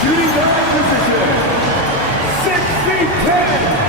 Shooting guard position, 6 feet 10.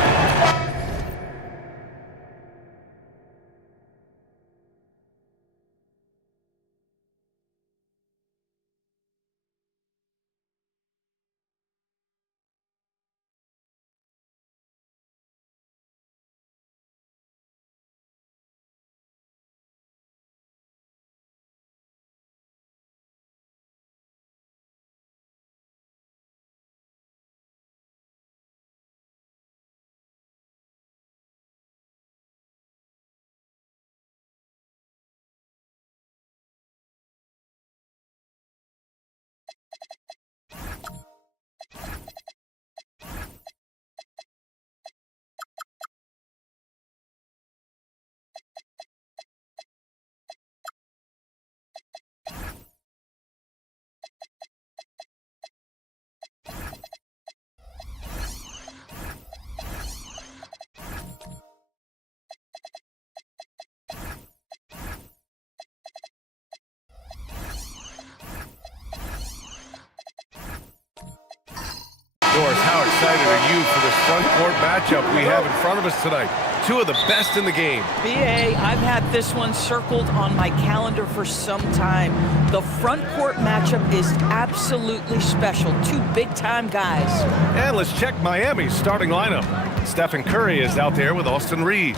excited are you for this front court matchup we have in front of us tonight? Two of the best in the game. BA, I've had this one circled on my calendar for some time. The front court matchup is absolutely special. Two big-time guys. And let's check Miami's starting lineup. Stephen Curry is out there with Austin Reeves.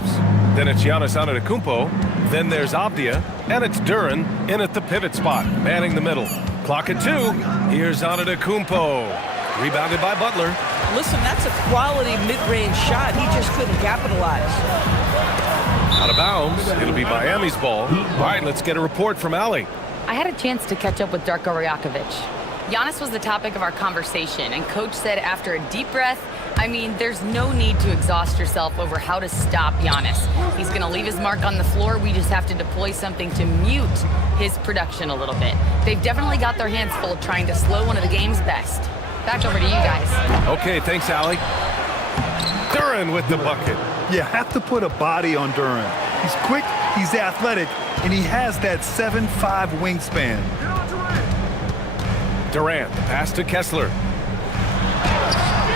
Then it's Giannis Antetokounmpo. Then there's Avdia. And it's Duren in at the pivot spot, manning the middle. Clock at 2. Here's Antetokounmpo. Rebounded by Butler. Listen, that's a quality mid-range shot. He just couldn't capitalize. Out of bounds. It'll be Miami's ball. All right, let's get a report from Allie. I had a chance to catch up with Darko Rajakovic. Giannis was the topic of our conversation, and Coach said after a deep breath, I mean, there's no need to exhaust yourself over how to stop Giannis. He's going to leave his mark on the floor. We just have to deploy something to mute his production a little bit. They've definitely got their hands full trying to slow one of the game's best. Back over to you guys. Okay, thanks, Allie. Duren with the bucket. You have to put a body on Duren. He's quick, he's athletic, and he has that 7'5" wingspan. Durant, pass to Kessler.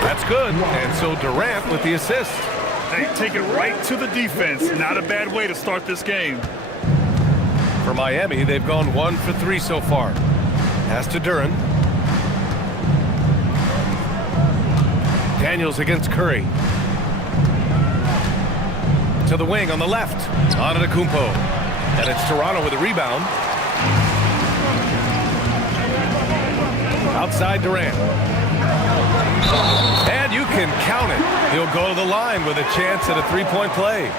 That's good. And so Durant with the assist. They take it right to the defense. Not a bad way to start this game. For Miami, they've gone 1 for 3 so far. Pass to Duren. Daniels against Curry. To the wing on the left. Antetokounmpo. And it's Toronto with a rebound. Outside Durant. And you can count it. He'll go to the line with a chance at a three-point play.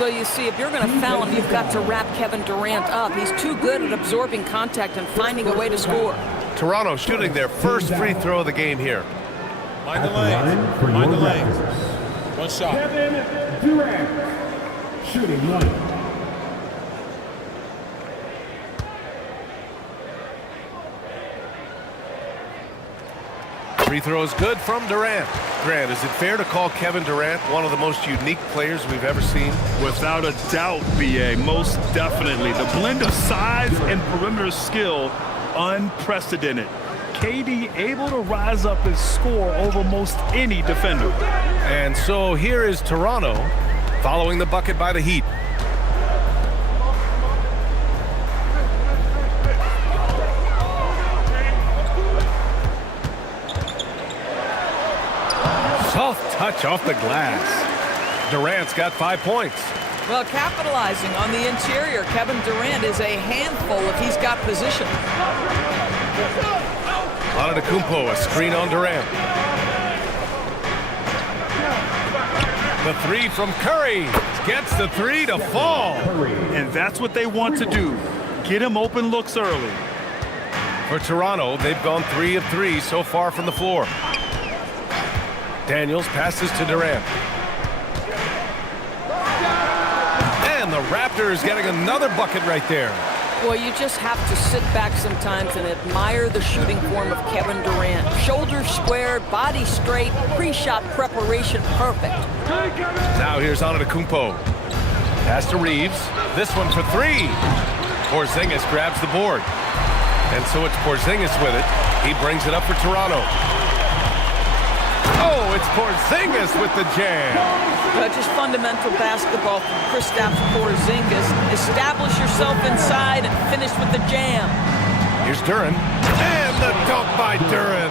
Well, you see, if you're going to foul him, you've got to wrap Kevin Durant up. He's too good at absorbing contact and finding a way to score. Toronto shooting their first free throw of the game here. Mind the lane. Mind the lane. One shot. Kevin Durant, shooting 1. Free throw is good from Durant. Grant, is it fair to call Kevin Durant one of the most unique players we've ever seen? Without a doubt, BA, most definitely. The blend of size and perimeter skill, unprecedented. KD able to rise up and score over most any defender. And so here is Toronto following the bucket by the Heat. Soft touch off the glass. Durant's got 5 points. Well, capitalizing on the interior, Kevin Durant is a handful if he's got position. Antetokounmpo, a screen on Durant. The three from Curry. Gets the three to fall. And that's what they want to do. Get him open looks early. For Toronto, they've gone 3 of 3 so far from the floor. Daniels passes to Durant. And the Raptors getting another bucket right there. Well, you just have to sit back sometimes and admire the shooting form of Kevin Durant. Shoulders squared, body straight, pre-shot preparation perfect. Now here's Antetokounmpo. Pass to Reeves. This one for 3. Porzingis grabs the board. And so it's Porzingis with it. He brings it up for Toronto. Oh, it's Porzingis with the jam. Just fundamental basketball from Kristaps Porzingis. Establish yourself inside and finish with the jam. Here's Duren. And the dunk by Duren.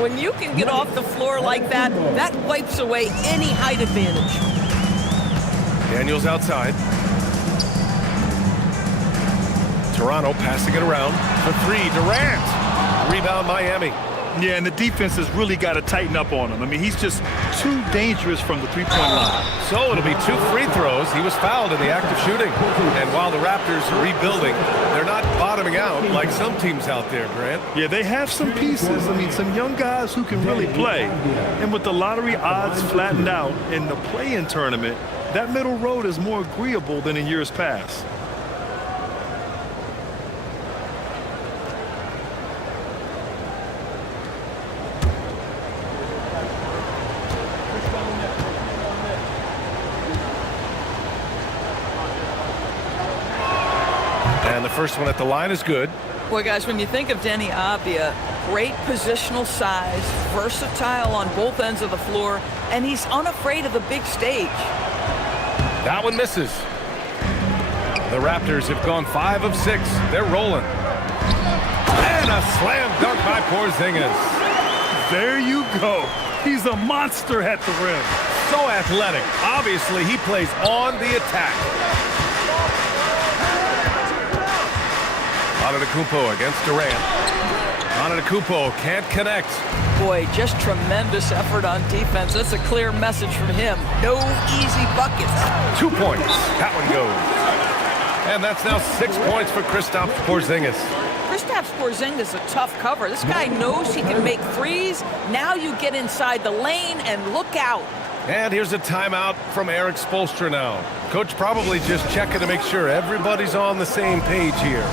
When you can get off the floor like that, that wipes away any height advantage. Daniels outside. Toronto passing it around for 3. Durant. Rebound Miami. Yeah, and the defense has really got to tighten up on him. I mean, he's just too dangerous from the three-point line. So it'll be 2 free throws. He was fouled in the act of shooting. And while the Raptors are rebuilding, they're not bottoming out like some teams out there, Grant. Yeah, they have some pieces. I mean, some young guys who can really play. And with the lottery odds flattened out in the play-in tournament, that middle road is more agreeable than in years past. And the first one at the line is good. Boy, guys, when you think of Deni Avdija, great positional size, versatile on both ends of the floor, and he's unafraid of the big stage. That one misses. The Raptors have gone 5 of 6. They're rolling. And a slam dunk by Porzingis. There you go. He's a monster at the rim. So athletic. Obviously, he plays on the attack. Antetokounmpo against Durant. Antetokounmpo can't connect. Boy, just tremendous effort on defense. That's a clear message from him. No easy buckets. 2 points. That one goes. And that's now 6 points for Kristaps Porzingis. Kristaps Porzingis is a tough cover. This guy knows he can make threes. Now you get inside the lane and look out. And here's a timeout from Eric Spoelstra now. Coach probably just checking to make sure everybody's on the same page here.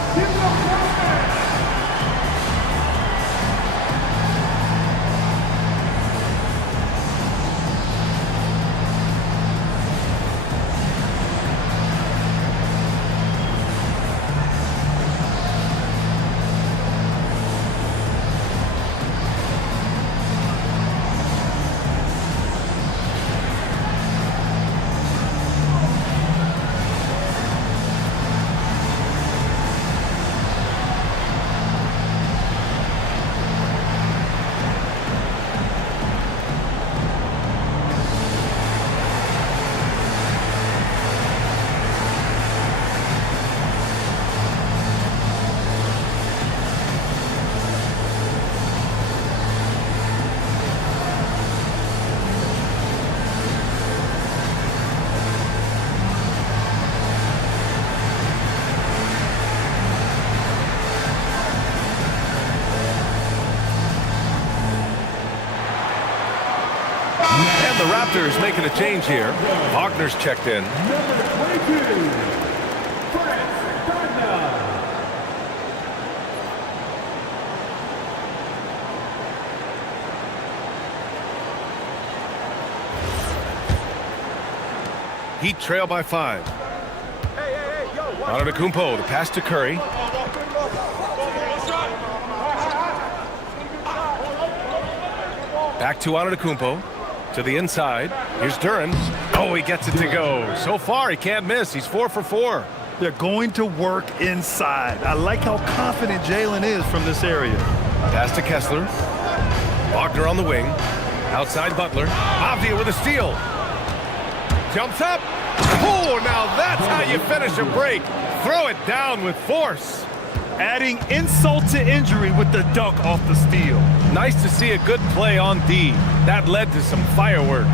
And the Raptors making a change here. Wagner's checked in. Number 22, Franz Wagner. Heat trail by 5. Antetokounmpo, the pass to Curry. Back to Antetokounmpo. To the inside. Here's Duren. Oh, he gets it to go. So far, he can't miss. He's 4 for 4. They're going to work inside. I like how confident Jalen is from this area. Pass to Kessler. Wagner on the wing. Outside Butler. Avdija with a steal. Jumps up. Oh, now that's how you finish a break. Throw it down with force. Adding insult to injury with the dunk off the steal. Nice to see a good play on D. That led to some fireworks.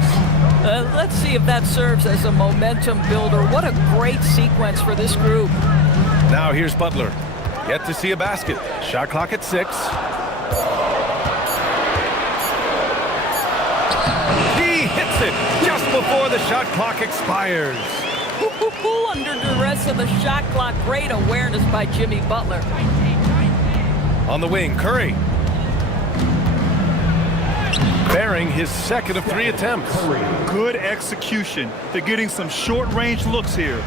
Let's see if that serves as a momentum builder. What a great sequence for this group. Now here's Butler. Yet to see a basket. Shot clock at 6. He hits it just before the shot clock expires. Under duress of the shot clock. Great awareness by Jimmy Butler. On the wing, Curry. Bearing his second of 3 attempts. Good execution. They're getting some short-range looks here.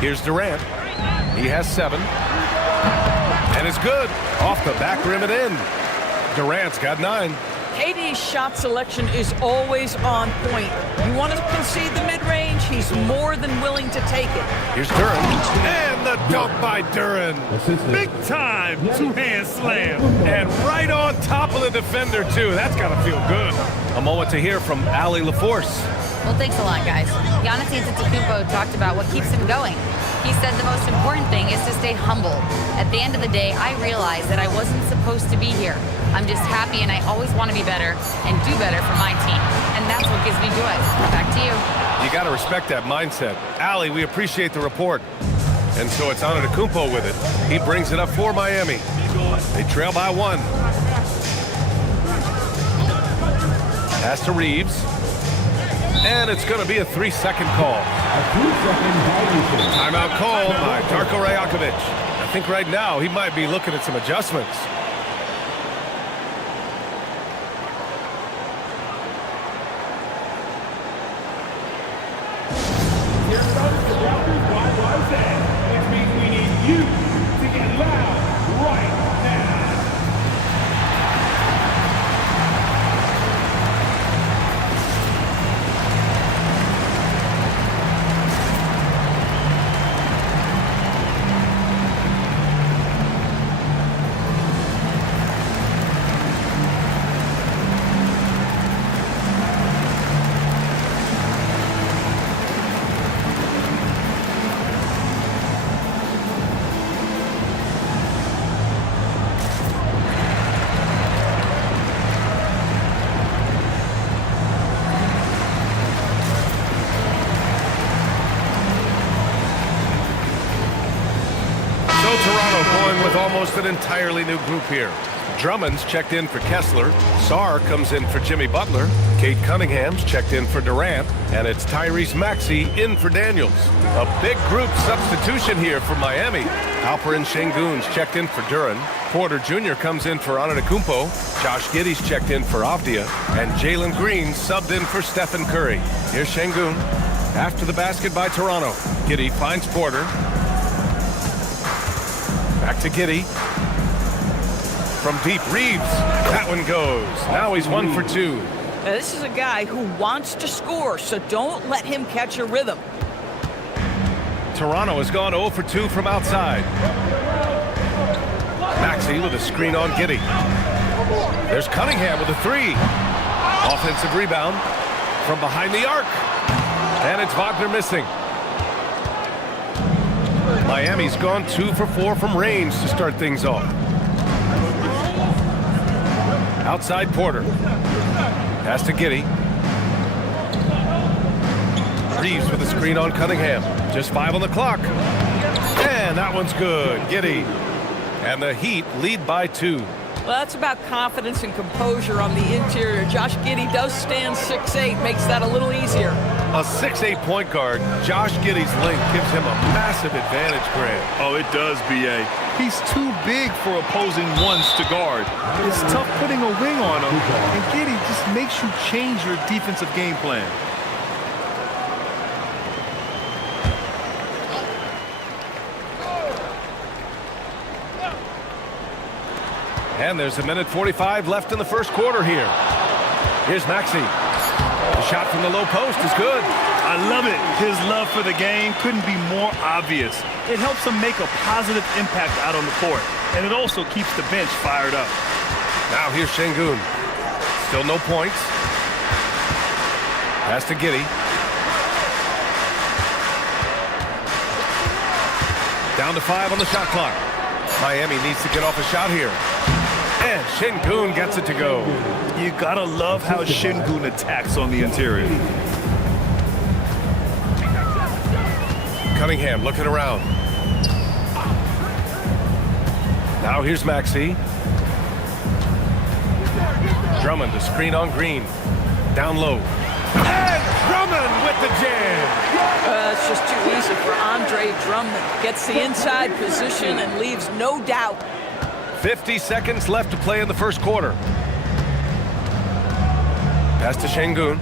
Here's Durant. He has 7. And it's good. Off the back rim and in. Durant's got 9. KD's shot selection is always on point. You want to concede the mid-range, he's more than willing to take it. Here's Duren. And the dunk by Duren. Big time two-hand slam. And right on top of the defender, too. That's got to feel good. A moment to hear from Allie LaForce. Well, thanks a lot, guys. Giannis Antetokounmpo talked about what keeps him going. He said the most important thing is to stay humble. At the end of the day, I realized that I wasn't supposed to be here. I'm just happy, and I always want to be better and do better for my team. And that's what gives me joy. Back to you. You got to respect that mindset. Allie, we appreciate the report. And so it's Antetokounmpo with it. He brings it up for Miami. They trail by 1. Pass to Reeves. And it's going to be a 3-second call. A 3-second violation. Timeout called by Darko Rajakovic. I think right now he might be looking at some adjustments. Here comes the Raptors by 10. It's you to get loud right now. So Toronto going with almost an entirely new group here. Drummond's checked in for Kessler. Sarr comes in for Jimmy Butler. Cade Cunningham's checked in for Durant. And it's Tyrese Maxey in for Daniels. A big group substitution here for Miami. Alperen Şengün's checked in for Duren. Porter Jr. comes in for Antetokounmpo. Josh Giddey's checked in for Avdia. And Jalen Green subbed in for Stephen Curry. Here's Şengün. After the basket by Toronto. Giddey finds Porter. Back to Giddey. From deep, Reeves. That one goes. Now he's 1 for 2. Now, this is a guy who wants to score, so don't let him catch a rhythm. Toronto has gone 0 for 2 from outside. Maxey with a screen on Giddey. There's Cunningham with a 3. Offensive rebound from behind the arc. And it's Wagner missing. Miami's gone 2 for 4 from range to start things off. Outside Porter. Pass to Giddey. Reeves with a screen on Cunningham. Just 5 on the clock. And that one's good. Giddey. And the Heat lead by 2. Well, that's about confidence and composure on the interior. Josh Giddey does stand 6'8", makes that a little easier. A 6'8" point guard, Josh Giddey's length gives him a massive advantage, Grant. Oh, it does, B.A. He's too big for opposing ones to guard. It's tough putting a wing on him, and Giddey just makes you change your defensive game plan. And there's 1:45 left in the first quarter here. Here's Maxey. The shot from the low post is good. I love it. His love for the game couldn't be more obvious. It helps him make a positive impact out on the court, and it also keeps the bench fired up. Now here's Şengün. Still no points. Pass to Giddey. Down to 5 on the shot clock. Miami needs to get off a shot here. And Şengün gets it to go. You gotta love how Şengün attacks on the interior. Cunningham looking around. Now here's Maxey. Drummond to screen on Green. Down low. And Drummond with the jam. It's just too easy for Andre Drummond. Gets the inside position and leaves no doubt. 50 seconds left to play in the first quarter. Pass to Şengün.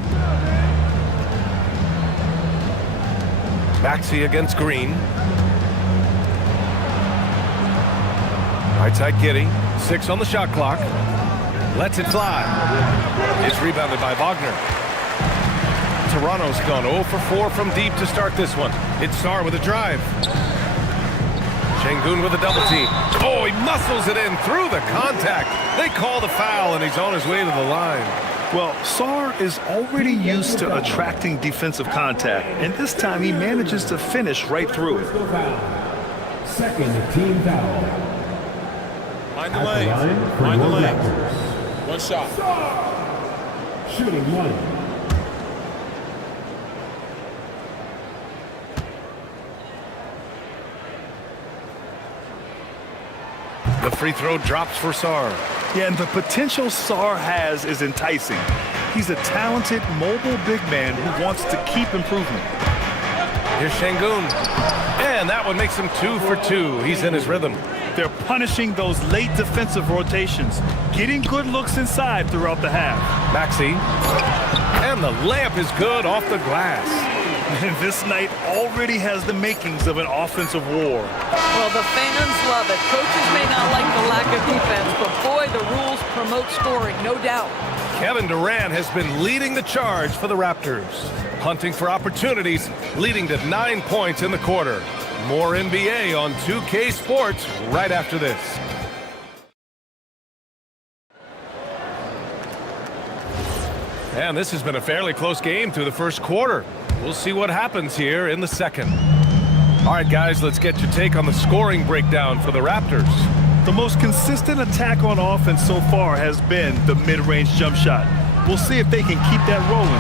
Maxey against Green. Right side Giddey. 6 on the shot clock. Lets it fly. It's rebounded by Wagner. Toronto's gone 0 for 4 from deep to start this one. It's Sarr with a drive. Şengün with a double team. Oh, he muscles it in through the contact. They call the foul, and he's on his way to the line. Well, Sarr is already used to attracting defensive contact, and this time he manages to finish right through it. Second team foul. Mind the At the lane. line for Mind the your lane. Raptors. One shot. Shooting 1. The free throw drops for Sarr. Yeah, and the potential Sarr has is enticing. He's a talented, mobile big man who wants to keep improving. Here's Şengün. And that one makes him 2 for 2. He's in his rhythm. They're punishing those late defensive rotations, getting good looks inside throughout the half. Maxey. And the layup is good off the glass. And this night already has the makings of an offensive war. Well, the fans love it. Coaches may not like the lack of defense, but boy, the rules promote scoring, no doubt. Kevin Durant has been leading the charge for the Raptors, hunting for opportunities, leading to 9 points in the quarter. More NBA on 2K Sports right after this. And this has been a fairly close game through the first quarter. We'll see what happens here in the second. All right, guys, let's get your take on the scoring breakdown for the Raptors. The most consistent attack on offense so far has been the mid-range jump shot. We'll see if they can keep that rolling.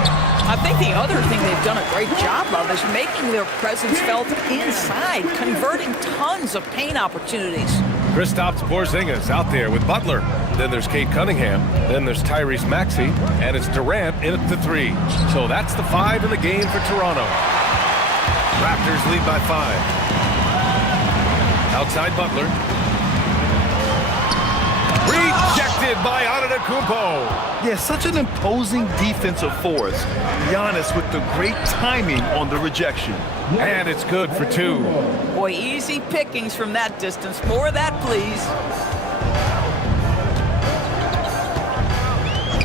I think the other thing they've done a great job of is making their presence felt inside, converting tons of paint opportunities. Kristaps Porzingis out there with Butler. Then there's Cade Cunningham. Then there's Tyrese Maxey. And it's Durant in at the 3. So that's the 5 in the game for Toronto. Raptors lead by 5. Outside Butler. Rejected by Antetokounmpo. Yeah, such an imposing defensive force. Giannis with the great timing on the rejection. And it's good for 2. Boy, easy pickings from that distance. More of that, please.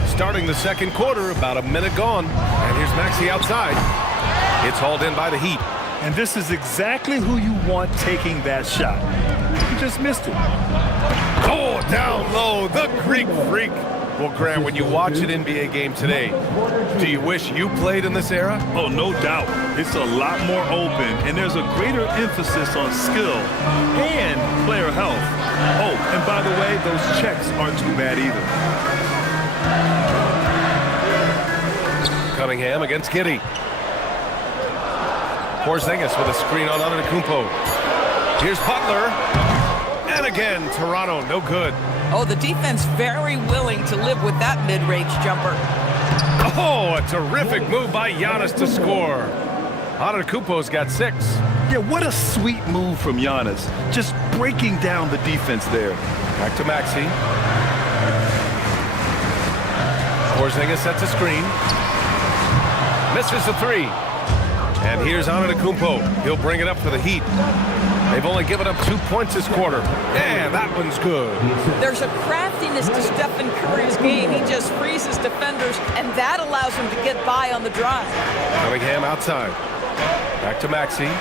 Starting the second quarter, about a minute gone. And here's Maxey outside. It's hauled in by the Heat. And this is exactly who you want taking that shot. He just missed it. Oh, down low, the Greek Freak. Well, Grant, when you watch an NBA game today, do you wish you played in this era? Oh, no doubt. It's a lot more open, and there's a greater emphasis on skill and player health. Oh, and by the way, those checks aren't too bad either. Cunningham against Giddey. Porzingis with a screen on Antetokounmpo. Here's Butler. And again, Toronto, no good. Oh, the defense very willing to live with that mid-range jumper. Oh, a terrific move by Giannis to score. Antetokounmpo's got 6. Yeah, what a sweet move from Giannis. Just breaking down the defense there. Back to Maxey. Porzingis sets a screen. Misses the 3. And here's Antetokounmpo. He'll bring it up for the Heat. They've only given up 2 points this quarter. And that one's good. There's a craftiness to Stephen Curry's game. He just freezes defenders, and that allows him to get by on the drive. Cunningham outside. Back to Maxey.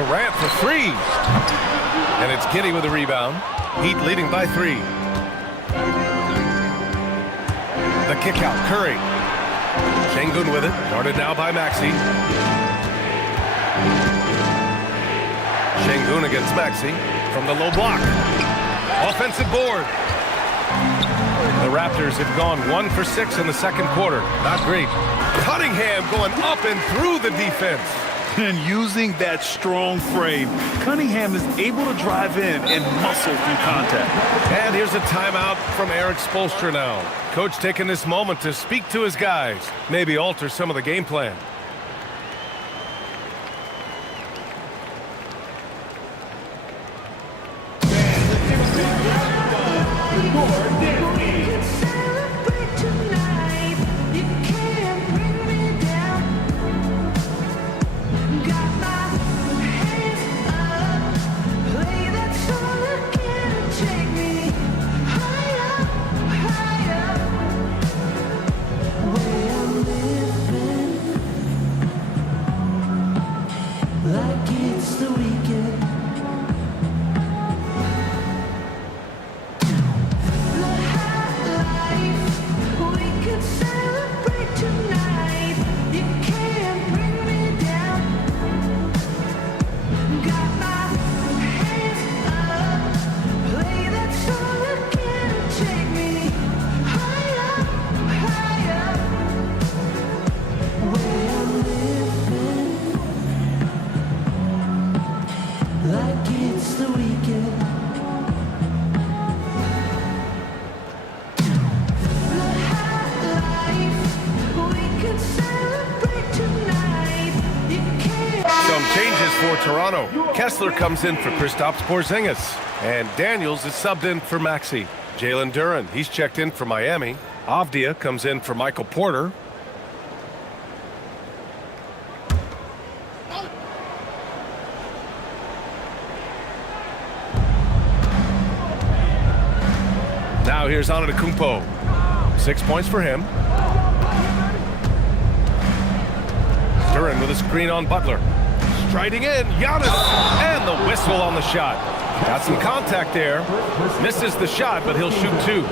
Durant for 3. And it's Giddey with the rebound. Heat leading by 3. The kick out, Curry. Sengun with it. Guarded now by Maxey. Sengun against Maxey from the low block. Offensive board. The Raptors have gone 1 for 6 in the second quarter. Not great. Cunningham going up and through the defense. And using that strong frame, Cunningham is able to drive in and muscle through contact. And here's a timeout from Eric Spoelstra now. Coach taking this moment to speak to his guys, maybe alter some of the game plan. For Toronto, Kessler comes in for Kristaps Porzingis, and Daniels is subbed in for Maxey. Jalen Duren, he's checked in for Miami. Avdia comes in for Michael Porter. here's Antetokounmpo. 6 points for him. Duren with a screen on Butler. Striding in, Giannis, and the whistle on the shot. Got some contact there. Misses the shot, but he'll shoot 2.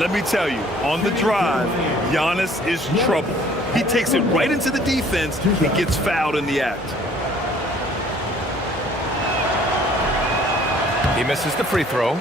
Let me tell you, on the drive, Giannis is trouble. He takes it right into the defense and gets fouled in the act. He misses the free throw.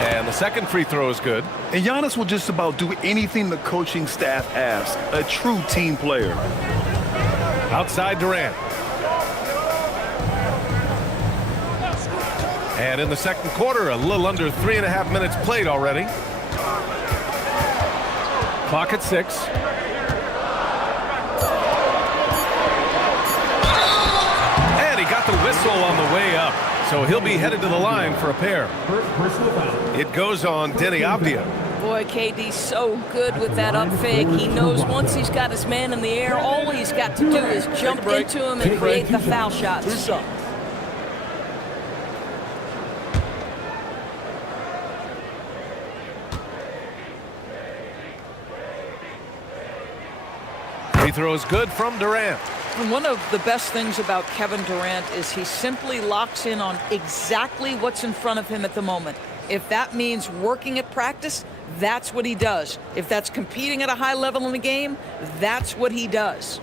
And the second free throw is good. And Giannis will just about do anything the coaching staff asks. A true team player. Outside Durant. And in the second quarter, a little under 3.5 minutes played already. Clock at 6. And he got the whistle on the way up. So he'll be headed to the line for a pair. It goes on Denny Avdia. Boy, KD's so good with that up fake. He knows once he's got his man in the air, all he's got to do is jump into him and create the foul shots. Free throw is good from Durant. And one of the best things about Kevin Durant is he simply locks in on exactly what's in front of him at the moment. If that means working at practice, that's what he does. If that's competing at a high level in the game, that's what he does.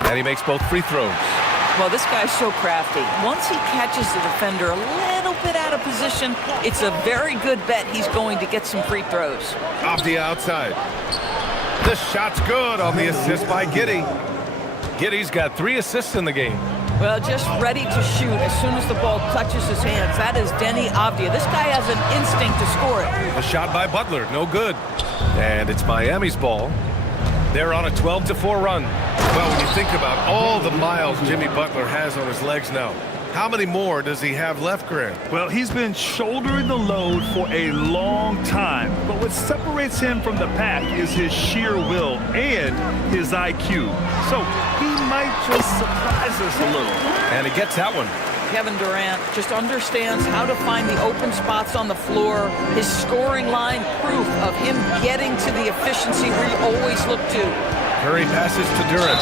And he makes both free throws. Well, this guy's so crafty. Once he catches the defender a little bit out of position, it's a very good bet he's going to get some free throws. Avdia outside. The shot's good on the assist by Giddey. Giddey's got 3 assists in the game. Well, just ready to shoot as soon as the ball touches his hands. That is Denny Avdia. This guy has an instinct to score it. A shot by Butler, no good. And it's Miami's ball. They're on a 12-4 run. Well, when you think about all the miles Jimmy Butler has on his legs now, how many more does he have left, Grant? Well, he's been shouldering the load for a long time. But what separates him from the pack is his sheer will and his IQ. So he might just surprise us a little. And he gets that one. Kevin Durant just understands how to find the open spots on the floor. His scoring line proof of him getting to the efficiency we always look to. Curry passes to Duren.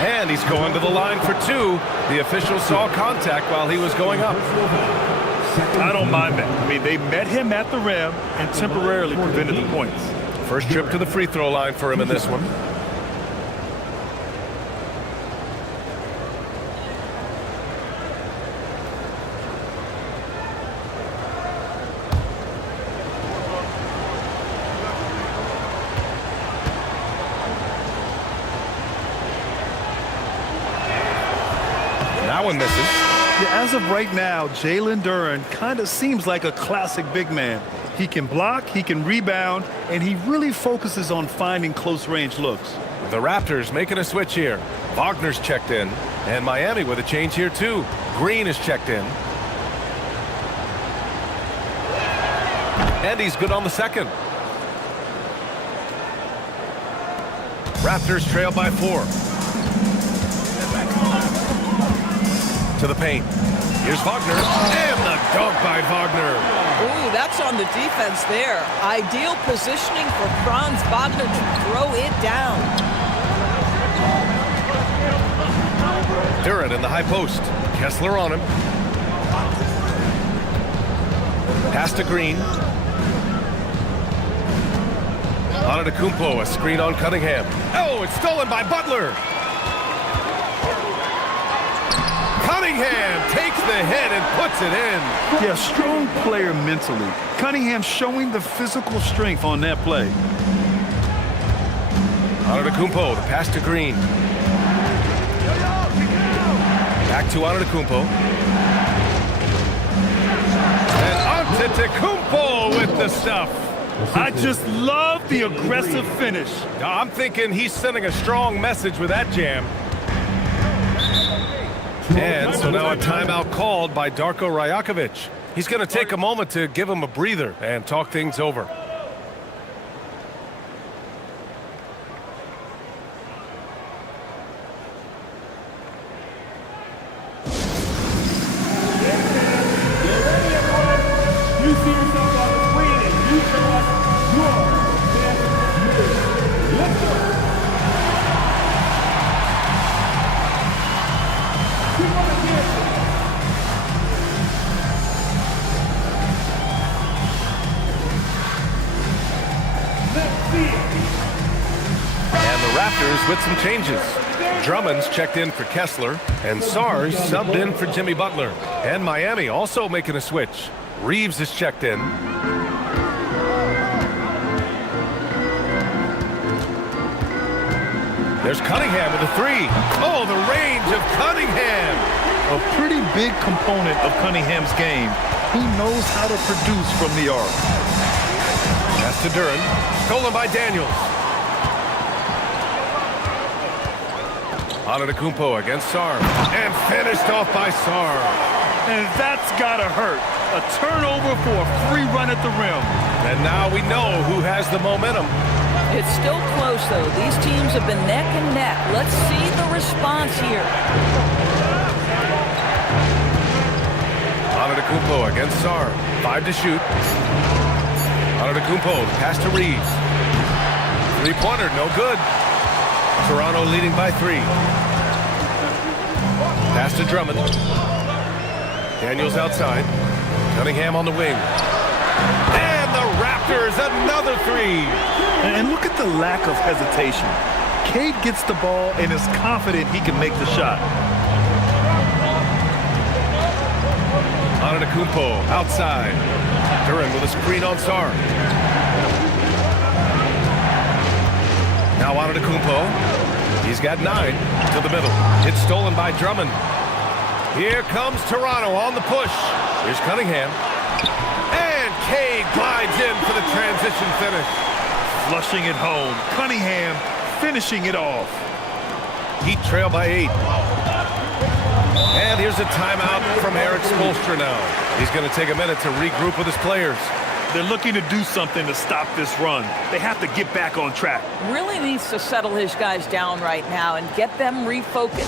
And he's going to the line for 2. The official saw contact while he was going up. I don't mind that. I mean, they met him at the rim and temporarily prevented the points. First trip to the free throw line for him in this one. That one misses. Yeah, as of right now, Jalen Duren kind of seems like a classic big man. He can block, he can rebound, and he really focuses on finding close-range looks. The Raptors making a switch here. Wagner's checked in. And Miami with a change here, too. Green is checked in. And he's good on the second. Raptors trail by 4. To the paint. Here's Wagner. And the dunk by Wagner. Ooh, that's on the defense there. Ideal positioning for Franz Wagner to throw it down. Duren in the high post. Kessler on him. Pass to Green. Antetokounmpo, a screen on Cunningham. Oh, it's stolen by Butler. Cunningham takes the hit and puts it in. Yeah, strong player mentally. Cunningham showing the physical strength on that play. Antetokounmpo, the pass to Green. Back to Antetokounmpo. And Antetokounmpo with the stuff. I just love the aggressive finish. I'm thinking he's sending a strong message with that jam. And so now a timeout called by Darko Rajakovic. He's going to take a moment to give him a breather and talk things over. You see yourself on the screen and you show us your best move. Let's go. Keep on dancing. Let's see it. And the Raptors with some changes. Drummond's checked in for Kessler, and Sars subbed in for Jimmy Butler. And Miami also making a switch. Reeves is checked in. There's Cunningham with a three. Oh, the range of Cunningham. A pretty big component of Cunningham's game. He knows how to produce from the arc. Pass to Duren. Stolen by Daniels. Antetokounmpo against Sarr. And finished off by Sarr. And that's gotta hurt. A turnover for a free run at the rim. And now we know who has the momentum. It's still close, though. These teams have been neck and neck. Let's see the response here. Antetokounmpo against Sarr. 5 to shoot. Antetokounmpo, the pass to Reeves. Three-pointer, no good. Toronto leading by 3. Pass to Drummond. Daniels outside. Cunningham on the wing. And the Raptors, another 3. And look at the lack of hesitation. Cade gets the ball and is confident he can make the shot. Antetokounmpo outside. Duren with a screen on Sarr. Now Antetokounmpo. He's got 9 to the middle. It's stolen by Drummond. Here comes Toronto on the push. Here's Cunningham. And Cade glides in for the transition finish. Flushing it home. Cunningham finishing it off. Heat trail by 8. And here's a timeout from Eric Spoelstra now. He's going to take a minute to regroup with his players. They're looking to do something to stop this run. They have to get back on track. Really needs to settle his guys down right now and get them refocused.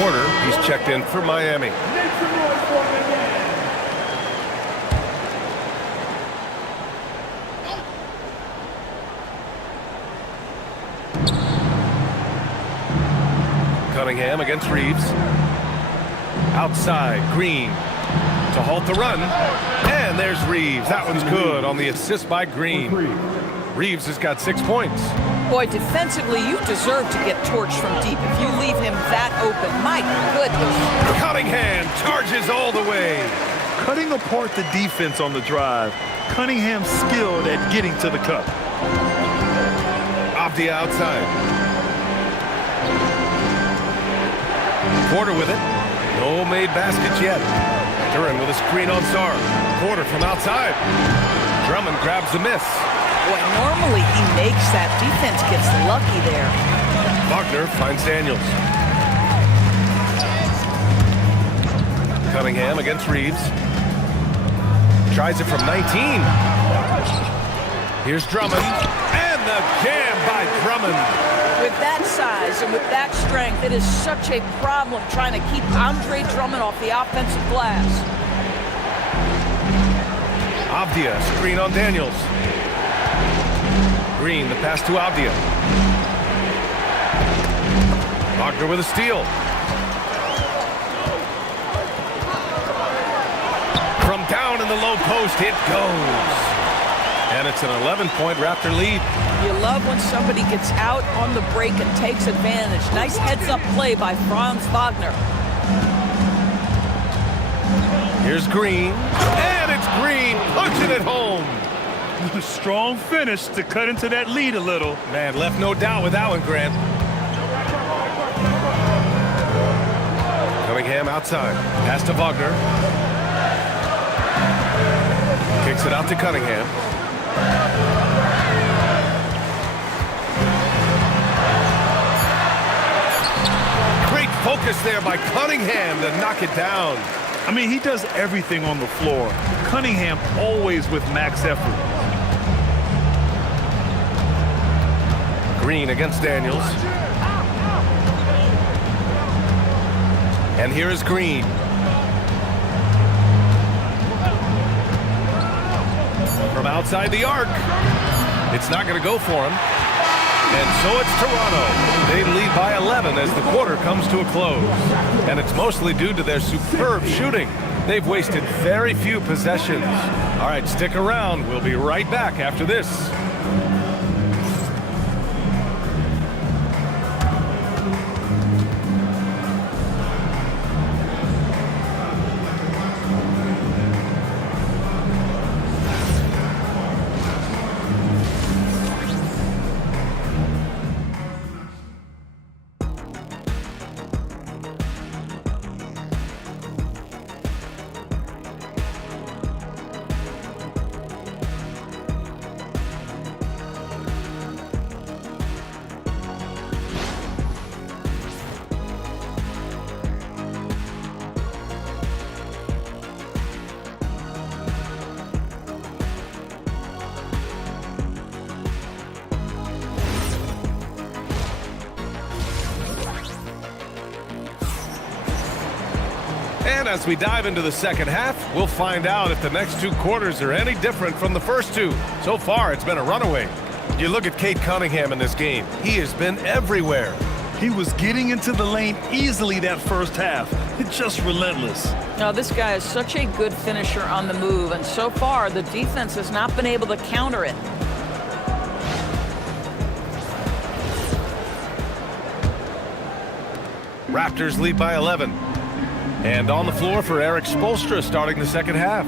Porter, he's checked in for Miami. Make some noise for him again. Cunningham against Reeves. Outside, Green to halt the run. And there's Reeves. That one's good on the assist by Green. Reeves has got 6 points. Boy, defensively, you deserve to get torched from deep if you leave him that open. My goodness. Cunningham charges all the way. Cutting apart the defense on the drive. Cunningham skilled at getting to the cup. Off the outside. Porter with it. No made baskets yet. Duren with a screen on Sarr. Porter from outside. Drummond grabs the miss. Boy, normally he makes that. Defense gets lucky there. Wagner finds Daniels. Cunningham against Reeves. Tries it from 19. Here's Drummond. And the jam by Drummond. With that size and with that strength, it is such a problem trying to keep Andre Drummond off the offensive glass. Avdia, screen on Daniels. Green, the pass to Avdia. Wagner with a steal. From down in the low post, it goes. And it's an 11-point Raptor lead. You love when somebody gets out on the break and takes advantage. Nice heads-up play by Franz Wagner. Here's Green, and it's Green punching it home. Strong finish to cut into that lead a little. Man, left no doubt with that one, Grant. Cunningham outside. Pass to Wagner. Kicks it out to Cunningham. Great focus there by Cunningham to knock it down. I mean, he does everything on the floor. Cunningham always with max effort. Green against Daniels. And here is Green. From outside the arc. It's not going to go for him. And so it's Toronto. They lead by 11 as the quarter comes to a close. And it's mostly due to their superb shooting. They've wasted very few possessions. All right, stick around. We'll be right back after this. And as we dive into the second half, we'll find out if the next two quarters are any different from the first two. So far, it's been a runaway. You look at Cade Cunningham in this game. He has been everywhere. He was getting into the lane easily that first half. It's just relentless. Now, this guy is such a good finisher on the move, and so far, the defense has not been able to counter it. Raptors lead by 11. And on the floor for Eric Spoelstra starting the second half.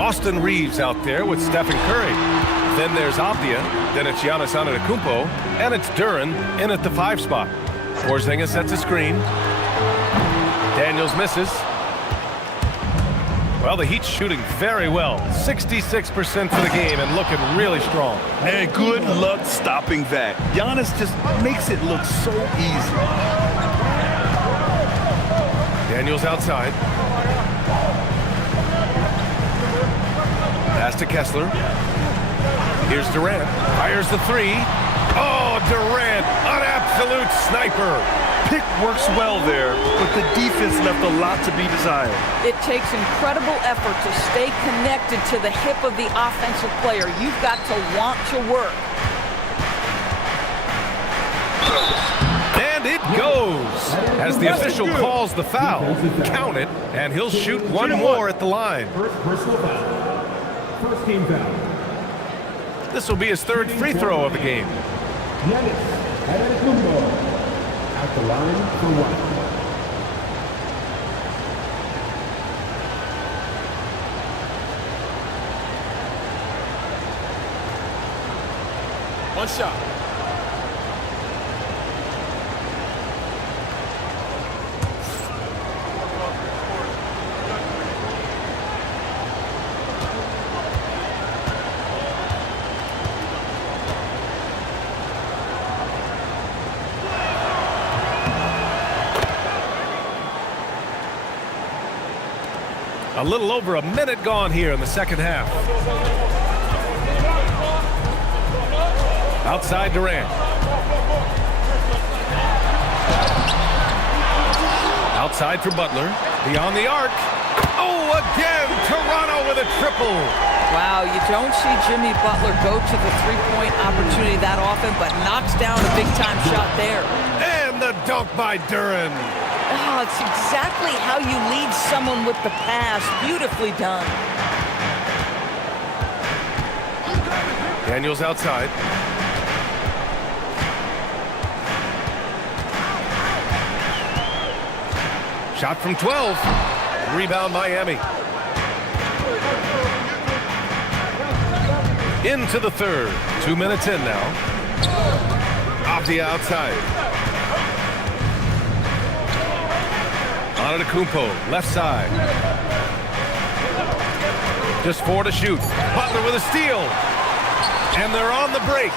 Austin Reeves out there with Stephen Curry. Then there's Avdia. Then it's Giannis Antetokounmpo. And it's Duren in at the 5 spot. Porzingis sets a screen. Daniels misses. Well, the Heat's shooting very well. 66% for the game and looking really strong. And good luck stopping that. Giannis just makes it look so easy. Daniels outside. Pass to Kessler. Here's Durant. Fires the 3. Oh, Durant, an absolute sniper. Pick works well there, but the defense left a lot to be desired. It takes incredible effort to stay connected to the hip of the offensive player. You've got to want to work. And it goes. As the official calls the foul, count it, and he'll shoot one more at the line. First personal foul. First team foul. This will be his third free throw of the game. Giannis Antetokounmpo at the line for 1. One shot. A little over a minute gone here in the second half. Outside Durant. Outside for Butler. Beyond the arc. Oh, again, Toronto with a triple. Wow, you don't see Jimmy Butler go to the three-point opportunity that often, but knocks down a big-time shot there. And the dunk by Duren. Oh, it's exactly how you lead someone with the pass. Beautifully done. Daniels outside. Shot from 12. Rebound Miami. Into the third. 2 minutes in now. Avdia outside. Antetokounmpo, left side. Just 4 to shoot. Butler with a steal. And they're on the break.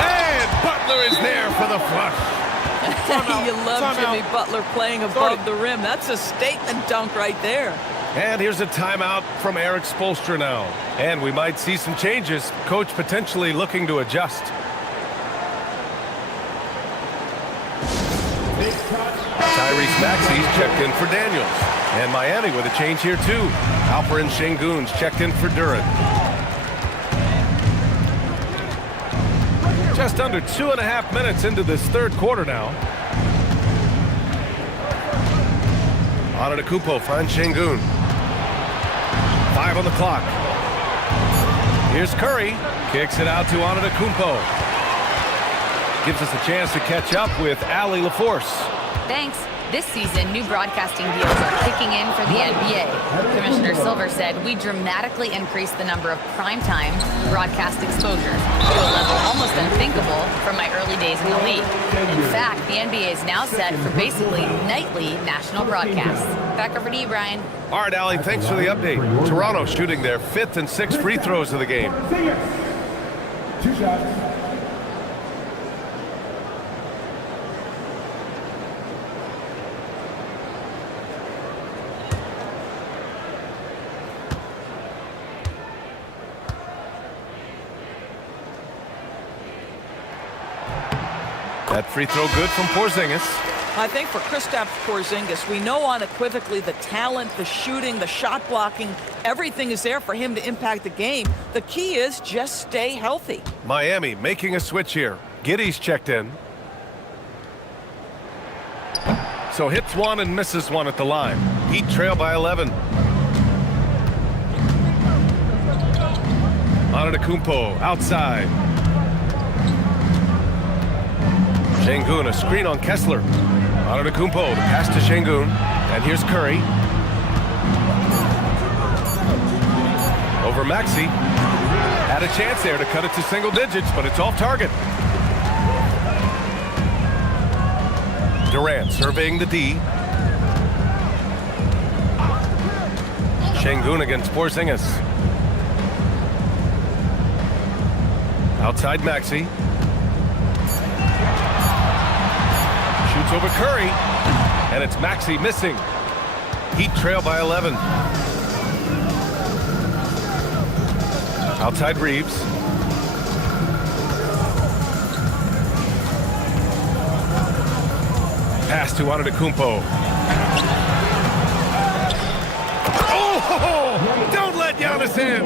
And Butler is there for the flush. You love Jimmy Butler playing above the rim. That's a statement dunk right there. And here's a timeout from Eric Spoelstra now. And we might see some changes. Coach potentially looking to adjust. Tyrese Maxey's checked in for Daniels. And Miami with a change here too. Alperen Şengün's checked in for Duren. Just under 2.5 minutes into this third quarter now. Antetokounmpo finds Şengün. 5 on the clock. Here's Curry. Kicks it out to Antetokounmpo. Gives us a chance to catch up with Allie LaForce. Thanks. This season, new broadcasting deals are kicking in for the NBA. Commissioner Silver said we dramatically increased the number of primetime broadcast exposure to a level almost unthinkable from my early days in the league. In fact, the NBA is now set for basically nightly national broadcasts. Back over to you, Brian. All right, Allie, thanks for the update. Toronto shooting their 5th and 6th free throws of the game. Singers. 2 shots. That free throw good from Porzingis. I think for Kristaps Porzingis, we know unequivocally the talent, the shooting, the shot blocking, everything is there for him to impact the game. The key is just stay healthy. Miami making a switch here. Giddey's checked in. So hits one and misses one at the line. Heat trail by 11. Antetokounmpo outside. Şengün, a screen on Kessler. Antetokounmpo, the pass to Şengün. And here's Curry. Over Maxey. Had a chance there to cut it to single digits, but it's off target. Durant surveying the D. Şengün against Porzingis. Outside Maxey. Shoots over Curry. And it's Maxey missing. Heat trail by 11. Outside Reeves. Pass to Antetokounmpo. Oh! Don't let Giannis in!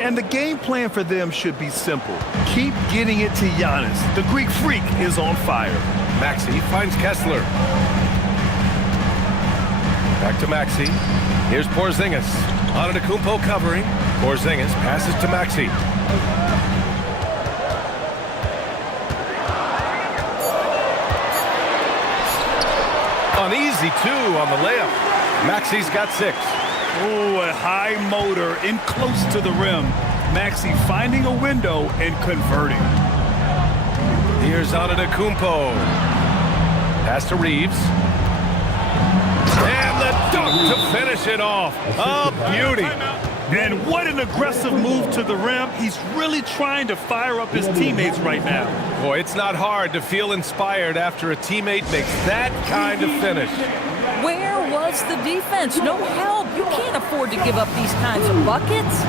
And the game plan for them should be simple. Keep getting it to Giannis. The Greek freak is on fire. Maxey finds Kessler. Back to Maxey. Here's Porzingis. Antetokounmpo covering. Porzingis passes to Maxey. An easy 2 on the layup. Maxey's got 6. Oh, a high motor in close to the rim. Maxey finding a window and converting. Here's Antetokounmpo. Pass to Reeves. And the dunk to finish it off. A beauty. And what an aggressive move to the rim. He's really trying to fire up his teammates right now. Boy, it's not hard to feel inspired after a teammate makes that kind of finish. Where was the defense? No help. You can't afford to give up these kinds of buckets.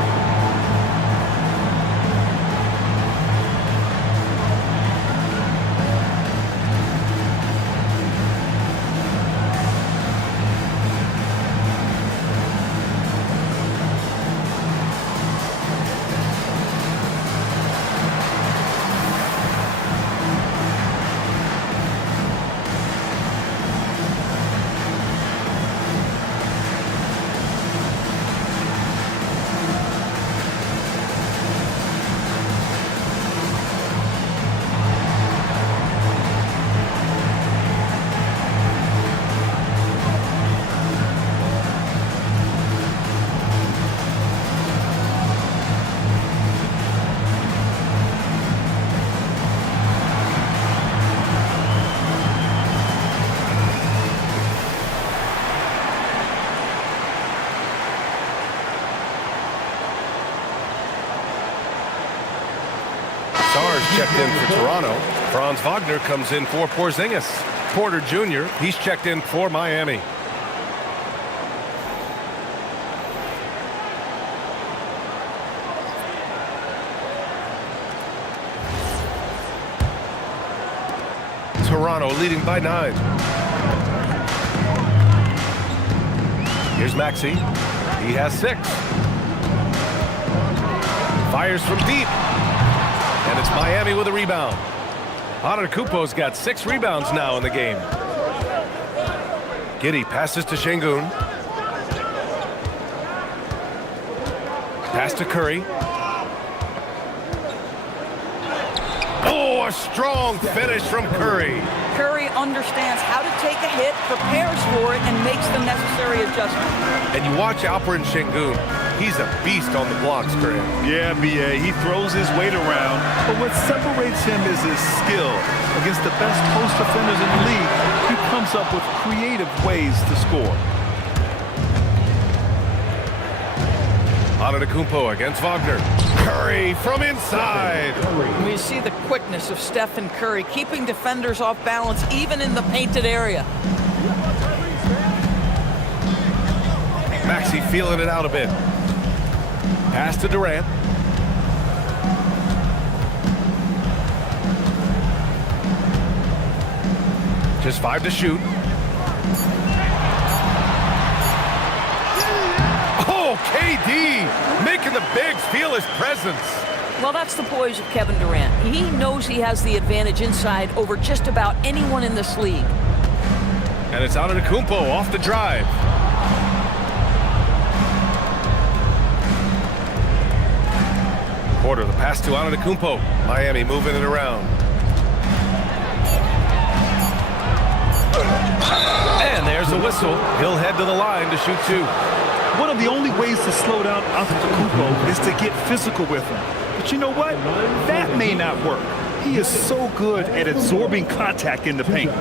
Stars checked in for Toronto. Franz Wagner comes in for Porzingis. Porter Jr., he's checked in for Miami. Toronto leading by 9. Here's Maxey. He has 6. Fires from deep. And it's Miami with a rebound. Antetokounmpo's got 6 rebounds now in the game. Giddey passes to Şengün. Pass to Curry. Oh, a strong finish from Curry. Curry understands how to take a hit, prepares for it, and makes the necessary adjustment. And you watch Alperen Şengün. He's a beast on the blocks, Graham. Yeah, B.A., he throws his weight around, but what separates him is his skill. Against the best post defenders in the league, he comes up with creative ways to score. Antetokounmpo against Wagner. Curry from inside. We see the quickness of Stephen Curry, keeping defenders off balance even in the painted area. Maxey feeling it out a bit. Pass to Durant. Just 5 to shoot. Oh, KD making the Bigs feel his presence. Well, that's the poise of Kevin Durant. He knows he has the advantage inside over just about anyone in this league. And it's Antetokounmpo off the drive. Porter, the pass to Antetokounmpo. Miami moving it around. And there's a whistle. He'll head to the line to shoot 2. One of the only ways to slow down Antetokounmpo is to get physical with him. But you know what? That may not work. He is so good at absorbing contact in the paint.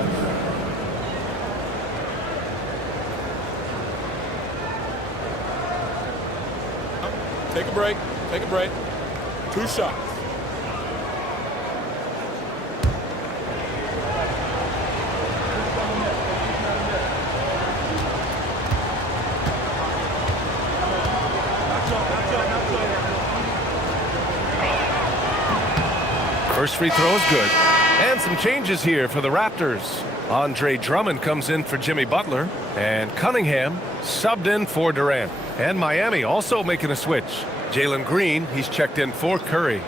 Take a break. Take a break. 2 shots. First free throw is good. And some changes here for the Raptors. Andre Drummond comes in for Jimmy Butler. And Cunningham subbed in for Durant. And Miami also making a switch. Jalen Green, he's checked in for Curry.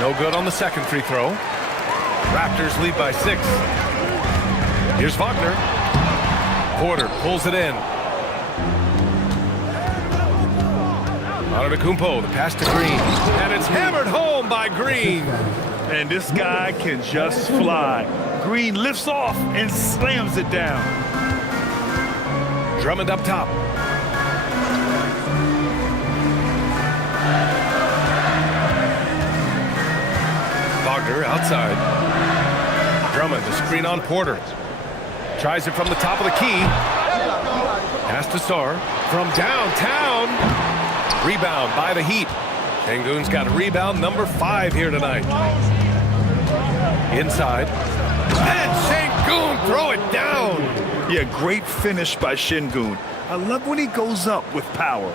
No good on the second free throw. Raptors lead by 6. Here's Wagner. Porter pulls it in. Antetokounmpo, the pass to Green. And it's hammered home by Green. And this guy can just fly. Green lifts off and slams it down. Drummond up top. Wagner outside. Drummond, the screen on Porter. Tries it from the top of the key. Pass to Sarr. From downtown. Rebound by the Heat. Şengün's got rebound number 5 here tonight. Inside. And Şengün throw it down. Yeah, great finish by Şengün. I love when he goes up with power.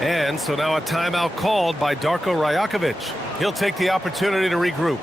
And so now a timeout called by Darko Rajakovic. He'll take the opportunity to regroup.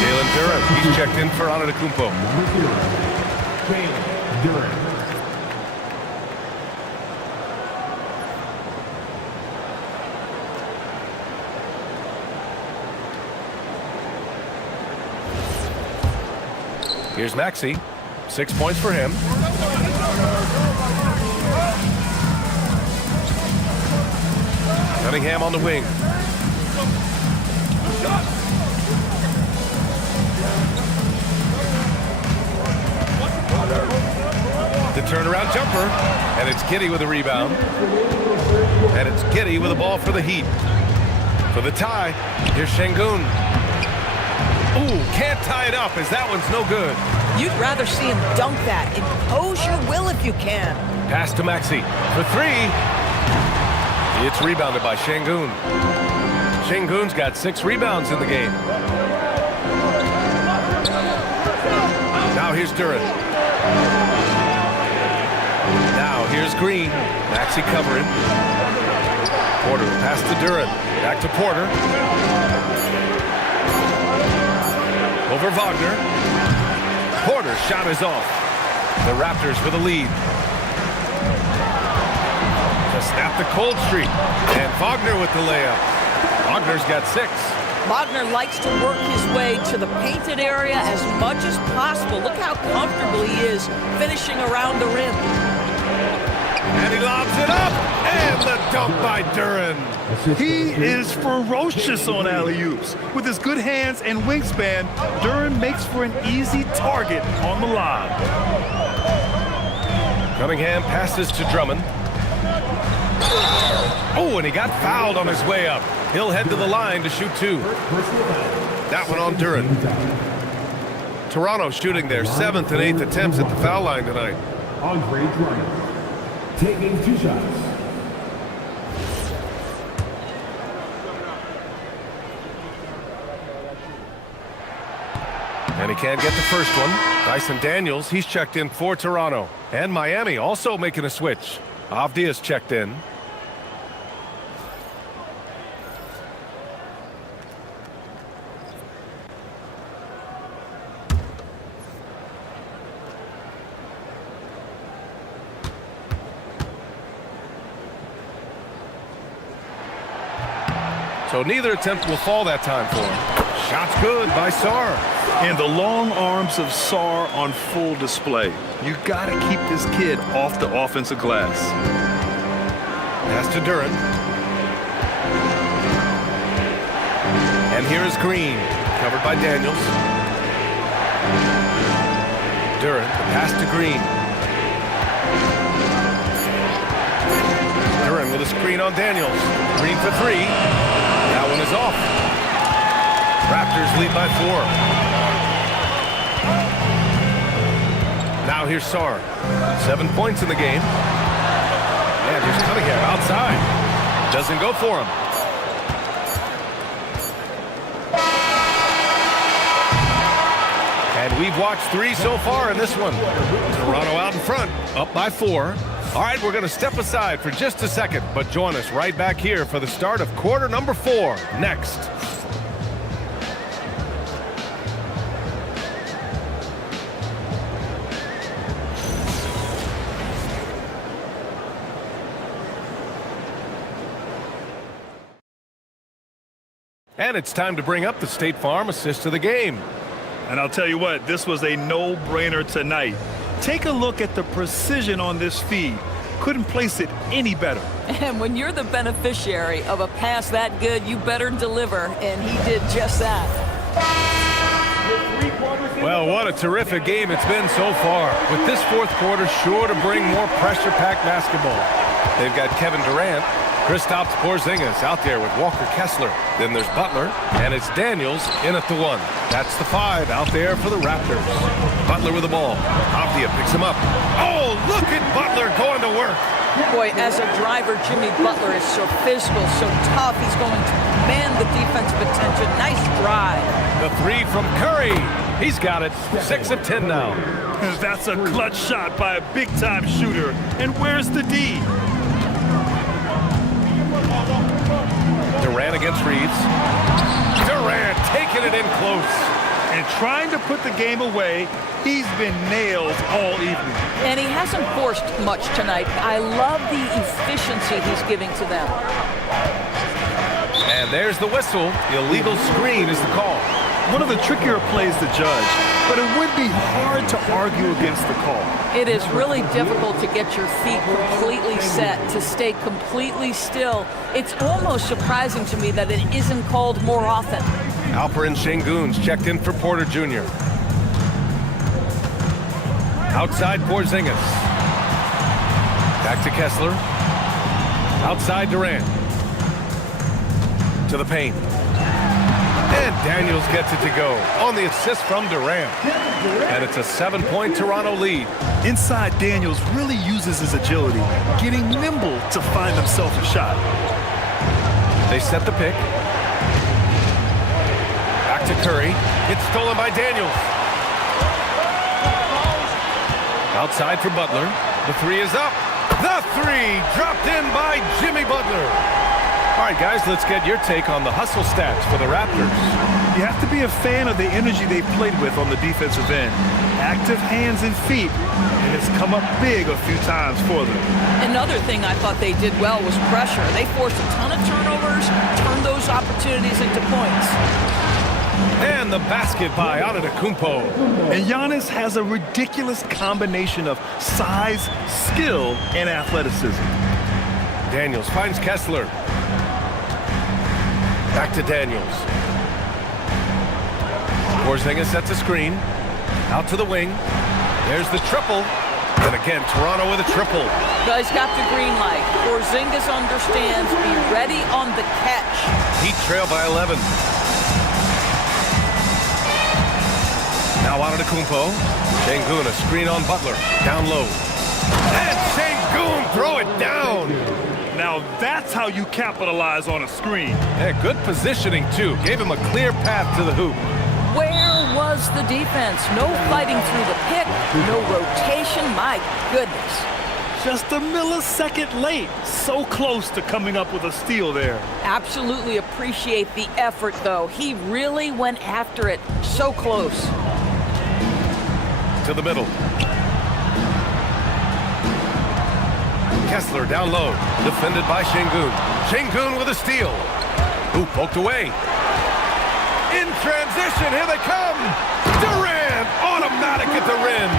Jalen Duren, he's checked in for Antetokounmpo. Number 0, Jalen Duren. Here's Maxey. 6 points for him. Cunningham on the wing. The turnaround jumper. And it's Giddey with a rebound. And it's Giddey with a ball for the Heat. For the tie, here's Şengün. Ooh, can't tie it up as that one's no good. You'd rather see him dunk that. Impose your will if you can. Pass to Maxey for 3. It's rebounded by Şengün. Şengün's got 6 rebounds in the game. Now here's Duren. Now here's Green. Maxey covering. Porter pass to Duren. Back to Porter. Over Wagner. Porter's shot is off. The Raptors with a lead. To snap the cold streak. And Wagner with the layup. Wagner's got 6. Wagner likes to work his way to the painted area as much as possible. Look how comfortable he is finishing around the rim. And he lobs it up. And the dunk by Duren. He is ferocious on alley-oops. With his good hands and wingspan, Duren makes for an easy target on the lob. Cunningham passes to Drummond. Oh, and he got fouled on his way up. He'll head to the line to shoot 2. That one on Duren. Toronto shooting their 7th and 8th attempts at the foul line tonight. Andre Drummond. Taking 2 shots. And he can't get the first one. Dyson Daniels, he's checked in for Toronto. And Miami also making a switch. Avdia's checked in. So neither attempt will fall that time for him. Shot's good by Sarr. And the long arms of Sarr on full display. You gotta keep this kid off the offensive glass. Pass to Duren. And here is Green, covered by Daniels. Duren, the pass to Green. Duren with a screen on Daniels. Green for 3. That one is off. Raptors lead by 4. Now here's Sarr. 7 points in the game. And here's Cunningham outside. Doesn't go for him. And we've watched 3 so far in this one. Toronto out in front, up by 4. All right, we're going to step aside for just a second, but join us right back here for the start of quarter number 4 next. And it's time to bring up the State Farm assist of the game. And I'll tell you what, this was a no-brainer tonight. Take a look at the precision on this feed. Couldn't place it any better. And when you're the beneficiary of a pass that good, you better deliver, and he did just that. Well, what a terrific game it's been so far. With this 4th quarter sure to bring more pressure-packed basketball. They've got Kevin Durant, Kristaps Porzingis out there with Walker Kessler. Then there's Butler, and it's Daniels in at the 1. That's the 5 out there for the Raptors. Butler with the ball. Avdia picks him up. Oh, look at Butler going to work. Boy, as a driver, Jimmy Butler is so physical, so tough. He's going to command the defensive attention. Nice drive. The 3 from Curry. He's got it. 6 of 10 now. That's a clutch shot by a big-time shooter. And where's the D? Durant against Reeves. Durant taking it in close. and trying to put the game away. He's been nailed all evening. And he hasn't forced much tonight. I love the efficiency he's giving to them. And there's the whistle. Illegal screen is the call. One of the trickier plays to judge, but it would be hard to argue against the call. It is really difficult to get your feet completely set, to stay completely still. It's almost surprising to me that it isn't called more often. Alperen Şengün's checked in for Porter Jr. Outside Porzingis. Back to Kessler. Outside Durant. To the paint. And Daniels gets it to go on the assist from Durant. And it's a 7-point Toronto lead. Inside, Daniels really uses his agility, getting nimble to find himself a shot. They set the pick. Back to Curry. It's stolen by Daniels. Outside for Butler. The three is up. The three dropped in by Jimmy Butler. All right, guys, let's get your take on the hustle stats for the Raptors. You have to be a fan of the energy they've played with on the defensive end. Active hands and feet, and it's come up big a few times for them. Another thing I thought they did well was pressure. They forced a ton of turnovers, turned those opportunities into points. And the basket by Antetokounmpo. And Giannis has a ridiculous combination of size, skill, and athleticism. Daniels finds Kessler. Back to Daniels. Porzingis sets a screen. Out to the wing. There's the triple. And again, Toronto with a triple. Guys got the green light. Porzingis understands. Be ready on the catch. Heat trail by 11. Now Antetokounmpo. Şengün, a screen on Butler. Down low. And Şengün, throw it down. Now that's how you capitalize on a screen. Yeah, good positioning, too. Gave him a clear path to the hoop. Where was the defense? No fighting through the pick. No rotation. My goodness. Just a millisecond late. So close to coming up with a steal there. Absolutely appreciate the effort, though. He really went after it. So close. To the middle. Kessler down low, defended by Şengün. Şengün with a steal. Ooh, poked away. In transition, here they come. Durant, automatic at the rim.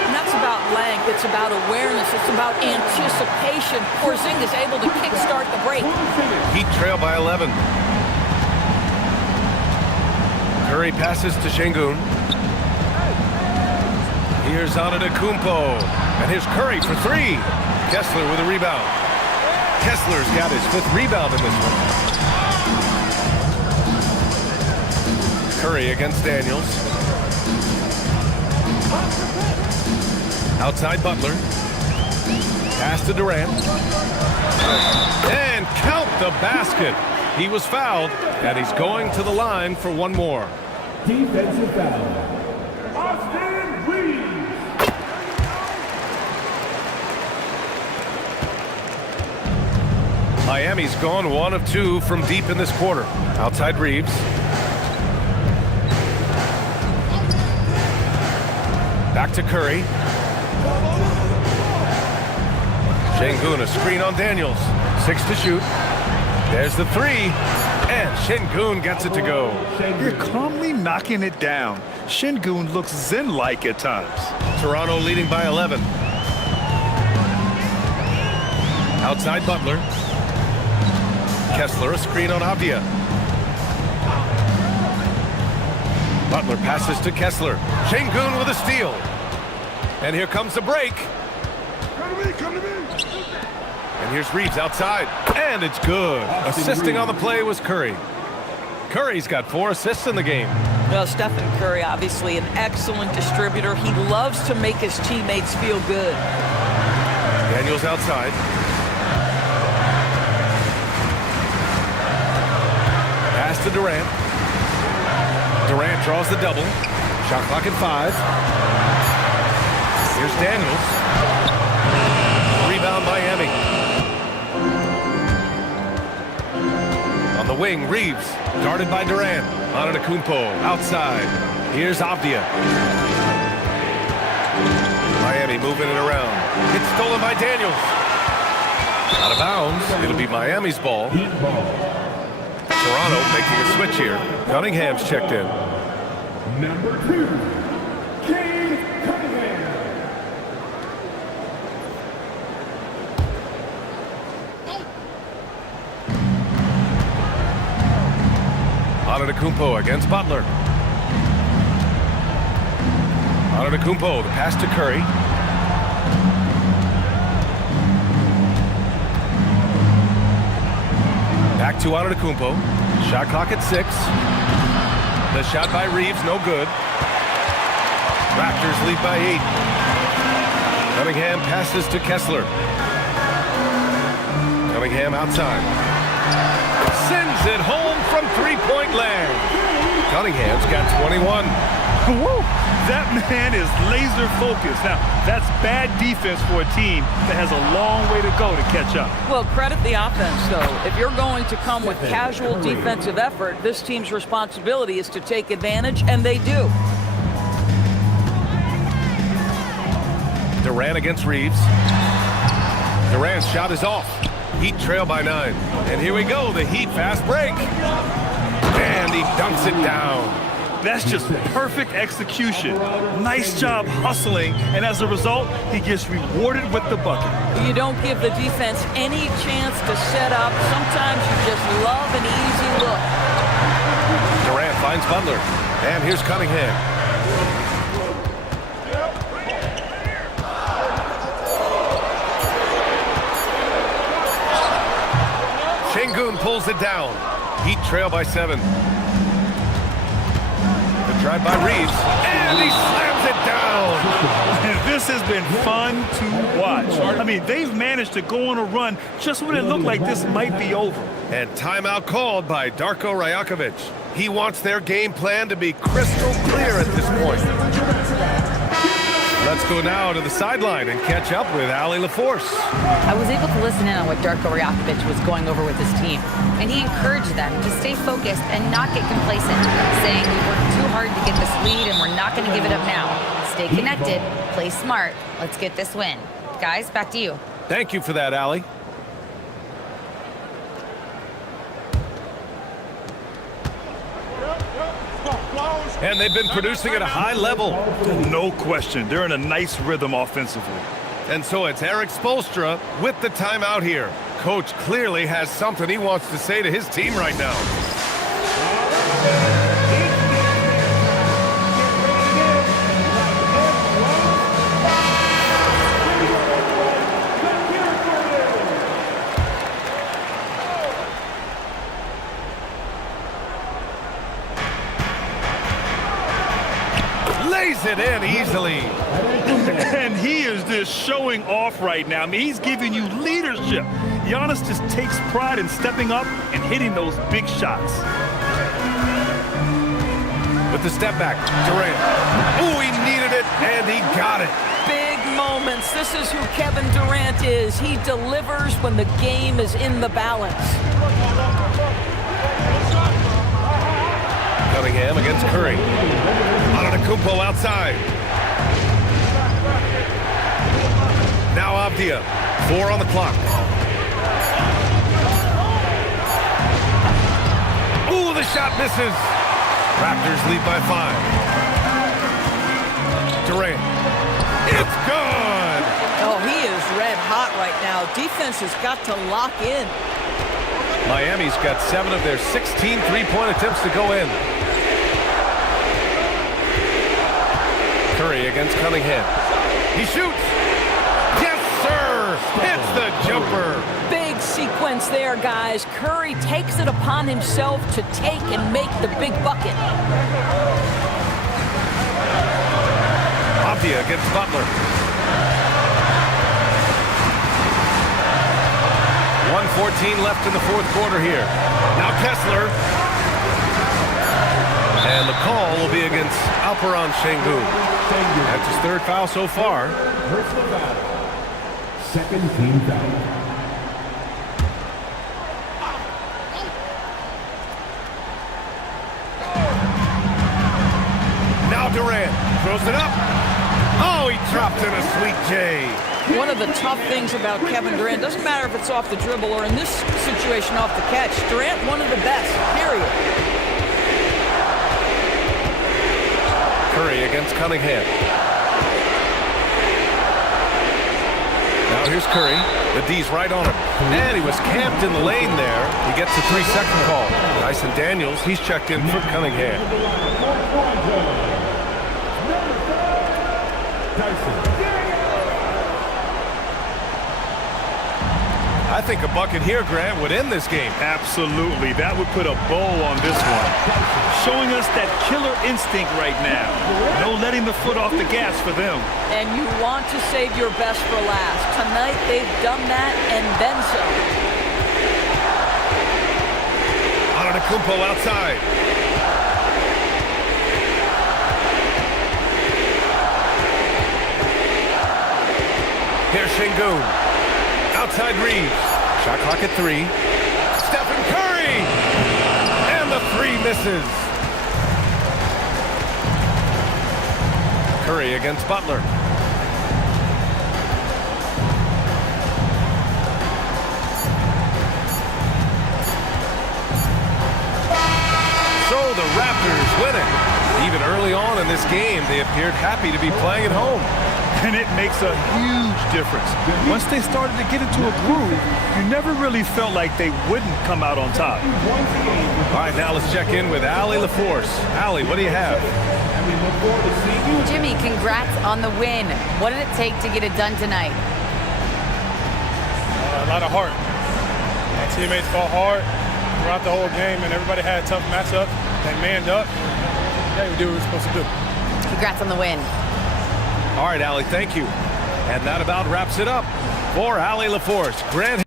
And that's about length. It's about awareness. It's about anticipation. Porzingis able to kickstart the break. Heat trail by 11. Curry passes to Şengün. Here's Antetokounmpo. And here's Curry for three. Kessler with a rebound. Kessler's got his 5th rebound in this one. Curry against Daniels. Outside Butler. Pass to Durant. And count the basket. He was fouled, and he's going to the line for one more. Defensive foul. Austin Reeves. Miami's gone 1 of 2 from deep in this quarter. Outside Reeves. Back to Curry. Şengün, a screen on Daniels. 6 to shoot. There's the three. And Şengün gets it to go. You're calmly knocking it down. Şengün looks zen-like at times. Toronto leading by 11. Outside Butler. Kessler, a screen on Avdia. Butler passes to Kessler. Şengün with a steal. And here comes the break. Come to me. And here's Reeves outside. And it's good. Assisting on the play was Curry. Curry's got 4 assists in the game. Well, Stephen Curry, obviously an excellent distributor. He loves to make his teammates feel good. Daniels outside. Pass to Durant. Durant draws the double. Shot clock at 5. Here's Daniels. Rebound Miami. On the wing, Reeves. Guarded by Durant. Antetokounmpo outside. Here's Avdia. Miami moving it around. It's stolen by Daniels. Out of bounds. It'll be Miami's ball. Heat ball. Toronto making a switch here. Cunningham's checked in. Number 2, Cade Cunningham. Antetokounmpo against Butler. Antetokounmpo, the pass to Curry. Back to Antetokounmpo. Shot clock at 6. The shot by Reeves, no good. Raptors lead by 8. Cunningham passes to Kessler. Cunningham outside. Sends it home from three-point land. Cunningham's got 21. Woo! That man is laser focused. Now, that's bad defense for a team that has a long way to go to catch up. Well, credit the offense, though. If you're going to come with casual defensive effort, this team's responsibility is to take advantage, and they do. Durant against Reeves. Durant's shot is off. Heat trail by 9. And here we go, the Heat fast break. And he dunks it down. That's just perfect execution. Nice job hustling, and as a result, he gets rewarded with the bucket. You don't give the defense any chance to set up. Sometimes you just love an easy look. Durant finds Butler. And here's Cunningham. Şengün pulls it down. Heat trail by 7. The drive by Reeves. And he slams it down. And this has been fun to watch. I mean, they've managed to go on a run just when it looked like this might be over. And timeout called by Darko Rajakovic. He wants their game plan to be crystal clear at this point. Let's go now to the sideline and catch up with Allie LaForce. I was able to listen in on what Darko Rajakovic was going over with his team, and he encouraged them to stay focused and not get complacent, saying we worked too hard to get this lead and we're not going to give it up now. Stay connected, play smart, let's get this win. Guys, back to you. Thank you for that, Allie. And they've been producing at a high level. No question. They're in a nice rhythm offensively. And so it's Eric Spoelstra with the timeout here. Coach clearly has something he wants to say to his team right now. Lays it in easily. And he is just showing off right now. I mean, he's giving you leadership. Giannis just takes pride in stepping up and hitting those big shots. With the step back, Durant. Oh, he needed it, and he got it. Big moments. This is who Kevin Durant is. He delivers when the game is in the balance. Cunningham against Curry. Antetokounmpo outside. Now Avdia. 4 on the clock. Ooh, the shot misses. Raptors lead by 5. Durant. It's good. Oh, he is red hot right now. Defense has got to lock in. Miami's got 7 of their 16 three-point attempts to go in. Curry against Cunningham. He shoots. Yes, sir. Hits the jumper. Big sequence there, guys. Curry takes it upon himself to take and make the big bucket. Avdia against Butler. 1:14 left in the fourth quarter here. Now Kessler. And the call will be against Alperen Şengün. That's his 3rd foul so far. Personal foul. Second team foul. Now Durant throws it up. Oh, he dropped in a sweet J. One of the tough things about Kevin Durant, doesn't matter if it's off the dribble or in this situation off the catch, Durant, one of the best, period. Curry against Cunningham. Now here's Curry. The D's right on him. And he was camped in the lane there. He gets a 3-second call. Dyson Daniels, he's checked in for Cunningham. I think a bucket here, Grant, would end this game. Absolutely. That would put a bow on this one. Showing us that killer instinct right now. No letting the foot off the gas for them. And you want to save your best for last. Tonight, they've done that and then some. Antetokounmpo outside. Here's Şengün. Outside Reeves. Shot clock at 3. Stephen Curry! And the 3 misses. Curry against Butler. So the Raptors win it. Even early on in this game, they appeared happy to be playing at home. And it makes a huge difference. Once they started to get into a groove, you never really felt like they wouldn't come out on top. All right, now let's check in with Allie LaForce. Allie, what do you have? Jimmy, congrats on the win. What did it take to get it done tonight? A lot of heart. My teammates fought hard throughout the whole game, and everybody had a tough matchup. They manned up. Yeah, we did what we were supposed to do. Congrats on the win. All right, Allie, thank you. And that about wraps it up for Allie LaForce. Grant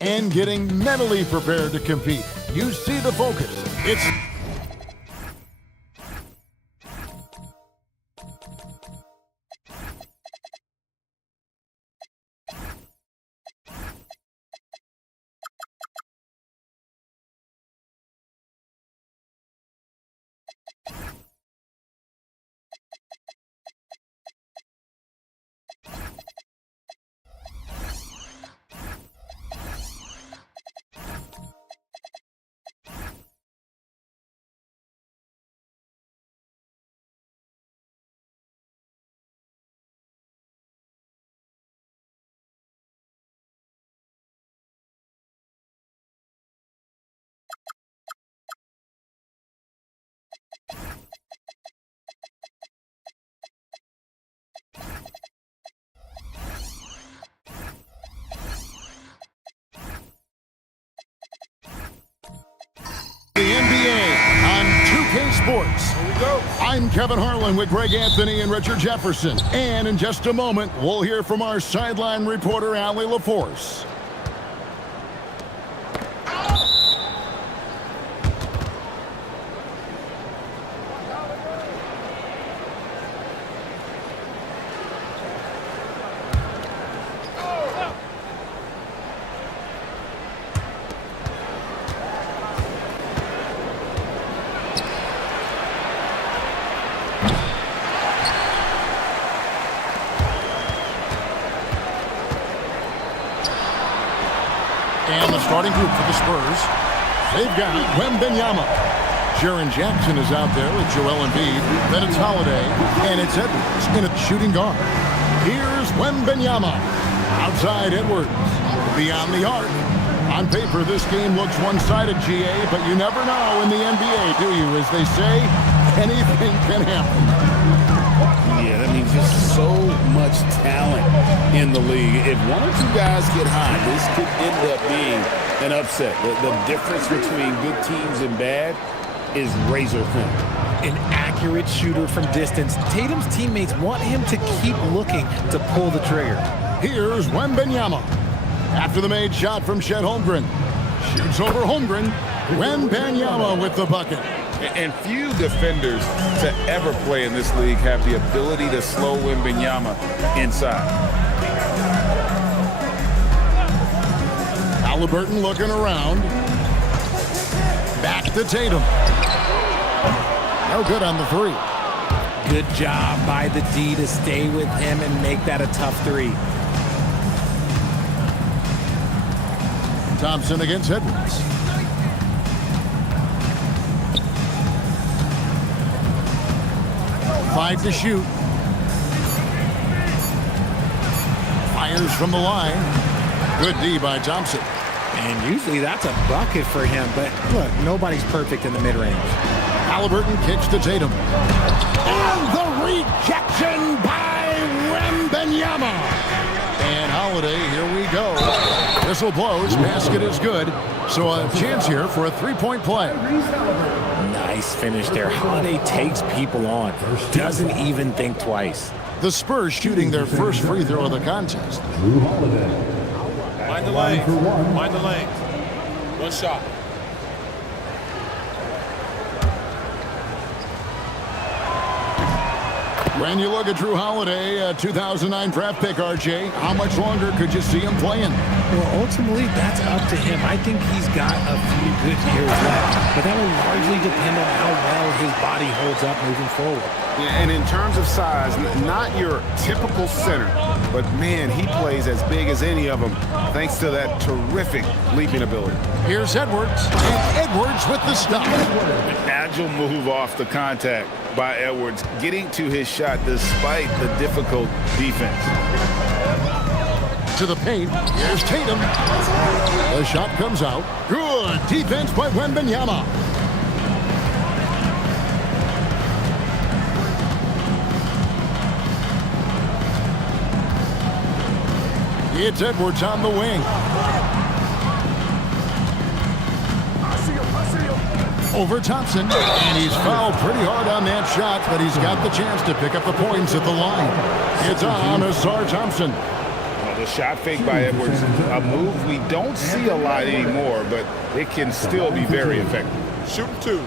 And getting mentally prepared to compete. You see the focus. It's the NBA on 2K Sports. Here we go. I'm Kevin Harlan with Greg Anthony and Richard Jefferson. And in just a moment, we'll hear from our sideline reporter, Allie LaForce. And the starting group for the Spurs, they've got Wembanyama. Jaren Jackson is out there with Joel Embiid. Then it's Holiday, and it's Edwards in a shooting guard. Here's Wembanyama. Outside Edwards. Beyond the arc. On paper, this game looks one-sided, GA, but you never know in the NBA, do you? As they say, anything can happen. Yeah, that means just so much talent in the league. If one or two guys get hot, this could end up being an upset. The difference between good teams and bad is razor thin. An accurate shooter from distance. Tatum's teammates want him to keep looking to pull the trigger. Here's Wembanyama. After the made shot from Chet Holmgren. Shoots over Holmgren. Wembanyama with the bucket. And few defenders to ever play in this league have the ability to slow Wembanyama inside. Halliburton looking around. Back to Tatum. No good on the three. Good job by the D to stay with him and make that a tough three. Thompson against Edwards. Five to shoot. Fires from the line. Good D by Thompson. And usually that's a bucket for him, but look, nobody's perfect in the mid-range. Halliburton kicks to Tatum. And the rejection by Wembanyama. And Holiday, here we go. Whistle blows, basket is good. So a chance here for a three-point play. Nice finish there. Holiday takes people on. Doesn't even think twice. The Spurs shooting their first free throw of the contest. Drew Holiday. Mind the lanes. Mind the lanes. One shot. When you look at Drew Holiday, a 2009 draft pick, RJ, how much longer could you see him playing? Well, ultimately, that's up to him. I think he's got a few good years left, but that will largely depend on how well his body holds up moving forward. Yeah, and in terms of size, not your typical center, but man, he plays as big as any of them thanks to that terrific leaping ability. Here's Edwards, and Edwards with the stop. An agile move off the contact by Edwards, getting to his shot despite the difficult defense. To the paint, here's Tatum. The shot comes out. Good defense by Wembanyama. It's Edwards on the wing. Over Thompson, and he's fouled pretty hard on that shot, but he's got the chance to pick up the points at the line. It's on Ausar Thompson. Well, the shot fake by Edwards, a move we don't see a lot anymore, but it can still be very effective. Shoot two.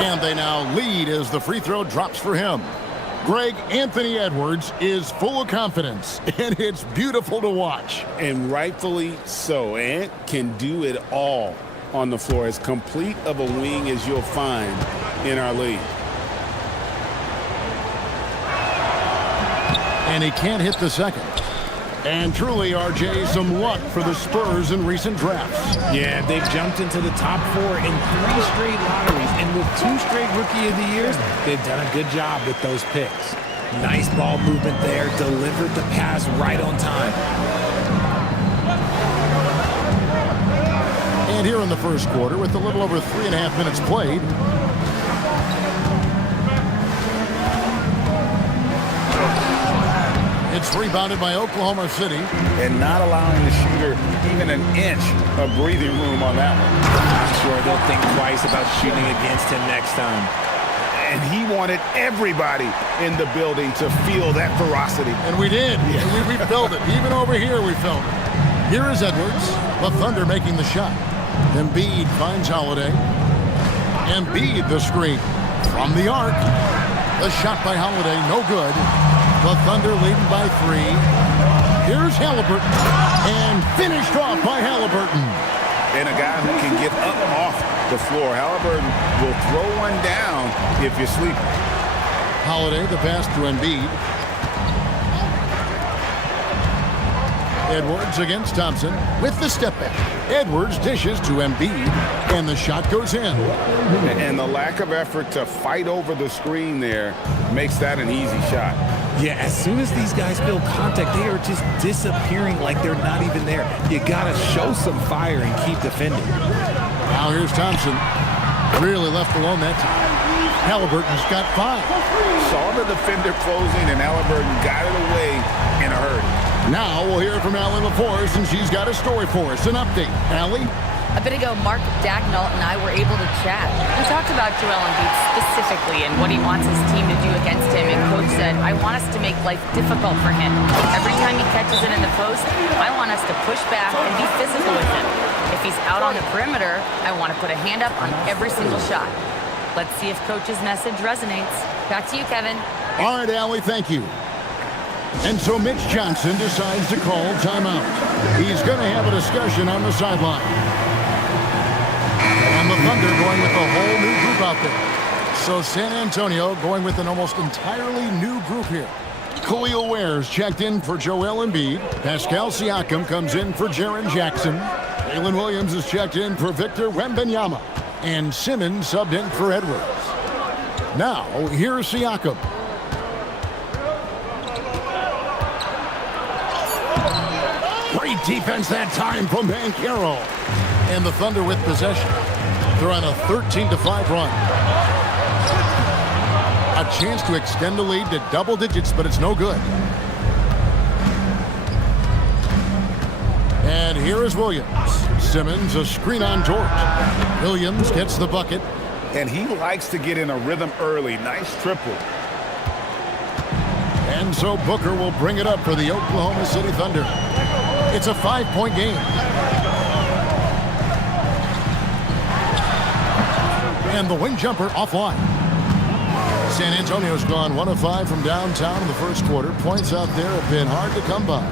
And they now lead as the free throw drops for him. Greg, Anthony Edwards is full of confidence, and it's beautiful to watch. And rightfully so. Ant can do it all on the floor, as complete of a wing as you'll find in our league. And he can't hit the second. And truly, RJ, some luck for the Spurs in recent drafts. Yeah, they've jumped into the top 4 in 3 straight lotteries, and with 2 straight Rookie of the Years, they've done a good job with those picks. Nice ball movement there, delivered the pass right on time. And here in the first quarter, with a little over 3.5 minutes played, it's rebounded by Oklahoma City. And not allowing the shooter even an inch of breathing room on that one. I'm sure they'll think twice about shooting against him next time. And he wanted everybody in the building to feel that ferocity. And we did. Yeah. We felt it. Even over here, we felt it. Here is Edwards. The Thunder making the shot. Embiid finds Holiday. Embiid the screen. From the arc. The shot by Holiday, no good. The Thunder leading by 3. Here's Halliburton. And finished off by Halliburton. And a guy who can get up off the floor. Halliburton will throw one down if you're sleeping. Holiday, the pass to Embiid. Edwards against Thompson with the step back. Edwards dishes to Embiid, and the shot goes in. And the lack of effort to fight over the screen there makes that an easy shot. Yeah, as soon as these guys feel contact, they are just disappearing like they're not even there. You gotta show some fire and keep defending. Now here's Thompson. Really left alone that time. Halliburton's got 5. Saw the defender closing, and Halliburton got it away in a hurry. Now we'll hear from Allie LaForce, and she's got a story for us. An update. Allie? A bit ago, Mark Dagnall and I were able to chat. We talked about Joel Embiid specifically and what he wants his team to do against him. And Coach said, I want us to make life difficult for him. Every time he catches it in the post, I want us to push back and be physical with him. If he's out on the perimeter, I want to put a hand up on every single shot. Let's see if Coach's message resonates. Back to you, Kevin. All right, Allie, thank you. And so Mitch Johnson decides to call timeout. He's going to have a discussion on the sideline. On the Thunder going with a whole new group out there. So San Antonio going with an almost entirely new group here. Khalil Ware's checked in for Joel Embiid. Pascal Siakam comes in for Jaren Jackson. Jalen Williams is checked in for Victor Wembanyama. And Simmons subbed in for Edwards. Now, here's Siakam. Great defense that time from Banchero. And the Thunder with possession. They're on a 13-5 run. A chance to extend the lead to double digits, but it's no good. And here is Williams. Simmons, a screen on George. Williams gets the bucket. And he likes to get in a rhythm early. Nice triple. And so Booker will bring it up for the Oklahoma City Thunder. It's a 5-point game. And the wing jumper offline. San Antonio's gone 1 of 5 from downtown in the first quarter. Points out there have been hard to come by.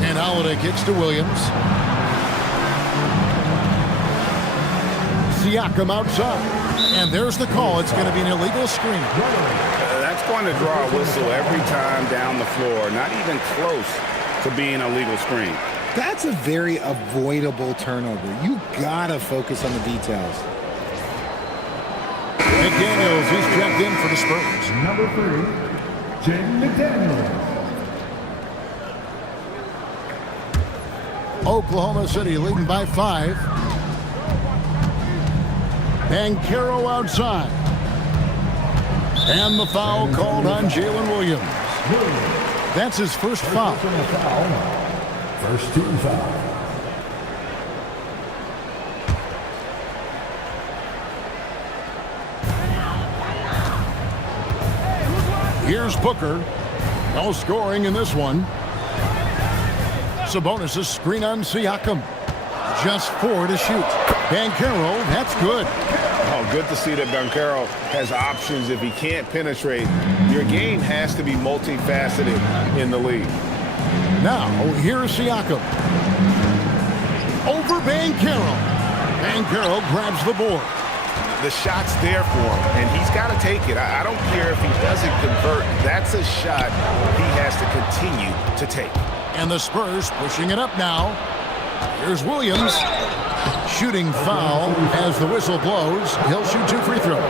And Holiday kicks to Williams. Siakam outside. And there's the call. It's going to be an illegal screen. That's going to draw a whistle every time down the floor. Not even close to being a legal screen. That's a very avoidable turnover. You got to focus on the details. McDaniels, he's checked in for the Spurs. Number 3, Jaden McDaniels. Oklahoma City leading by 5. Banchero outside. And the foul called on Jalen Williams. That's his first foul. First team foul. Here's Booker. No scoring in this one. Sabonis' screen on Siakam. Just 4 to shoot. Banchero, that's good. Oh, good to see that Banchero has options if he can't penetrate. Your game has to be multifaceted in the league. Now, here's Siakam. Over Banchero. Banchero grabs the board. The shot's there for him, and he's got to take it. I don't care if he doesn't convert. That's a shot he has to continue to take. And the Spurs pushing it up now. Here's Williams. Shooting foul as the whistle blows. He'll shoot 2 free throws.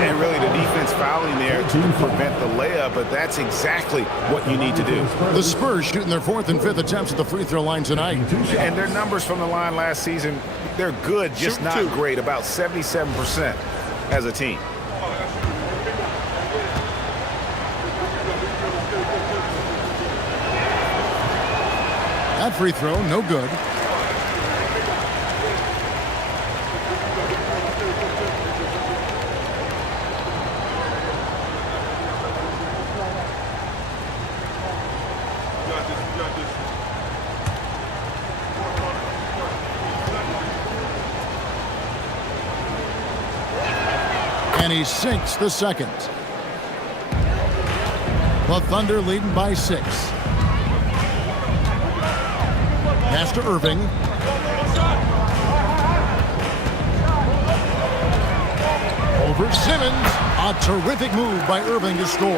And really the defense fouling there to prevent the layup, but that's exactly what you need to do. The Spurs shooting their 4th and 5th attempts at the free throw line tonight. And their numbers from the line last season, they're good, just not great, about 77% as a team. That free throw, no good. And he sinks the second. The Thunder leading by 6. Pass to Irving. Over Simmons. A terrific move by Irving to score.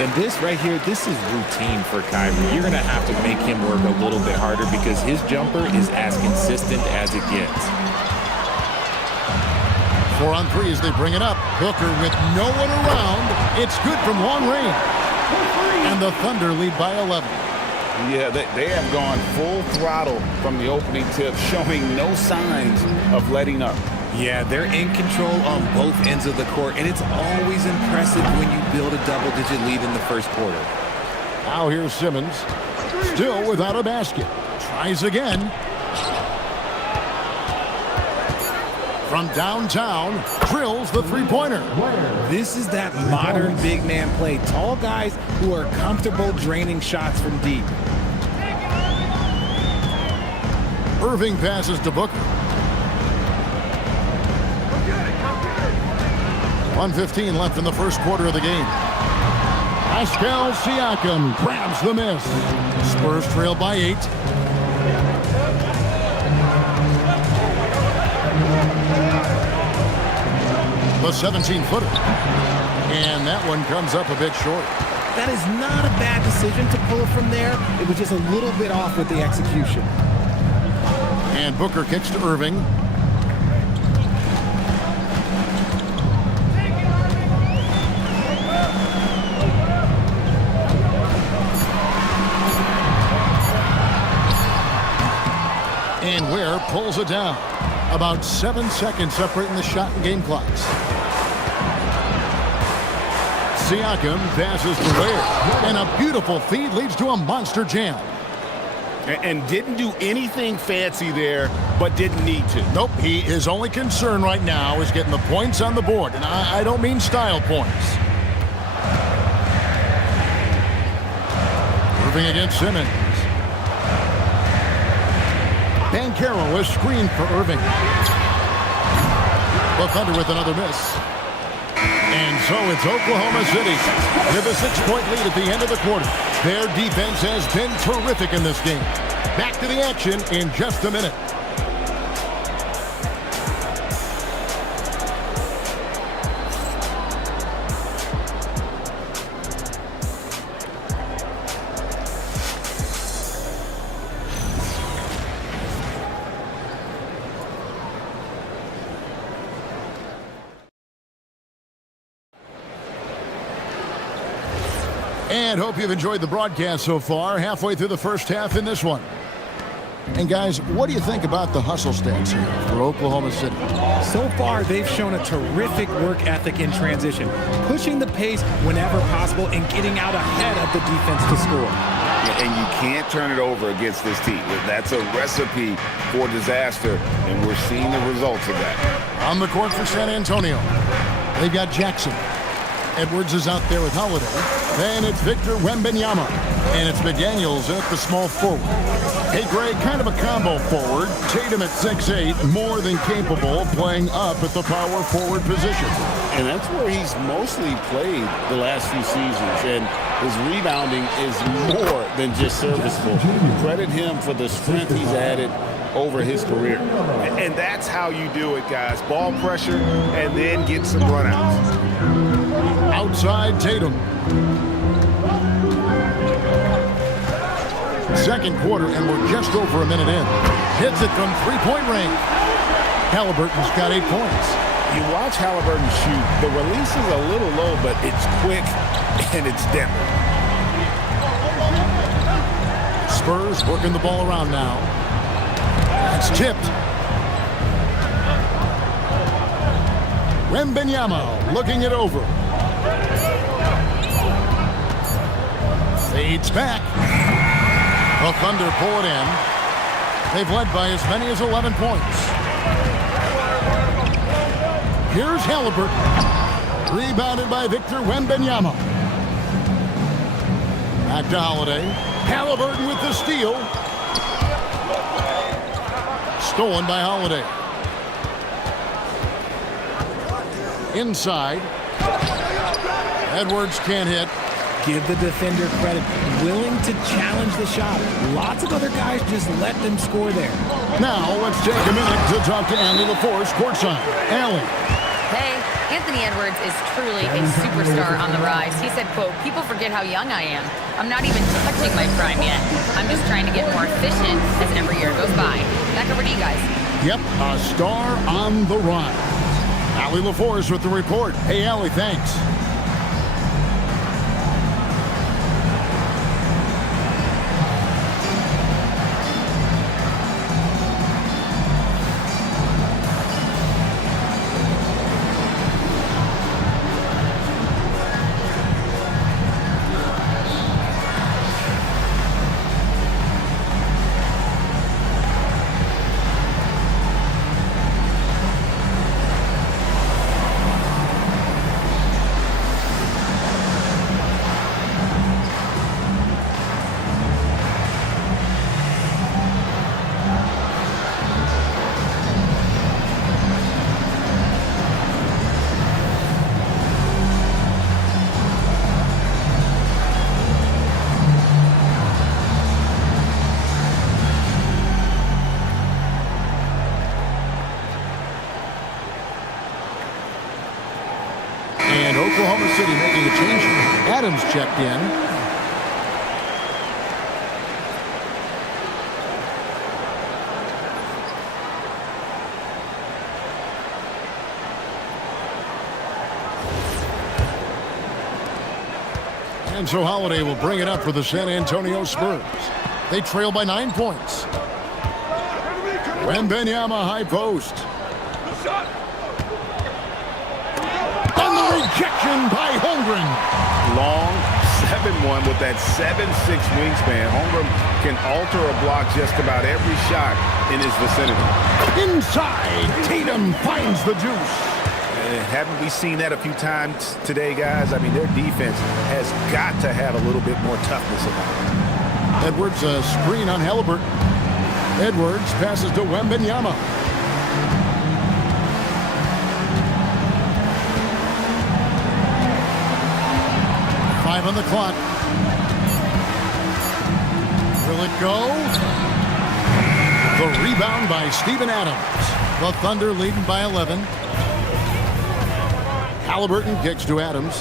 And this right here, this is routine for Kyrie. You're going to have to make him work a little bit harder because his jumper is as consistent as it gets. 4 on 3 as they bring it up. Booker with no one around. It's good from long range. And the Thunder lead by 11. Yeah, they have gone full throttle from the opening tip, showing no signs of letting up. Yeah, they're in control on both ends of the court, and it's always impressive when you build a double-digit lead in the first quarter. Now here's Simmons. Still without a basket. Tries again. From downtown, drills the three-pointer. This is that modern big man play. Tall guys who are comfortable draining shots from deep. Irving passes to Booker. 1:15 left in the first quarter of the game. Pascal Siakam grabs the miss. Spurs trail by 8. The 17-footer. And that one comes up a bit short. That is not a bad decision to pull it from there. It was just a little bit off with the execution. And Booker kicks to Irving. And Ware pulls it down. About 7 seconds separating the shot and game clocks. Siakam passes to Ware. And a beautiful feed leads to a monster jam. And didn't do anything fancy there, but didn't need to. Nope, his only concern right now is getting the points on the board. And I don't mean style points. Irving against Simmons. Banchero is screened for Irving. The Thunder with another miss. And so it's Oklahoma City with a 6-point lead at the end of the quarter. Their defense has been terrific in this game. Back to the action in just a minute. And hope you've enjoyed the broadcast so far. Halfway through the first half in this one. And guys, what do you think about the hustle stats here for Oklahoma City? So far, they've shown a terrific work ethic in transition, pushing the pace whenever possible and getting out ahead of the defense to score. And you can't turn it over against this team. That's a recipe for disaster, and we're seeing the results of that. On the court for San Antonio, they've got Jackson. Edwards is out there with Holiday. Then it's Victor Wembanyama. And it's McDaniels at the small forward. Hey, Greg, kind of a combo forward. Tatum at 6'8", more than capable of playing up at the power forward position. And that's where he's mostly played the last few seasons. And his rebounding is more than just serviceable. Credit him for the strength he's added over his career. And that's how you do it, guys. Ball pressure and then get some runouts. Outside Tatum. Second quarter, and we're just over a minute in. Hits it from three-point range. Halliburton's got 8 points. You watch Halliburton shoot. The release is a little low, but it's quick and it's deadly. Spurs working the ball around now. It's tipped. Wembanyama looking it over. Fades back. The Thunder pull it in. They've led by as many as 11 points. Here's Halliburton. Rebounded by Victor Wembanyama. Back to Holiday. Halliburton with the steal. Stolen by Holiday. Inside. Edwards can't hit. Give the defender credit. Willing to challenge the shot. Lots of other guys just let them score there. Now let's take a minute to talk to Allie LaForce courtside. Allie. Hey, Anthony Edwards is truly a superstar on the rise. He said, quote, "People forget how young I am. I'm not even touching my prime yet. I'm just trying to get more efficient as every year goes by." Back over to you guys. Yep, a star on the rise. Allie LaForce with the report. Hey, Allie, thanks. Oklahoma City making a change. Adams checked in. And so Holiday will bring it up for the San Antonio Spurs. They trail by 9 points. Wembanyama high post. And the rejection by Holmgren. Long 7-1 with that 7'6" wingspan. Holmgren can alter a block just about every shot in his vicinity. Inside, Tatum finds the juice. Haven't we seen that a few times today, guys? I mean, their defense has got to have a little bit more toughness about it. Edwards a screen on Halliburton. Edwards passes to Wembanyama. Five on the clock. Will it go? The rebound by Steven Adams. The Thunder leading by 11. Halliburton kicks to Adams.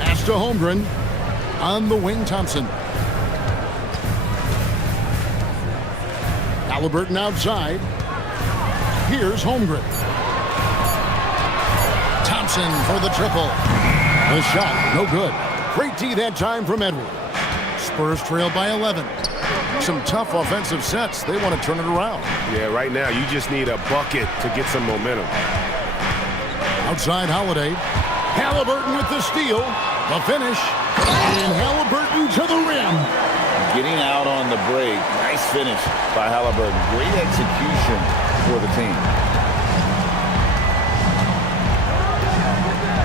Pass to Holmgren. On the wing, Thompson. Halliburton outside. Here's Holmgren. Thompson for the triple. The shot, no good. Great D that time from Edwards. Spurs trail by 11. Some tough offensive sets. They want to turn it around. Yeah, right now you just need a bucket to get some momentum. Outside Holiday. Halliburton with the steal. The finish. And Halliburton to the rim. Getting out on the break. Nice finish by Halliburton. Great execution for the team.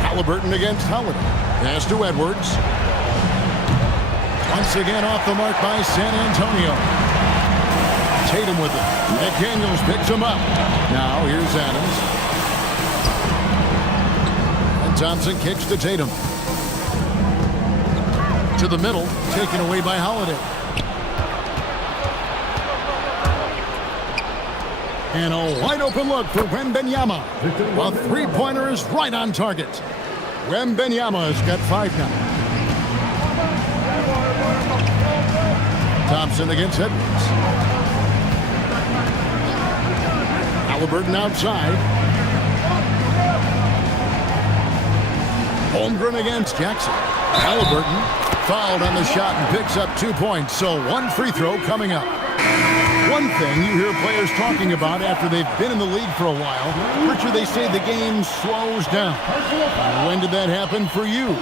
Halliburton against Holiday. Pass to Edwards. Once again off the mark by San Antonio. Tatum with it. McDaniels picks him up. Now here's Adams. Thompson kicks to Tatum. To the middle, taken away by Holiday. And a wide open look for Wembanyama. A three-pointer is right on target. Wembanyama has got 5 now. Thompson against Edwards. Halliburton outside. Holmgren against Jackson. Halliburton fouled on the shot and picks up 2 points. So one free throw coming up. One thing you hear players talking about after they've been in the league for a while, Richard, they say the game slows down. When did that happen for you?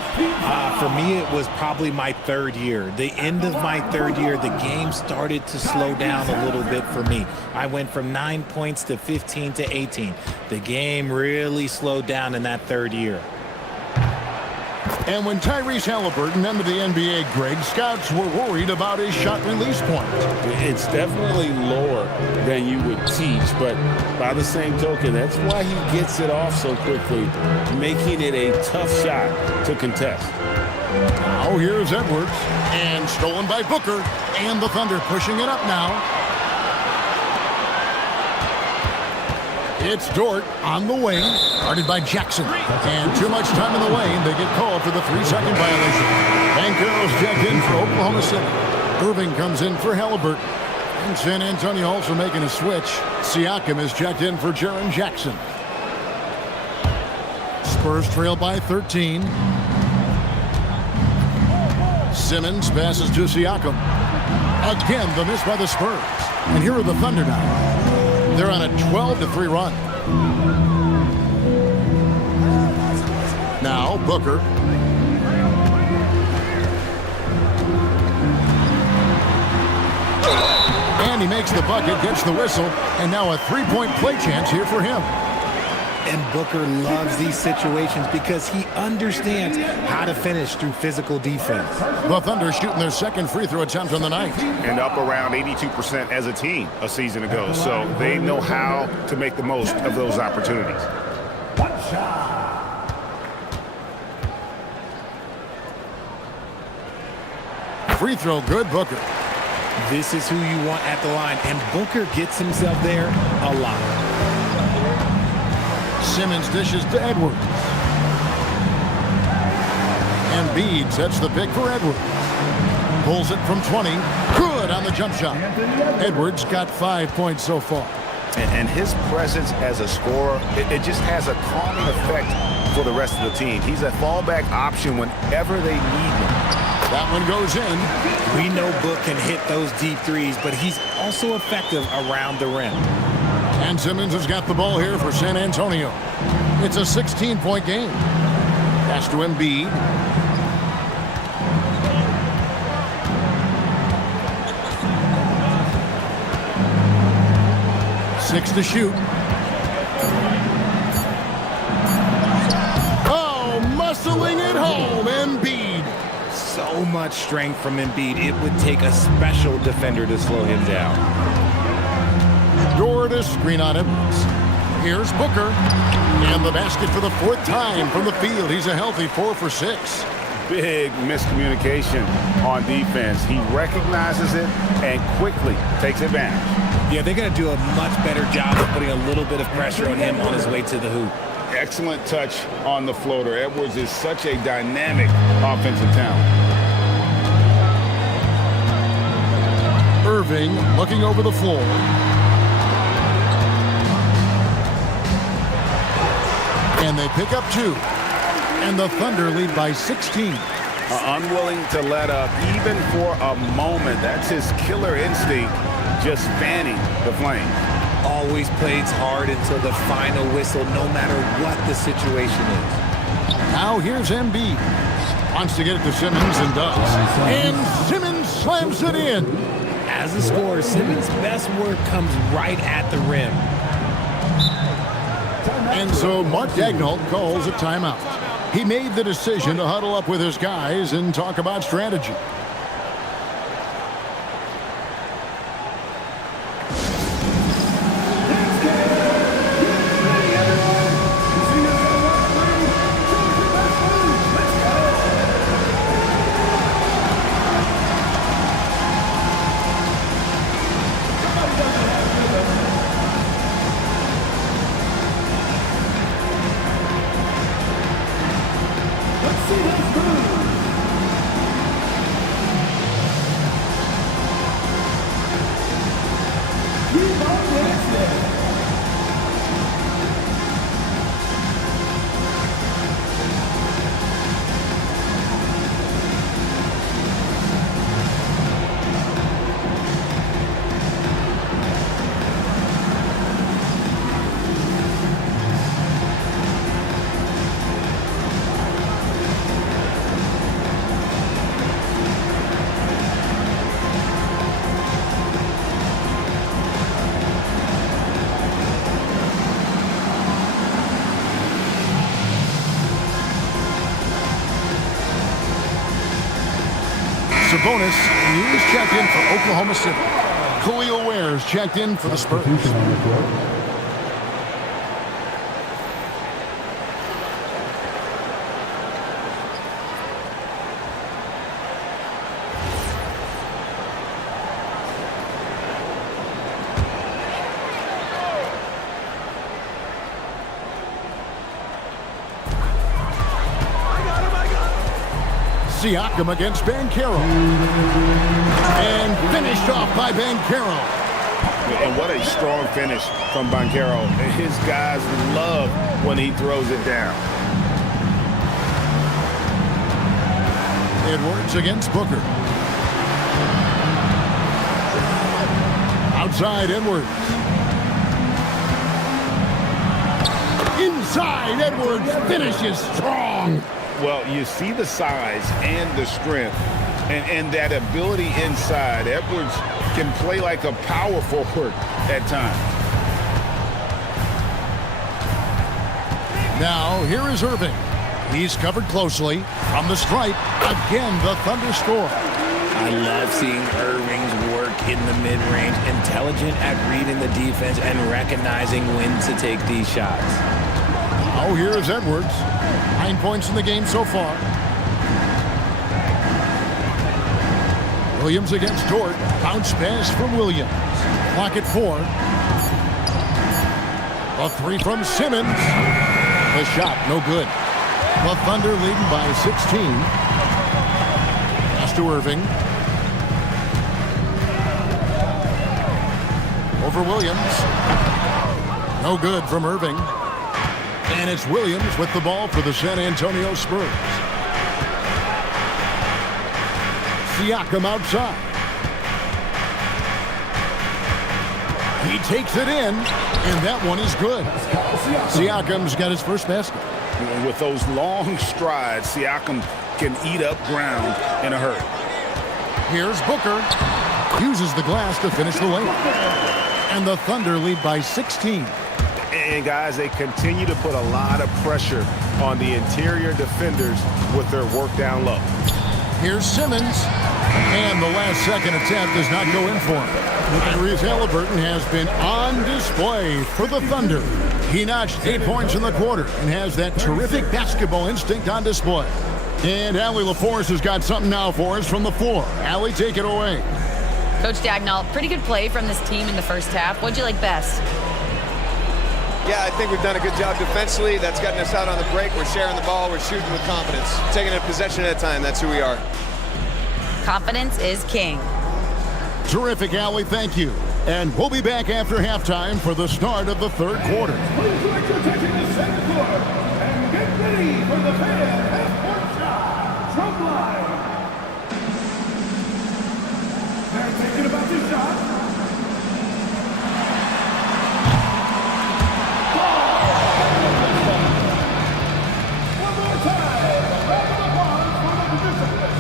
For me, it was probably my 3rd year. The end of my 3rd year, the game started to slow down a little bit for me. I went from 9 points to 15 to 18. The game really slowed down in that 3rd year. And when Tyrese Halliburton entered the NBA, Greg, scouts were worried about his shot release point. It's definitely lower than you would teach, but by the same token, that's why he gets it off so quickly, making it a tough shot to contest. Now here's Edwards, and stolen by Booker, and the Thunder pushing it up now. It's Dort on the wing, guarded by Jackson. And too much time in the lane. They get called for the 3-second violation. Bankero's checked in for Oklahoma City. Irving comes in for Halliburton. And San Antonio also making a switch. Siakam is checked in for Jaren Jackson. Spurs trail by 13. Simmons passes to Siakam. Again, the miss by the Spurs. And here are the Thunder now. They're on a 12-3 run. Now Booker. And he makes the bucket, gets the whistle, and now a three-point play chance here for him. And Booker loves these situations because he understands how to finish through physical defense. The Thunder shooting their second free throw attempt on the night. And up around 82% as a team a season ago. So they know how to make the most of those opportunities. One shot. Free throw good, Booker. This is who you want at the line, and Booker gets himself there a lot. Simmons dishes to Edwards. Embiid sets the pick for Edwards. Pulls it from 20. Good on the jump shot. Edwards got 5 points so far. And his presence as a scorer, it just has a calming effect for the rest of the team. He's a fallback option whenever they need him. That one goes in. We know Book can hit those deep threes, but he's also effective around the rim. And Simmons has got the ball here for San Antonio. It's a 16-point game. Pass to Embiid. Six to shoot. Oh, muscling it home, Embiid. So much strength from Embiid. It would take a special defender to slow him down. Door to screen on Edwards. Here's Booker. And the basket for the 4th time from the field. He's a healthy 4 for 6. Big miscommunication on defense. He recognizes it and quickly takes advantage. Yeah, they're going to do a much better job of putting a little bit of pressure on him on his way to the hoop. Excellent touch on the floater. Edwards is such a dynamic offensive talent. Irving looking over the floor. And they pick up 2. And the Thunder lead by 16. Unwilling to let up even for a moment. That's his killer instinct, just fanning the flames. Always plays hard until the final whistle, no matter what the situation is. Now here's Embiid. Wants to get it to Simmons and does. And Simmons slams it in. As a scorer, Simmons' best work comes right at the rim. And so Mark Daigneault calls a timeout. He made the decision to huddle up with his guys and talk about strategy. Sabonis, he's checked in for Oklahoma City. Khalil Ware's checked in for the Spurs. Siakam against Banchero. And finished off by Banchero. And what a strong finish from Banchero. His guys love when he throws it down. Edwards against Booker. Outside Edwards. Inside Edwards finishes strong. Well, you see the size and the strength and that ability inside. Edwards can play like a power forward at times. Now, here is Irving. He's covered closely. From the stripe, again, the Thunder score. I love seeing Irving's work in the mid-range, intelligent at reading the defense and recognizing when to take these shots. Now, here is Edwards. 9 points in the game so far. Williams against Dort. Bounce pass from Williams. Clock at 4. A 3 from Simmons. The shot, no good. The Thunder leading by 16. Pass to Irving. Over Williams. No good from Irving. And it's Williams with the ball for the San Antonio Spurs. Siakam outside. He takes it in, and that one is good. Siakam's got his first basket. With those long strides, Siakam can eat up ground in a hurry. Here's Booker. Uses the glass to finish the layup. And the Thunder lead by 16. And guys, they continue to put a lot of pressure on the interior defenders with their work down low. Here's Simmons. And the last second attempt does not go in for him. Tyrese Halliburton has been on display for the Thunder. He notched 8 points in the quarter and has that terrific basketball instinct on display. And Allie LaForce has got something now for us from the floor. Allie, take it away. Coach Dagnall, pretty good play from this team in the first half. What'd you like best? Yeah, I think we've done a good job defensively. That's gotten us out on the break. We're sharing the ball. We're shooting with confidence. Taking it possession at a time. That's who we are. Confidence is king. Terrific, Allie. Thank you. And we'll be back after halftime for the start of the third quarter. Please select your taking the second quarter and get ready for the fan half-court shot. Trump line. They're thinking about this shot. One more time. Round of applause for the participants.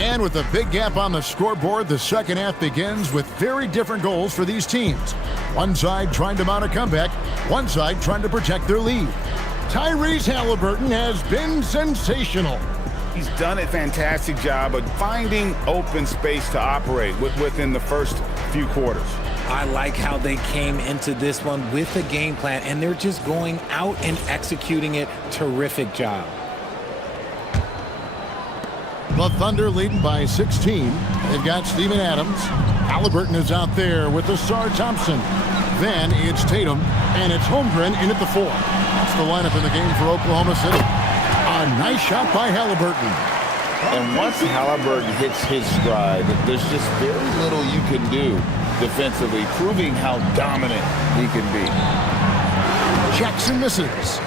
And with a big gap on the scoreboard, the second half begins with very different goals for these teams. One side trying to mount a comeback, one side trying to protect their lead. Tyrese Halliburton has been sensational. He's done a fantastic job of finding open space to operate within the first few quarters. I like how they came into this one with a game plan, and they're just going out and executing it. Terrific job. The Thunder leading by 16. They've got Steven Adams. Halliburton is out there with Ausar Thompson. Then it's Tatum, and it's Holmgren in at the 4. That's the lineup in the game for Oklahoma City. A nice shot by Halliburton. And once Halliburton hits his stride, there's just very little you can do defensively, proving how dominant he can be. Jackson misses.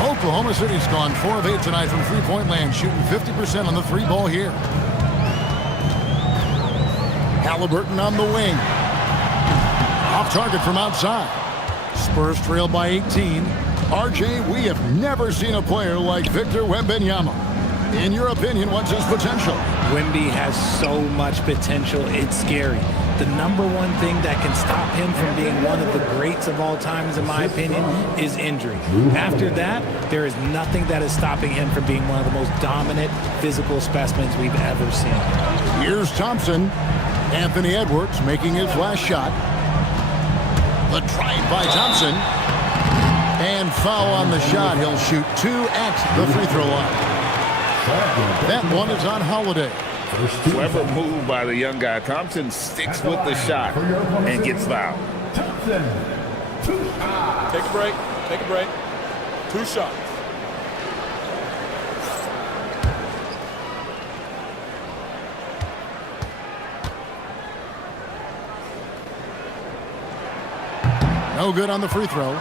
Oklahoma City's gone 4 of 8 tonight from three-point land, shooting 50% on the 3-ball here. Halliburton on the wing. Off target from outside. Spurs trail by 18. RJ, we have never seen a player like Victor Wembanyama. In your opinion, what's his potential? Wemby has so much potential, it's scary. The number one thing that can stop him from being one of the greats of all times, in my opinion, is injury. After that, there is nothing that is stopping him from being one of the most dominant physical specimens we've ever seen. Here's Thompson. Anthony Edwards making his last shot. The drive by Thompson. And foul on the shot. He'll shoot 2 at the free throw line. That one is on Holiday. Clever move by the young guy. Thompson sticks with the shot and gets fouled. Thompson, 2 shots. Take a break. Take a break. 2 shots. No good on the free throw.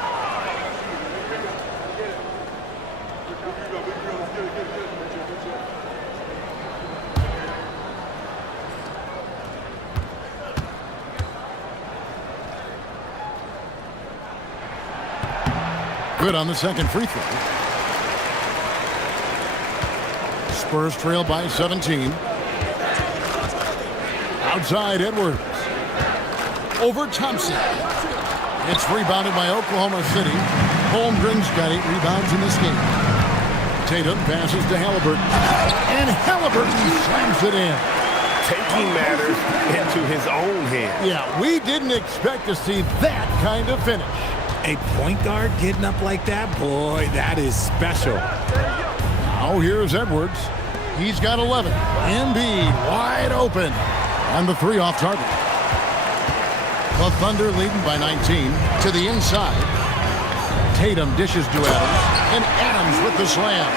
Good on the second free throw. Spurs trail by 17. Outside Edwards. Over Thompson. It's rebounded by Oklahoma City. Holmgren's got 8 rebounds in this game. Tatum passes to Halliburton. And Halliburton slams it in. Taking matters into his own hands. Yeah, we didn't expect to see that kind of finish. A point guard getting up like that, boy, that is special. Now here's Edwards. He's got 11. Embiid wide open. And the 3 off target. The Thunder leading by 19 to the inside. Tatum dishes to Adams. And Adams with the slam.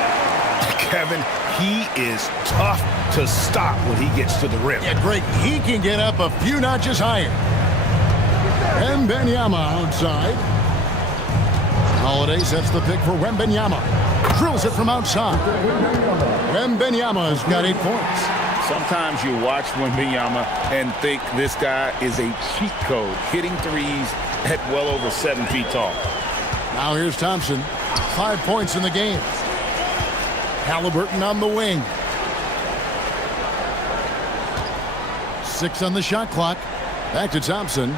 Kevin, he is tough to stop when he gets to the rim. Yeah, great. He can get up a few notches higher. Wembanyama outside. Holiday sets the pick for Wembanyama. Drills it from outside. Wembanyama's got 8 points. Sometimes you watch Wembanyama and think this guy is a cheat code, hitting threes at well over 7 feet tall. Now here's Thompson. 5 points in the game. Halliburton on the wing. 6 on the shot clock. Back to Thompson.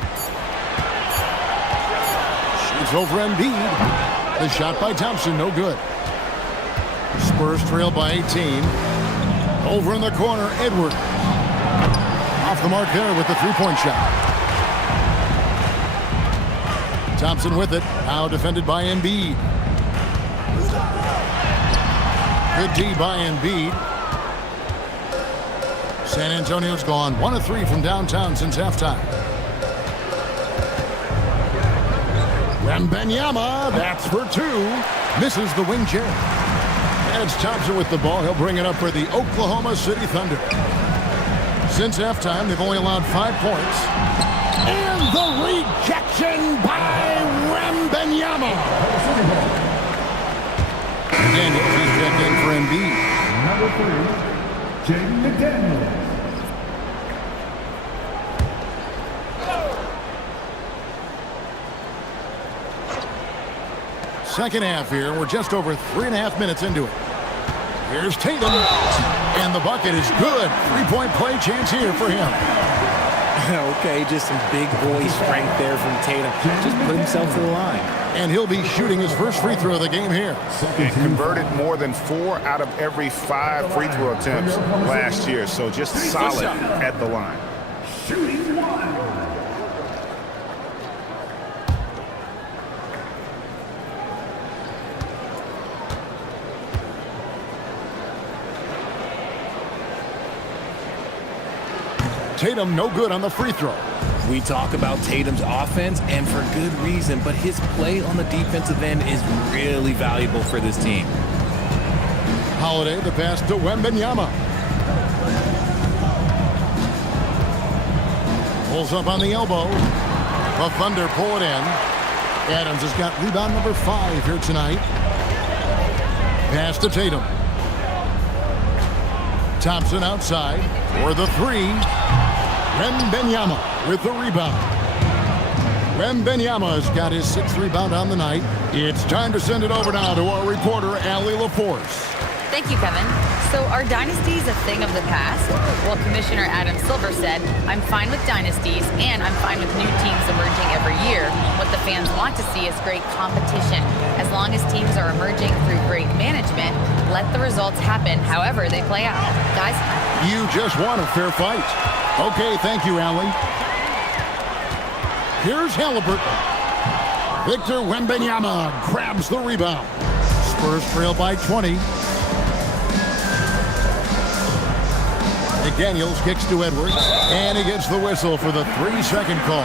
Shoots over Embiid. The shot by Thompson, no good. Spurs trail by 18. Over in the corner, Edwards. Off the mark there with the 3-point shot. Thompson with it. Now defended by Embiid. Good D by Embiid. San Antonio's gone 1 of 3 from downtown since halftime. Wembanyama, that's for 2. Misses the wing chair. It's Thompson with the ball. He'll bring it up for the Oklahoma City Thunder. Since halftime, they've only allowed 5 points. And the rejection by Wembanyama. Daniels is checked in for Embiid. Number 3, Jaden McDaniels. Second half here. We're just over 3.5 minutes into it. Here's Tatum. And the bucket is good. 3-point play chance here for him. Okay, just some big boy strength there from Tatum. Just put himself to the line. And he'll be shooting his first free throw of the game here. And converted more than 4 out of every 5 free throw attempts last year. So just solid at the line. Shooting 1. Tatum no good on the free throw. We talk about Tatum's offense, and for good reason, but his play on the defensive end is really valuable for this team. Holiday, the pass to Wembanyama. Pulls up on the elbow. The Thunder pull it in. Adams has got rebound number 5 here tonight. Pass to Tatum. Thompson outside for the 3. Wembanyama with the rebound. Wembanyama's got his 6th rebound on the night. It's time to send it over now to our reporter, Allie LaForce. Thank you, Kevin. So are dynasties a thing of the past? Well, Commissioner Adam Silver said, I'm fine with dynasties and I'm fine with new teams emerging every year. What the fans want to see is great competition. As long as teams are emerging through great management, let the results happen however they play out. Guys? You just want a fair fight. Okay, thank you, Allie. Here's Halliburton. Victor Wembanyama grabs the rebound. Spurs trail by 20. McDaniels kicks to Edwards, and he gets the whistle for the 3-second call.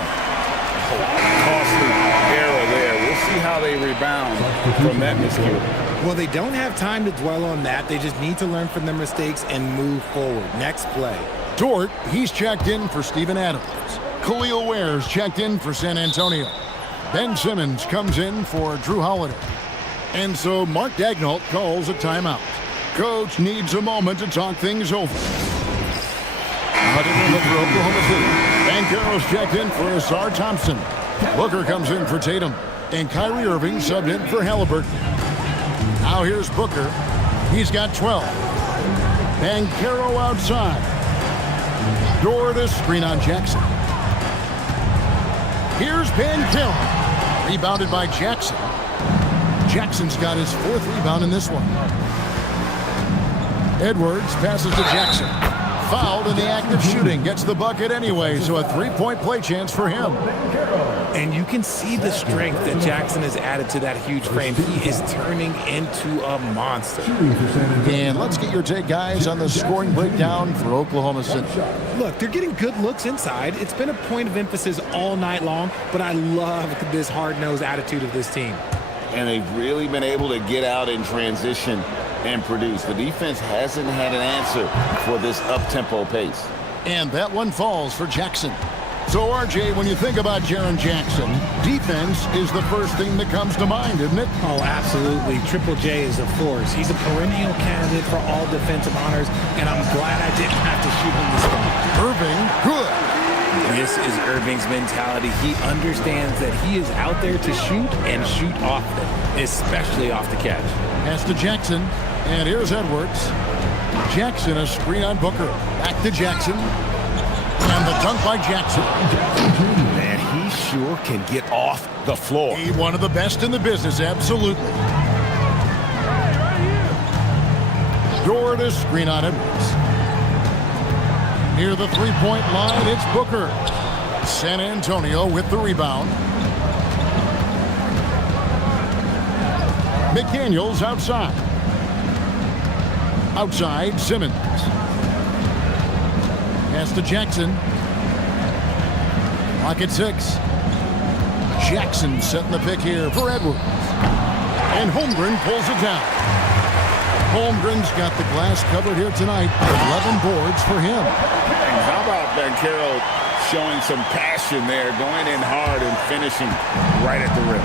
Costly error there. We'll see how they rebound from that miscue. Well, they don't have time to dwell on that. They just need to learn from their mistakes and move forward. Next play. Dort, he's checked in for Steven Adams. Khalil Ware's checked in for San Antonio. Ben Simmons comes in for Drew Holiday. And so Mark Daigneault calls a timeout. Coach needs a moment to talk things over. For Oklahoma City. Banchero's checked in for Asar Thompson. Booker comes in for Tatum. And Kyrie Irving subbed in for Halliburton. Now here's Booker. He's got 12. Banchero outside. Dort to screen on Jackson. Here's Banchero. Rebounded by Jackson. Jackson's got his 4th rebound in this one. Edwards passes to Jackson. Fouled in the act of shooting. Gets the bucket anyway, so a 3-point play chance for him. And you can see the strength that Jackson has added to that huge frame. He is turning into a monster. And let's get your take, guys, on the scoring breakdown for Oklahoma City. Look, they're getting good looks inside. It's been a point of emphasis all night long, but I love this hard-nosed attitude of this team. And they've really been able to get out in transition and produce. The defense hasn't had an answer for this up-tempo pace. And that one falls for Jackson. So, RJ, when you think about Jaren Jackson, defense is the first thing that comes to mind, isn't it? Oh, absolutely. Triple J is a force. He's a perennial candidate for all defensive honors, and I'm glad I didn't have to shoot him this time. Irving, good. This is Irving's mentality. He understands that he is out there to shoot and shoot often, especially off the catch. Pass to Jackson, and here's Edwards. Jackson, a screen on Booker. Back to Jackson. And the dunk by Jackson. Man, he sure can get off the floor. He's one of the best in the business, absolutely. Dort to screen on Edwards. Near the three-point line, it's Booker. San Antonio with the rebound. McDaniels outside. Outside, Simmons. Pass to Jackson. Clock at 6. Jackson setting the pick here for Edwards. And Holmgren pulls it down. Holmgren's got the glass covered here tonight. 11 boards for him. And how about Banchero showing some passion there, going in hard and finishing right at the rim.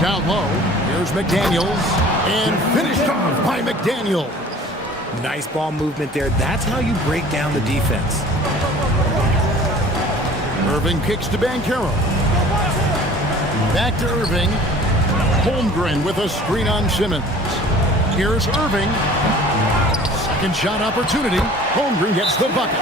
Down low, here's McDaniels, and finished off by McDaniel. Nice ball movement there. That's how you break down the defense. Irving kicks to Banchero. Back to Irving. Holmgren with a screen on Simmons. Here's Irving. Second shot opportunity. Holmgren gets the bucket.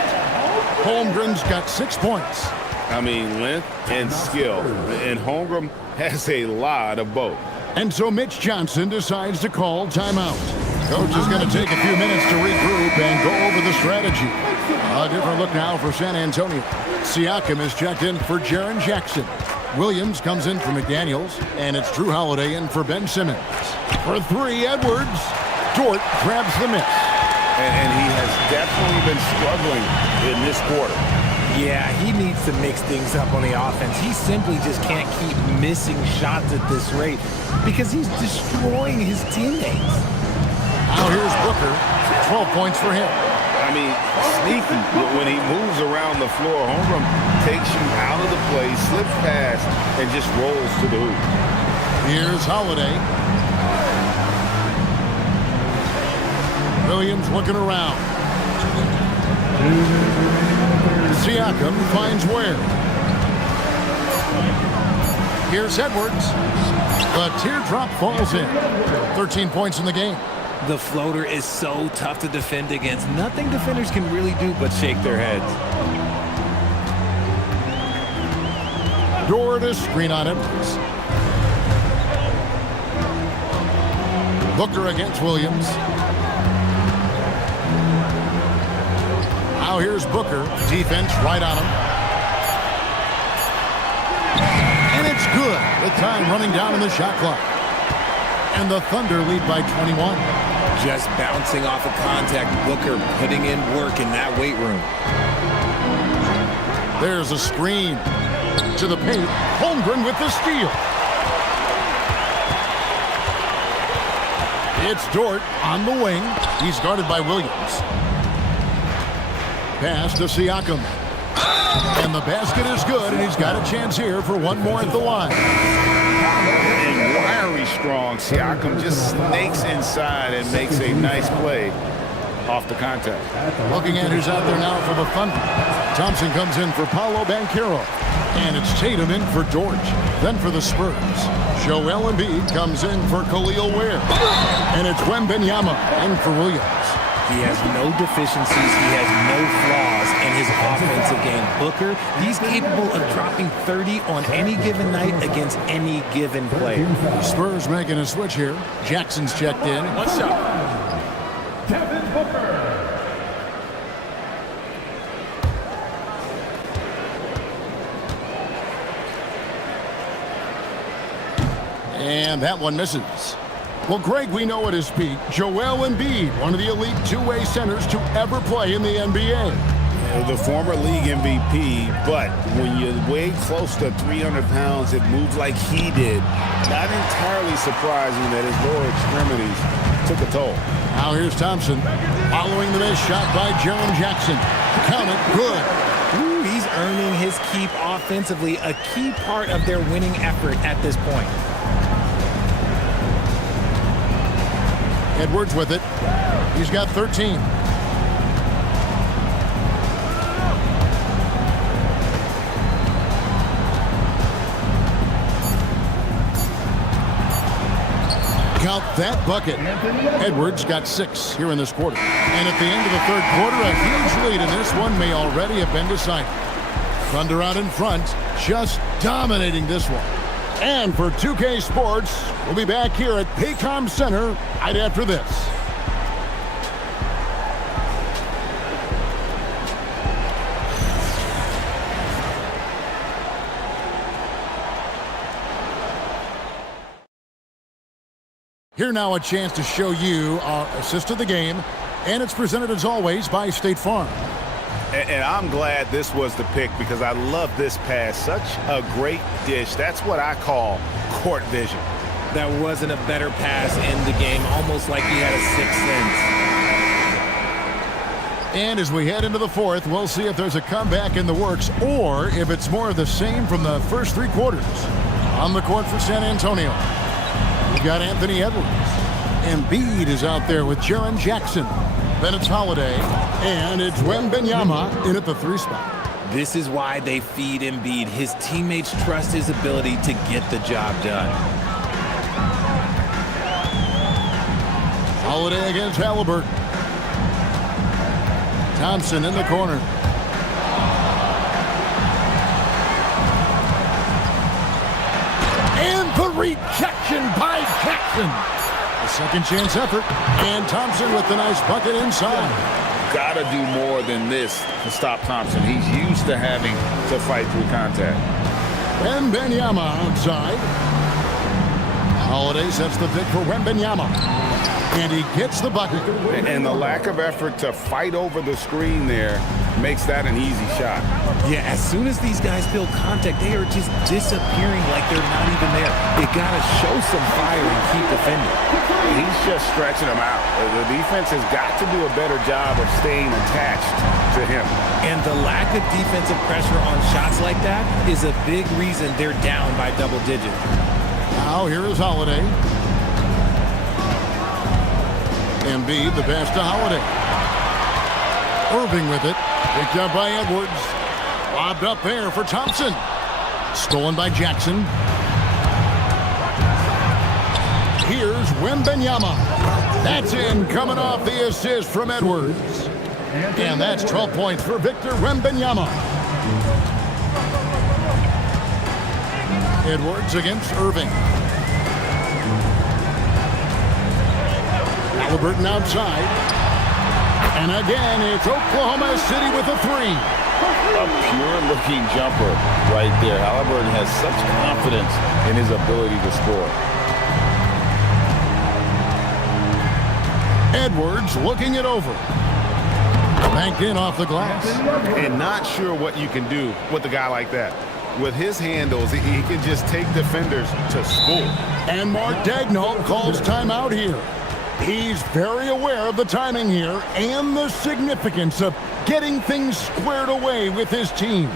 Holmgren's got 6 points. I mean, length and skill. And Holmgren has a lot of both. And so Mitch Johnson decides to call timeout. Coach is going to take a few minutes to regroup and go over the strategy. A different look now for San Antonio. Siakam is checked in for Jaren Jackson. Williams comes in for McDaniels, and it's Drew Holiday in for Ben Simmons. For 3, Edwards. Dort grabs the miss. And he has definitely been struggling in this quarter. Yeah, he needs to mix things up on the offense. He simply just can't keep missing shots at this rate because he's destroying his teammates. Now here's Booker. 12 points for him. I mean, sneaky. When he moves around the floor, Holmgren takes you out of the play, slips past, and just rolls to the hoop. Here's Holiday. Williams looking around. Siakam finds Ware. Here's Edwards. The teardrop falls in. 13 points in the game. The floater is so tough to defend against. Nothing defenders can really do but shake their heads. Dort to screen on Edwards. Booker against Williams. Now here's Booker. Defense right on him. And it's good. The time running down in the shot clock. And the Thunder lead by 21. Just bouncing off of contact. Booker putting in work in that weight room. There's a screen. To the paint. Holmgren with the steal. It's Dort on the wing. He's guarded by Williams. Pass to Siakam. And the basket is good, and he's got a chance here for one more at the line. And wiry strong. Siakam just snakes inside and makes a nice play off the contact. Looking at who's out there now for the Thunder. Thompson comes in for Paolo Banchero. And it's Tatum in for Dort. Then for the Spurs, Joel Embiid comes in for Khalil Ware. And it's Wembanyama in for Williams. He has no deficiencies. He has no flaws in his offensive game. Booker, he's capable of dropping 30 on any given night against any given player. Spurs making a switch here. Jackson's checked in. One shot. Devin Booker. And that one misses. Well, Greg, we know at his peak, Joel Embiid, one of the elite two-way centers to ever play in the NBA. The former league MVP, but when you weigh close to 300 pounds, it moves like he did. Not entirely surprising that his lower extremities took a toll. Now here's Thompson following the missed shot by Jaren Jackson. Count it, good. Ooh, he's earning his keep offensively, a key part of their winning effort at this point. Edwards with it. He's got 13. Count that bucket. Edwards got 6 here in this quarter. And at the end of the third quarter, a huge lead, and this one may already have been decided. Thunder out in front, just dominating this one. And for 2K Sports, we'll be back here at Paycom Center right after this. Here now a chance to show you our assist of the game, and it's presented as always by State Farm. And I'm glad this was the pick because I love this pass. Such a great dish. That's what I call court vision. That wasn't a better pass in the game, almost like he had a sixth sense. And as we head into the fourth, we'll see if there's a comeback in the works or if it's more of the same from the first 3 quarters. On the court for San Antonio, we've got Anthony Edwards. Embiid is out there with Jaren Jackson. Then it's Holiday, and it's Wembanyama in at the 3 spot. This is why they feed Embiid. His teammates trust his ability to get the job done. Holiday against Halliburton. Thompson in the corner. And the rejection by Jackson. A second chance effort. And Thompson with the nice bucket inside. Gotta do more than this to stop Thompson. He's used to having to fight through contact. Wembanyama outside. Holiday sets the pick for Wembanyama. And he gets the bucket. And the lack of effort to fight over the screen there makes that an easy shot. Yeah, as soon as these guys feel contact, they are just disappearing like they're not even there. You gotta show some fire and keep defending. He's just stretching them out. The defense has got to do a better job of staying attached to him. And the lack of defensive pressure on shots like that is a big reason they're down by double digits. Now here is Holiday. Embiid, the pass to Holiday. Irving with it. Picked up by Edwards. Lobbed up there for Thompson. Stolen by Jackson. Here's Wembanyama. That's in, coming off the assist from Edwards. And that's 12 points for Victor Wembanyama. Edwards against Irving. Halliburton outside. And again, it's Oklahoma City with a 3. A pure-looking jumper right there. Halliburton has such confidence in his ability to score. Edwards looking it over. Banked in off the glass. And not sure what you can do with a guy like that. With his handles, he can just take defenders to school. And Mark Daigneault calls timeout here. He's very aware of the timing here and the significance of getting things squared away with his team.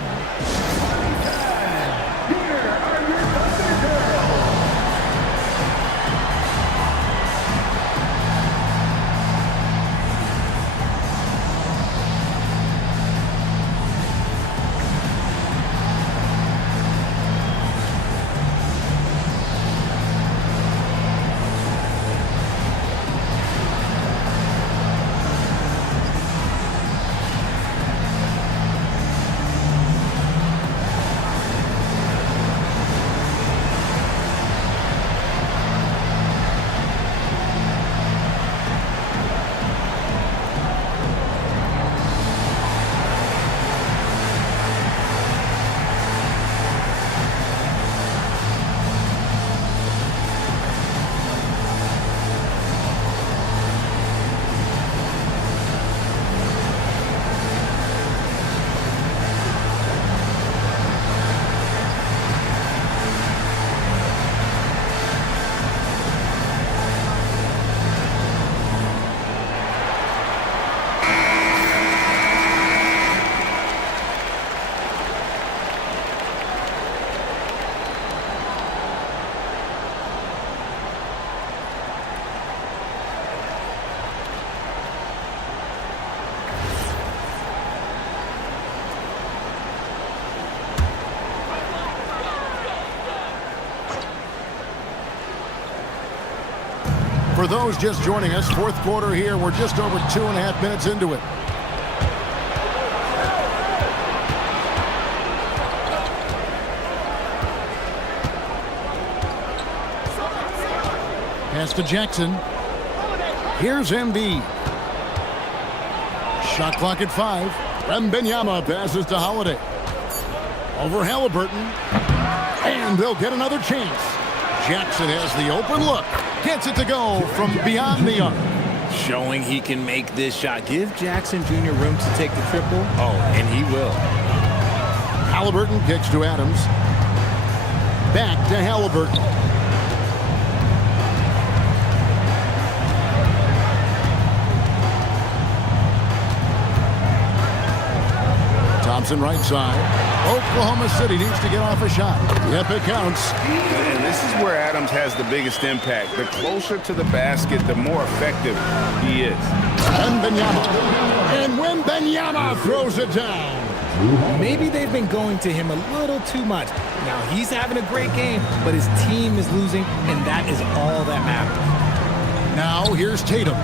For those just joining us, fourth quarter here. We're just over 2.5 minutes into it. Pass to Jackson. Here's Embiid. Shot clock at 5. Wembanyama passes to Holiday. Over Halliburton. And they'll get another chance. Jackson has the open look. Gets it to go from beyond the arc. Showing he can make this shot. Give Jackson Jr. room to take the triple. Oh, and he will. Halliburton kicks to Adams. Back to Halliburton. Thompson right side. Oklahoma City needs to get off a shot. Yep, it counts. And this is where Adams has the biggest impact. The closer to the basket, the more effective he is. Wembanyama. And Wembanyama throws it down. Maybe they've been going to him a little too much. Now, he's having a great game, but his team is losing, and that is all that matters. Now, here's Tatum.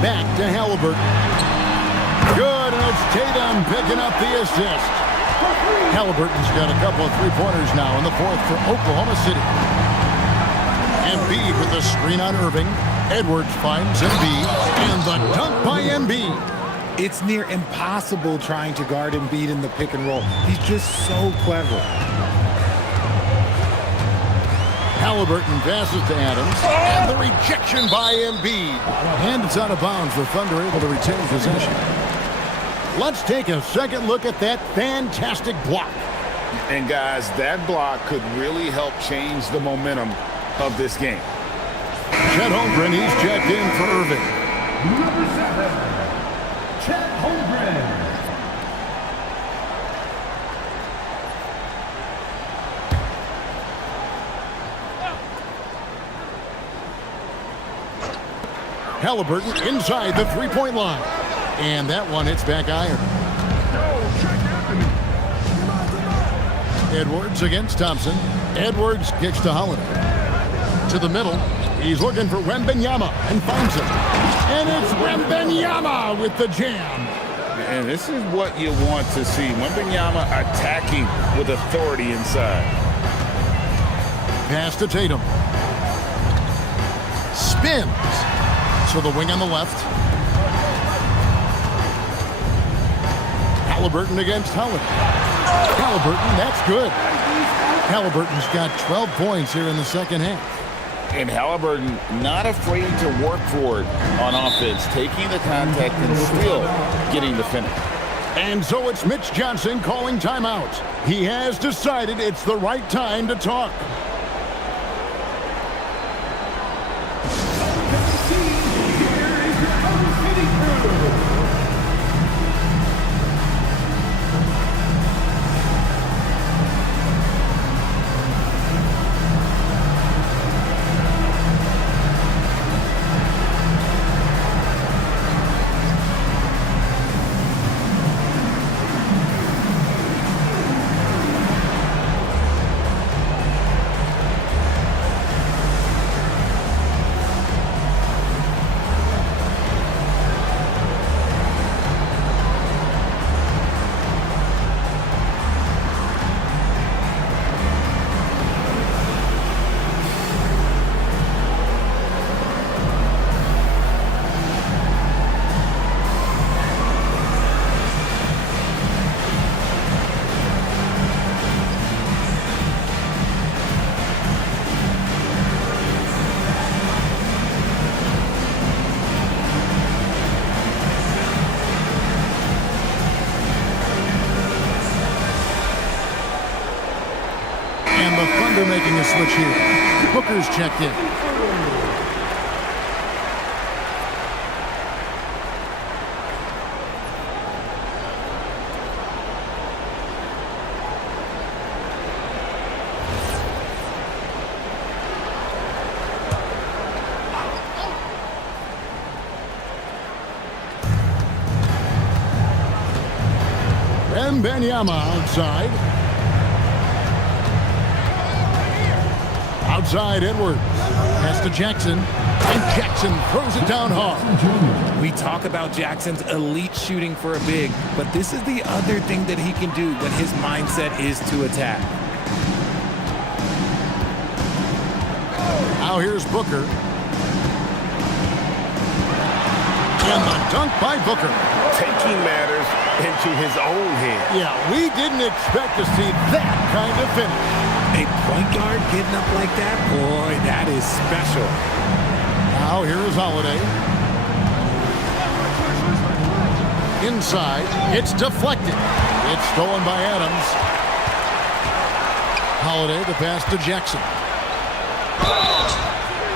Back to Halliburton. Good, and it's Tatum picking up the assist. Halliburton's got a couple of three-pointers now in the fourth for Oklahoma City. Embiid with the screen on Irving. Edwards finds Embiid, and the dunk by Embiid. It's near impossible trying to guard Embiid in the pick and roll. He's just so clever. Halliburton passes to Adams, and the rejection by Embiid. And it's out of bounds. The Thunder able to retain possession. Let's take a second look at that fantastic block. And guys, that block could really help change the momentum of this game. Chet Holmgren, he's checked in for Irving. Number 7, Chet Holmgren. Halliburton inside the three-point line. And that one hits back iron. Edwards against Thompson. Edwards kicks to Holiday. To the middle. He's looking for Wembanyama and finds him. And it's Wembanyama with the jam. And this is what you want to see. Wembanyama attacking with authority inside. Pass to Tatum. Spins. So the wing on the left. Halliburton against Holiday. Halliburton, that's good. Halliburton's got 12 points here in the second half. And Halliburton not afraid to work for it on offense, taking the contact and still getting the finish. And so it's Mitch Johnson calling timeout. He has decided it's the right time to talk. Thunder making a switch here. Booker's checked in. Wembanyama outside. inside Edwards. Pass to Jackson. And Jackson throws it down hard. We talk about Jackson's elite shooting for a big, but this is the other thing that he can do when his mindset is to attack. Now here's Booker. And the dunk by Booker. Taking matters into his own hands. Yeah, we didn't expect to see that kind of finish. A point guard getting up like that, boy, that is special. Now here is Holiday. Inside, it's deflected. It's stolen by Adams. Holiday the pass to Jackson.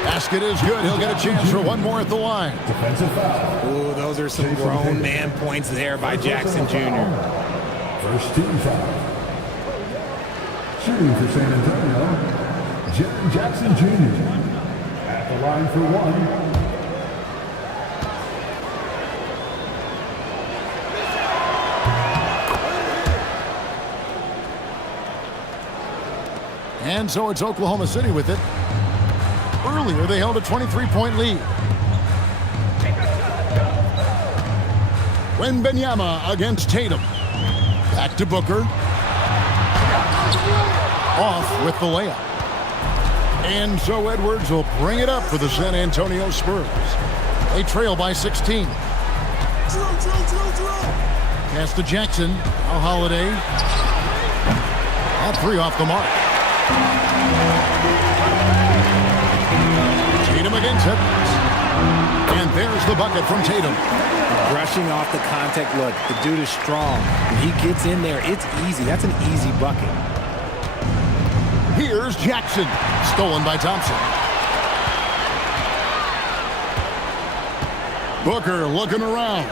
Basket is good. He'll get a chance for one more at the line. Defensive foul. Ooh, those are some grown man points there by Jackson Jr. First team foul. Shooting for San Antonio, Jaren Jackson Jr. At the line for one. And so it's Oklahoma City with it. Earlier, they held a 23-point lead. Wembanyama against Tatum. Back to Booker. Off with the layup. And so Edwards will bring it up for the San Antonio Spurs. They trail by 16. Pass to Jackson. Now Holiday. That three off the mark. Tatum against Edwards. And there's the bucket from Tatum. Brushing off the contact. Look, the dude is strong. When he gets in there, it's easy. That's an easy bucket. Here's Jackson. Stolen by Thompson. Booker looking around.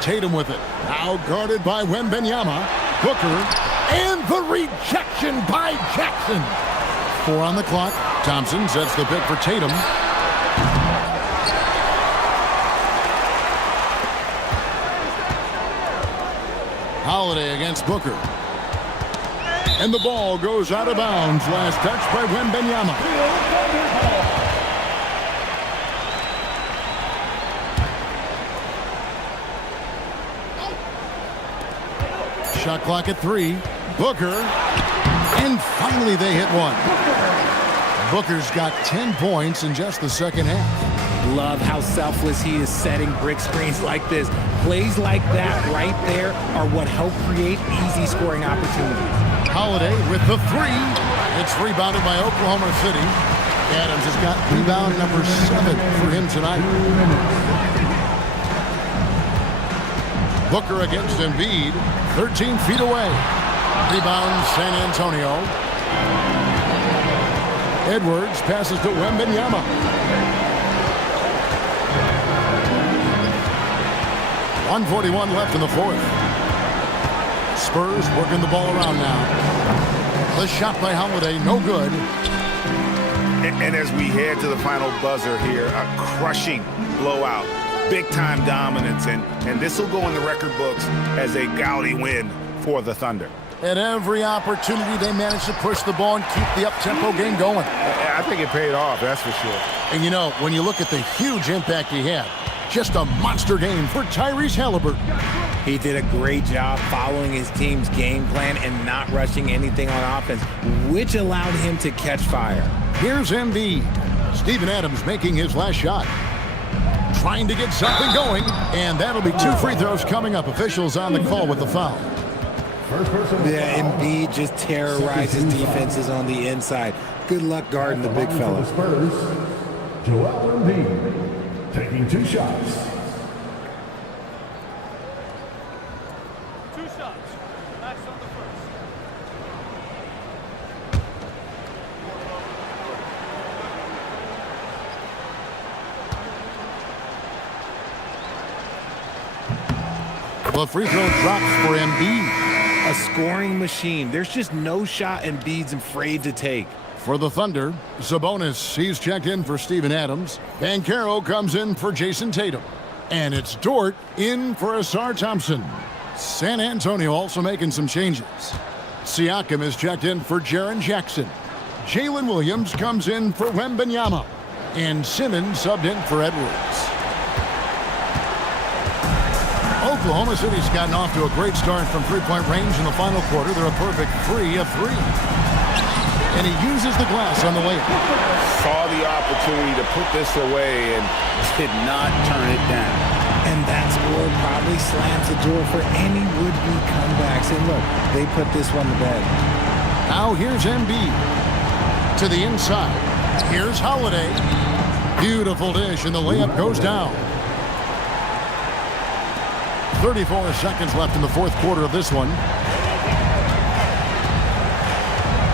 Tatum with it. Now guarded by Wembanyama. Booker. And the rejection by Jackson. 4 on the clock. Thompson sets the pick for Tatum. Holiday against Booker. And the ball goes out of bounds. Last touch by Wembanyama. Shot clock at 3. Booker. And finally they hit one. Booker's got 10 points in just the second half. Love how selfless he is setting brick screens like this. Plays like that right there are what help create easy scoring opportunities. Holiday with the 3. It's rebounded by Oklahoma City. Adams has got rebound number 7 for him tonight. Booker against Embiid. 13 feet away. Rebound San Antonio. Edwards passes to Wembanyama. .141 left in the fourth. Spurs working the ball around now. The shot by Holiday, no good. And as we head to the final buzzer here, a crushing blowout. Big-time dominance, and this will go in the record books as a gaudy win for the Thunder. At every opportunity, they managed to push the ball and keep the up-tempo game going. I think it paid off, that's for sure. And you know, when you look at the huge impact he had, just a monster game for Tyrese Haliburton. He did a great job following his team's game plan and not rushing anything on offense, which allowed him to catch fire. Here's Embiid. Steven Adams making his last shot. Trying to get something going, and that'll be 2 free throws coming up. Officials on the call with the foul. Yeah, Embiid just terrorizes defenses on the inside. Good luck guarding the big fella. Spurs, Joel Embiid taking 2 shots. 2 shots. Max on the first. The free throw drops for Embiid. A scoring machine. There's just no shot Embiid's afraid to take. For the Thunder, Sabonis, he's checked in for Steven Adams. Banchero comes in for Jason Tatum. And it's Dort in for Asar Thompson. San Antonio also making some changes. Siakam is checked in for Jaren Jackson. Jalen Williams comes in for Wembanyama. And Simmons subbed in for Edwards. Oklahoma City's gotten off to a great start from three-point range in the final quarter. They're a perfect 3 of 3. And he uses the glass on the layup. Saw the opportunity to put this away and did not turn it down. And that score probably slams the door for any would-be comebacks. And look, they put this one to bed. Now here's Embiid. To the inside. Here's Holiday. Beautiful dish, and the layup goes down. 34 seconds left in the fourth quarter of this one.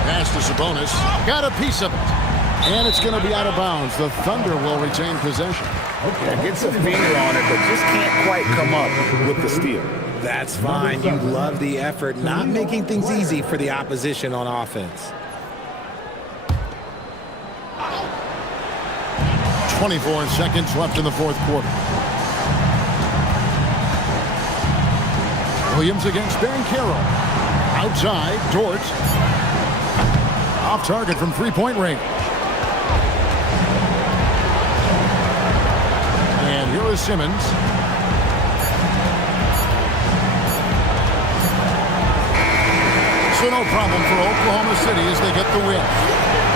Pass to Sabonis. Got a piece of it. And it's going to be out of bounds. The Thunder will retain possession. Okay, gets a finger on it, but just can't quite come up with the steal. That's fine. You love the effort, not making things easy for the opposition on offense. 24 seconds left in the fourth quarter. Williams against Banchero. Outside, Dort. Off target from three-point range. And here is Simmons. So no problem for Oklahoma City as they get the win.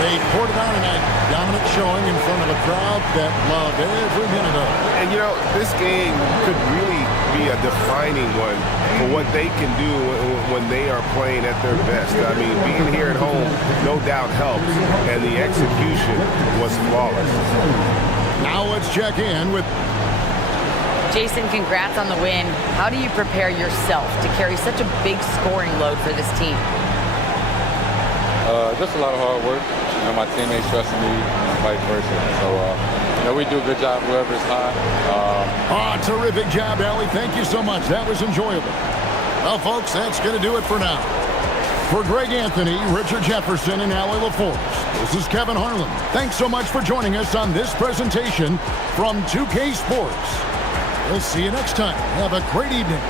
They poured it on tonight. Dominant showing in front of a crowd that loved every minute of it. And, you know, this game could really be a defining one for what they can do when they are playing at their best. I mean, being here at home no doubt helps, and the execution was flawless. Now let's check in with Jason, congrats on the win. How do you prepare yourself to carry such a big scoring load for this team? Just a lot of hard work. You know, my teammates trusting me and vice versa. So, you know, we do a good job whoever's high. Terrific job, Allie. Thank you so much. That was enjoyable. Well, folks, that's going to do it for now. For Greg Anthony, Richard Jefferson, and Allie LaForce, this is Kevin Harlan. Thanks so much for joining us on this presentation from 2K Sports. We'll see you next time. Have a great evening.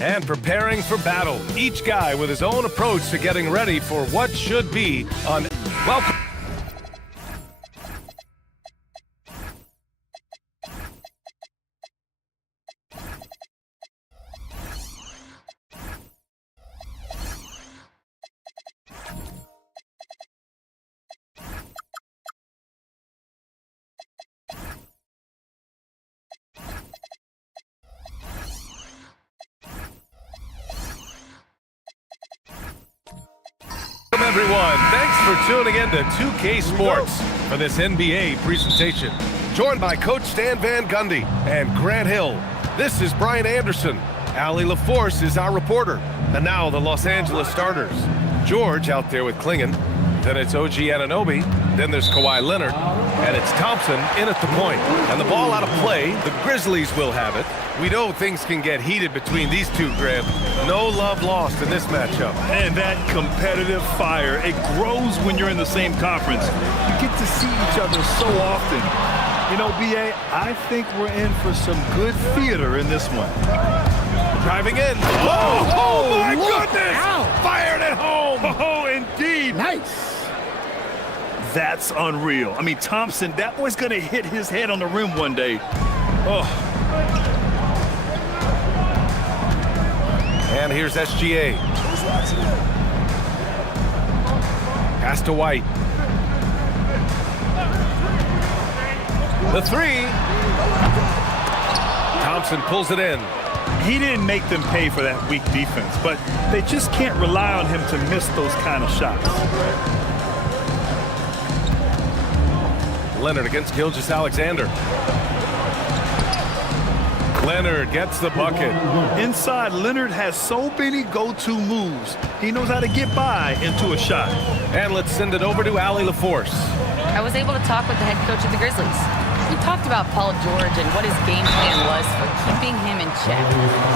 And preparing for battle. Each guy with his own approach to getting ready for what should be an welcome. Everyone, thanks for tuning in to 2K Sports for this NBA presentation. Joined by Coach Stan Van Gundy and Grant Hill. This is Brian Anderson. Allie LaForce is our reporter. And now the Los Angeles starters. George out there with Klingon. Then it's OG Anunoby. Then there's Kawhi Leonard. And it's Thompson in at the point. And the ball out of play. The Grizzlies will have it. We know things can get heated between these two, Grant. No love lost in this matchup. And that competitive fire, it grows when you're in the same conference. You get to see each other so often. You know, B.A., I think we're in for some good theater in this one. Driving in. Oh my goodness! Out. Fired at home! Oh, indeed. Nice. That's unreal. I mean, Thompson, that was going to hit his head on the rim one day. Oh. And here's SGA. Pass to White. The three. Thompson pulls it in. He didn't make them pay for that weak defense, but they just can't rely on him to miss those kind of shots. Leonard against Gilgeous-Alexander. Leonard gets the bucket. Inside, Leonard has so many go-to moves. He knows how to get by into a shot. And let's send it over to Allie LaForce. I was able to talk with the head coach of the Grizzlies. We talked about Paul George and what his game plan was for keeping him in check.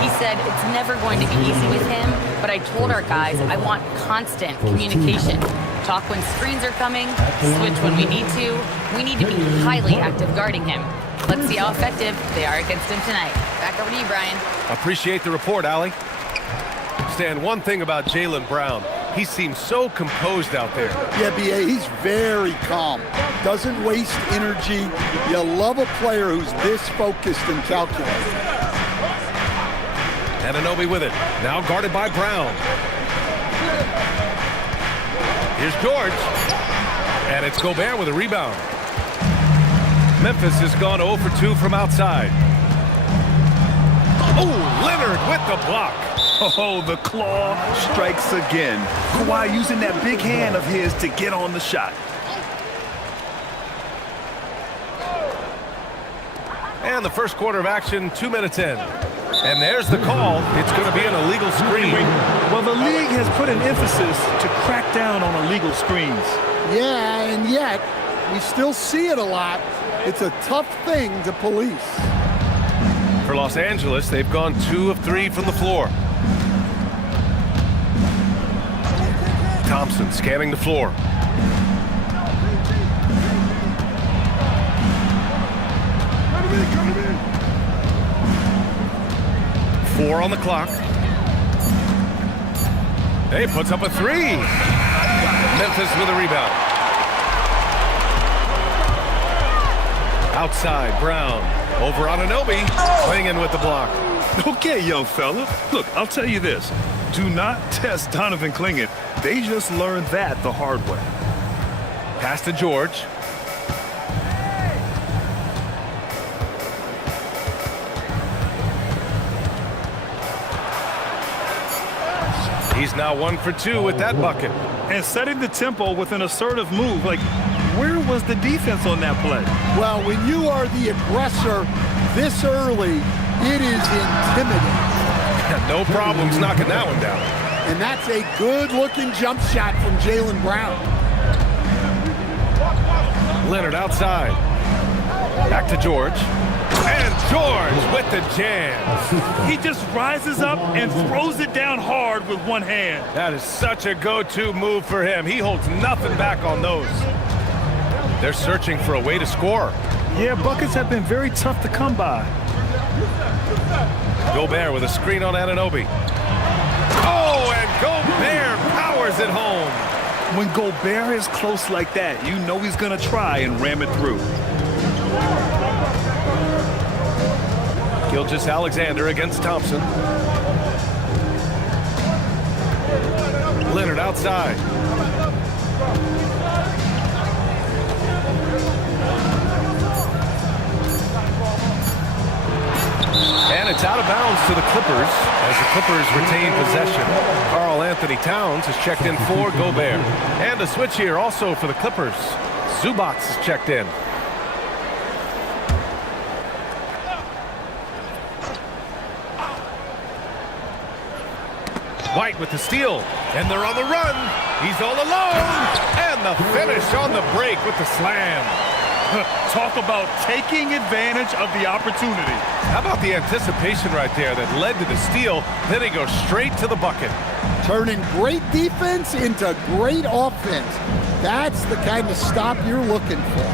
He said it's never going to be easy with him, but I told our guys I want constant communication. Talk when screens are coming, switch when we need to. We need to be highly active guarding him. Let's see how effective they are against him tonight. Back over to you, Brian. Appreciate the report, Allie. Stan, one thing about Jaylen Brown, he seems so composed out there. Yeah, B.A., he's very calm. Doesn't waste energy. You love a player who's this focused and calculated. Anunoby with it. Now guarded by Brown. Here's George. And it's Gobert with a rebound. Memphis has gone 0 for 2 from outside. Oh, Leonard with the block. Oh, the claw strikes again. Kawhi using that big hand of his to get on the shot. And the first quarter of action, 2 minutes in. And there's the call. It's going to be an illegal screen. Well, the league has put an emphasis to crack down on illegal screens. Yeah, and yet We still see it a lot. It's a tough thing to police. For Los Angeles, they've gone 2 of 3 from the floor. Thompson scanning the floor. Four on the clock. He puts up a 3. Memphis with a rebound. Outside, Brown. Over on Anunoby. Clinging with the block. Okay, young fella. Look, I'll tell you this. Do not test Donovan Clingan. They just learned that the hard way. Pass to George. He's now 1 for 2 with that bucket. And setting the tempo with an assertive move. Like, where was the defense on that play? Well, when you are the aggressor this early, it is intimidating. No problems knocking that one down. And that's a good-looking jump shot from Jaylen Brown. Leonard outside. Back to George. And George with the jam. He just rises up and throws it down hard with one hand. That is such a go-to move for him. He holds nothing back on those. They're searching for a way to score. Yeah, buckets have been very tough to come by. Gobert with a screen on Anunoby. Oh, and Gobert powers it home. When Gobert is close like that, you know he's going to try and ram it through. Gilgeous-Alexander against Thompson. Leonard outside. And it's out of bounds to the Clippers as the Clippers retain possession. Karl Anthony Towns has checked in for Gobert. And a switch here also for the Clippers. Zubac has checked in. White with the steal, and they're on the run. He's all alone, and the finish on the break with the slam. Talk about taking advantage of the opportunity. How about the anticipation right there that led to the steal, then he goes straight to the bucket. Turning great defense into great offense. That's the kind of stop you're looking for.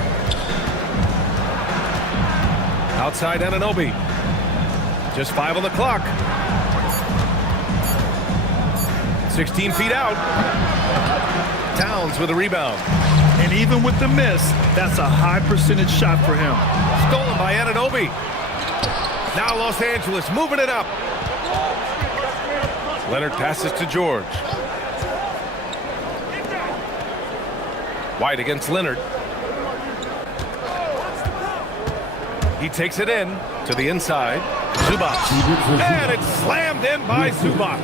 Outside Anunoby. Just 5 on the clock. 16 feet out. Towns with a rebound. And even with the miss, that's a high percentage shot for him. Stolen by Anunoby. Now Los Angeles moving it up. Leonard passes to George. White against Leonard. He takes it in to the inside. Zubac. And it's slammed in by Zubac.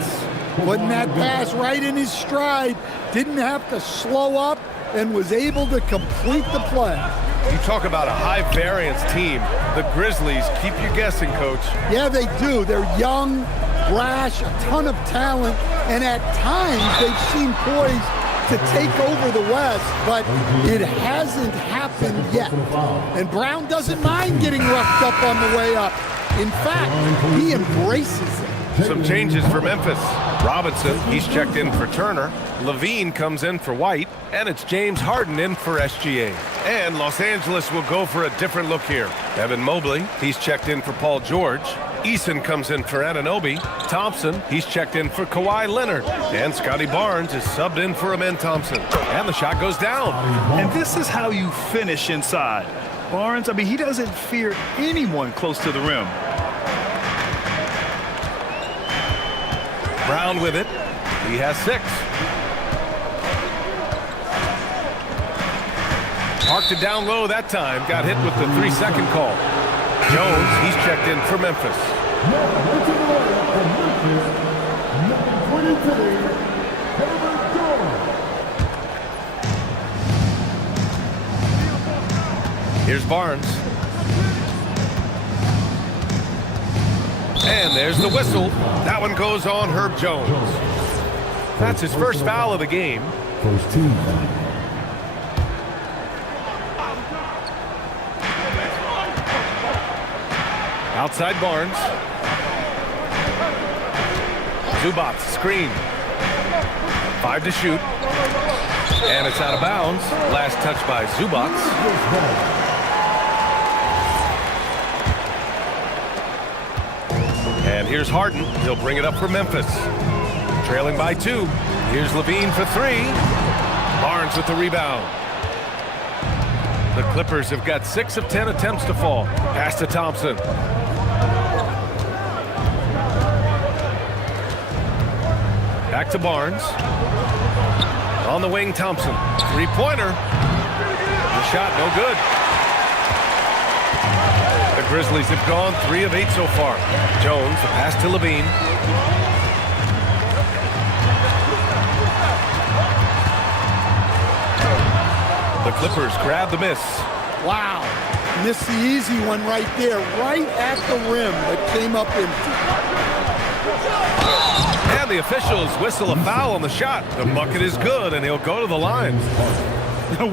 Putting that pass right in his stride. Didn't have to slow up and was able to complete the play. You talk about a high-variance team. The Grizzlies keep you guessing, Coach. Yeah, they do. They're young, brash, a ton of talent, and at times they've seemed poised to take over the West, but it hasn't happened yet. And Brown doesn't mind getting roughed up on the way up. In fact, he embraces it. Some changes for Memphis. Robinson, he's checked in for Turner. Levine comes in for White. And it's James Harden in for SGA. And Los Angeles will go for a different look here. Evan Mobley, he's checked in for Paul George. Eason comes in for Anunoby. Thompson, he's checked in for Kawhi Leonard. And Scotty Barnes is subbed in for Amen Thompson. And the shot goes down. And this is how you finish inside. Barnes, I mean, he doesn't fear anyone close to the rim. Brown with it. He has 6. Parked it down low that time. Got hit with the 3-second call. Jones, he's checked in for Memphis. Here's Barnes. And there's the whistle. That one goes on Herb Jones. That's his first foul of the game. First team. Outside Barnes. Zubac, screen. 5 to shoot. And it's out of bounds. Last touch by Zubac. And here's Harden. He'll bring it up for Memphis. Trailing by 2. Here's Levine for 3. Barnes with the rebound. The Clippers have got 6 of 10 attempts to fall. Pass to Thompson. Back to Barnes. On the wing, Thompson. Three-pointer. The shot, no good. The Grizzlies have gone 3 of 8 so far. Jones, the pass to Levine. The Clippers grab the miss. Wow. Missed the easy one right there, right at the rim, but came up empty. And the officials whistle a foul on the shot. The bucket is good, and he'll go to the line.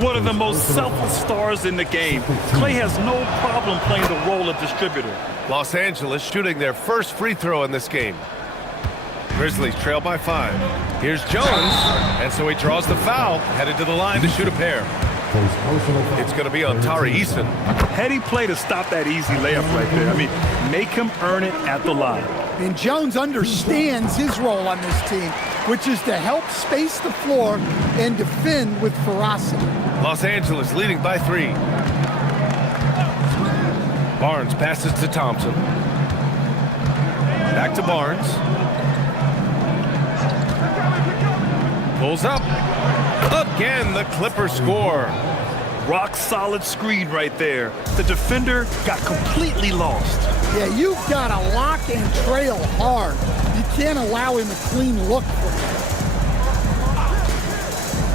One of the most selfless stars in the game. Klay has no problem playing the role of distributor. Los Angeles shooting their first free throw in this game. Grizzlies trail by 5. Here's Jones, and so he draws the foul, headed to the line to shoot a pair. It's going to be on Tari Eason. Heady play to stop that easy layup right there. I mean, make him earn it at the line. And Jones understands his role on this team, which is to help space the floor and defend with ferocity. Los Angeles leading by 3. Barnes passes to Thompson. Back to Barnes. Pulls up. Again, the Clippers score. Rock solid screen right there. The defender got completely lost. Yeah, you've got to lock and trail hard. You can't allow him a clean look for him.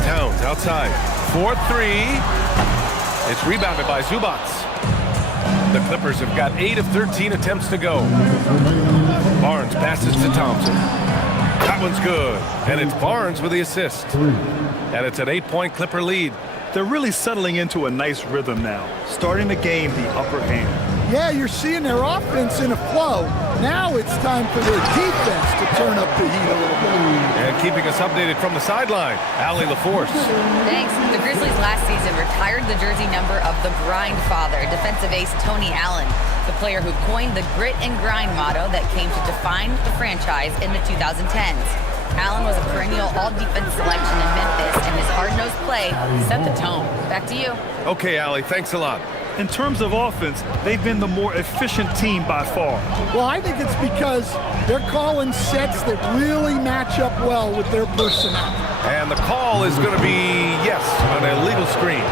Towns outside. 4-3. It's rebounded by Zubac. The Clippers have got 8 of 13 attempts to go. Barnes passes to Thompson. That one's good. And it's Barnes with the assist. And it's an 8-point Clipper lead. They're really settling into a nice rhythm now, starting to gain the upper hand. Yeah, you're seeing their offense in a flow. Now it's time for their defense to turn up the heat a little bit. And keeping us updated from the sideline, Allie LaForce. Thanks. The Grizzlies last season retired the jersey number of the grind father, defensive ace Tony Allen, the player who coined the grit and grind motto that came to define the franchise in the 2010s. Allen was a perennial all-defense selection in Memphis, and his hard-nosed play set the tone. Back to you. Okay, Allie, thanks a lot. In terms of offense, they've been the more efficient team by far. Well, I think it's because they're calling sets that really match up well with their personnel. And the call is going to be, yes, an illegal screen.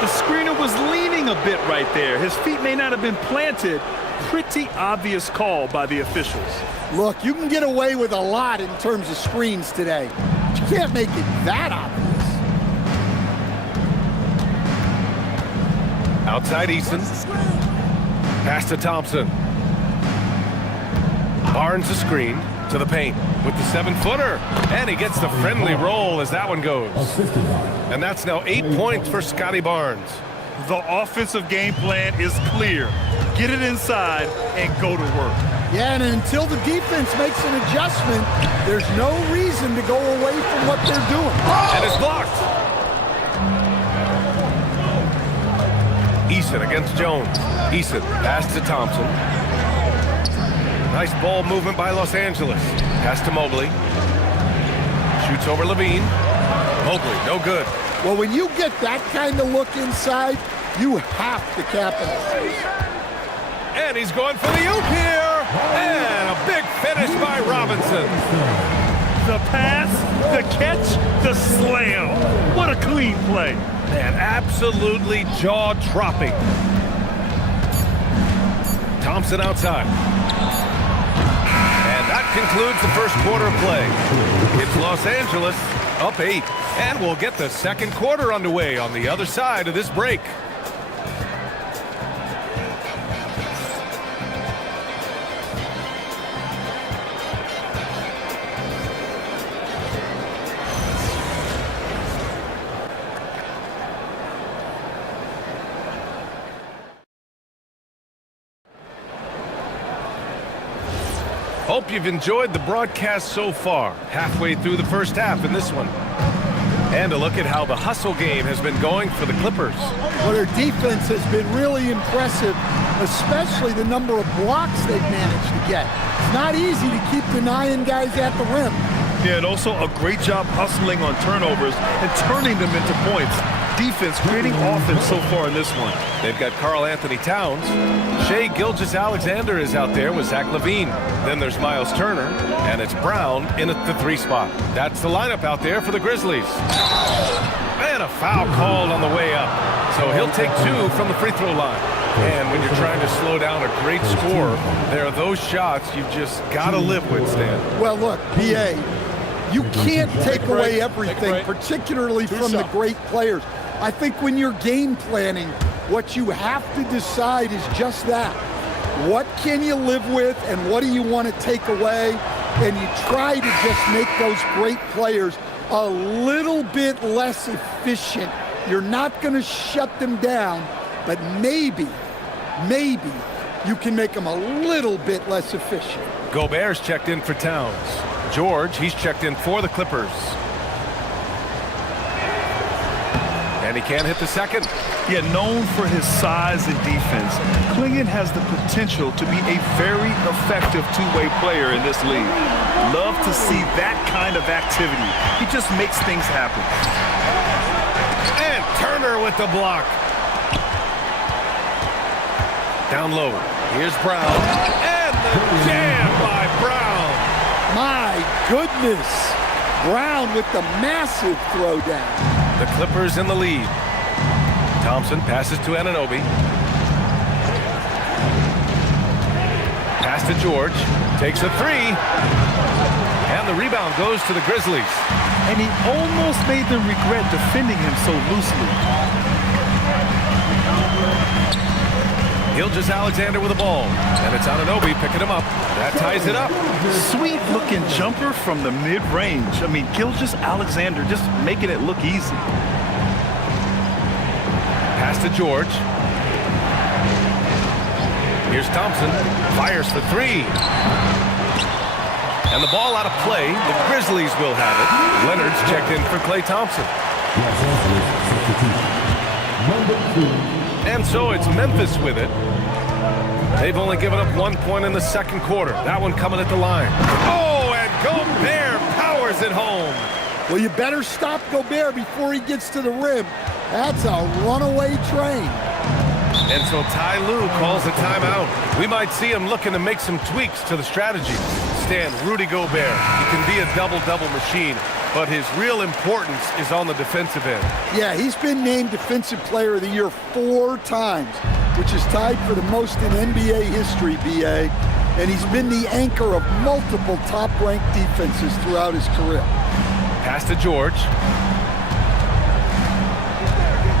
The screener was leaning a bit right there. His feet may not have been planted. Pretty obvious call by the officials. Look, you can get away with a lot in terms of screens today. But you can't make it that obvious. Outside Eason. Pass to Thompson. Barnes a screen to the paint with the 7-footer. And he gets the friendly roll as that one goes. And that's now 8 points for Scotty Barnes. The offensive game plan is clear. Get it inside and go to work. Yeah, and until the defense makes an adjustment, there's no reason to go away from what they're doing. And it's blocked. Eason against Jones. Eason pass to Thompson. Nice ball movement by Los Angeles. Pass to Mobley. Shoots over Levine. Mobley, no good. Well, when you get that kind of look inside, you have to capitalize. And he's going for the oop here. And a big finish by Robinson. The pass, the catch, the slam. What a clean play. Man, absolutely jaw-dropping. Thompson outside. And that concludes the first quarter of play. It's Los Angeles up 8. And we'll get the second quarter underway on the other side of this break. Hope you've enjoyed the broadcast so far. Halfway through the first half in this one. And a look at how the hustle game has been going for the Clippers. Well, their defense has been really impressive, especially the number of blocks they've managed to get. It's not easy to keep denying guys at the rim. Yeah, and also a great job hustling on turnovers and turning them into points. Defense creating offense so far in this one. They've got Karl Anthony Towns. Shai Gilgeous-Alexander is out there with Zach LaVine. Then there's Miles Turner, and it's Brown in at the 3 spot. That's the lineup out there for the Grizzlies. And a foul called on the way up. So he'll take 2 from the free throw line. And when you're trying to slow down a great scorer, there are those shots you've just got to live with, Stan. Well, look, B.A., you can't take away everything, particularly from the great players. I think when you're game planning, what you have to decide is just that. What can you live with and what do you want to take away? And you try to just make those great players a little bit less efficient. You're not going to shut them down, but maybe you can make them a little bit less efficient. Gobert's checked in for Towns. George, he's checked in for the Clippers. And he can't hit the second. Yeah, known for his size and defense, Clingan has the potential to be a very effective two-way player in this league. Love to see that kind of activity. He just makes things happen. And Turner with the block. Down low. Here's Brown. And the jam by Brown. My goodness. Brown with the massive throwdown. The Clippers in the lead. Thompson passes to Anunoby. Pass to George. Takes a 3. And the rebound goes to the Grizzlies. And he almost made them regret defending him so loosely. Gilgeous-Alexander with the ball. And it's Anunoby picking him up. That ties it up. Sweet looking jumper from the mid-range. I mean, Gilgeous-Alexander just making it look easy. Pass to George. Here's Thompson. Fires for 3. And the ball out of play. The Grizzlies will have it. Leonard's checked in for Klay Thompson. And so it's Memphis with it. They've only given up 1 point in the second quarter. That one coming at the line. Oh, and Gobert powers it home. Well, you better stop Gobert before he gets to the rim. That's a runaway train. And so Ty Lue calls a timeout. We might see him looking to make some tweaks to the strategy. Stan, Rudy Gobert, he can be a double-double machine, but his real importance is on the defensive end. Yeah, he's been named Defensive Player of the Year 4 times, which is tied for the most in NBA history, B.A., and he's been the anchor of multiple top-ranked defenses throughout his career. Pass to George.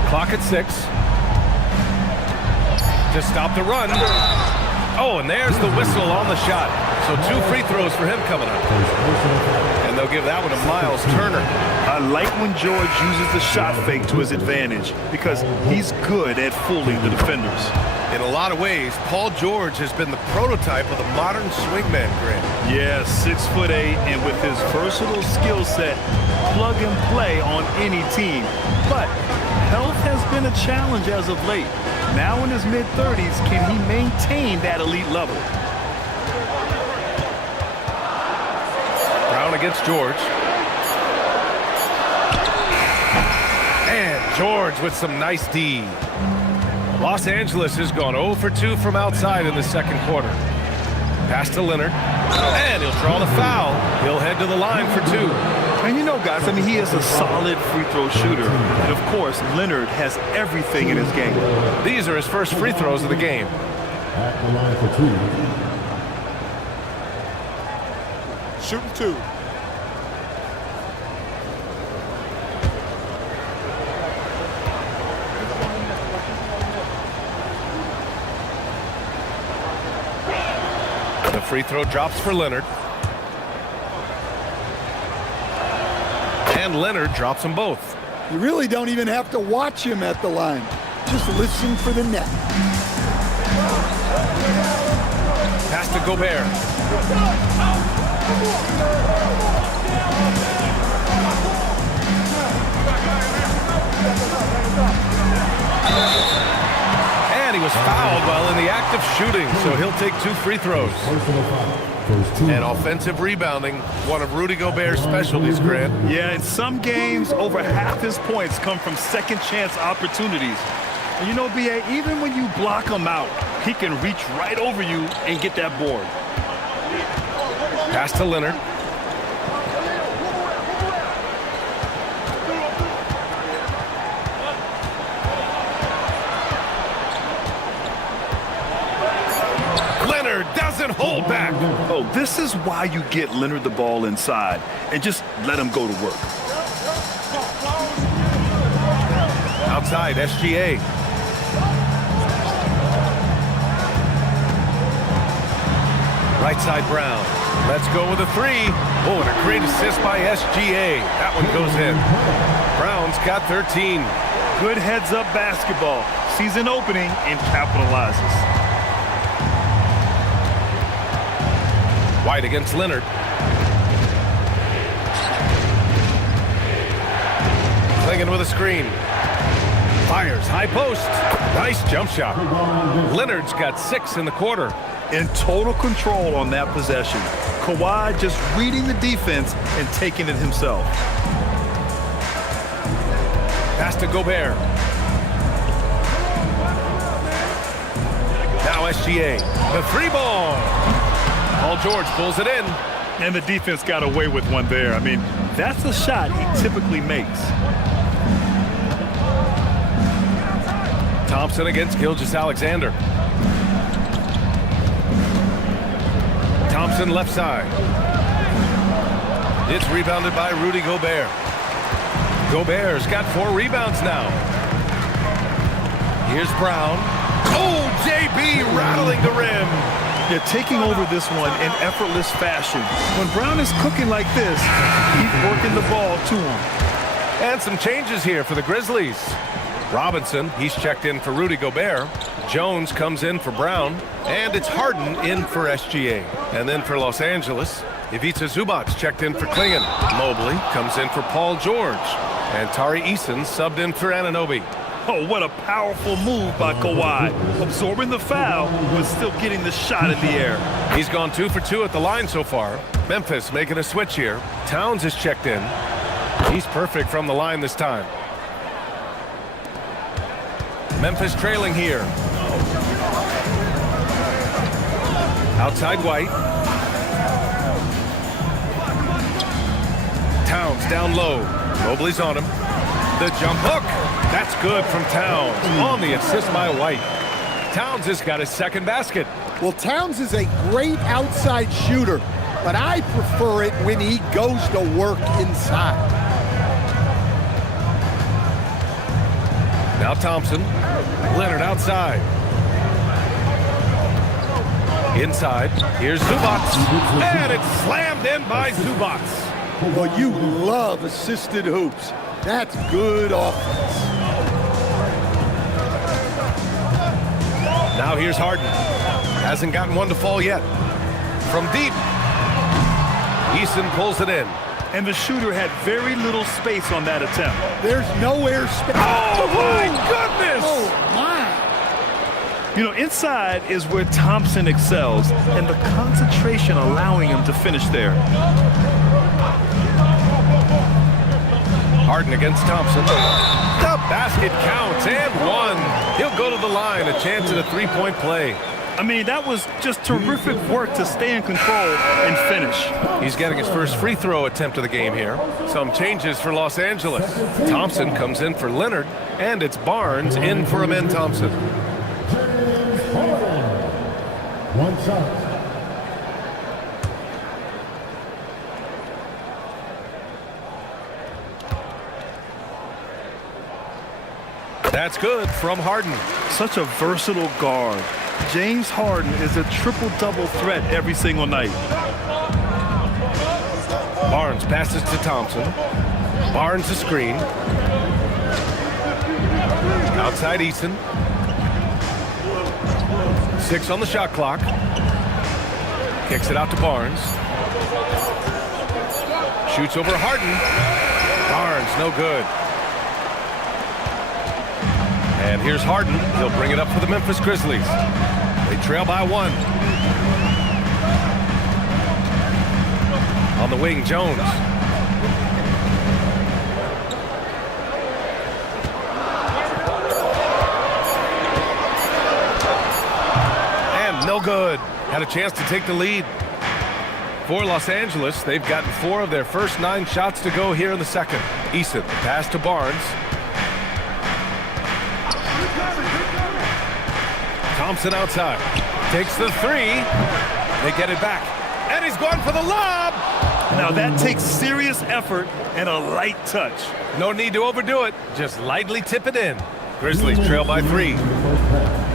Clock at 6. To stop the run. Oh, and there's the whistle on the shot. So 2 free throws for him coming up. And they'll give that one to Miles Turner. I like when George uses the shot fake to his advantage because he's good at fooling the defenders. In a lot of ways, Paul George has been the prototype of the modern swingman, Grant. Yeah, 6'8", and with his versatile skill set, plug and play on any team. But health has been a challenge as of late. Now in his mid-30s, can he maintain that elite level? Brown against George. And George with some nice D. Los Angeles has gone 0 for 2 from outside in the second quarter. Pass to Leonard. And he'll draw the foul. He'll head to the line for 2. And you know, guys, I mean, he is a solid free throw shooter. And, of course, Leonard has everything in his game. These are his first free throws of the game. At the line for 2. Shooting 2. The free throw drops for Leonard. And Leonard drops them both. You really don't even have to watch him at the line. Just listen for the net. Pass to Gobert. And he was fouled while in the act of shooting, so he'll take 2 free throws. And offensive rebounding, one of Rudy Gobert's specialties, Grant. Yeah, in some games, over half his points come from second chance opportunities. And you know, B.A., even when you block him out, he can reach right over you and get that board. Pass to Leonard. Leonard doesn't hold back. Oh, this is why you get Leonard the ball inside and just let him go to work. Outside, SGA. Right side, Brown. Let's go with a 3. Oh, and a great assist by SGA. That one goes in. Brown's got 13. Good heads-up basketball. Sees an opening and capitalizes. White against Leonard. Clingan with a screen. Fires, high post. Nice jump shot. Leonard's got 6 in the quarter. In total control on that possession. Kawhi just reading the defense and taking it himself. Pass to Gobert. Now SGA. The 3 ball. Paul George pulls it in. And the defense got away with one there. I mean, that's the shot he typically makes. Thompson against Gilgeous-Alexander. Thompson left side. It's rebounded by Rudy Gobert. Gobert's got 4 rebounds now. Here's Brown. Oh, JB rattling the rim. They're taking over this one in effortless fashion. When Brown is cooking like this, keep working the ball to him. And some changes here for the Grizzlies. Robinson, he's checked in for Rudy Gobert. Jones comes in for Brown. And it's Harden in for SGA. And then for Los Angeles, Ivica Zubac's checked in for Clingan. Mobley comes in for Paul George. And Tari Eason subbed in for Anunoby. Oh, what a powerful move by Kawhi. Absorbing the foul, but still getting the shot in the air. He's gone 2 for 2 at the line so far. Memphis making a switch here. Towns is checked in. He's perfect from the line this time. Memphis trailing here. Outside White. Towns down low. Mobley's on him. The jump hook. That's good from Towns. On the assist by White. Towns has got his second basket. Well, Towns is a great outside shooter, but I prefer it when he goes to work inside. Now Thompson. Leonard outside. Inside. Here's Zubac. And it's slammed in by Zubac. Well, you love assisted hoops. That's good offense. Now here's Harden. Hasn't gotten one to fall yet. From deep. Eason pulls it in. And the shooter had very little space on that attempt. There's no air space. Oh, my goodness! Oh, my. You know, inside is where Thompson excels, and the concentration allowing him to finish there. Harden against Thompson. The basket counts and 1. He'll go to the line, a chance at a 3-point play. I mean, that was just terrific work to stay in control and finish. He's getting his first free throw attempt of the game here. Some changes for Los Angeles. Thompson comes in for Leonard, and it's Barnes in for Amen Thompson. One shot. That's good from Harden. Such a versatile guard. James Harden is a triple-double threat every single night. Barnes passes to Thompson. Barnes a screen. Outside Eason. 6 on the shot clock. Kicks it out to Barnes. Shoots over Harden. Barnes, no good. And here's Harden. He'll bring it up for the Memphis Grizzlies. They trail by 1. On the wing, Jones. And no good. Had a chance to take the lead. For Los Angeles, they've gotten 4 of their first 9 shots to go here in the second. Eason, pass to Barnes. Thompson outside. Takes the 3. They get it back. And he's going for the lob. Now that takes serious effort and a light touch. No need to overdo it. Just lightly tip it in. Grizzlies trail by 3.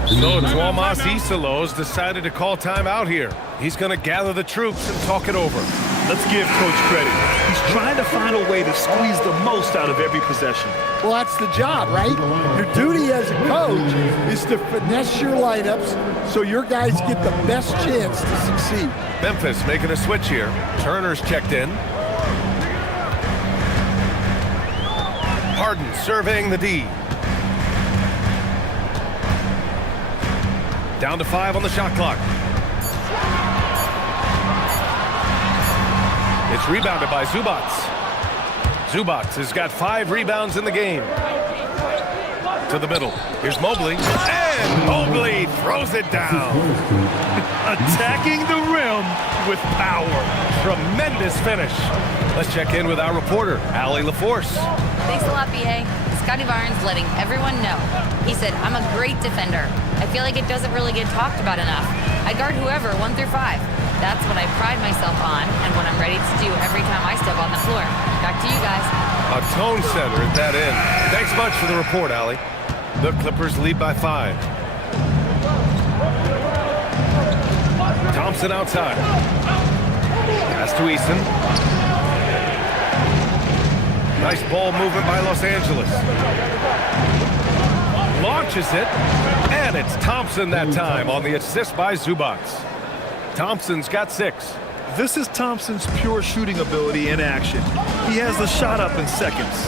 So Tuomas Isalos decided to call timeout here. He's going to gather the troops and talk it over. Let's give Coach credit. He's trying to find a way to squeeze the most out of every possession. Well, that's the job, right? Your duty as a coach is to finesse your lineups so your guys get the best chance to succeed. Memphis making a switch here. Turner's checked in. Harden surveying the D. Down to 5 on the shot clock. It's rebounded by Zubats. Zubats has got 5 rebounds in the game. To the middle. Here's Mobley. And Mobley throws it down. Attacking the rim with power. Tremendous finish. Let's check in with our reporter, Allie LaForce. Thanks a lot, B.A. Scotty Barnes letting everyone know. He said, I'm a great defender. I feel like it doesn't really get talked about enough. I guard whoever, 1 through 5. That's what I pride myself on and what I'm ready to do every time I step on the floor. Back to you guys. A tone setter at that end. Thanks much for the report, Allie. The Clippers lead by 5. Thompson outside. Pass to Eason. Nice ball movement by Los Angeles. Launches it, and it's Thompson that time on the assist by Zubats. Thompson's got 6. This is Thompson's pure shooting ability in action. He has the shot up in seconds.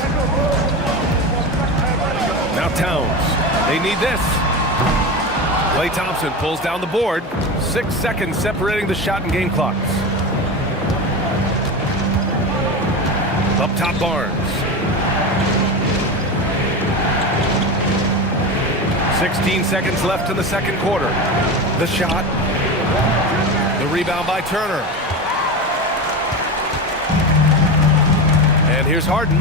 Now Towns. They need this. Klay Thompson pulls down the board. 6 seconds separating the shot and game clocks. Up top, Barnes. 16 seconds left in the second quarter. The shot. The rebound by Turner. And here's Harden.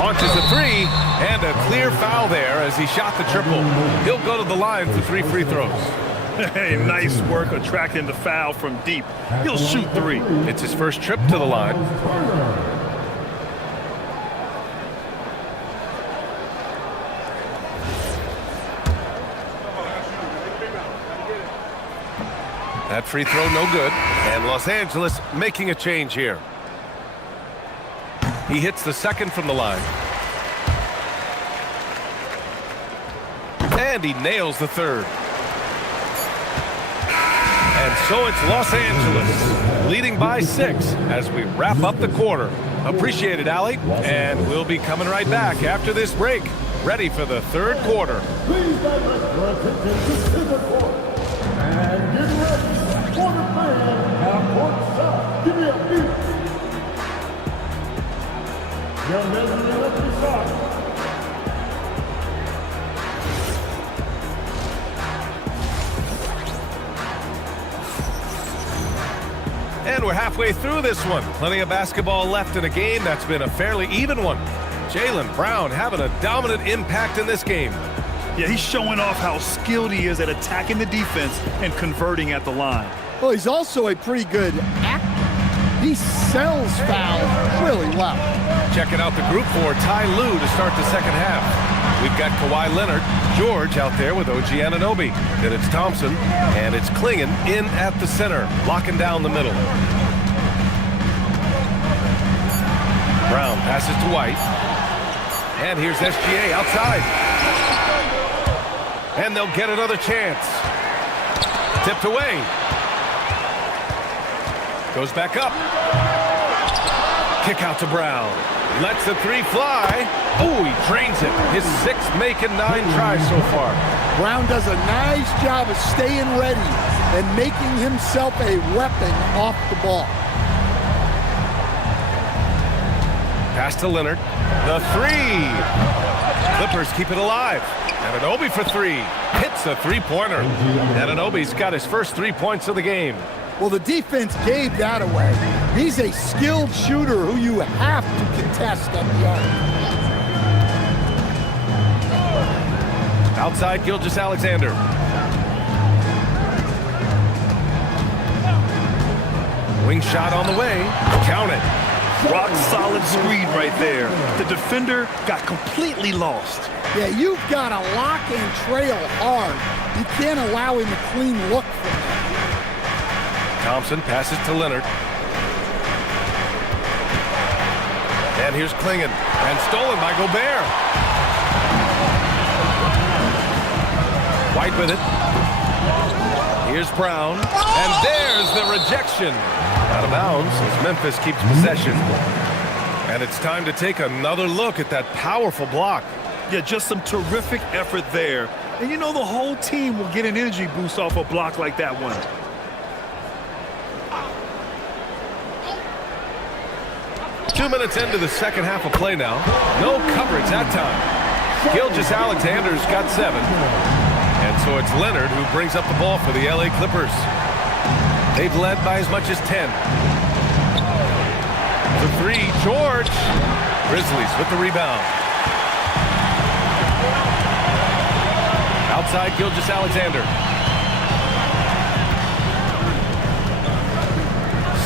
Launches a 3, and a clear foul there as he shot the triple. He'll go to the line for 3 free throws. Hey, nice work attracting the foul from deep. He'll shoot 3. It's his first trip to the line. That free throw no good. And Los Angeles making a change here. He hits the second from the line. And he nails the third. And so it's Los Angeles leading by 6 as we wrap up the quarter. Appreciate it, Allie. And we'll be coming right back after this break. Ready for the third quarter. Please, and get ready for the fan at courtside. Give me a beat. Young men, up the side. And we're halfway through this one. Plenty of basketball left in a game that's been a fairly even one. Jaylen Brown having a dominant impact in this game. Yeah, he's showing off how skilled he is at attacking the defense and converting at the line. Well, he's also a pretty good actor. He sells fouls really well. Checking out the group for Ty Lue to start the second half. We've got Kawhi Leonard, George out there with OG Anunoby. Then it's Thompson, and it's Klingon in at the center, locking down the middle. Brown passes to White. And here's SGA outside. And they'll get another chance. Tipped away. Goes back up. Kick out to Brown. Lets the three fly. Oh, he drains it. His sixth make and 9 tries so far. Brown does a nice job of staying ready and making himself a weapon off the ball. Pass to Leonard. The three. Clippers keep it alive. Anunoby for 3. Hits a three-pointer. Anunoby's got his first 3 points of the game. Well, the defense gave that away. He's a skilled shooter who you have to contest at the arc. Outside Gilgeous-Alexander. Wing shot on the way. Count it. Rock solid screen right there. The defender got completely lost. Yeah, you've got to lock and trail hard. You can't allow him a clean look from that. Thompson passes to Leonard. And here's Klingon. And stolen by Gobert. White with it. Here's Brown. And there's the rejection. Out of bounds as Memphis keeps possession. And it's time to take another look at that powerful block. Yeah, just some terrific effort there. And you know the whole team will get an energy boost off a block like that one. Two minutes into the second half of play now. No coverage that time. Gilgeous-Alexander's got 7. And so it's Leonard who brings up the ball for the LA Clippers. They've led by as much as 10. The 3, George. Grizzlies with the rebound. Outside Gilgeous-Alexander.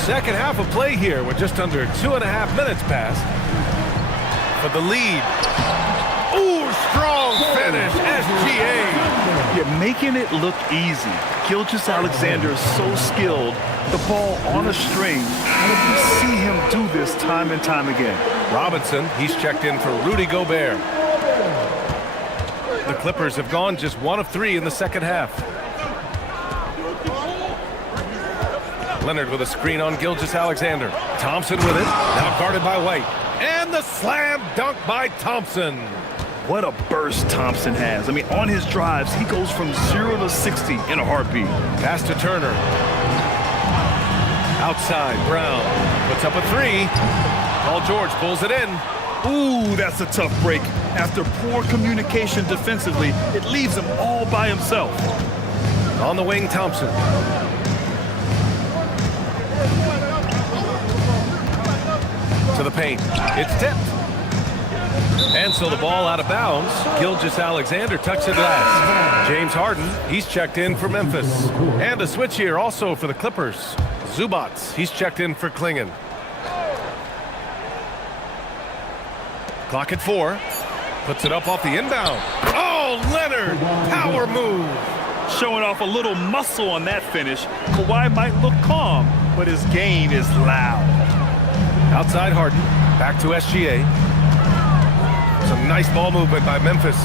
Second half of play here with just under 2.5 minutes passed. For the lead. Ooh, strong finish. SGA. You're making it look easy. Gilgeous-Alexander is so skilled. The ball on a string. And you see him do this time and time again. Robinson, he's checked in for Rudy Gobert. The Clippers have gone just 1 of 3 in the second half. Leonard with a screen on Gilgeous-Alexander. Thompson with it. Now guarded by White. And the slam dunk by Thompson. What a burst Thompson has. I mean, on his drives, he goes from 0 to 60 in a heartbeat. Pass to Turner. Outside, Brown puts up a 3. Paul George pulls it in. Ooh, that's a tough break. After poor communication defensively, it leaves him all by himself. On the wing, Thompson. To the paint. It's tipped. And so the ball out of bounds. Gilgeous-Alexander touched it last. James Harden, he's checked in for Memphis. And a switch here also for the Clippers. Zubac, he's checked in for Klingon. Clock at 4. Puts it up off the inbound. Oh, Leonard! Power move! Showing off a little muscle on that finish. Kawhi might look calm, but his game is loud. Outside Harden. Back to SGA. Some nice ball movement by Memphis.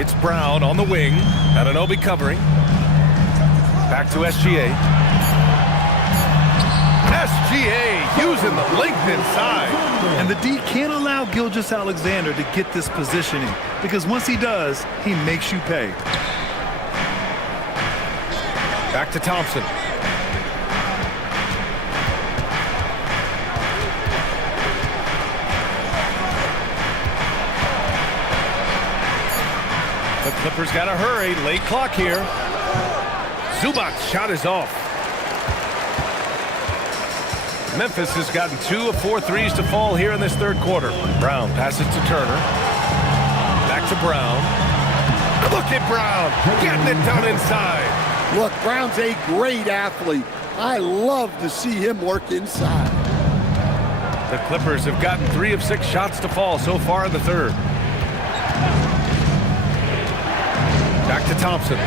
It's Brown on the wing. Anunoby covering. Back to SGA. SGA using the length inside. And the D can't allow Gilgeous-Alexander to get this positioning because once he does, he makes you pay. Back to Thompson. The Clippers got to hurry. Late clock here. Zubac's shot is off. Memphis has gotten 2 of 4 threes to fall here in this third quarter. Brown passes to Turner. Back to Brown. Look at Brown getting it done inside. Look, Brown's a great athlete. I love to see him work inside. The Clippers have gotten 3 of 6 shots to fall so far in the third. Back to Thompson.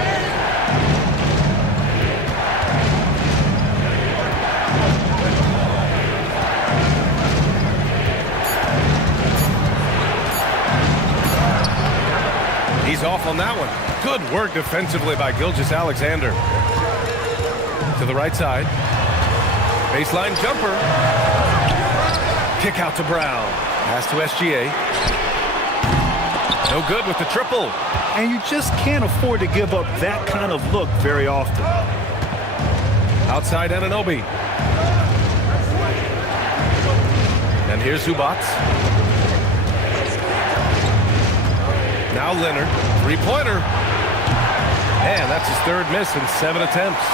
He's off on that one. Good work defensively by Gilgeous-Alexander. To the right side. Baseline jumper. Kick out to Brown. Pass to SGA. No good with the triple. And you just can't afford to give up that kind of look very often. Outside Anunoby. And here's Zubac. Now Leonard. Three-pointer. And that's his third miss in 7 attempts.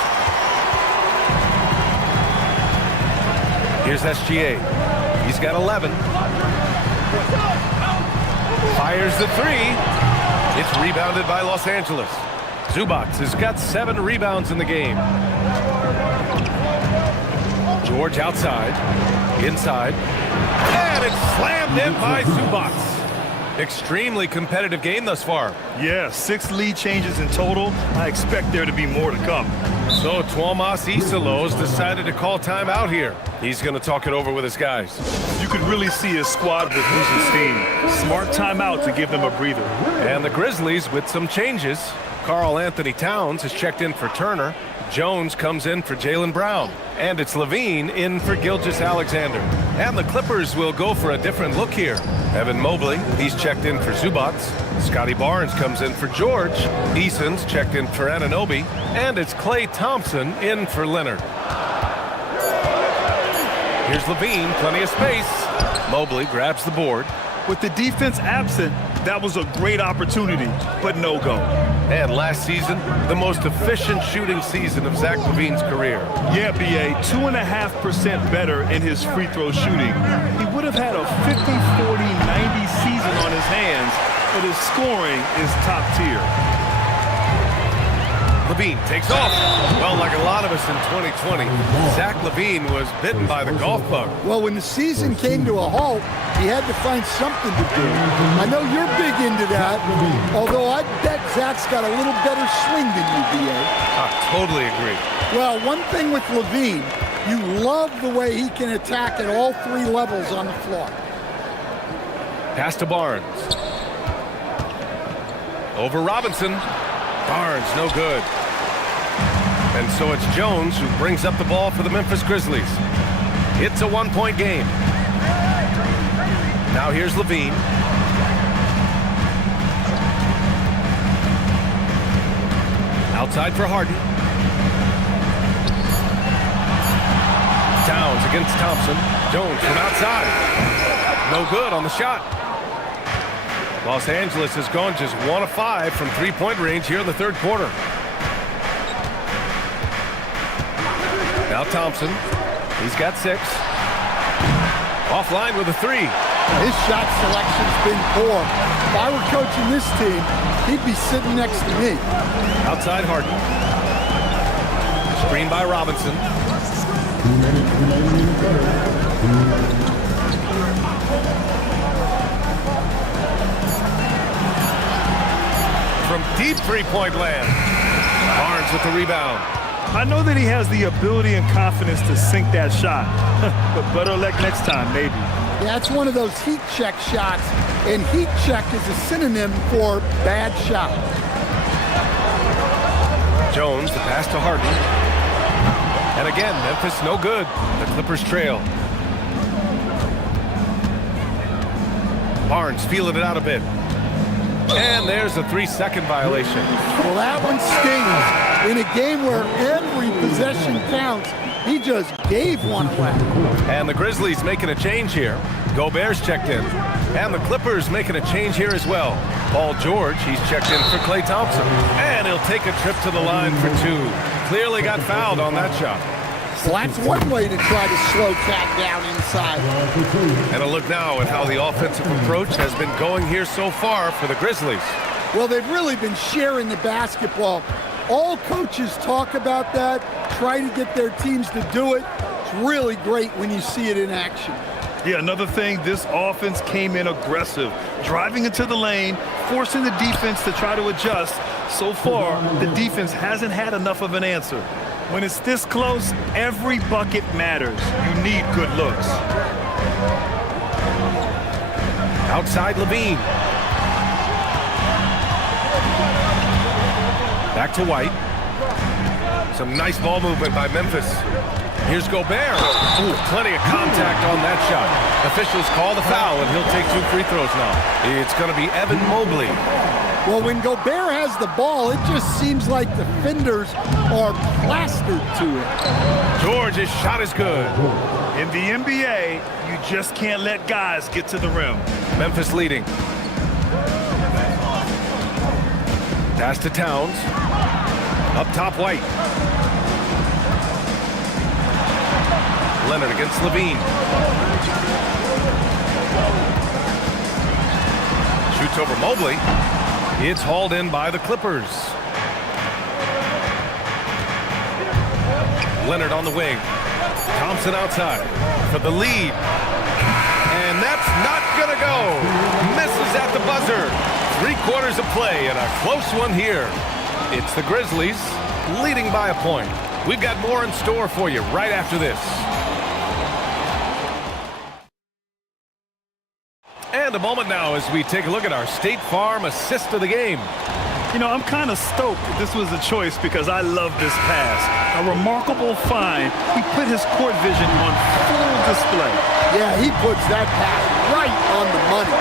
Here's SGA. He's got 11. Fires the three. It's rebounded by Los Angeles. Zubac has got 7 rebounds in the game. George outside. Inside. And it's slammed in by Zubac. Extremely competitive game thus far. Yeah, 6 lead changes in total. I expect there to be more to come. So Tuomas Isalos decided to call timeout here. He's going to talk it over with his guys. You could really see his squad was losing steam. Smart timeout to give them a breather. And the Grizzlies with some changes. Karl Anthony Towns has checked in for Turner. Jones comes in for Jaylen Brown. And it's Levine in for Gilgeous-Alexander. And the Clippers will go for a different look here. Evan Mobley, he's checked in for Zubac. Scotty Barnes comes in for George. Eason's checked in for Anunoby. And it's Klay Thompson in for Leonard. Here's Levine, plenty of space. Mobley grabs the board. With the defense absent, that was a great opportunity, but no go. And last season, the most efficient shooting season of Zach LaVine's career. Yeah, BA, 2.5% better in his free throw shooting. He would have had a 50-40-90 season on his hands, but his scoring is top tier. LaVine takes off. Well, like a lot of us in 2020, Zach LaVine was bitten by the golf bug. Well, when the season came to a halt, he had to find something to do. I know you're big into that, although I bet Zach's got a little better swing than you, BA. I totally agree. Well, one thing with LaVine, you love the way he can attack at all 3 levels on the floor. Pass to Barnes. Over Robinson. Barnes, no good. And so it's Jones who brings up the ball for the Memphis Grizzlies. It's a 1-point game. Now here's Levine. Outside for Harden. Towns against Thompson. Jones from outside. No good on the shot. Los Angeles has gone just 1 of 5 from 3-point range here in the third quarter. Now Thompson. He's got 6. Offline with a 3. His shot selection's been poor. If I were coaching this team, he'd be sitting next to me. Outside Harden. Screen by Robinson. From deep 3-point land. Barnes with the rebound. I know that he has the ability and confidence to sink that shot, but better luck next time, maybe. Yeah, it's one of those heat check shots, and heat check is a synonym for bad shot. Jones, the pass to Harden. And again, Memphis no good. The Clippers trail. Barnes feeling it out a bit. And there's a 3-second violation. Well, that one stings. In a game where every possession counts, he just gave one away. And the Grizzlies making a change here. Gobert's checked in. And the Clippers making a change here as well. Paul George, he's checked in for Klay Thompson. And he'll take a trip to the line for 2. Clearly got fouled on that shot. Well, that's one way to try to slow Cat down inside. And a look now at how the offensive approach has been going here so far for the Grizzlies. Well, they've really been sharing the basketball. All coaches talk about that, try to get their teams to do it. It's really great when you see it in action. Yeah, another thing, this offense came in aggressive, driving into the lane, forcing the defense to try to adjust. So far, the defense hasn't had enough of an answer. When it's this close, every bucket matters. You need good looks. Outside Levine. Back to White. Some nice ball movement by Memphis. Here's Gobert. Ooh, plenty of contact on that shot. Officials call the foul, and he'll take 2 free throws now. It's going to be Evan Mobley. Well, when Gobert has the ball, it just seems like defenders are plastered to it. George's shot is good. In the NBA, you just can't let guys get to the rim. Memphis leading. Pass to Towns. Up top, White. Leonard against Levine. Shoots over Mobley. It's hauled in by the Clippers. Leonard on the wing. Thompson outside for the lead. And that's not going to go. Misses at the buzzer. 3 quarters of play and a close one here. It's the Grizzlies leading by a point. We've got more in store for you right after this. And a moment now as we take a look at our State Farm assist of the game. You know, I'm kind of stoked that this was a choice because I love this pass. A remarkable find. He put his court vision on full display. Yeah, he puts that pass right on the money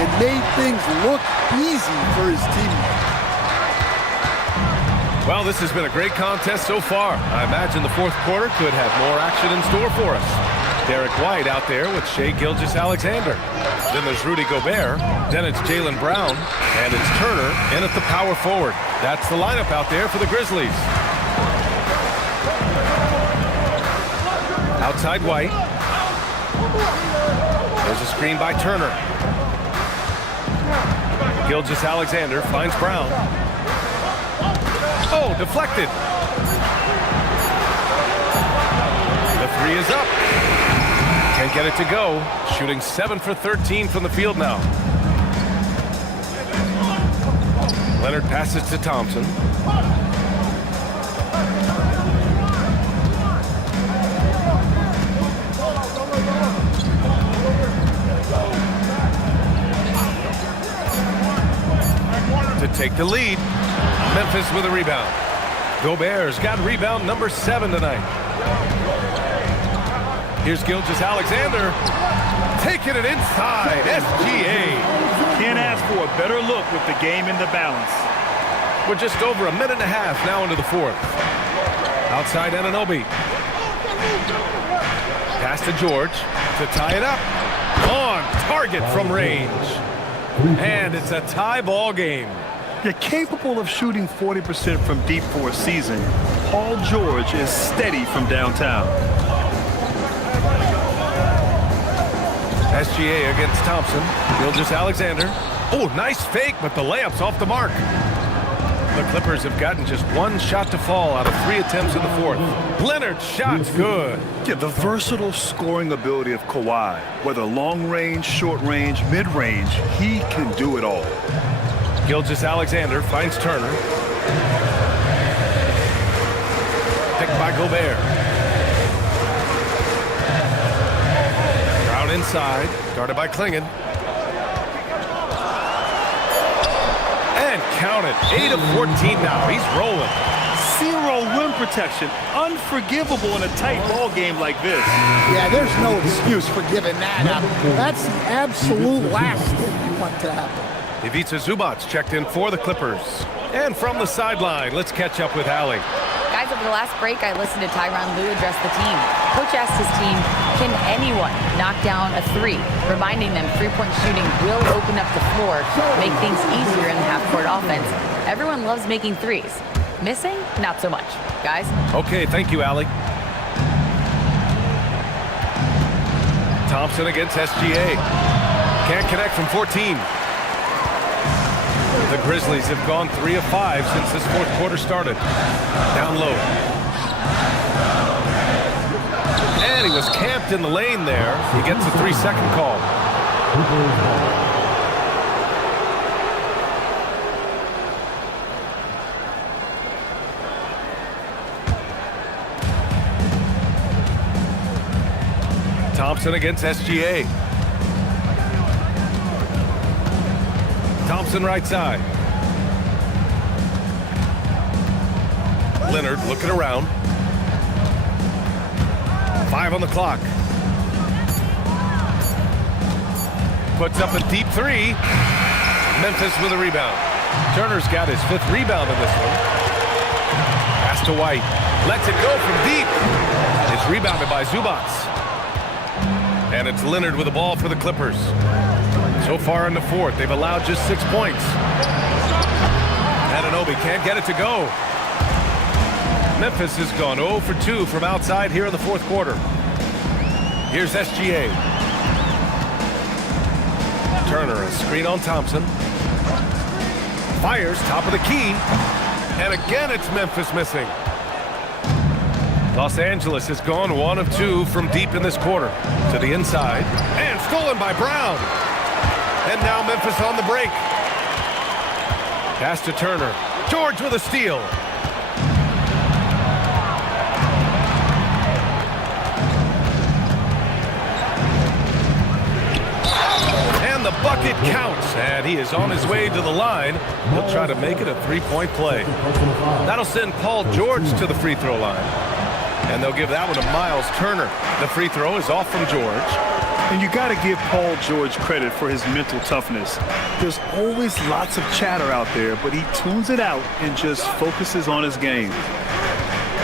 and made things look easy for his teammates. Well, this has been a great contest so far. I imagine the fourth quarter could have more action in store for us. Derek White out there with Shai Gilgeous-Alexander. Then there's Rudy Gobert. Then it's Jaylen Brown. And it's Turner in at the power forward. That's the lineup out there for the Grizzlies. Outside White. There's a screen by Turner. Gilgeous-Alexander finds Brown. Oh, deflected. The 3 is up. Can't get it to go. Shooting 7 for 13 from the field now. Leonard passes to Thompson. To take the lead. Memphis with a rebound. Gobert's got rebound number 7 tonight. Here's Gilgeous-Alexander. Taking it inside. SGA. Can't ask for a better look with the game in the balance. We're just over a minute and a half now into the fourth. Outside Anunoby. Pass to George to tie it up. On target from range. And it's a tie ball game. You're capable of shooting 40% from deep for a season. Paul George is steady from downtown. SGA against Thompson. Gilgeous-Alexander. Oh, nice fake, but the layup's off the mark. The Clippers have gotten just 1 shot to fall out of 3 attempts in the fourth. Leonard's shot's good. Yeah, the versatile scoring ability of Kawhi. Whether long range, short range, mid range, he can do it all. Gilgeous-Alexander finds Turner. Picked by Gobert. Brown inside, guarded by Klingon. And counted. 8 of 14 now. He's rolling. 0 rim protection. Unforgivable in a tight ball game like this. Yeah, there's no excuse for giving that up. That's the absolute last thing you want to happen. Ivica Zubac checked in for the Clippers. And from the sideline, let's catch up with Allie. Guys, over the last break, I listened to Tyronn Lue address the team. Coach asked his team, can anyone knock down a 3? Reminding them three-point shooting will open up the floor, make things easier in the half-court offense. Everyone loves making 3s. Missing? Not so much. Guys? Okay, thank you, Allie. Thompson against SGA. Can't connect from 14. The Grizzlies have gone 3 of 5 since this fourth quarter started. Down low. And he was camped in the lane there. He gets a 3-second call. Thompson against SGA. Thompson right side. Leonard looking around. 5 on the clock. Puts up a deep three. Memphis with a rebound. Turner's got his 5th rebound in this one. Pass to White. Lets it go from deep. It's rebounded by Zubac. And it's Leonard with the ball for the Clippers. So far in the 4th, they've allowed just 6 points. Anunoby can't get it to go. Memphis has gone 0 for 2 from outside here in the 4th quarter. Here's SGA. Turner, a screen on Thompson. Fires, top of the key. And again, it's Memphis missing. Los Angeles has gone 1 of 2 from deep in this quarter. To the inside. And stolen by Brown. And now Memphis on the break. Pass to Turner. George with a steal. And the bucket counts. And he is on his way to the line. He'll try to make it a 3-point play. That'll send Paul George to the free throw line. And they'll give that one to Miles Turner. The free throw is off from George. And you got to give Paul George credit for his mental toughness. There's always lots of chatter out there, but he tunes it out and just focuses on his game.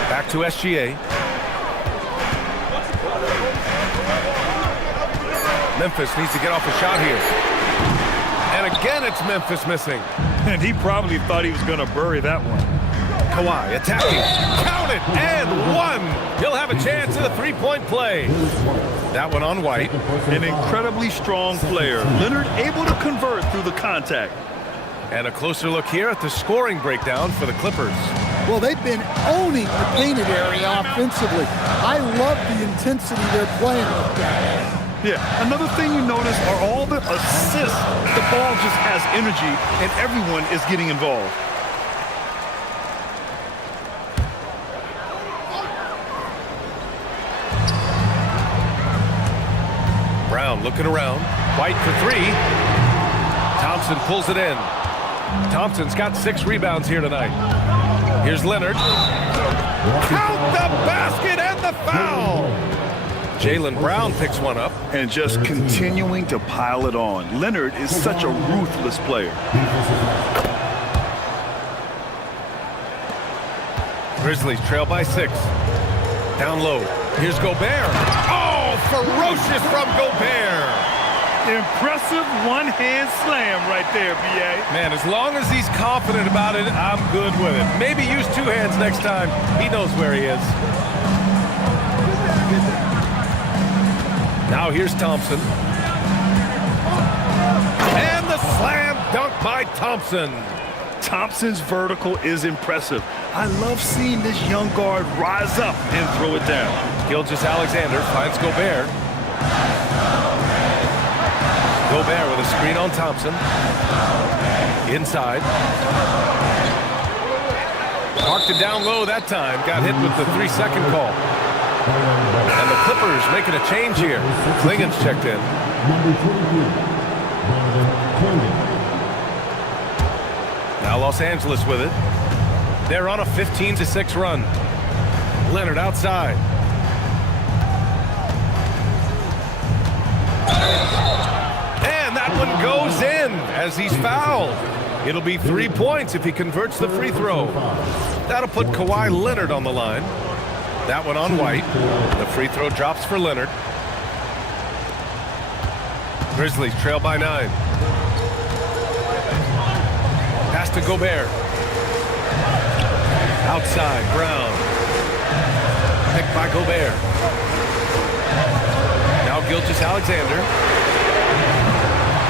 Back to SGA. Memphis needs to get off a shot here. And again, it's Memphis missing. And he probably thought he was going to bury that one. Kawhi attacking. Count it, and 1. He'll have a chance at a 3-point play. That one on White. An incredibly strong player. Leonard able to convert through the contact. And a closer look here at the scoring breakdown for the Clippers. Well, they've been owning the painted area offensively. I love the intensity they're playing with that. Yeah, another thing you notice are all the assists. The ball just has energy, and everyone is getting involved. Brown looking around. White for 3. Thompson pulls it in. Thompson's got 6 rebounds here tonight. Here's Leonard. Count the basket and the foul. Jaylen Brown picks one up. And just continuing to pile it on. Leonard is such a ruthless player. Grizzlies trail by 6. Down low. Here's Gobert. Oh, ferocious from Gobert. Impressive one-hand slam right there, B.A. Man, as long as he's confident about it, I'm good with it. Maybe use 2 hands next time. He knows where he is. Now here's Thompson. And the slam dunk by Thompson. Thompson's vertical is impressive. I love seeing this young guard rise up and throw it down. Gilgeous-Alexander finds Gobert. Gobert with a screen on Thompson. Inside. Parked it down low that time. Got hit with the 3-second call. And the Clippers making a change here. Klingen's checked in. Now Los Angeles with it. They're on a 15-6 run. Leonard outside. And that one goes in as he's fouled. It'll be 3 points if he converts the free throw. That'll put Kawhi Leonard on the line. That one on White. The free throw drops for Leonard. Grizzlies trail by 9. Pass to Gobert. Outside, Brown. Picked by Gobert. Now Gilgeous-Alexander.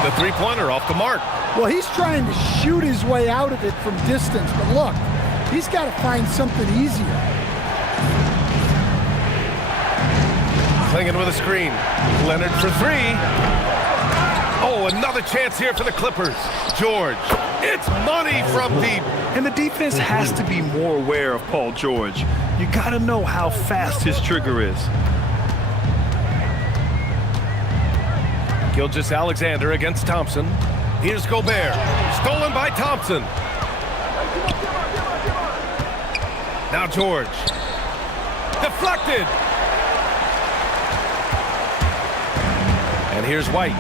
The 3-pointer off the mark. Well, he's trying to shoot his way out of it from distance, but look, he's got to find something easier. Klingen with a screen. Leonard for 3. Oh, another chance here for the Clippers. George. It's money from deep. And the defense has to be more aware of Paul George. You got to know how fast his trigger is. Gilgeous-Alexander against Thompson. Here's Gobert. Stolen by Thompson. Now George. Deflected. And here's White.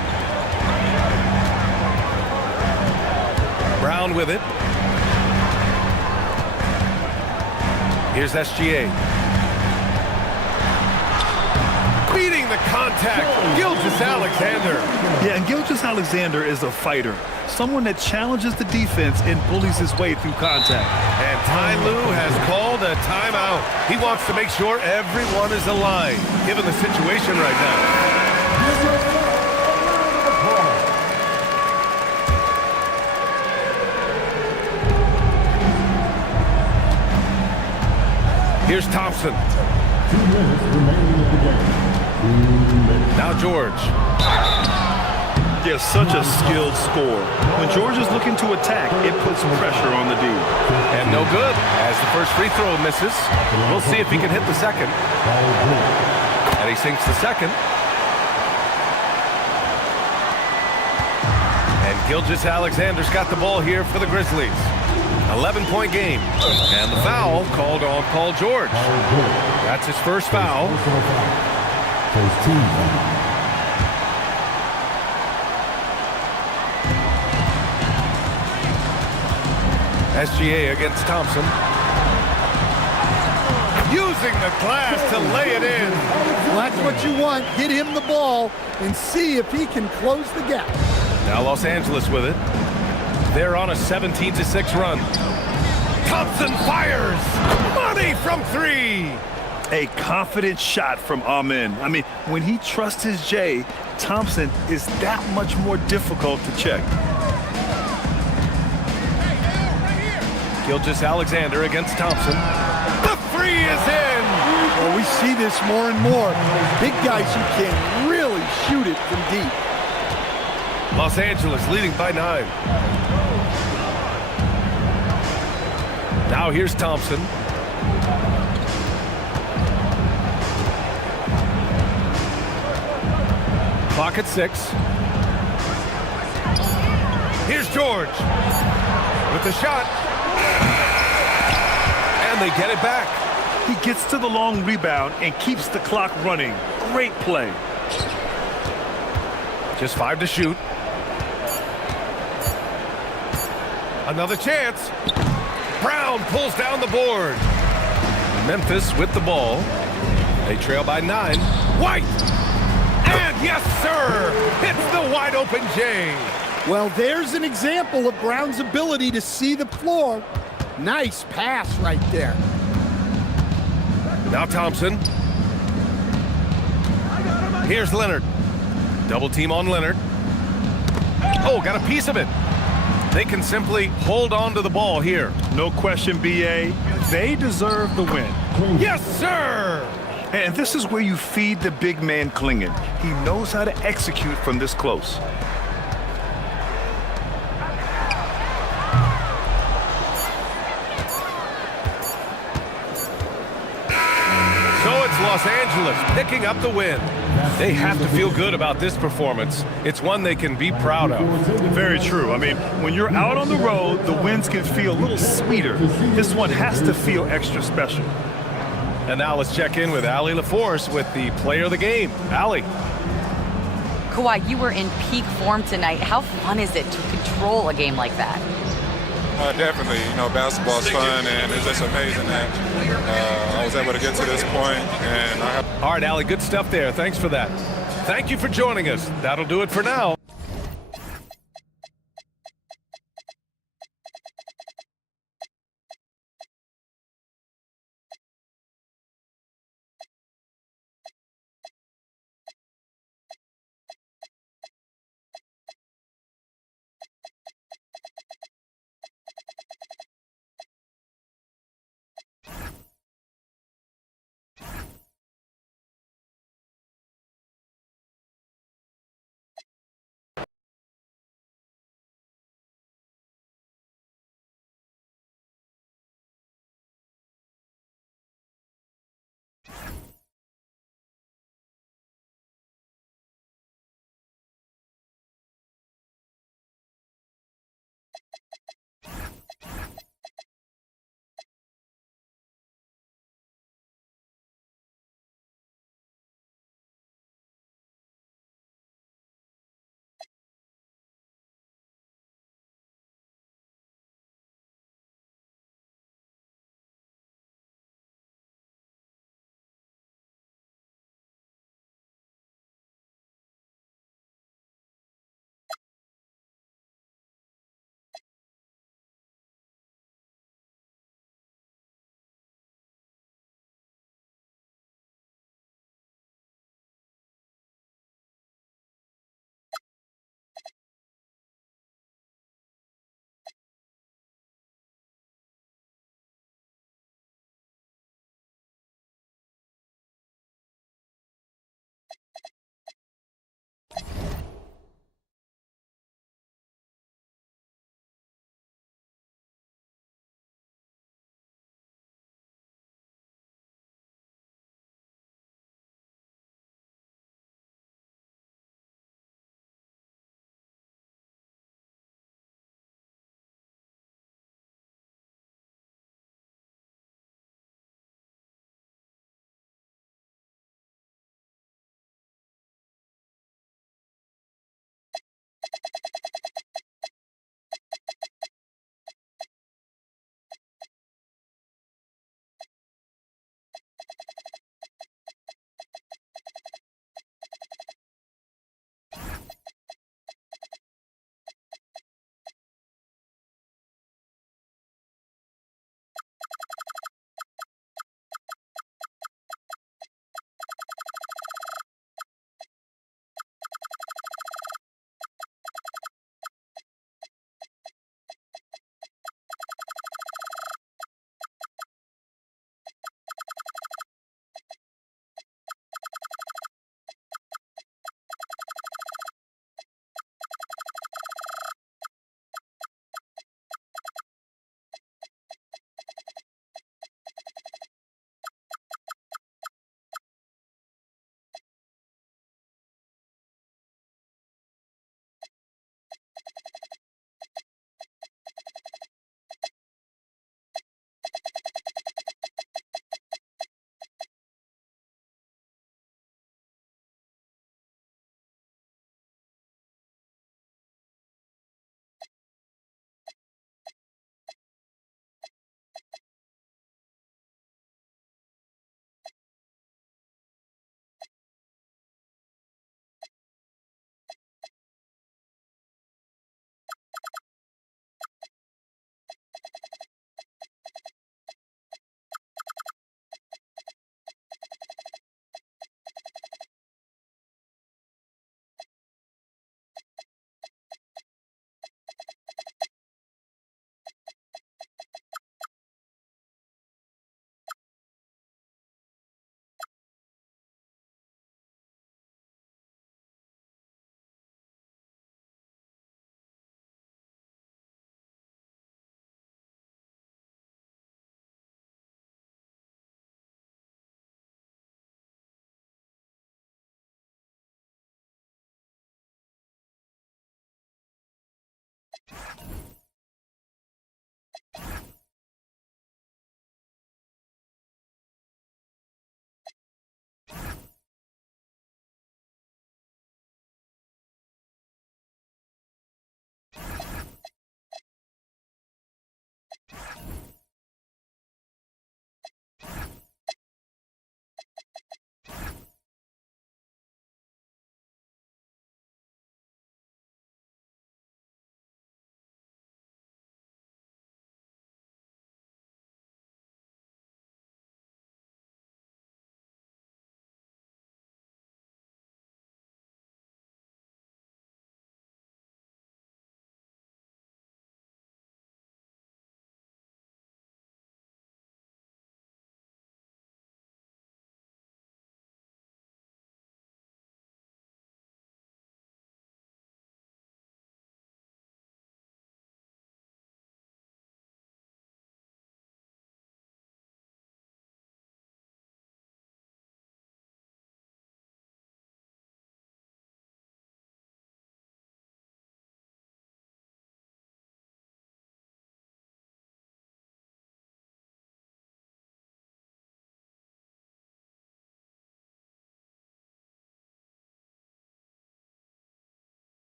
Brown with it. Here's SGA. Beating the contact. Gilgeous-Alexander. Yeah, and Gilgeous-Alexander is a fighter. Someone that challenges the defense and bullies his way through contact. And Ty Lue has called a timeout. He wants to make sure everyone is aligned, given the situation right now. Here's Thompson. 2 minutes remaining in the game. Now George. Yeah, such a skilled scorer. When George is looking to attack, it puts pressure on the D. And no good, as the first free throw misses. We'll see if he can hit the second. And he sinks the second. And Gilgeous-Alexander's got the ball here for the Grizzlies. 11-point game. And the foul called on Paul George. That's his first foul. First team foul. SGA against Thompson. Using the glass to lay it in. Well, that's what you want. Get him the ball and see if he can close the gap. Now Los Angeles with it. They're on a 17-6 run. Thompson fires. Money from 3. A confident shot from Amen. I mean, when he trusts his J, Thompson is that much more difficult to check. Gilgeous-Alexander against Thompson. The 3 is in. Well, we see this more and more. Big guys who can really shoot it from deep. Los Angeles leading by 9. Now here's Thompson. Clock at 6. Here's George with the shot. And they get it back. He gets to the long rebound and keeps the clock running. Great play. Just 5 to shoot. Another chance. Brown pulls down the board. Memphis with the ball. They trail by 9. White. And yes, sir. Hits the wide open J. Well, there's an example of Brown's ability to see the floor. Nice pass right there. Now Thompson. Here's Leonard. Double team on Leonard. Oh, got a piece of it. They can simply hold on to the ball here. No question, BA. They deserve the win. Yes, sir! And this is where you feed the big man Clingan. He knows how to execute from this close. So it's Los Angeles picking up the win. They have to feel good about this performance. It's one they can be proud of. Very true. I mean, when you're out on the road, the wins can feel a little sweeter. This one has to feel extra special. And now let's check in with Allie LaForce with the player of the game. Allie. Kawhi, you were in peak form tonight. How fun is it to control a game like that? Definitely. You know, basketball's fun, and it's just amazing that I was able to get to this point. And All right, Allie, good stuff there. Thanks for that. Thank you for joining us. That'll do it for now.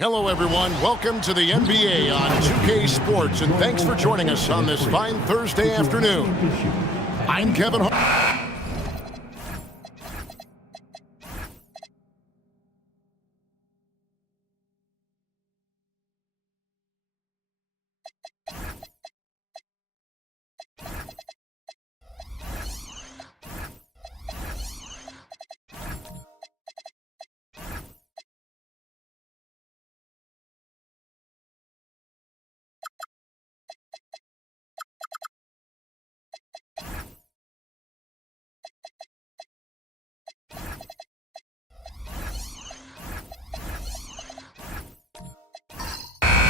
Hello, everyone. Welcome to the NBA on 2K Sports, and thanks for joining us on this fine Thursday afternoon. I'm Kevin Hart.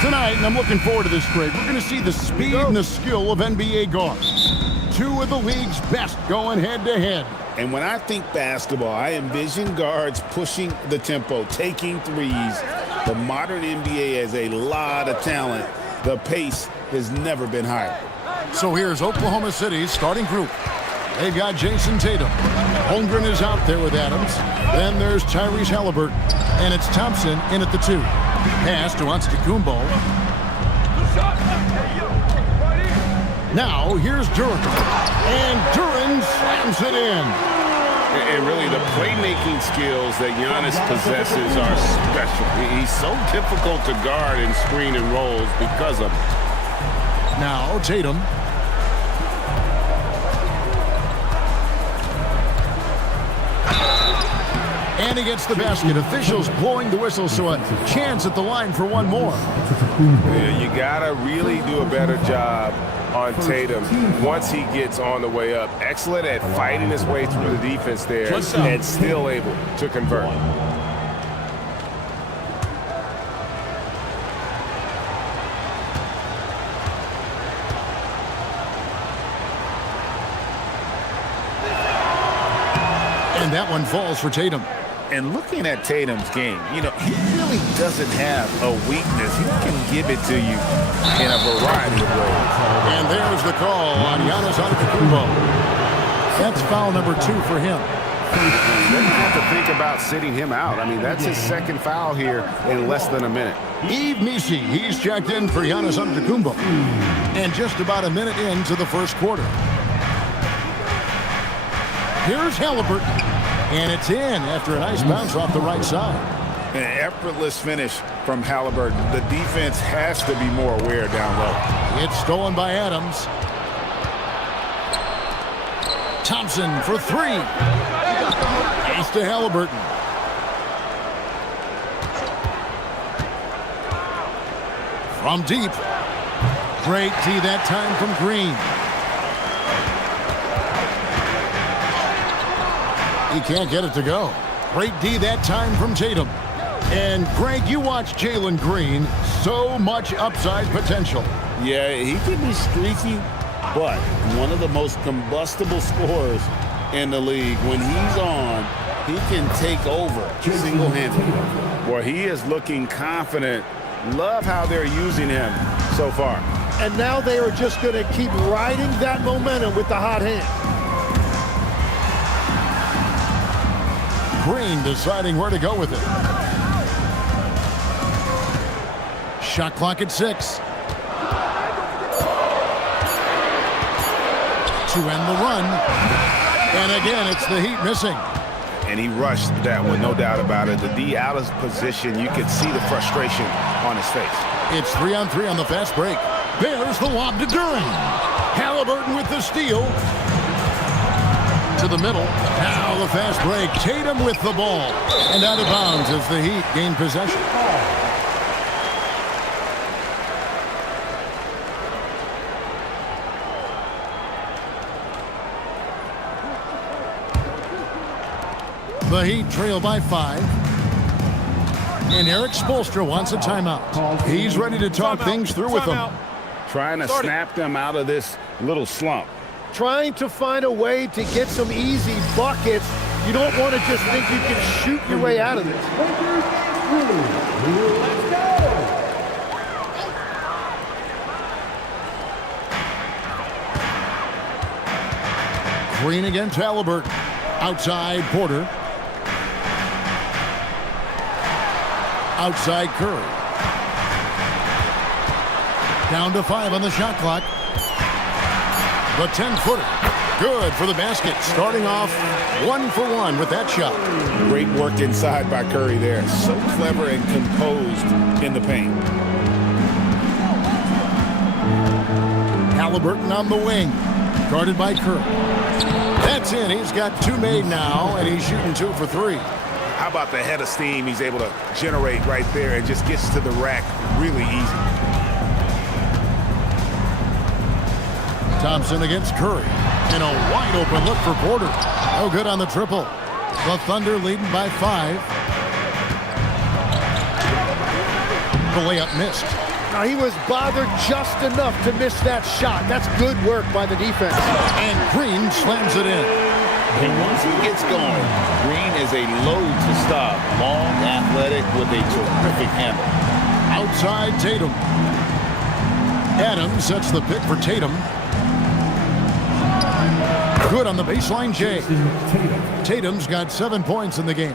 Tonight, and I'm looking forward to this trade, we're going to see the speed and the skill of NBA guards. Two of the league's best going head-to-head. And when I think basketball, I envision guards pushing the tempo, taking threes. The modern NBA has a lot of talent. The pace has never been higher. So here's Oklahoma City's starting group. They've got Jason Tatum. Holmgren is out there with Adams. Then there's Tyrese Halliburton. And it's Thompson in at the 2. Pass to Antetokounmpo. Now here's Duren. And Duren slams it in. And really, the playmaking skills that Giannis possesses are special. He's so difficult to guard in screen and rolls because of it. Now Tatum. And he gets the basket. Officials blowing the whistle, so a chance at the line for one more. Yeah, you got to really do a better job on Tatum once he gets on the way up. Excellent at fighting his way through the defense there and still able to convert. And that one falls for Tatum. And looking at Tatum's game, you know, he really doesn't have a weakness. He can give it to you in a variety of ways. And there's the call on Giannis Antetokounmpo. That's foul number 2 for him. They have to think about sitting him out. I mean, that's his second foul here in less than a minute. Yves Missi, he's checked in for Giannis Antetokounmpo. And just about a minute into the first quarter. Here's Halliburton. And it's in after a nice bounce off the right side. An effortless finish from Halliburton. The defense has to be more aware down low. It's stolen by Adams. Thompson for 3. Ace to Halliburton. From deep. Great D that time from Green. He can't get it to go. Great D that time from Tatum. And Greg, you watch Jalen Green. So much upside potential. Yeah, he can be streaky, but one of the most combustible scorers in the league. When he's on, he can take over single-handedly. Boy, he is looking confident. Love how they're using him so far. And now they are just going to keep riding that momentum with the hot hand. Green deciding where to go with it. Shot clock at 6. To end the run. And again, it's the Heat missing. And he rushed that one, no doubt about it. The D out of position, you could see the frustration on his face. It's 3-on-3 on the fast break. There's the lob to Duren. Halliburton with the steal. To the middle. Now the fast break. Tatum with the ball. And out of bounds as the Heat gain possession. The Heat trail by 5. And Eric Spoelstra wants a timeout. He's ready to talk things through with them. Trying to snap them out of this little slump. Trying to find a way to get some easy buckets. You don't want to just think you can shoot your way out of this. Green against Halliburton. Outside Porter. Outside Curry. Down to 5 on the shot clock. The 10-footer. Good for the basket. Starting off 1 for 1 with that shot. Great work inside by Curry there. So clever and composed in the paint. Halliburton on the wing. Guarded by Curry. That's in. He's got 2 made now, and he's shooting 2 for 3. How about the head of steam he's able to generate right there and just gets to the rack really easy. Thompson against Curry. And a wide open look for Porter. No good on the triple. The Thunder leading by 5. The layup missed. Now he was bothered just enough to miss that shot. That's good work by the defense. And Green slams it in. And once he gets going, Green is a load to stop. Long, athletic, with a terrific handle. Outside Tatum. Adams sets the pick for Tatum. Good on the baseline, Jay. Tatum's got 7 points in the game.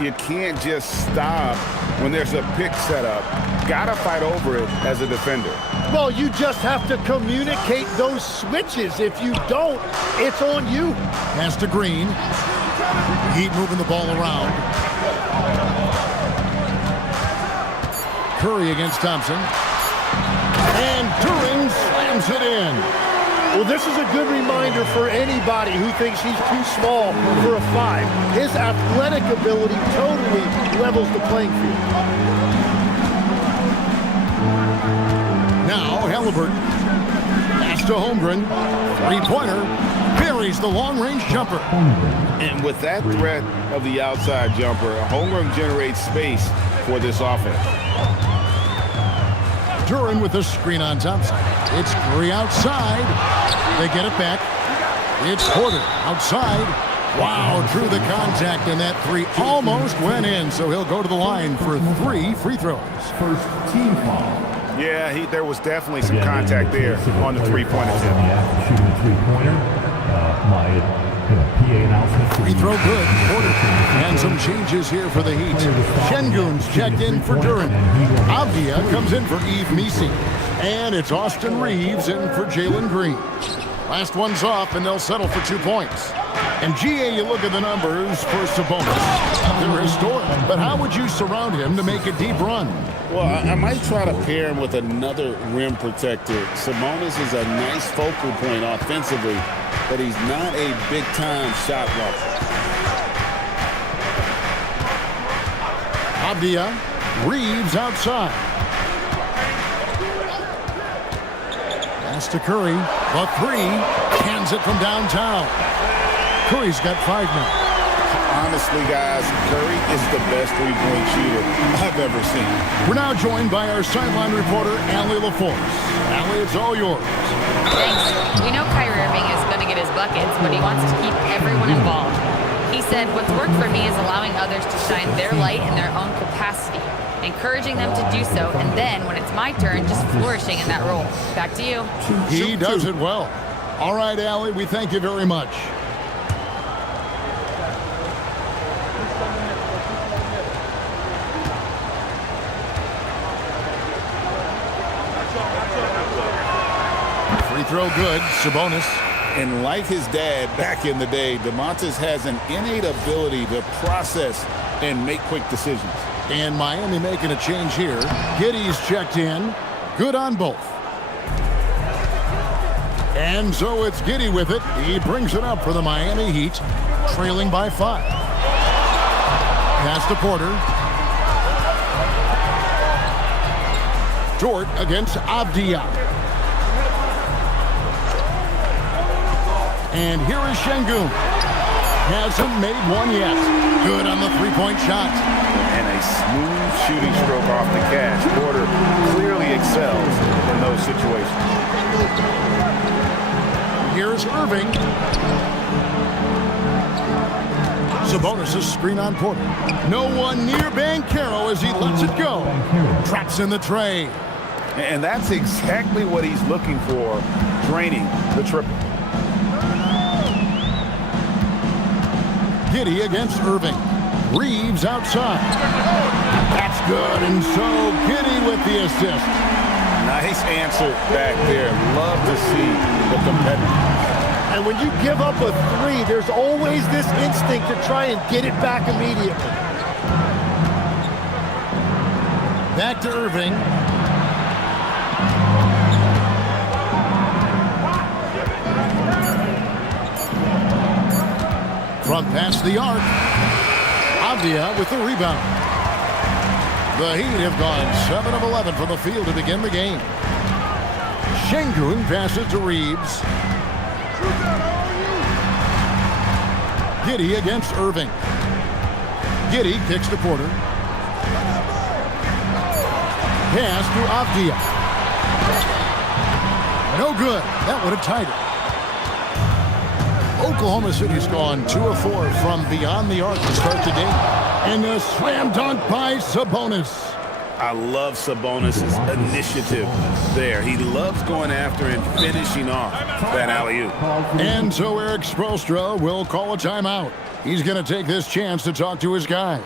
You can't just stop when there's a pick set up. Gotta fight over it as a defender. Well, you just have to communicate those switches. If you don't, it's on you. Pass to Green. Heat moving the ball around. Curry against Thompson. And Duren slams it in. Well, this is a good reminder for anybody who thinks he's too small for a 5. His athletic ability totally levels the playing field. Now Halliburton. Pass to Holmgren. Three-pointer. Buries the long-range jumper. And with that threat of the outside jumper, Holmgren generates space for this offense. Duran with the screen on top side. It's Curry outside. They get it back. It's Porter outside. Wow, drew the contact, and that 3 almost went in, so he'll go to the line for 3 free throws. First team foul. Yeah, there was definitely some contact there on the three-point attempt. Shooting a three-pointer. My PA announcement. Free throw good. Porter. And some changes here for the Heat. Şengün's checked in for Duran. Avdia comes in for Yves Missi. And it's Austin Reeves in for Jalen Green. Last one's off, and they'll settle for 2 points. And GA, you look at the numbers for Sabonis. They're historic. But how would you surround him to make a deep run? Well, I might try to pair him with another rim protector. Sabonis is a nice focal point offensively, but he's not a big-time shot blocker. Avdia, Reeves outside. Pass to Curry. The 3. Hands it from downtown. Curry's got 5 now. Honestly, guys, Curry is the best three-point shooter I've ever seen. We're now joined by our sideline reporter, Allie LaForce. Allie, it's all yours. Thanks. We know Kyrie Irving is going to get his buckets, but he wants to keep everyone involved. He said, what's worked for me is allowing others to shine their light in their own capacity, encouraging them to do so, and then, when it's my turn, just flourishing in that role. Back to you. He does it well. All right, Allie, we thank you very much. Free throw good. Sabonis. And like his dad back in the day, DeMontis has an innate ability to process and make quick decisions. And Miami making a change here. Giddey's checked in. Good on both. And so it's Giddey with it. He brings it up for the Miami Heat, trailing by 5. Pass to Porter. Dort against Avdia. And here is Şengün. Hasn't made one yet. Good on the three-point shot. And a smooth shooting stroke off the catch. Porter clearly excels in those situations. Here's Irving. Sabonis' screen on Porter. No one near Banchero as he lets it go. Traps in the tray. And that's exactly what he's looking for, draining the triple. Giddey against Irving. Reeves outside. That's good, and so Giddey with the assist. Nice answer back there. Love to see the competitiveness. And when you give up a 3, there's always this instinct to try and get it back immediately. Back to Irving. Front past the arc. Avdia with the rebound. The Heat have gone 7 of 11 from the field to begin the game. Şengün passes to Reeves. Giddey against Irving. Giddey kicks to Porter. Pass to Avdia. No good. That would have tied it. Oklahoma City's gone 2 of 4 from beyond the arc to start the game. And a slam dunk by Sabonis. I love Sabonis' initiative there. He loves going after and finishing off that alley-oop. And so Eric Spoelstra will call a timeout. He's going to take this chance to talk to his guys.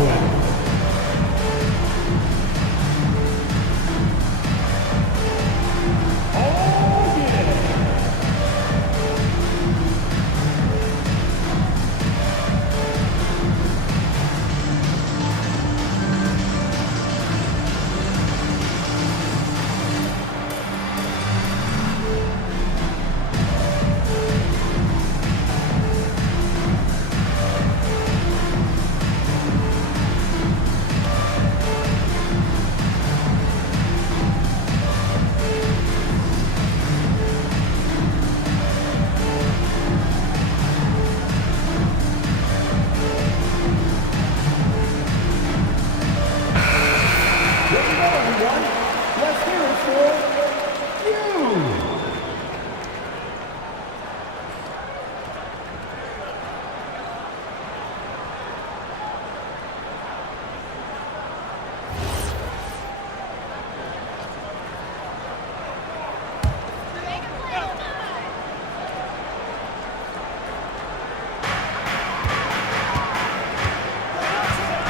Brooklyn.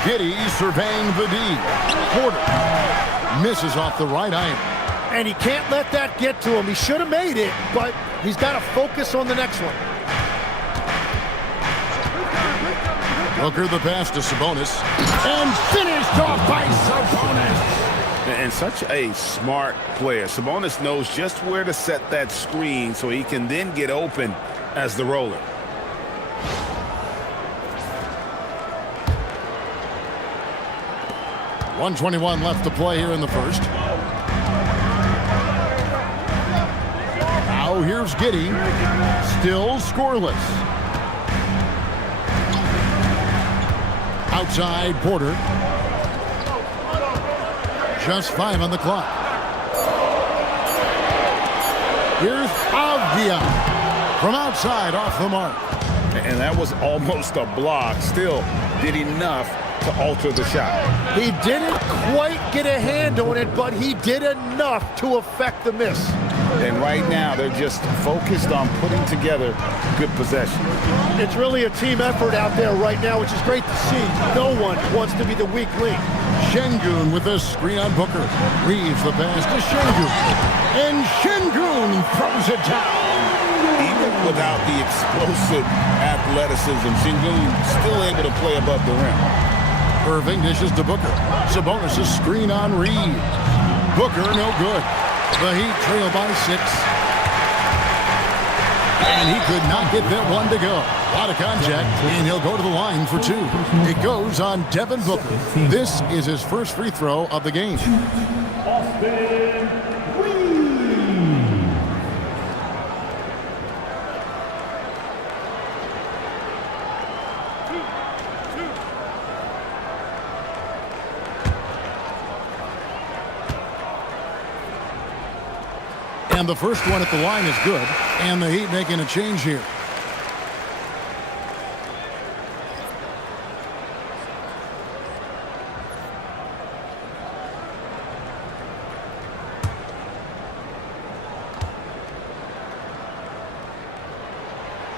Giddey surveying the D. Porter misses off the right iron. And he can't let that get to him. He should have made it, but he's got to focus on the next one. Booker the pass to Sabonis. And finished off by Sabonis. And such a smart player. Sabonis knows just where to set that screen so he can then get open as the roller. .121 left to play here in the first. Now here's Giddey. Still scoreless. Outside Porter. Just 5 on the clock. Here's Avdia from outside off the mark. And that was almost a block. Still did enough to alter the shot. He didn't quite get a hand on it, but he did enough to affect the miss. And right now, they're just focused on putting together good possession. It's really a team effort out there right now, which is great to see. No one wants to be the weak link. Şengün with a screen on Booker. Reeves the pass to Şengün. And Şengün throws it down. Even without the explosive athleticism, Şengün still able to play above the rim. Irving dishes to Booker. Sabonis' screen on Reeves. Booker no good. The Heat trail by 6. And he could not get that one to go. Out of contact, and he'll go to the line for 2. It goes on Devin Booker. This is his first free throw of the game. And the first one at the line is good. And the Heat making a change here.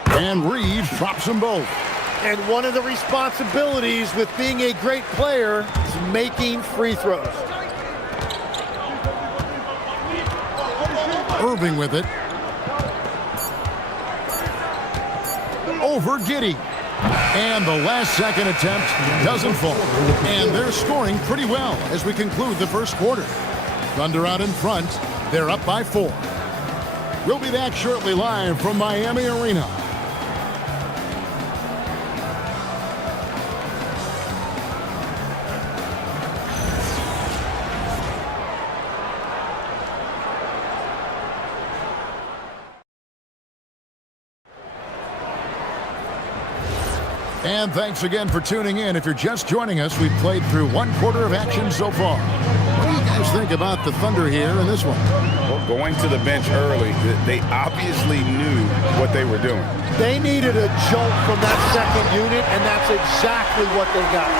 And Reeves drops them both. And one of the responsibilities with being a great player is making free throws. Irving with it. Over Giddey. And the last second attempt doesn't fall. And they're scoring pretty well as we conclude the first quarter. Thunder out in front. They're up by 4. We'll be back shortly live from Miami Arena. And thanks again for tuning in. If you're just joining us, we've played through 1 quarter of action so far. What do you guys think about the Thunder here in this one? Well, going to the bench early, they obviously knew what they were doing. They needed a jolt from that second unit, and that's exactly what they got.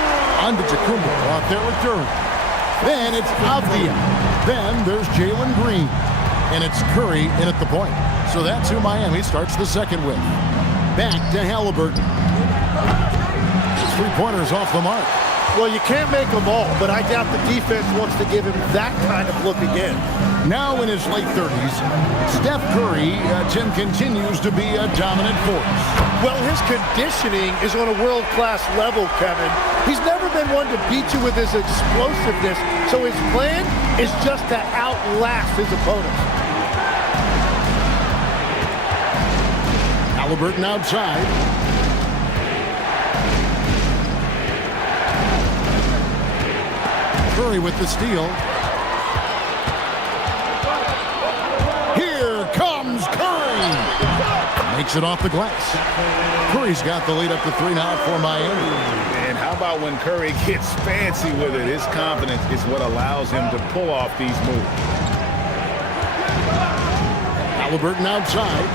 Antetokounmpo out there with Durant. Then it's Avdia. Then there's Jalen Green. And it's Curry in at the point. So that's who Miami starts the second with. Back to Halliburton. 3-pointers off the mark. Well, you can't make them all, but I doubt the defense wants to give him that kind of look again. Now in his late 30s, Steph Curry, Tim, continues to be a dominant force. Well, his conditioning is on a world-class level, Kevin. He's never been one to beat you with his explosiveness, so his plan is just to outlast his opponents. Halliburton outside. Curry with the steal. Here comes Curry. Makes it off the glass. Curry's got the lead up to 3 now for Miami. And how about when Curry gets fancy with it? His confidence is what allows him to pull off these moves. Halliburton outside.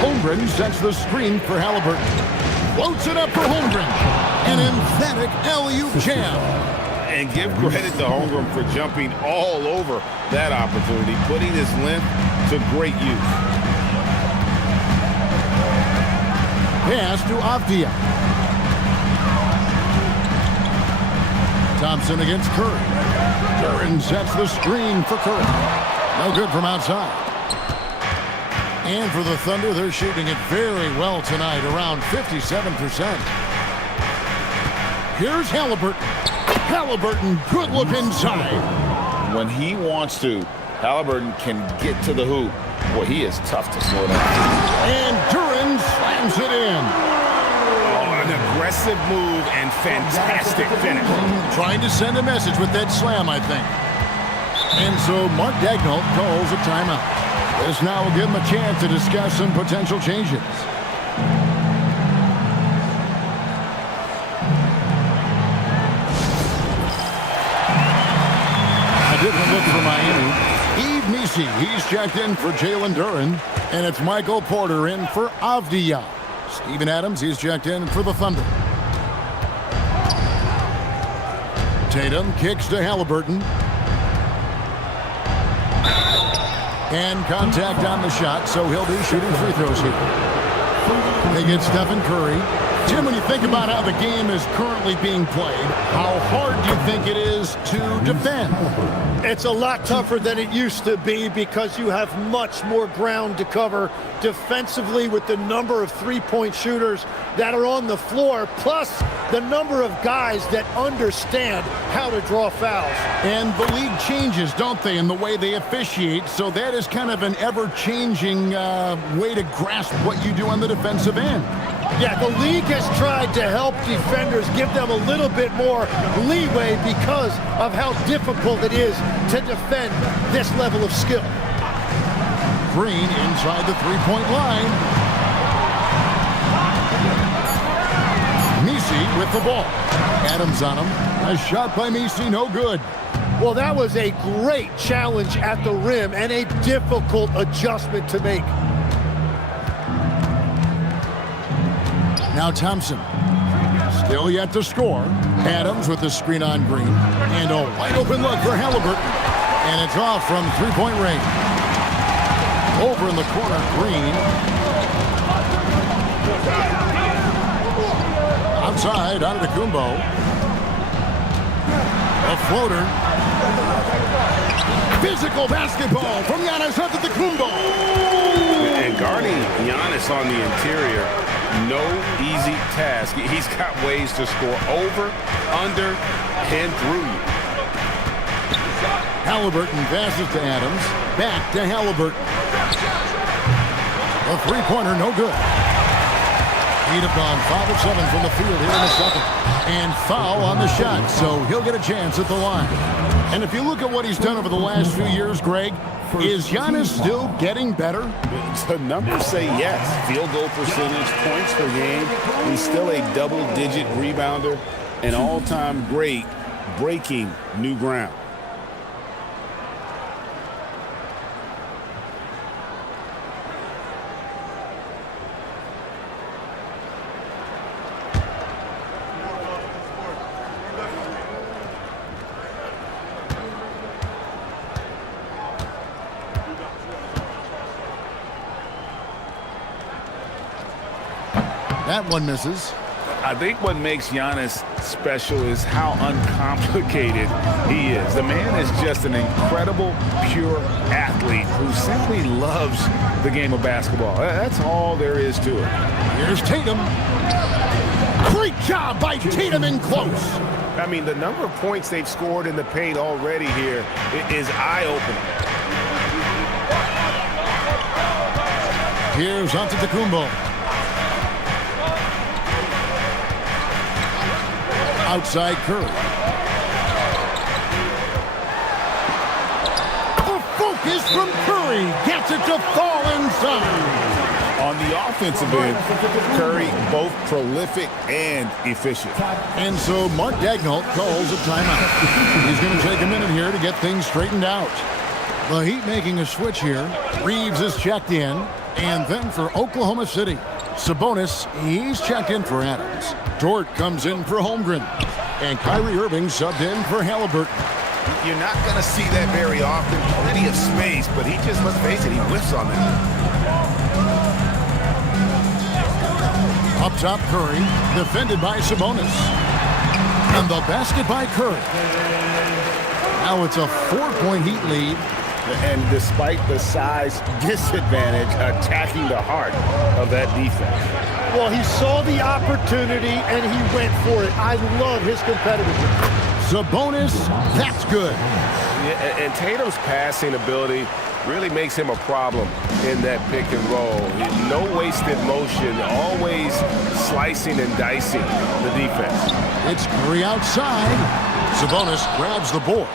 Holmgren sets the screen for Halliburton. Floats it up for Holmgren. An emphatic alley-oop jam. And give credit to Holmgren for jumping all over that opportunity, putting his length to great use. Pass to Avdia. Thompson against Curry. Duren sets the screen for Curry. No good from outside. And for the Thunder, they're shooting it very well tonight, around 57%. Here's Halliburton. Halliburton, good look inside. When he wants to, Halliburton can get to the hoop. Boy, he is tough to slow down. And Duren slams it in. Oh, an aggressive move and fantastic finish. Trying to send a message with that slam, I think. And so Mark Daigneault calls a timeout. This now will give him a chance to discuss some potential changes. A different look for Miami. Yves Missi, he's checked in for Jalen Duren. And it's Michael Porter in for Avdia. Steven Adams, he's checked in for the Thunder. Tatum kicks to Halliburton. And contact on the shot, so he'll be shooting free throws here. They get Stephen Curry. Tim, when you think about how the game is currently being played, how hard do you think it is to defend? It's a lot tougher than it used to be because you have much more ground to cover defensively with the number of three-point shooters that are on the floor, plus the number of guys that understand how to draw fouls. And the league changes, don't they, in the way they officiate, so that is kind of an ever-changing way to grasp what you do on the defensive end. Yeah, the league has tried to help defenders, give them a little bit more leeway because of how difficult it is to defend this level of skill. Green inside the three-point line. Missi with the ball. Adams on him. A shot by Missi, no good. Well, that was a great challenge at the rim and a difficult adjustment to make. Now Thompson, still yet to score. Adams with the screen on Green. And a wide open look for Halliburton. And it's off from three-point range. Over in the corner, Green. Outside, Antetokounmpo. A floater. Physical basketball from Giannis Antetokounmpo. And guarding Giannis on the interior, no easy task. He's got ways to score over, under, and through you. Halliburton passes to Adams. Back to Halliburton. A three-pointer, no good. He'd have gone 5 of 7 from the field here in the second. And foul on the shot, so he'll get a chance at the line. And if you look at what he's done over the last few years, Greg, is Giannis still getting better? The numbers say yes. Field goal percentage, points per game. He's still a double-digit rebounder, an all-time great, breaking new ground. That one misses. I think what makes Giannis special is how uncomplicated he is. The man is just an incredible, pure athlete who simply loves the game of basketball. That's all there is to it. Here's Tatum. Great job by Tatum in close. I mean, the number of points they've scored in the paint already here is eye-opening. Here's Antetokounmpo. Outside Curry. The focus from Curry gets it to fall inside. On the offensive end, Curry both prolific and efficient. And so Mark Daigneault calls a timeout. He's going to take a minute here to get things straightened out. The Heat making a switch here. Reeves is checked in. And then for Oklahoma City, Sabonis, he's checked in for Adams. Dort comes in for Holmgren. And Kyrie Irving subbed in for Halliburton. You're not going to see that very often. Plenty of space, but he just, let's face it, he whiffs on it. Up top, Curry, defended by Sabonis. And the basket by Curry. Now it's a 4-point Heat lead. And despite the size disadvantage, attacking the heart of that defense. Well, he saw the opportunity and he went for it. I love his competitiveness. Sabonis, that's good. Yeah, and Tatum's passing ability really makes him a problem in that pick and roll. No wasted motion, always slicing and dicing the defense. It's Curry outside. Sabonis grabs the board.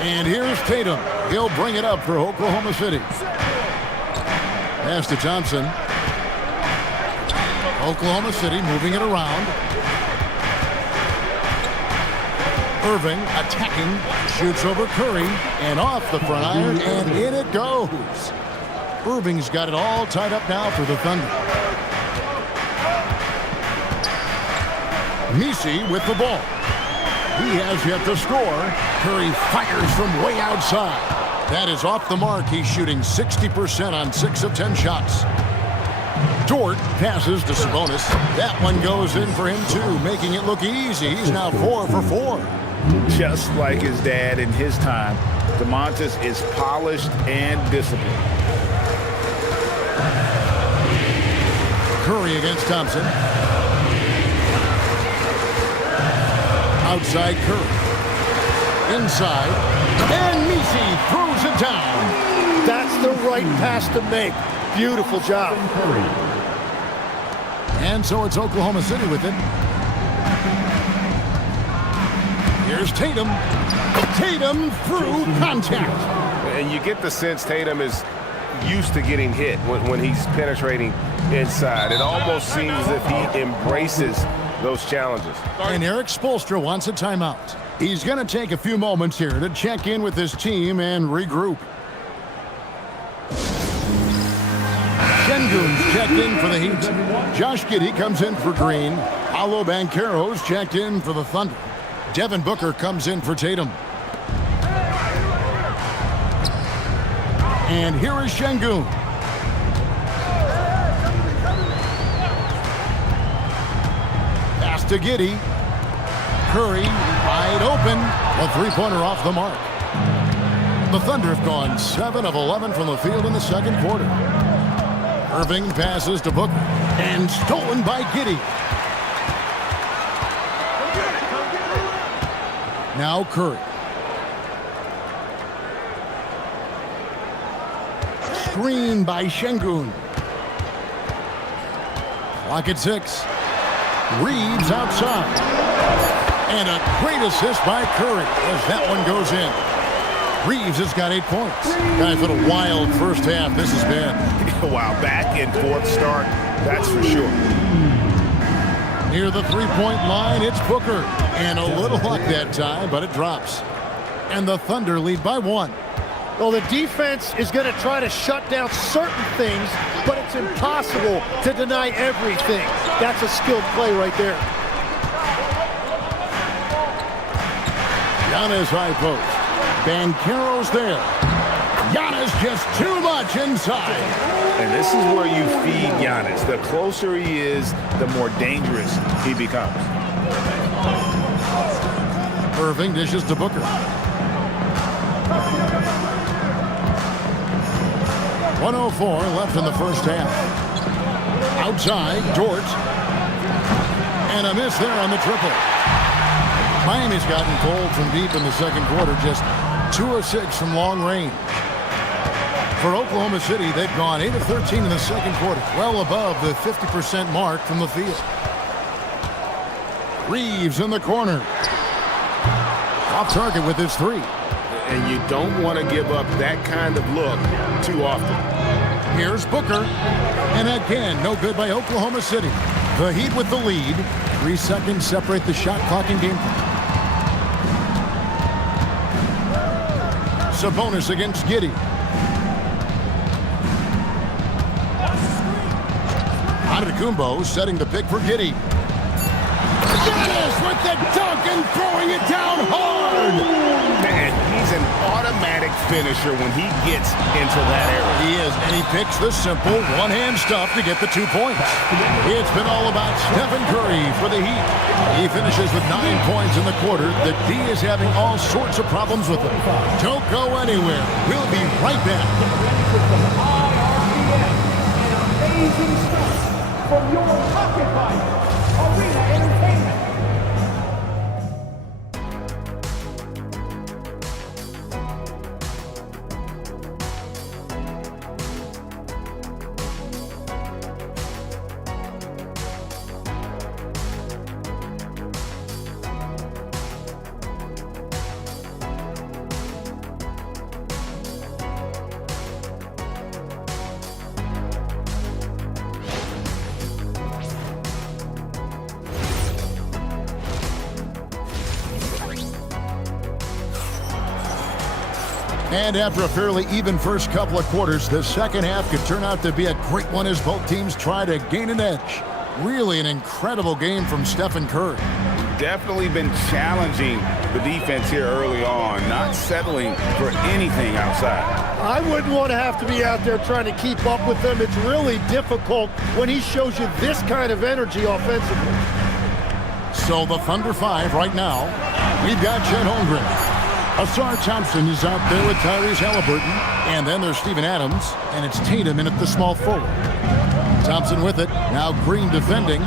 And here's Tatum. He'll bring it up for Oklahoma City. Pass to Thompson. Oklahoma City moving it around. Irving attacking, shoots over Curry, and off the front iron, and in it goes. Irving's got it all tied up now for the Thunder. Messi with the ball. He has yet to score. Curry fires from way outside. That is off the mark. He's shooting 60% on 6 of 10 shots. Dort passes to Sabonis. That one goes in for him too, making it look easy. He's now 4 for 4. Just like his dad in his time, DeMontis is polished and disciplined. Curry against Thompson. Outside Curry. Inside. And Messi throws it down. That's the right pass to make. Beautiful job. And so it's Oklahoma City with it. Here's Tatum. Tatum through contact. And you get the sense Tatum is used to getting hit when he's penetrating inside. It almost seems as if he embraces those challenges. And Eric Spoelstra wants a timeout. He's going to take a few moments here to check in with his team and regroup. Şengün's checked in for the Heat. Josh Giddey comes in for Green. Paolo Banchero's checked in for the Thunder. Devin Booker comes in for Tatum. And here is Şengün. Pass to Giddey. Curry wide open. A three-pointer off the mark. The Thunder have gone 7 of 11 from the field in the second quarter. Irving passes to Booker. And stolen by Giddey. Now Curry. Screen by Şengün. Clock at 6. Reeves outside. And a great assist by Curry as that one goes in. Reeves has got 8 points. Guys, what a wild first half this has been. Wow, back and forth start, that's for sure. Near the three-point line, it's Booker. And a little luck that time, but it drops. And the Thunder lead by 1. Well, the defense is going to try to shut down certain things, but it's impossible to deny everything. That's a skilled play right there. Giannis high post. Banchero's there. Giannis just too much. touch inside. And this is where you feed Giannis. The closer he is, the more dangerous he becomes. Irving dishes to Booker. 1:04 left in the first half. Outside, Dort. And a miss there on the triple. Miami's gotten cold from deep in the second quarter, just 2 of 6 from long range. For Oklahoma City, they've gone 8 of 13 in the second quarter, well above the 50% mark from the field. Reeves in the corner. Off target with his 3. And you don't want to give up that kind of look too often. Here's Booker. And again, no good by Oklahoma City. The Heat with the lead. 3 seconds separate the shot clock and game clock. Sabonis against Giddey. Antetokounmpo setting the pick for Giddey. Giannis with the dunk and throwing it down hard. And he's an automatic finisher when he gets into that area. He is, and he picks the simple one-hand stuff to get the 2 points. It's been all about Stephen Curry for the Heat. He finishes with 9 points in the quarter. The D is having all sorts of problems with him. Don't go anywhere. We'll be right back. Amazing stuff from your pocket bike, Arena Entertainment. And after a fairly even first couple of quarters, the second half could turn out to be a great one as both teams try to gain an edge. Really an incredible game from Stephen Curry. Definitely been challenging the defense here early on, not settling for anything outside. I wouldn't want to have to be out there trying to keep up with them. It's really difficult when he shows you this kind of energy offensively. So the Thunder 5 right now. We've got Chet Holmgren. Asar Thompson is out there with Tyrese Halliburton. And then there's Steven Adams. And it's Tatum in at the small forward. Thompson with it. Now Green defending.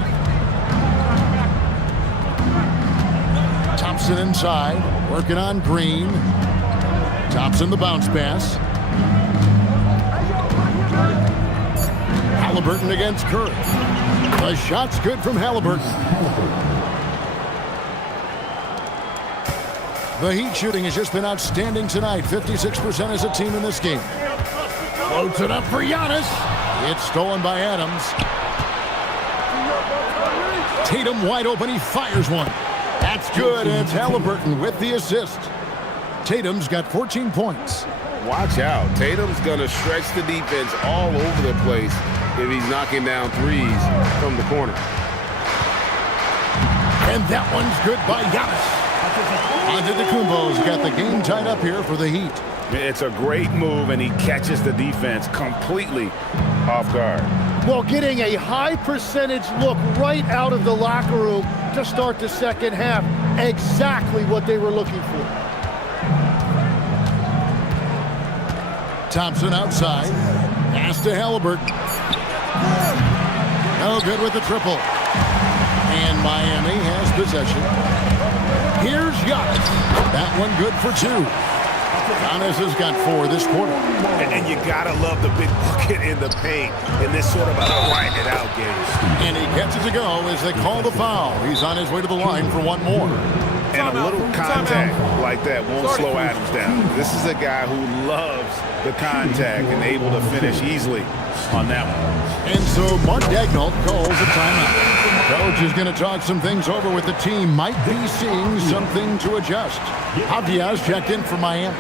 Thompson inside. Working on Green. Thompson the bounce pass. Halliburton against Curry. The shot's good from Halliburton. The Heat shooting has just been outstanding tonight. 56% as a team in this game. Floats it up for Giannis. It's stolen by Adams. Tatum wide open. He fires one. That's good. And it's Halliburton with the assist. Tatum's got 14 points. Watch out. Tatum's going to stretch the defense all over the place if he's knocking down threes from the corner. And that one's good by Giannis. Antetokounmpo's got the game tied up here for the Heat. It's a great move, and he catches the defense completely off guard. Well, getting a high percentage look right out of the locker room to start the second half. Exactly what they were looking for. Thompson outside. Pass to Halliburton. No good with the triple. And Miami has possession. Here's Giannis. That one good for 2. Giannis has got 4 this quarter. And you gotta love the big bucket in the paint in this sort of a grinded out game. And he gets it to go as they call the foul. He's on his way to the line for one more. And a little contact like that won't slow Adams down. This is a guy who loves the contact and able to finish easily on that one. And so Mark Daigneault calls a timeout. Coach is going to talk some things over with the team. Might be seeing something to adjust. Abdias checked in for Miami.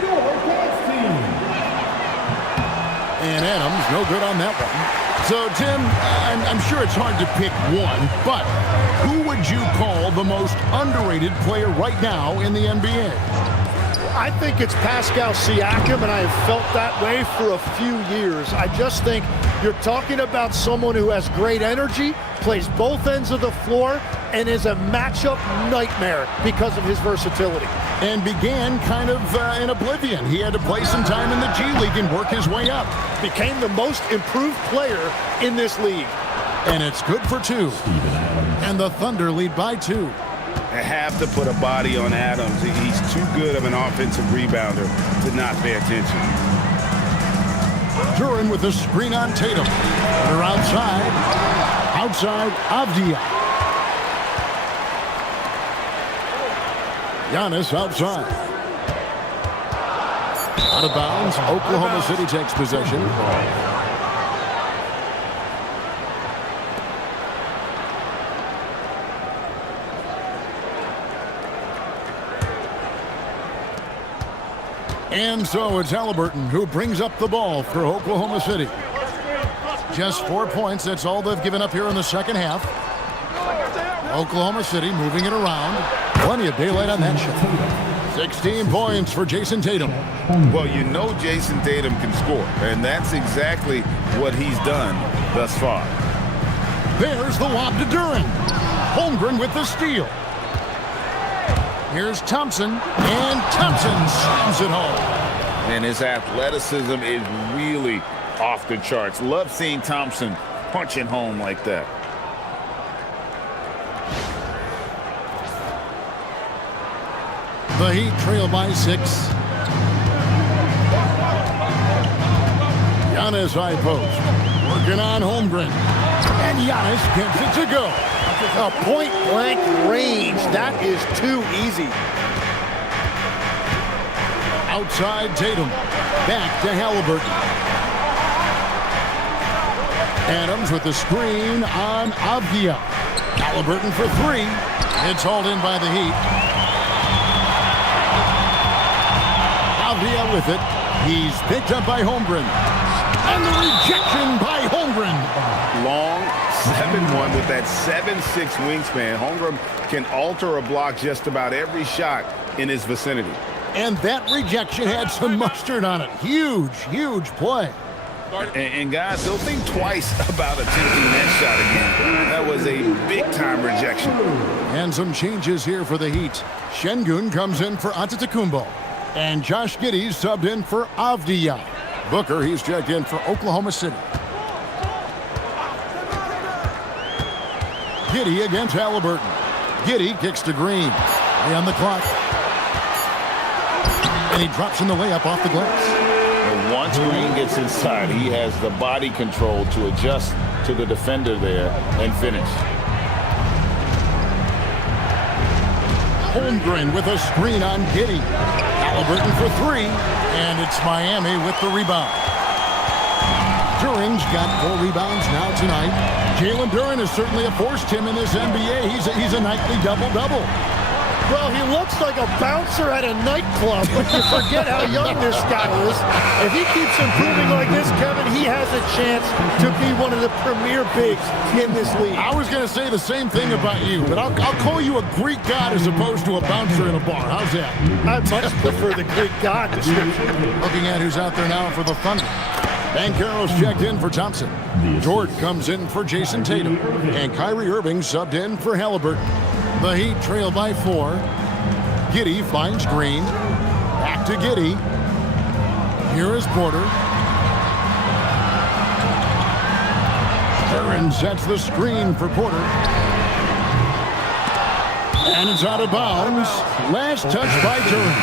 And Adams, no good on that one. So, Tim, I'm sure it's hard to pick one, but who would you call the most underrated player right now in the NBA? I think it's Pascal Siakam, and I have felt that way for a few years. I just think you're talking about someone who has great energy, plays both ends of the floor, and is a matchup nightmare because of his versatility. And began kind of in oblivion. He had to play some time in the G League and work his way up. Became the most improved player in this league. And it's good for 2. And the Thunder lead by 2. I have to put a body on Adams. He's too good of an offensive rebounder to not pay attention. Duren with the screen on Tatum. They're outside. Outside Avdia. Giannis outside. Out of bounds. Oklahoma City takes possession. And so it's Halliburton who brings up the ball for Oklahoma City. Just 4 points. That's all they've given up here in the second half. Oklahoma City moving it around. Plenty of daylight on that shot. 16 points for Jason Tatum. Well, you know Jason Tatum can score, and that's exactly what he's done thus far. There's the lob to Duren. Holmgren with the steal. Here's Thompson, and Thompson slams it home. And his athleticism is really off the charts. Love seeing Thompson punching home like that. The Heat trail by 6. Giannis high post. Working on Holmgren. And Giannis gets it to go. A point-blank range. That is too easy. Outside Tatum. Back to Halliburton. Adams with the screen on Avdia. Halliburton for 3. It's hauled in by the Heat. Avdia with it. He's picked up by Holmgren. And the rejection by Holmgren. Long 7-1 with that 7'6" wingspan. Holmgren can alter a block just about every shot in his vicinity. And that rejection had some mustard on it. Huge, huge play. And guys, they'll think twice about attempting that shot again. That was a big-time rejection. And some changes here for the Heat. Şengün comes in for Antetokounmpo. And Josh Giddey subbed in for Avdia. Booker, he's checked in for Oklahoma City. Giddey against Halliburton. Giddey kicks to Green. Play on the clock. And he drops in the layup off the glass. And once Green gets inside, he has the body control to adjust to the defender there and finish. Holmgren with a screen on Giddey. Halliburton for 3. And it's Miami with the rebound. Duren's got 4 rebounds now tonight. Jalen Duren has certainly forced him in this NBA. He's a nightly double-double. Well, he looks like a bouncer at a nightclub, but you forget how young this guy is. If he keeps improving like this, Kevin, he has a chance to be one of the premier bigs in this league. I was going to say the same thing about you, but I'll call you a Greek god as opposed to a bouncer in a bar. How's that? I much prefer the Greek god description. Looking at who's out there now for the Thunder. Banchero's checked in for Thompson. Jordan comes in for Jason Tatum. And Kyrie Irving subbed in for Halliburton. The Heat trail by 4. Giddey finds Green. Back to Giddey. Here is Porter. Duren sets the screen for Porter. And it's out of bounds. Last touch by Duren.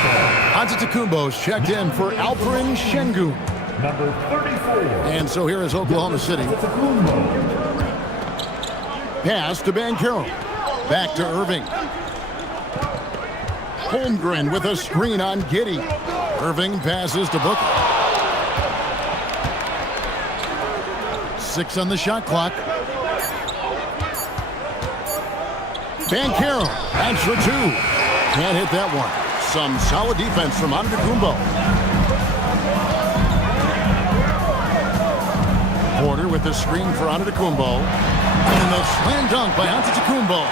Antetokounmpo's checked in for Alperen Şengün. Number 34. And so here is Oklahoma City. Pass to Banchero. Back to Irving. Holmgren with a screen on Giddey. Irving passes to Booker. 6 on the shot clock. Banchero, that's for 2. Can't hit that one. Some solid defense from Antetokounmpo. Porter with the screen for Antetokounmpo. And the slam dunk by Antetokounmpo.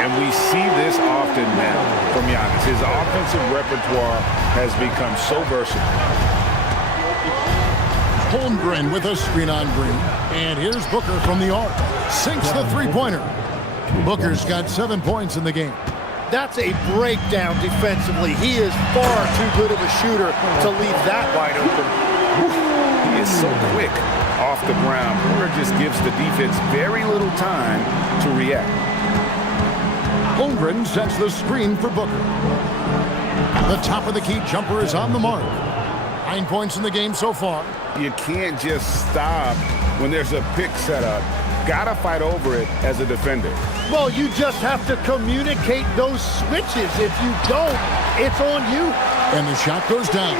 And we see this often now from Giannis. His offensive repertoire has become so versatile. Holmgren with a screen on Green. And here's Booker from the arc. Sinks the three-pointer. Booker's got 7 points in the game. That's a breakdown defensively. He is far too good of a shooter to leave that wide open. He is so quick off the ground. Booker just gives the defense very little time to react. Holmgren sets the screen for Booker. The top of the key jumper is on the mark. 9 points in the game so far. You can't just stop when there's a pick set up. Gotta fight over it as a defender. Well, you just have to communicate those switches. If you don't, it's on you. And the shot goes down.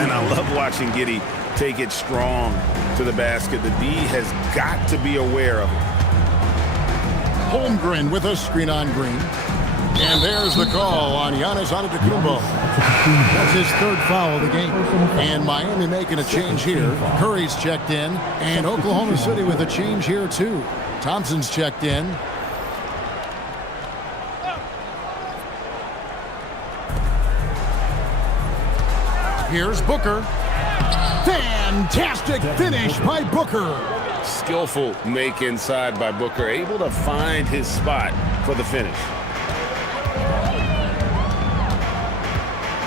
And I love watching Giddey take it strong to the basket. The D has got to be aware of it. Holmgren with a screen on Green. And there's the call on Giannis Antetokounmpo. That's his third foul of the game. And Miami making a change here. Curry's checked in. And Oklahoma City with a change here, too. Thompson's checked in. Here's Booker. Fantastic finish by Booker. Skillful make inside by Booker. Able to find his spot for the finish.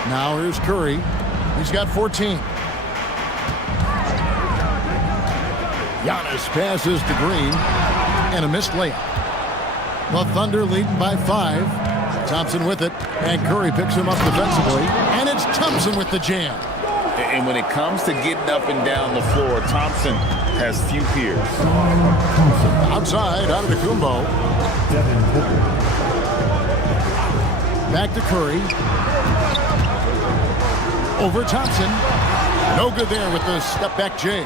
Now here's Curry. He's got 14. Giannis passes to Green. And a missed layup. The Thunder leading by 5. Thompson with it. And Curry picks him up defensively. And it's Thompson with the jam. And when it comes to getting up and down the floor, Thompson has few peers. Outside, Antetokounmpo. Back to Curry. Over Thompson. No good there with the step-back J.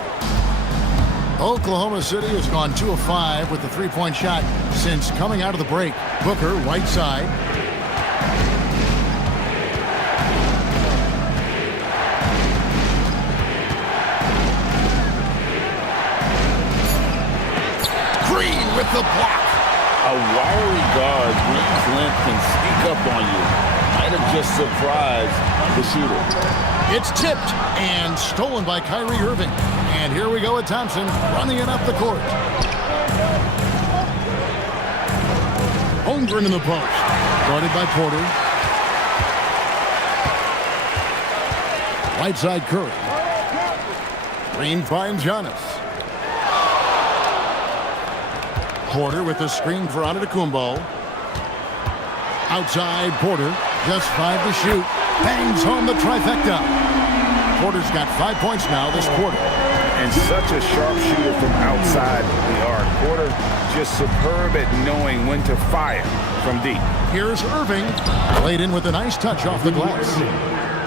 Oklahoma City has gone 2 of 5 with the three-point shot since coming out of the break. Booker, right side. Green with the block. A wiry guard, Green's length can sneak up on you. Might have just surprised the shooter. It's tipped and stolen by Kyrie Irving. And here we go with Thompson running it up the court. Holmgren in the post. Guarded by Porter. Right side Curry. Green finds Giannis. Porter with the screen for Antetokounmpo. Outside Porter. Just 5 to shoot. Bangs home the trifecta. Porter's got 5 points now this quarter. And such a sharp shooter from outside the arc. Porter just superb at knowing when to fire from deep. Here's Irving. Laid in with a nice touch off the glass.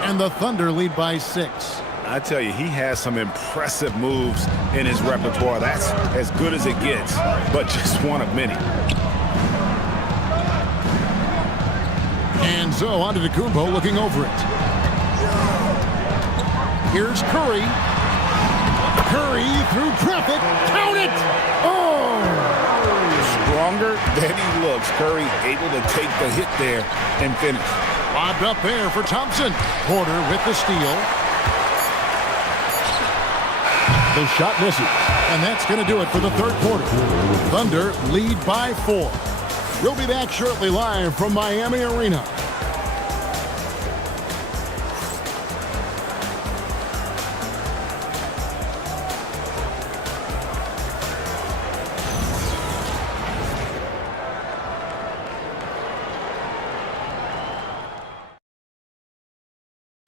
And the Thunder lead by 6. I tell you, he has some impressive moves in his repertoire. That's as good as it gets, but just one of many. And so Antetokounmpo looking over it. Here's Curry. Curry through traffic. Count it! Oh! Stronger than he looks. Curry able to take the hit there and finish. Lobbed up there for Thompson. Porter with the steal. The shot misses. And that's going to do it for the third quarter. Thunder lead by 4. We'll be back shortly live from Miami Arena.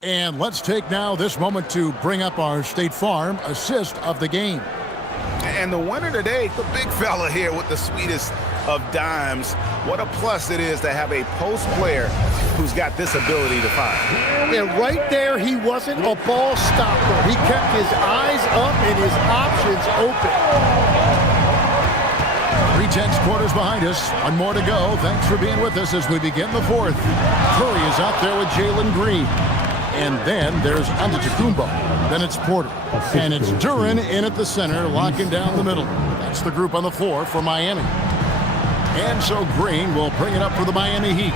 And let's take now this moment to bring up our State Farm assist of the game. And the winner today, the big fella here with the sweetest of dimes. What a plus it is to have a post player who's got this ability to find. And right there, he wasn't a ball stopper. He kept his eyes up and his options open. 3/10 quarters behind us. One more to go. Thanks for being with us as we begin the fourth. Curry is out there with Jalen Green. And then there's Antetokounmpo. Then it's Porter. And it's Duren in at the center, locking down the middle. That's the group on the floor for Miami. And so Green will bring it up for the Miami Heat.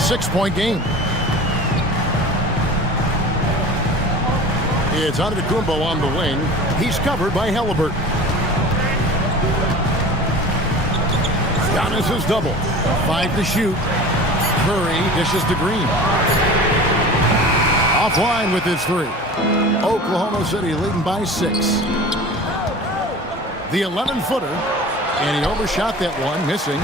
6-point game. It's Antetokounmpo on the wing. He's covered by Halliburton. Giannis is double. 5 to shoot. Curry dishes to Green. Offline with his 3. Oklahoma City leading by 6. The 11-footer. And he overshot that one, missing.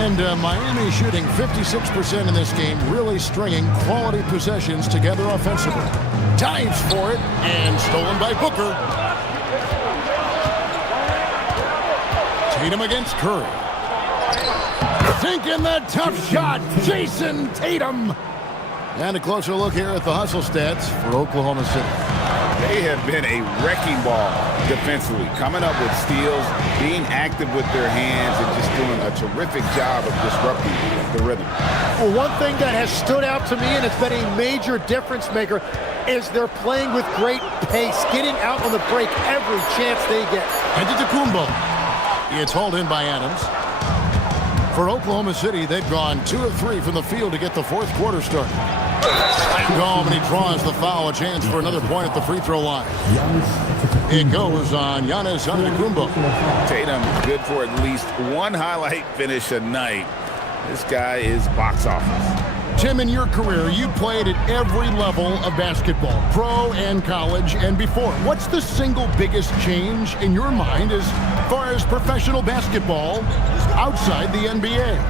And Miami shooting 56% in this game, really stringing quality possessions together offensively. Dives for it, and stolen by Booker. Tatum against Curry. Sinking that tough shot, Jason Tatum. And a closer look here at the hustle stats for Oklahoma City. They have been a wrecking ball defensively, coming up with steals, being active with their hands, and just doing a terrific job of disrupting the rhythm. Well, one thing that has stood out to me, and it's been a major difference maker, is they're playing with great pace, getting out on the break every chance they get. Antetokounmpo. It's hauled in by Adams. For Oklahoma City, they've gone 2 of 3 from the field to get the fourth quarter started. Home, and he draws the foul. A chance for another point at the free throw line. It goes on Giannis Antetokounmpo. Tatum good for at least one highlight finish a night. This guy is box office. Tim, in your career, you played at every level of basketball, pro and college and before. What's the single biggest change in your mind as far as professional basketball outside the NBA?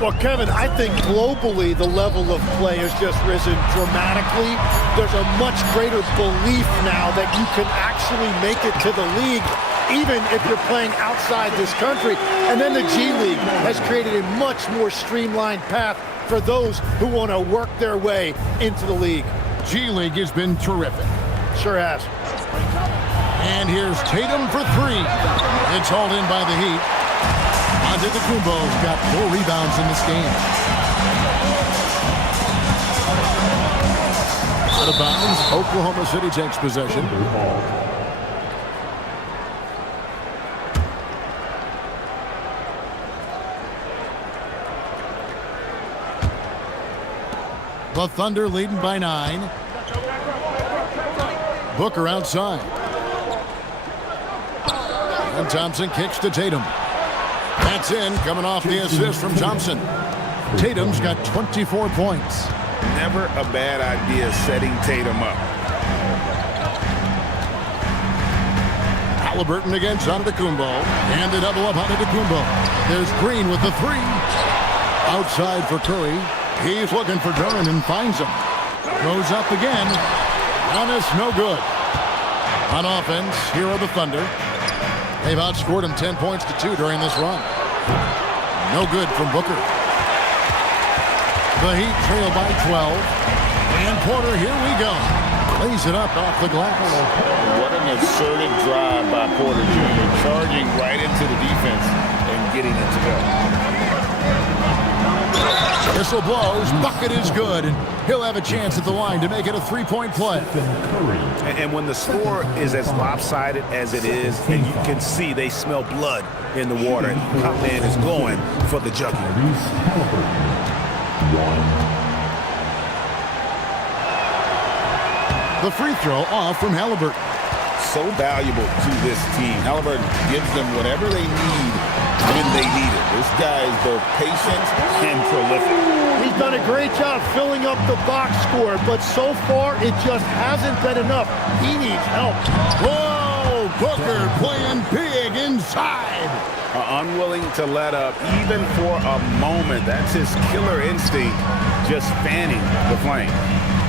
Well, Kevin, I think globally the level of play has just risen dramatically. There's a much greater belief now that you can actually make it to the league, even if you're playing outside this country. And then the G League has created a much more streamlined path for those who want to work their way into the league. G League has been terrific. Sure has. And here's Tatum for 3. It's hauled in by the Heat. Antetokounmpo's got 4 rebounds in this game. Out of bounds, Oklahoma City takes possession. The Thunder leading by 9. Booker outside. And Thompson kicks to Tatum. That's in, coming off the assist from Thompson. Tatum's got 24 points. Never a bad idea setting Tatum up. Halliburton against Antetokounmpo. And the double up Antetokounmpo. There's Green with the 3. Outside for Curry. He's looking for Duren and finds him. Goes up again. Giannis no good. On offense, here are the Thunder. They've outscored him 10 points to 2 during this run. No good from Booker. The Heat trail by 12. And Porter, here we go. Lays it up off the glass. What an assertive drive by Porter Jr. Charging right into the defense and getting it to go. Whistle blows. Bucket is good. And he'll have a chance at the line to make it a 3-point play. And when the score is as lopsided as it is, and you can see they smell blood in the water, and Hot Man is going for the jugular. The free throw off from Halliburton. So valuable to this team. Halliburton gives them whatever they need when they need it. This guy is both patient and prolific. He's done a great job filling up the box score, but so far it just hasn't been enough. He needs help. Whoa! Booker playing big inside. Unwilling to let up even for a moment. That's his killer instinct, just fanning the flame.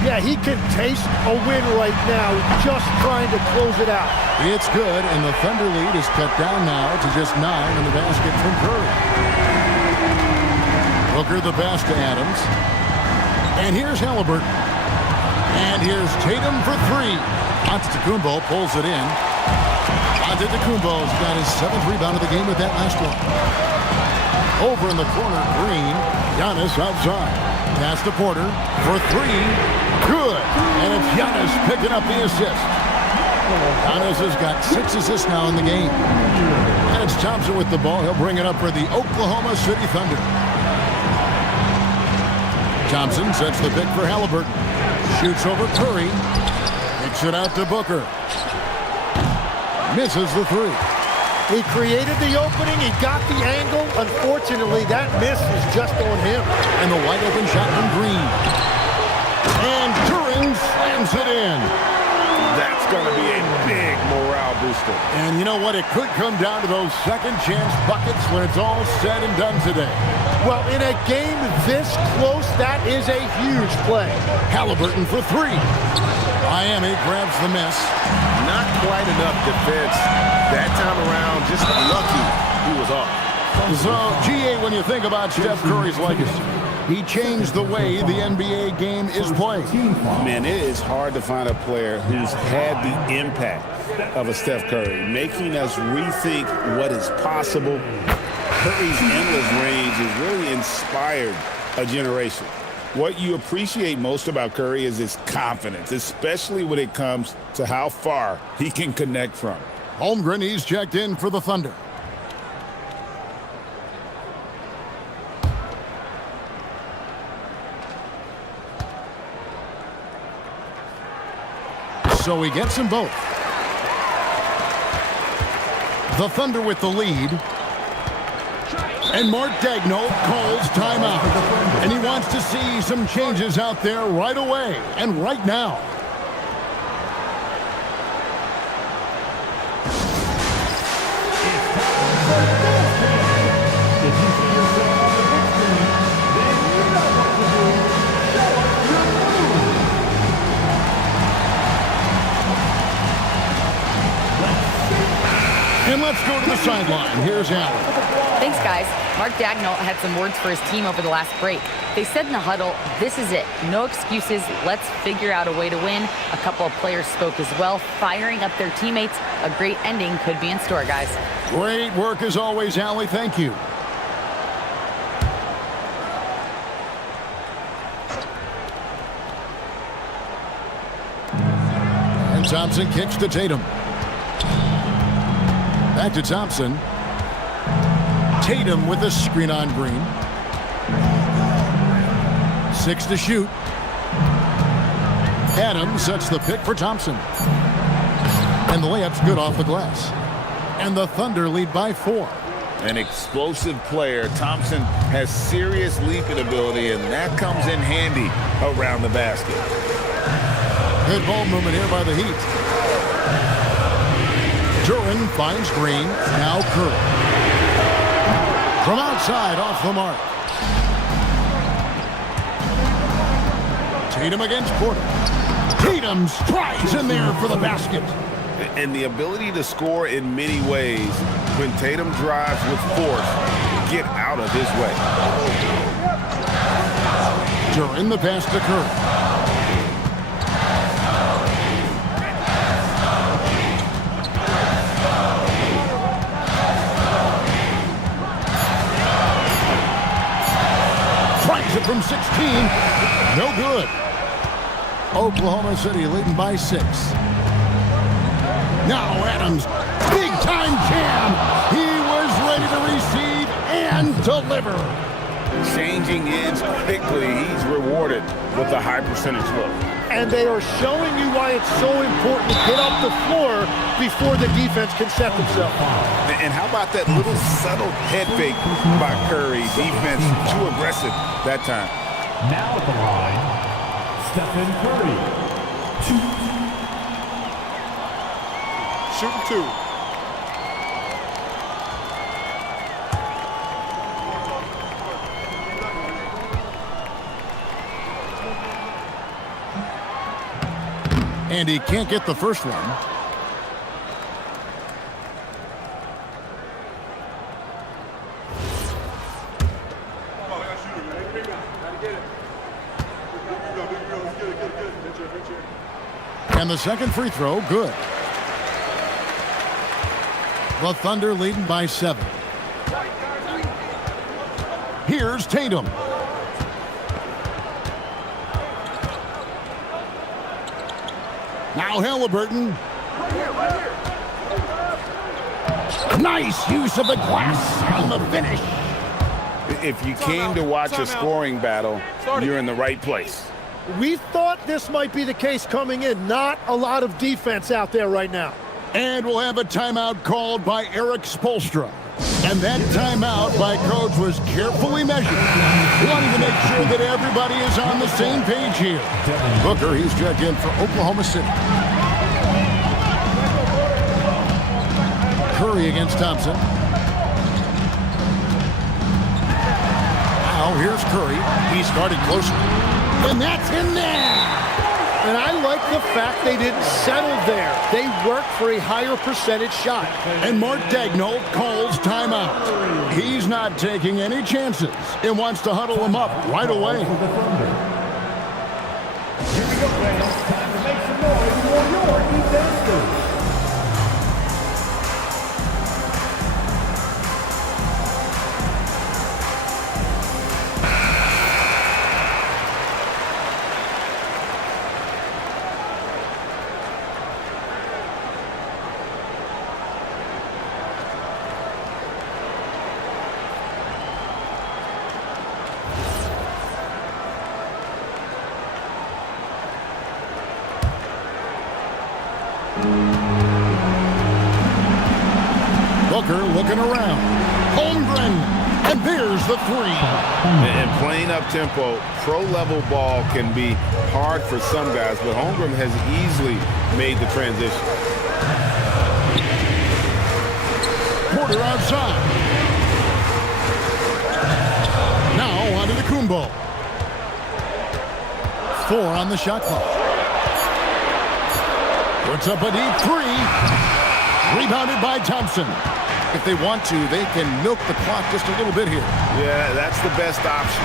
Yeah, he can taste a win right now, just trying to close it out. It's good, and the Thunder lead is cut down now to just 9 in the basket from Curry. Booker the pass to Adams. And here's Halliburton. And here's Tatum for 3. Antetokounmpo pulls it in. Antetokounmpo's got his 7th rebound of the game with that last one. Over in the corner, Green. Giannis outside. Pass to Porter for 3. Good. And it's Giannis picking up the assist. Giannis has got 6 assists now in the game. And it's Thompson with the ball. He'll bring it up for the Oklahoma City Thunder. Thompson sets the pick for Halliburton. Shoots over Curry. Kicks it out to Booker. Misses the 3. He created the opening. He got the angle. Unfortunately, that miss is just on him. And the wide open shot from Green. And Duran slams it in. That's going to be a big morale booster. And you know what? It could come down to those second chance buckets when it's all said and done today. Well, in a game this close, that is a huge play. Halliburton for 3. Miami grabs the miss. Not quite enough defense that time around. Just lucky he was off. So, GA, when you think about Steph Curry's legacy, he changed the way the NBA game is played. Man, it is hard to find a player who's had the impact of a Steph Curry, making us rethink what is possible. Curry's endless range has really inspired a generation. What you appreciate most about Curry is his confidence, especially when it comes to how far he can connect from. Holmgren, he's checked in for the Thunder. So he gets them both. The Thunder with the lead. And Mark Daigneault calls timeout. And he wants to see some changes out there right away and right now. And let's go to the sideline. Here's Allen. Thanks, guys. Mark Daigneault had some words for his team over the last break. They said in the huddle, this is it. No excuses. Let's figure out a way to win. A couple of players spoke as well, firing up their teammates. A great ending could be in store, guys. Great work as always, Allie. Thank you. And Thompson kicks to Tatum. Back to Thompson. Tatum with a screen on Green. 6 to shoot. Adams sets the pick for Thompson. And the layup's good off the glass. And the Thunder lead by 4. An explosive player. Thompson has serious leaping ability, and that comes in handy around the basket. Good ball movement here by the Heat. Duran finds Green. Now Curry. From outside, off the mark. Tatum against Porter. Tatum strikes in there for the basket. And the ability to score in many ways when Tatum drives with force. Get out of his way. Duran the pass to Curry. It from 16. No good. Oklahoma City leading by 6. Now Adams. Big time jam. He was ready to receive and deliver. Changing ends quickly. He's rewarded with a high percentage look. And they are showing you why it's so important to get off the floor before the defense can set themselves. And how about that little subtle head fake by Curry? Defense too aggressive that time. Now at the line, Stephen Curry. Shooting 2. And he can't get the first one. And the second free throw, good. The Thunder leading by 7. Here's Tatum. Now Halliburton. Nice use of the glass on the finish. If you came to watch a scoring battle, you're in the right place. We thought this might be the case coming in. Not a lot of defense out there right now. And we'll have a timeout called by Eric Spoelstra. And that timeout by Coach was carefully measured, wanting to make sure that everybody is on the same page here. Booker, he's checked in for Oklahoma City. Curry against Thompson. Now here's Curry. He's guarded closer. And that's in there. And I like the fact they didn't settle there. They worked for a higher percentage shot. And Mark Daigneault calls timeout. He's not taking any chances and wants to huddle them up right away. Here we go, fans. Time to make some noise for your defense. Booker looking around. Holmgren. And there's the three. And playing up tempo, pro-level ball can be hard for some guys, but Holmgren has easily made the transition. Porter outside. Now onto the Kumbo. 4 on the shot clock. Puts up a deep three. Rebounded by Thompson. If they want to, they can milk the clock just a little bit here. Yeah, that's the best option.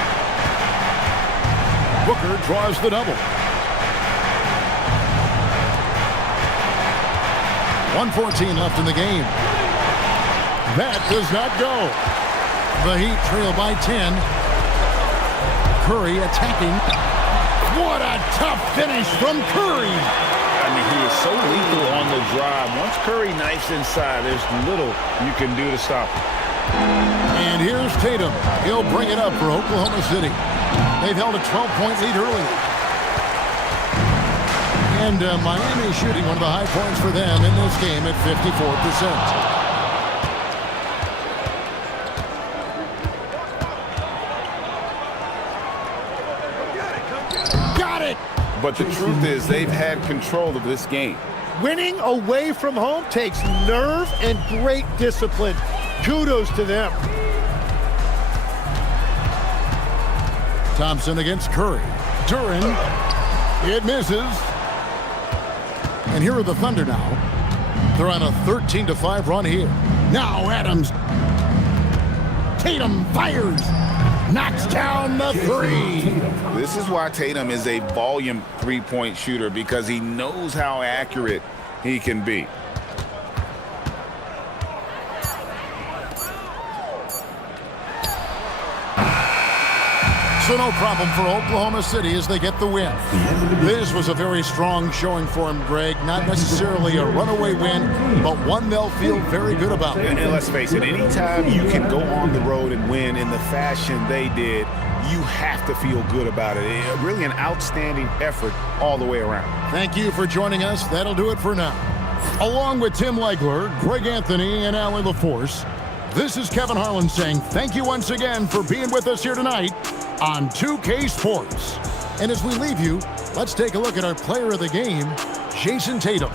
Booker draws the double. 1:14 left in the game. That does not go. The Heat trail by 10. Curry attacking. What a tough finish from Curry. I mean, he is so lethal on the drive. Once Curry knifes inside, there's little you can do to stop him. And here's Tatum. He'll bring it up for Oklahoma City. They've held a 12-point lead earlier. And Miami shooting one of the high points for them in this game at 54%. But the truth is, they've had control of this game. Winning away from home takes nerve and great discipline. Kudos to them. Thompson against Curry. Duran. It misses. And here are the Thunder now. They're on a 13-5 run here. Now Adams. Tatum fires. Knocks down the three. This is why Tatum is a volume three-point shooter, because he knows how accurate he can be. So no problem for Oklahoma City as they get the win. This was a very strong showing for him, Greg. Not necessarily a runaway win, but one they'll feel very good about. And let's face it, anytime you can go on the road and win in the fashion they did, you have to feel good about it. Really an outstanding effort all the way around. Thank you for joining us. That'll do it for now. Along with Tim Legler, Greg Anthony, and Allie LaForce, this is Kevin Harlan saying thank you once again for being with us here tonight on 2K Sports. And as we leave you, let's take a look at our player of the game, Jayson Tatum.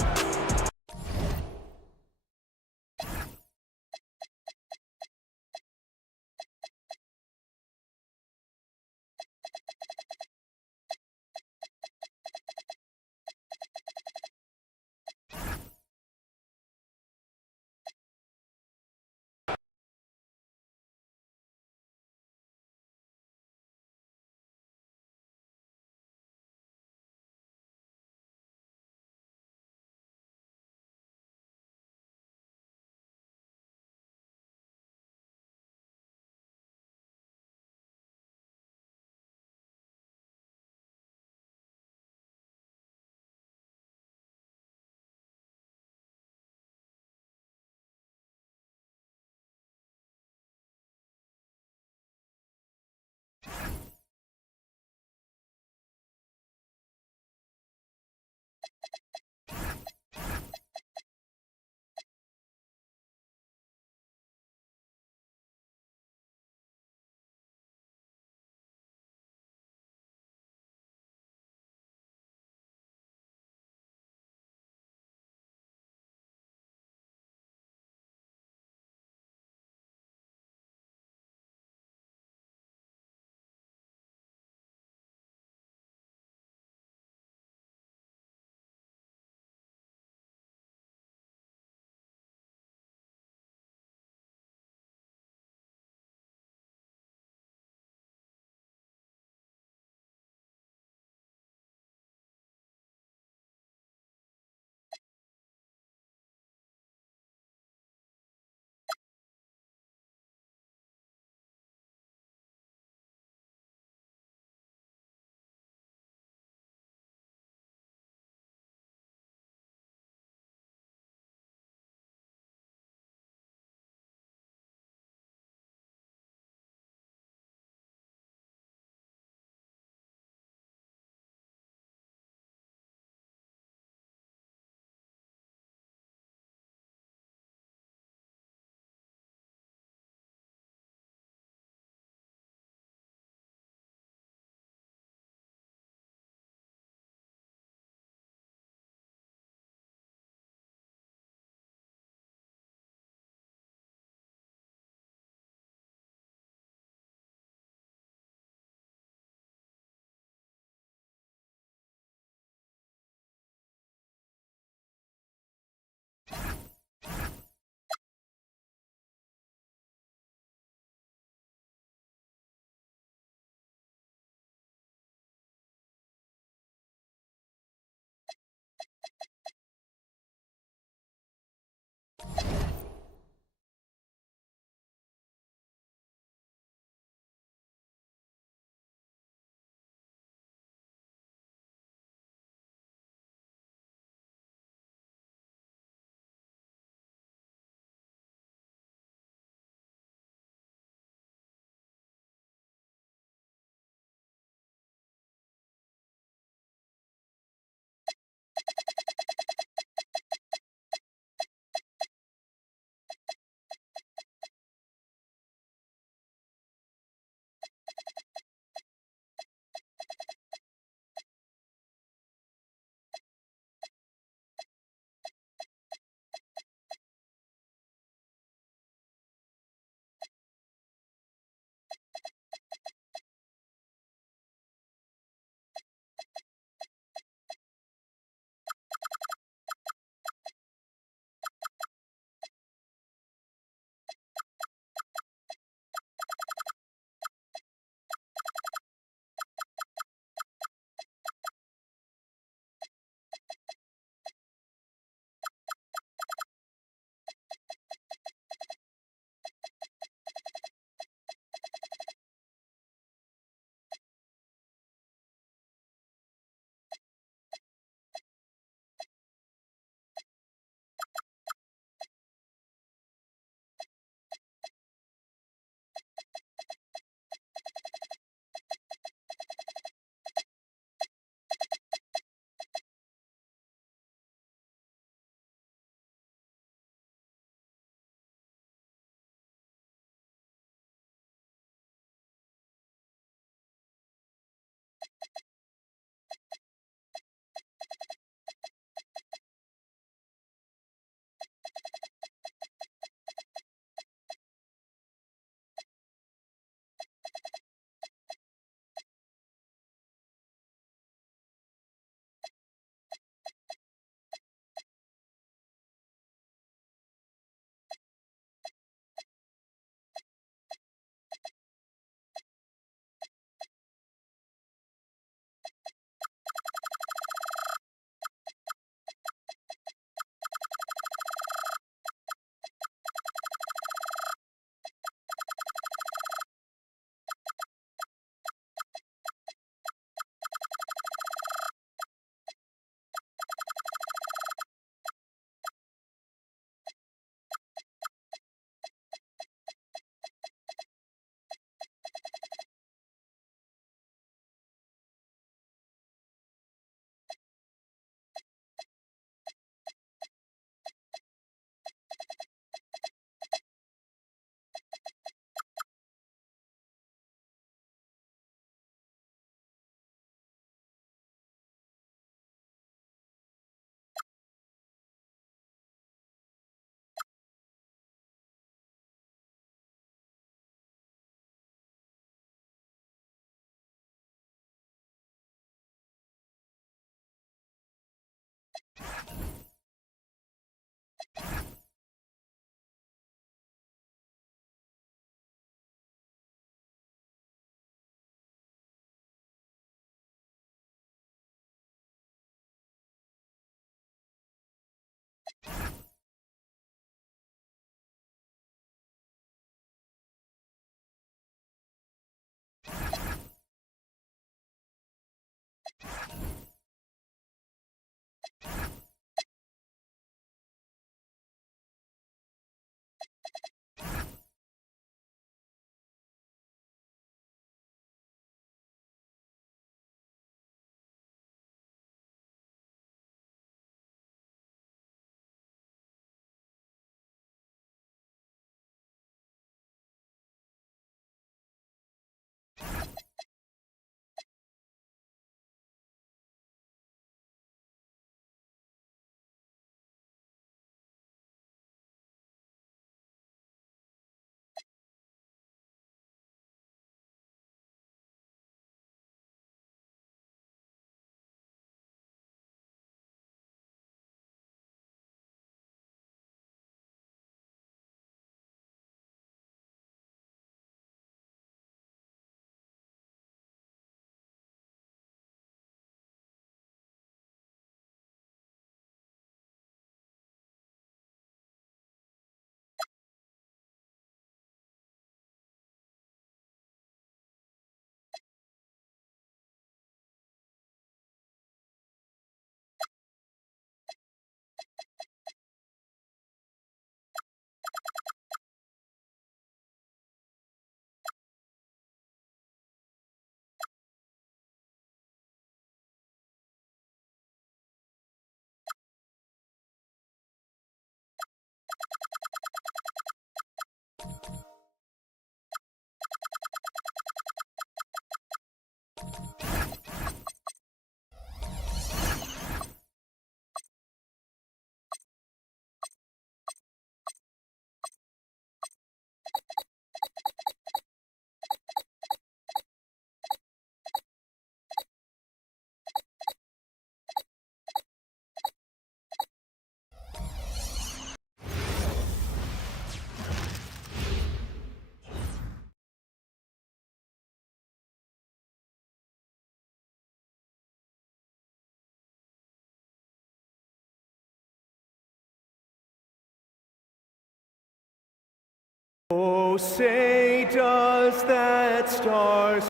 Oh, say does that stars...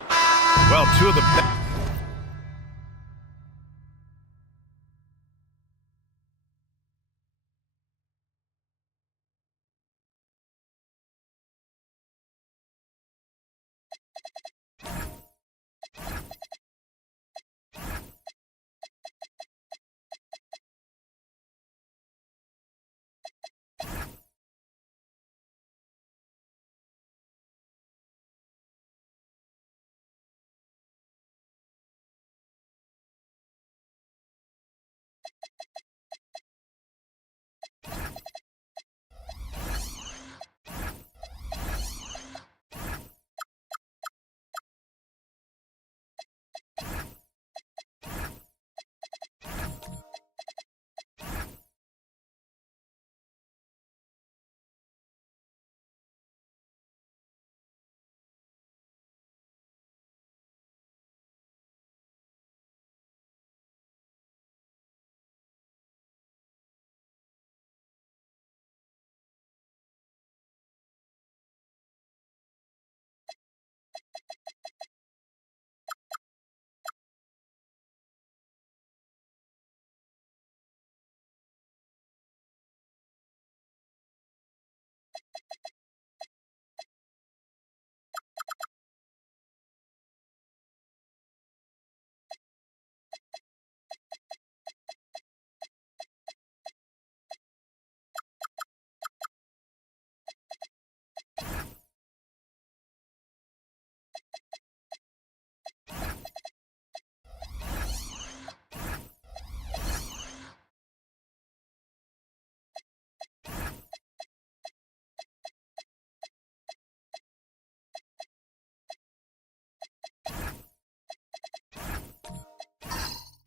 Well, two of the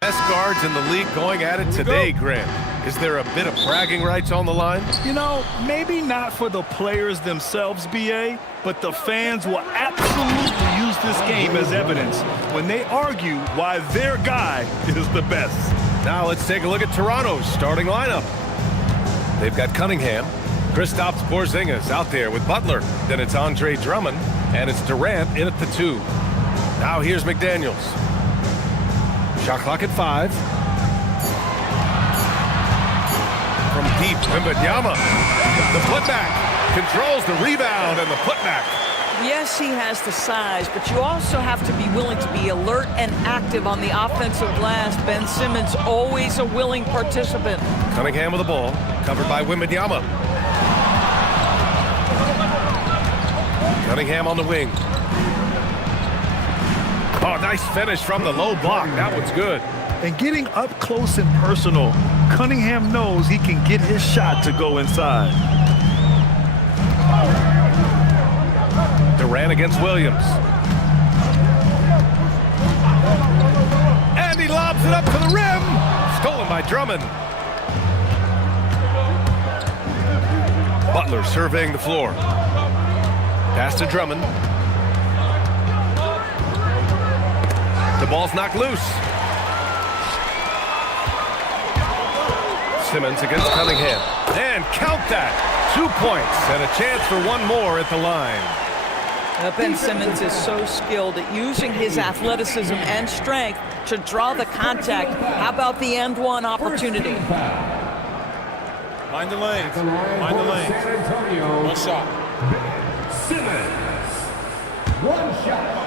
Best guards in the league going at it today, Grant. Is there a bit of bragging rights on the line? You know, maybe not for the players themselves, BA, but the fans will absolutely use this game as evidence when they argue why their guy is the best. Now let's take a look at Toronto's starting lineup. They've got Cunningham. Kristaps Porzingis out there with Butler. Then it's Andre Drummond, and it's Durant in at the 2. Now here's McDaniels. Shot clock at 5. From deep, Wembanyama. The putback. Controls the rebound and the putback. Yes, he has the size, but you also have to be willing to be alert and active on the offensive glass. Ben Simmons, always a willing participant. Cunningham with the ball, covered by Wembanyama. Cunningham on the wing. Oh, nice finish from the low block. That one's good. And getting up close and personal, Cunningham knows he can get his shot to go inside. Durant against Williams. And he lobs it up to the rim. Stolen by Drummond. Butler surveying the floor. Pass to Drummond. The ball's knocked loose. Simmons against Cunningham. And count that. 2 points and a chance for one more at the line. Ben Simmons is so skilled at using his athleticism and strength to draw the contact. How about the end one opportunity? Mind the lanes. Mind the lanes. One shot. Simmons. One shot.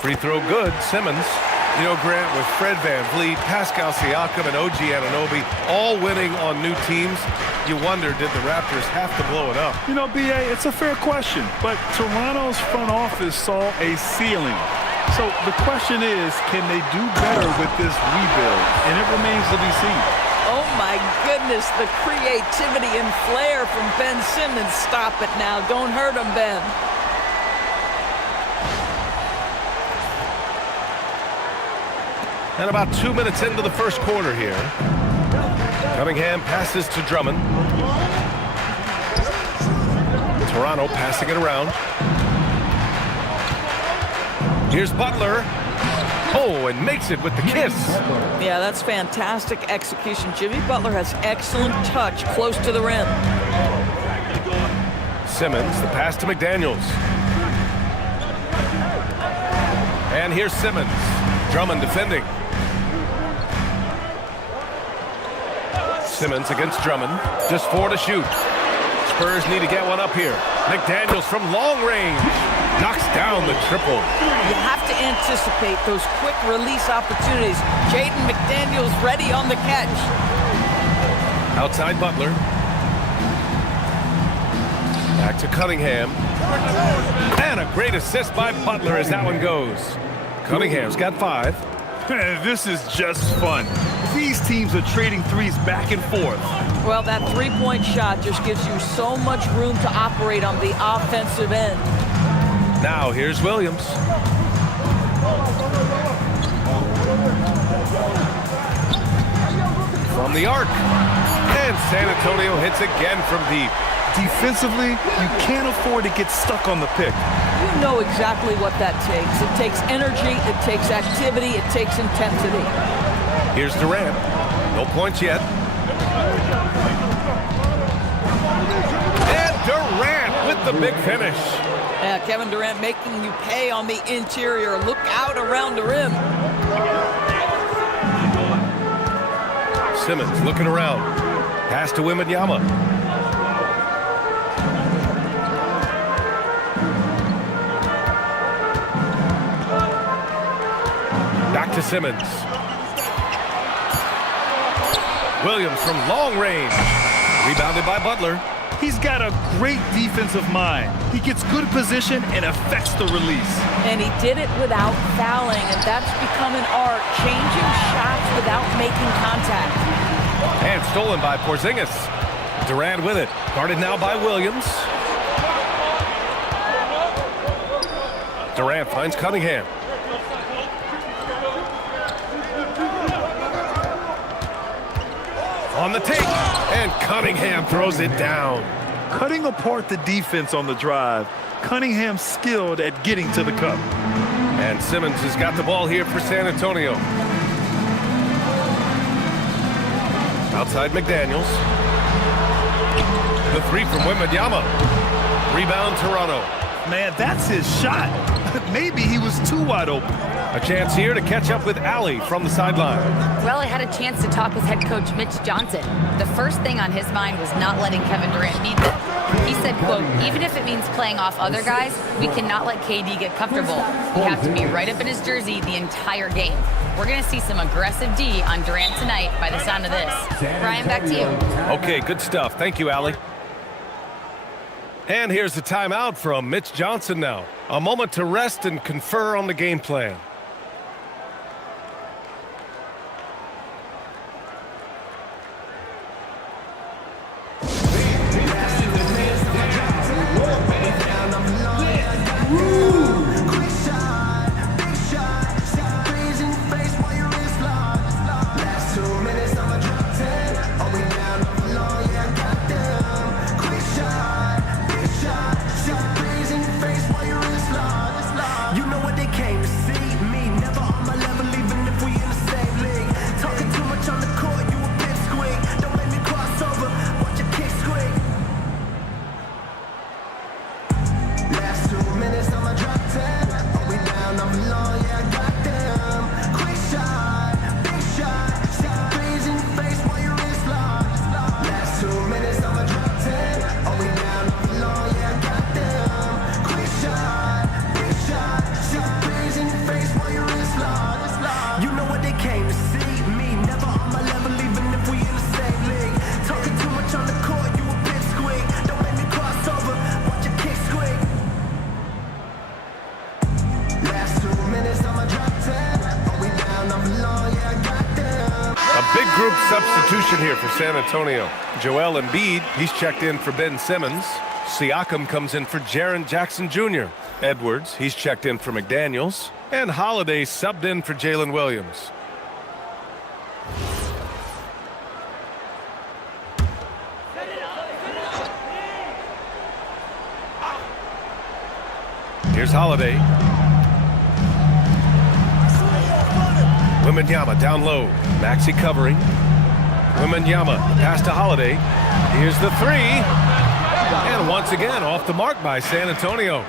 Free throw good, Simmons. You know, Grant, with Fred VanVleet, Pascal Siakam, and OG Anunoby all winning on new teams, you wonder, did the Raptors have to blow it up? You know, BA, it's a fair question, but Toronto's front office saw a ceiling. So the question is, can they do better with this rebuild? And it remains to be seen. Oh my goodness, the creativity and flair from Ben Simmons. Stop it now. Don't hurt him, Ben. And about 2 minutes into the first quarter here. Cunningham passes to Drummond. Toronto passing it around. Here's Butler. Oh, and makes it with the kiss. Yeah, that's fantastic execution. Jimmy Butler has excellent touch close to the rim. Simmons, the pass to McDaniels. And here's Simmons. Drummond defending. Simmons against Drummond. Just 4 to shoot. Spurs need to get one up here. McDaniels from long range. Knocks down the triple. You have to anticipate those quick release opportunities. Jaden McDaniels ready on the catch. Outside Butler. Back to Cunningham. And a great assist by Butler as that one goes. Cunningham's got 5. This is just fun. These teams are trading threes back and forth. Well, that three-point shot just gives you so much room to operate on the offensive end. Now here's Williams. From the arc. And San Antonio hits again from deep. Defensively, you can't afford to get stuck on the pick. You know exactly what that takes. It takes energy, it takes activity, it takes intensity. Here's Durant. No points yet. And Durant with the big finish. Yeah, Kevin Durant making you pay on the interior. Look out around the rim. Simmons looking around. Pass to Wembanyama. Back to Simmons. Williams from long range. Rebounded by Butler. He's got a great defensive mind. He gets good position and affects the release. And he did it without fouling, and that's become an art, changing shots without making contact. And stolen by Porzingis. Durant with it. Guarded now by Williams. Durant finds Cunningham. On the take, and Cunningham throws it down. Cutting apart the defense on the drive. Cunningham skilled at getting to the cup. And Simmons has got the ball here for San Antonio. Outside McDaniels. The three from Wembanyama. Rebound Toronto. Man, that's his shot. Maybe he was too wide open. A chance here to catch up with Allie from the sideline. Well, I had a chance to talk with head coach Mitch Johnson. The first thing on his mind was not letting Kevin Durant beat them. He said, quote, even if it means playing off other guys, we cannot let KD get comfortable. We have to be right up in his jersey the entire game. We're going to see some aggressive D on Durant tonight by the sound of this. Brian, back to you. Okay, good stuff. Thank you, Allie. And here's the timeout from Mitch Johnson now. A moment to rest and confer on the game plan. Substitution here for San Antonio. Joel Embiid, he's checked in for Ben Simmons. Siakam comes in for Jaren Jackson Jr. Edwards, he's checked in for McDaniels. And Holiday subbed in for Jalen Williams. Here's Holiday. Wembanyama down low. Maxey covering. Wembanyama, pass to Holiday. Here's the three. And once again, off the mark by San Antonio.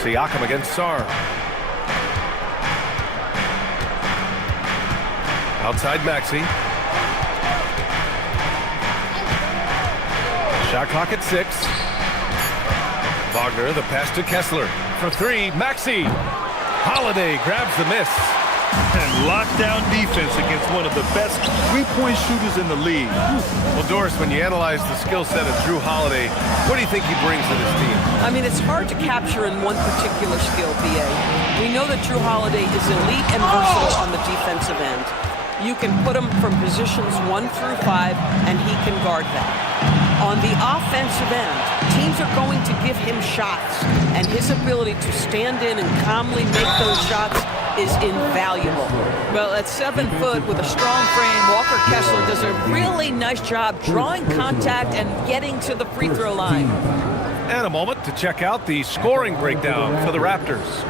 Siakam against Sarr. Outside Maxey. Shot clock at 6. Wagner, the pass to Kessler. For 3, Maxey. Holiday grabs the miss. And lockdown defense against one of the best three-point shooters in the league. Well, Doris, when you analyze the skill set of Jrue Holiday, what do you think he brings to this team? I mean, it's hard to capture in one particular skill, BA. We know that Jrue Holiday is elite and versatile on the defensive end. You can put him from positions 1 through 5, and he can guard them. On the offensive end, teams are going to give him shots, and his ability to stand in and calmly make those shots is invaluable. Well, at 7 foot with a strong frame, Walker Kessler does a really nice job drawing contact and getting to the free throw line. And a moment to check out the scoring breakdown for the Raptors.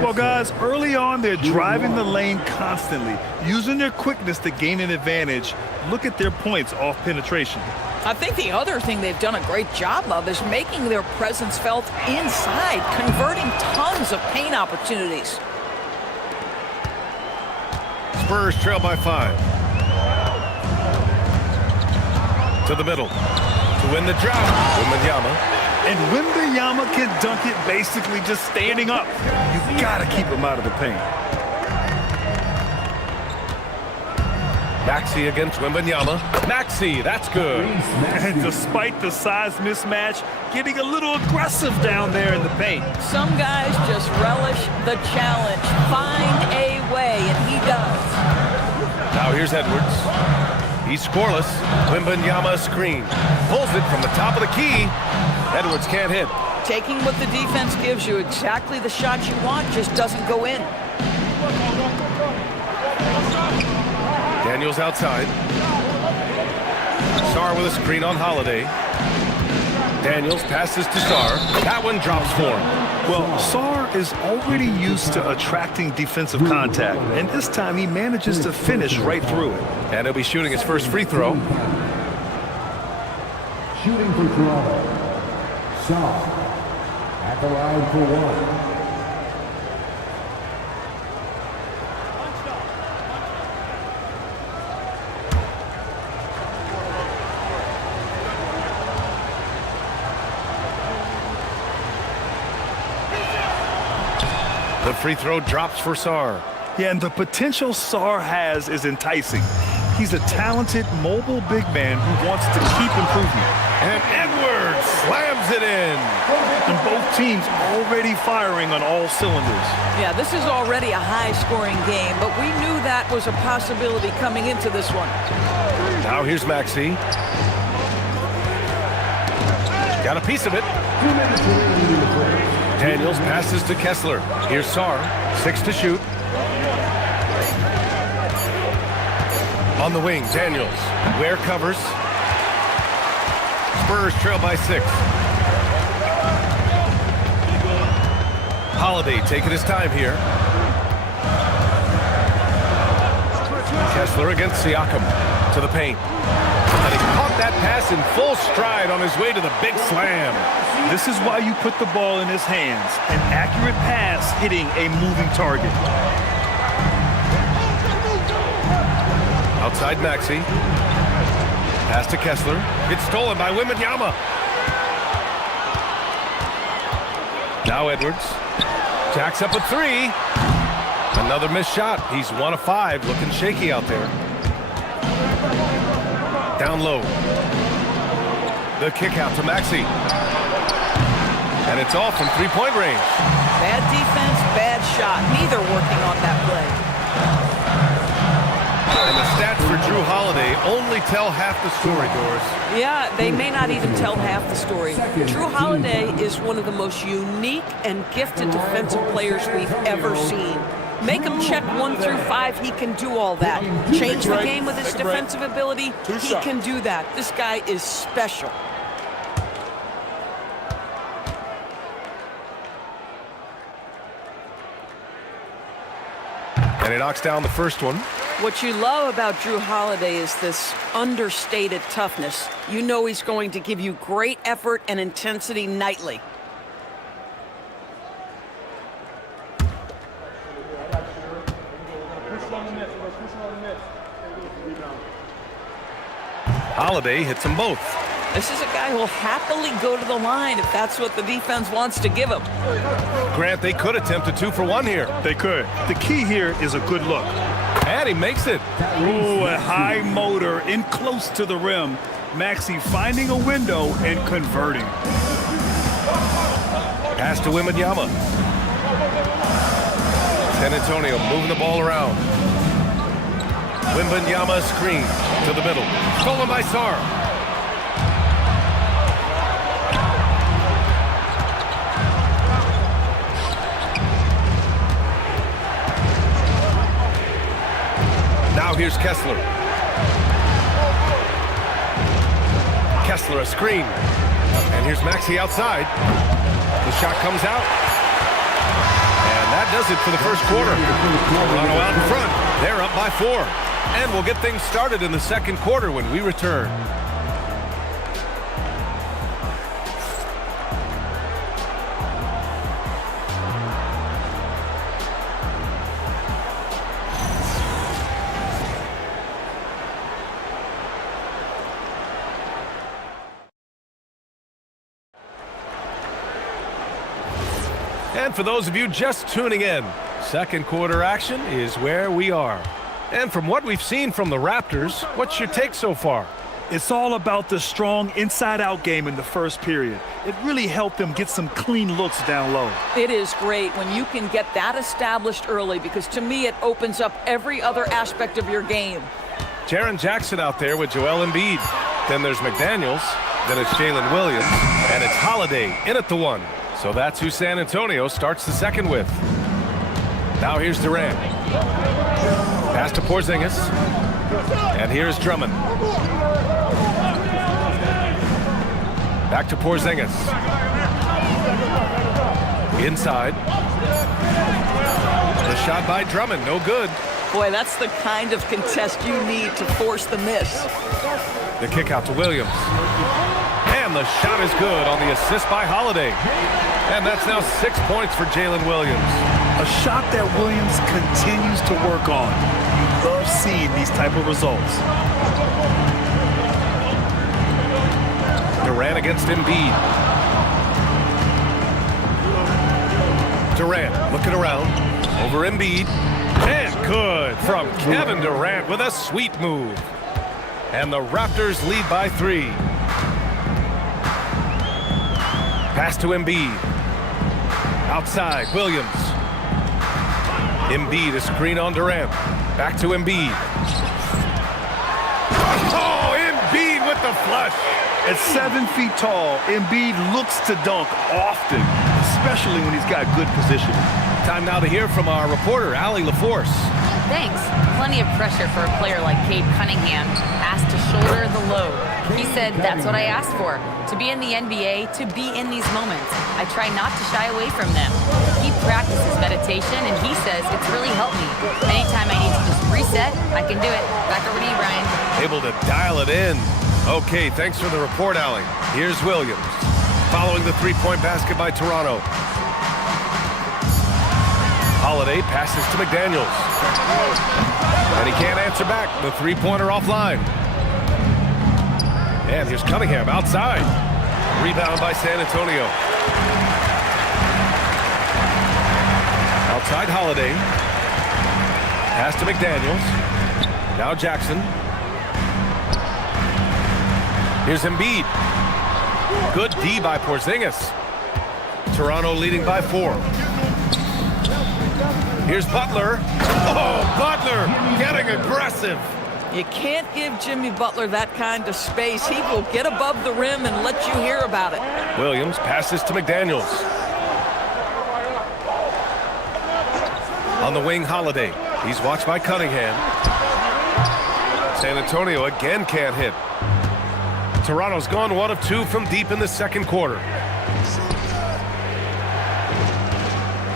Well, guys, early on, they're driving the lane constantly, using their quickness to gain an advantage. Look at their points off penetration. I think the other thing they've done a great job of is making their presence felt inside, converting tons of paint opportunities. Spurs trail by 5. To the middle. To win the drought, Wembanyama. And Wembanyama can dunk it basically just standing up. You gotta keep him out of the paint. Maxey against Wembanyama. Maxey, that's good. And despite the size mismatch, getting a little aggressive down there in the paint. Some guys just relish the challenge. Find a way, and he does. Now here's Edwards. He's scoreless. Wembanyama screen. Pulls it from the top of the key. Edwards can't hit. Taking what the defense gives you, exactly the shot you want, just doesn't go in. Daniels outside. Sarr with a screen on Holiday. Daniels passes to Sarr. That one drops for him. Well, Sarr is already used to attracting defensive contact, and this time he manages to finish right through it. And he'll be shooting his first free throw. Shooting for Toronto. Sarr at the line for one. The free throw drops for Sarr. Yeah, and the potential Sarr has is enticing. He's a talented, mobile big man who wants to keep improving. And Edwards slams it in. And both teams already firing on all cylinders. Yeah, this is already a high-scoring game, but we knew that was a possibility coming into this one. Now here's Maxey. Got a piece of it. Daniels passes to Kessler. Here's Sarr. 6 to shoot. On the wing, Daniels. Ware covers. Spurs trail by 6. Holiday taking his time here. Kessler against Siakam. To the paint. And he caught that pass in full stride on his way to the big slam. This is why you put the ball in his hands. An accurate pass hitting a moving target. Outside Maxey. Pass to Kessler. It's stolen by Wembanyama. Now Edwards. Jacks up a 3. Another missed shot. He's 1 of 5. Looking shaky out there. Down low. The kick out to Maxey. And it's off from three-point range. Bad defense, bad shot. Neither working on that play. And the stats for Jrue Holiday only tell half the story, Doris. Yeah, they may not even tell half the story. Jrue Holiday is one of the most unique and gifted defensive players we've ever seen. Make him check 1 through 5, he can do all that. Change the game with his defensive ability, he can do that. This guy is special. And he knocks down the first one. What you love about Jrue Holiday is this understated toughness. You know he's going to give you great effort and intensity nightly. Holiday hits them both. This is a guy who will happily go to the line if that's what the defense wants to give him. Grant, they could attempt a 2 for 1 here. They could. The key here is a good look. And he makes it. Ooh, a high motor in close to the rim. Maxey finding a window and converting. Pass to Wembanyama. San Antonio moving the ball around. Wembanyama screen to the middle. Stolen by Sarr. Now here's Kessler. Kessler a screen. And here's Maxey outside. The shot comes out. And that does it for the first quarter. Toronto out in front. They're up by 4. And we'll get things started in the second quarter when we return. And for those of you just tuning in, second quarter action is where we are. And from what we've seen from the Raptors, what's your take so far? It's all about the strong inside-out game in the first period. It really helped them get some clean looks down low. It is great when you can get that established early because to me it opens up every other aspect of your game. Jaren Jackson out there with Joel Embiid. Then there's McDaniels. Then it's Jalen Williams, and it's Holiday in at the 1. So that's who San Antonio starts the second with. Now here's Durant. Pass to Porzingis. And here's Drummond. Back to Porzingis. Inside. The shot by Drummond, no good. Boy, that's the kind of contest you need to force the miss. The kick out to Williams. And the shot is good on the assist by Holiday. And that's now 6 points for Jalen Williams. A shot that Williams continues to work on. You love seeing these type of results. Durant against Embiid. Durant looking around. Over Embiid. And good from Kevin Durant with a sweet move. And the Raptors lead by 3. Pass to Embiid. Outside, Williams. Embiid, a screen on Durant. Back to Embiid. Oh, Embiid with the flush. At 7 feet tall, Embiid looks to dunk often, especially when he's got good positioning. Time now to hear from our reporter, Allie LaForce. Thanks. Plenty of pressure for a player like Cade Cunningham, asked to shoulder the load. He said, that's what I asked for, to be in the NBA, to be in these moments. I try not to shy away from them. He practices meditation, and he says it's really helped me. Anytime I need to just reset, I can do it. Back over to you, Brian. Able to dial it in. Okay, thanks for the report, Allie. Here's Williams. Following the three-point basket by Toronto. Holiday passes to McDaniels. And he can't answer back. The three-pointer offline. And here's Cunningham outside. Rebound by San Antonio. Outside Holiday. Pass to McDaniels. Now Jackson. Here's Embiid. Good D by Porzingis. Toronto leading by 4. Here's Butler. Oh, Butler getting aggressive. You can't give Jimmy Butler that kind of space. He will get above the rim and let you hear about it. Williams passes to McDaniels. On the wing, Holiday. He's watched by Cunningham. San Antonio again can't hit. Toronto's gone 1 of 2 from deep in the second quarter.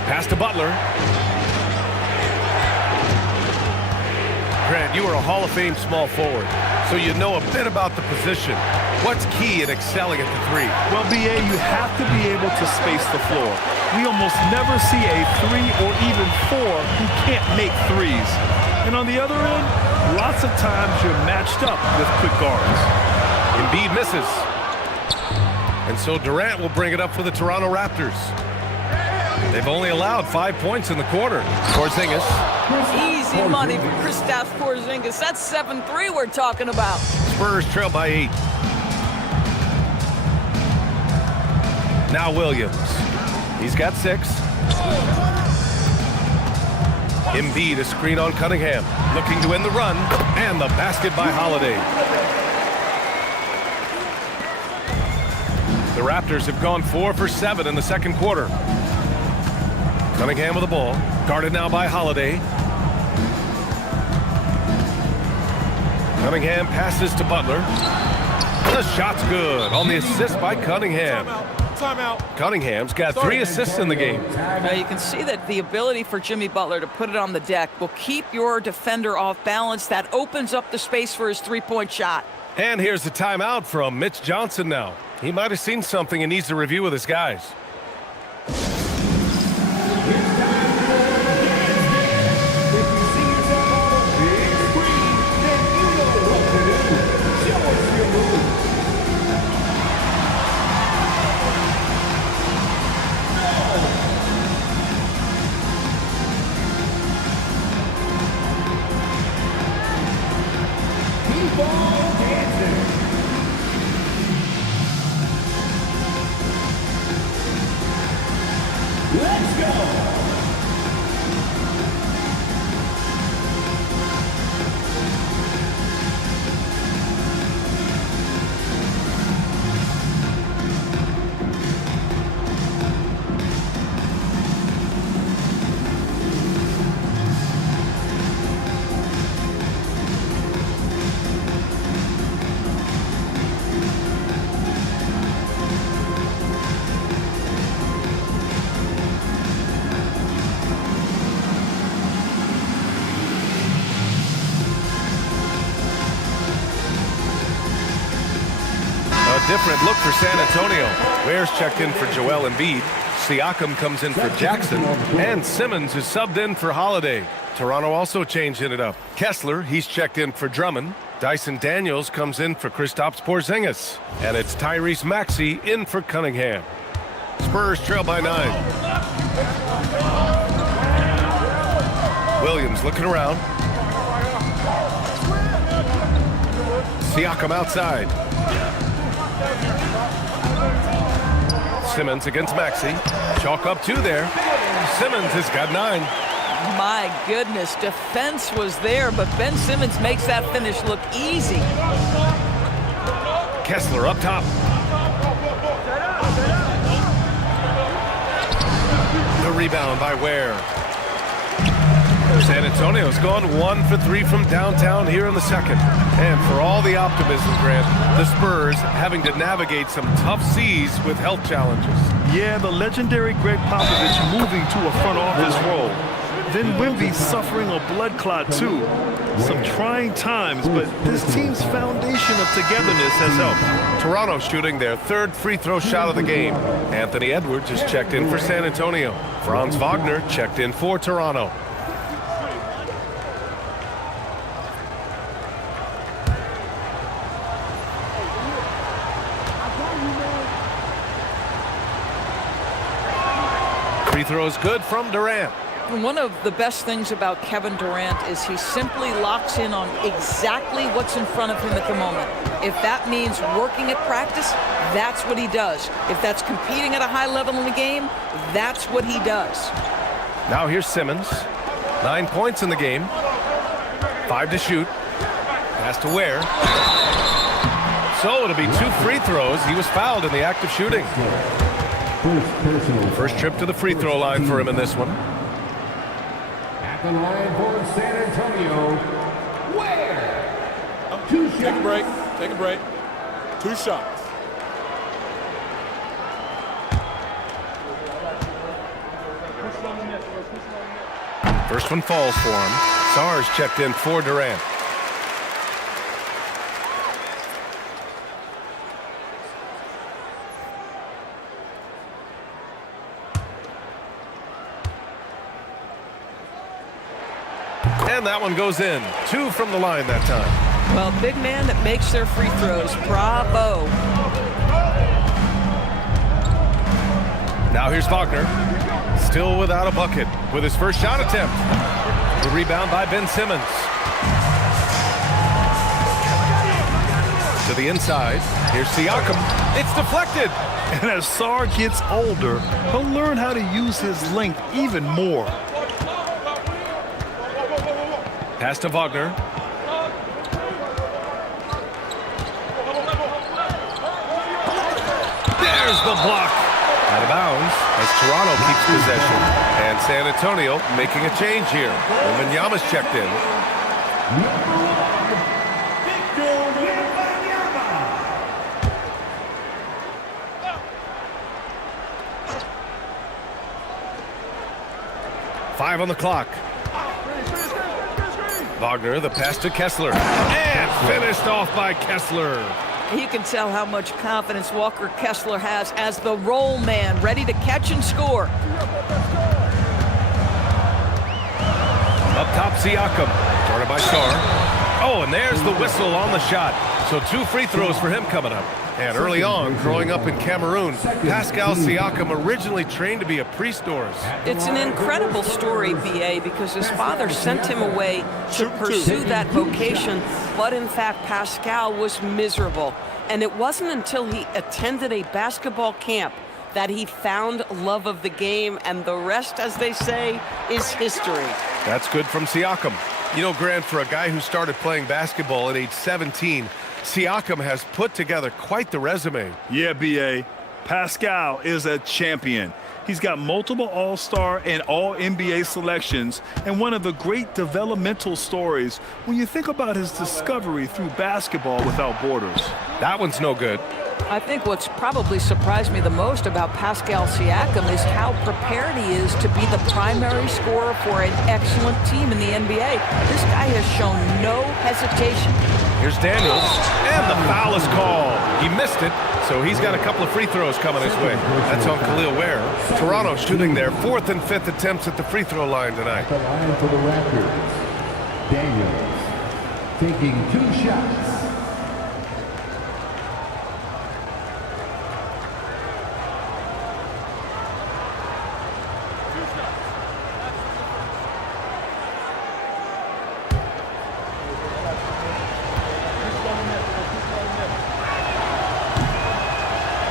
Pass to Butler. Grant, you are a Hall of Fame small forward, so you know a bit about the position. What's key in excelling at the 3? Well, BA, you have to be able to space the floor. We almost never see a 3 or even 4 who can't make threes. And on the other end, lots of times you're matched up with quick guards. Embiid misses. And so Durant will bring it up for the Toronto Raptors. They've only allowed 5 points in the quarter. Porzingis. Easy money for Kristaps Porzingis. That's 7-3 we're talking about. Spurs trail by 8. Now Williams. He's got 6. Embiid, a screen on Cunningham. Looking to win the run. And the basket by Holiday. The Raptors have gone 4 for 7 in the second quarter. Cunningham with the ball. Guarded now by Holiday. Cunningham passes to Butler. The shot's good on the assist by Cunningham. Timeout. Cunningham's got 3 assists in the game. Now you can see that the ability for Jimmy Butler to put it on the deck will keep your defender off balance. That opens up the space for his three-point shot. And here's the timeout from Mitch Johnson now. He might have seen something and needs to review with his guys. Let's go! different look for San Antonio. Ware's checked in for Joel Embiid. Siakam comes in for Jackson. And Simmons is subbed in for Holiday. Toronto also changing it up. Kessler, he's checked in for Drummond. Dyson Daniels comes in for Kristaps Porzingis. And it's Tyrese Maxey in for Cunningham. Spurs trail by 9. Williams looking around. Siakam outside. Simmons against Maxey. Chalk up 2 there. Simmons has got 9. My goodness, defense was there, but Ben Simmons makes that finish look easy. Kessler up top. The rebound by Ware. San Antonio's gone 1 for 3 from downtown here in the second. And for all the optimism, Grant, the Spurs having to navigate some tough seas with health challenges. Yeah, the legendary Greg Popovich moving to a front office role. Then Wemby suffering a blood clot too. Some trying times, but this team's foundation of togetherness has helped. Toronto shooting their 3rd free throw shot of the game. Anthony Edwards is checked in for San Antonio. Franz Wagner checked in for Toronto. Free throws good from Durant. One of the best things about Kevin Durant is he simply locks in on exactly what's in front of him at the moment. If that means working at practice, that's what he does. If that's competing at a high level in the game, that's what he does. Now here's Simmons. 9 points in the game. 5 to shoot. Pass to Ware. So it'll be 2 free throws. He was fouled in the act of shooting. First trip to the free throw line for him in this one. At the line for San Antonio, Ware. 2 shots. Take a break. Take a break. 2 shots. First one falls for him. Sarge checked in for Durant. And that one goes in. 2 from the line that time. Well, big man that makes their free throws. Bravo. Now here's Wagner. Still without a bucket with his first shot attempt. The rebound by Ben Simmons. To the inside. Here's Siakam. It's deflected. And as Sarr gets older, he'll learn how to use his length even more. Pass to Wagner. There's the block. Out of bounds as Toronto keeps possession. And San Antonio making a change here. Wembanyama's checked in. Five on the clock. Wagner, the pass to Kessler. And finished off by Kessler. You can tell how much confidence Walker Kessler has as the roll man, ready to catch and score. Up top, Siakam. Started by Sarr. Oh, and there's the whistle on the shot. So 2 free throws for him coming up. And early on, growing up in Cameroon, Pascal Siakam originally trained to be a priest. It's an incredible story, B.A., because his father sent him away to pursue that vocation, but in fact, Pascal was miserable. And it wasn't until he attended a basketball camp that he found love of the game, and the rest, as they say, is history. That's good from Siakam. You know, Grant, for a guy who started playing basketball at age 17, Siakam has put together quite the resume. Yeah, B.A. Pascal is a champion. He's got multiple All-Star and All-NBA selections, and one of the great developmental stories when you think about his discovery through Basketball Without Borders. That one's no good. I think what's probably surprised me the most about Pascal Siakam is how prepared he is to be the primary scorer for an excellent team in the NBA. This guy has shown no hesitation. Here's Daniels, And the foul is called. He missed it, so he's got a couple of free throws coming his way. That's on Khalil Ware. Toronto shooting their 4th and 5th attempts at the free throw line tonight. At the line for the Raptors, Daniels taking 2 shots.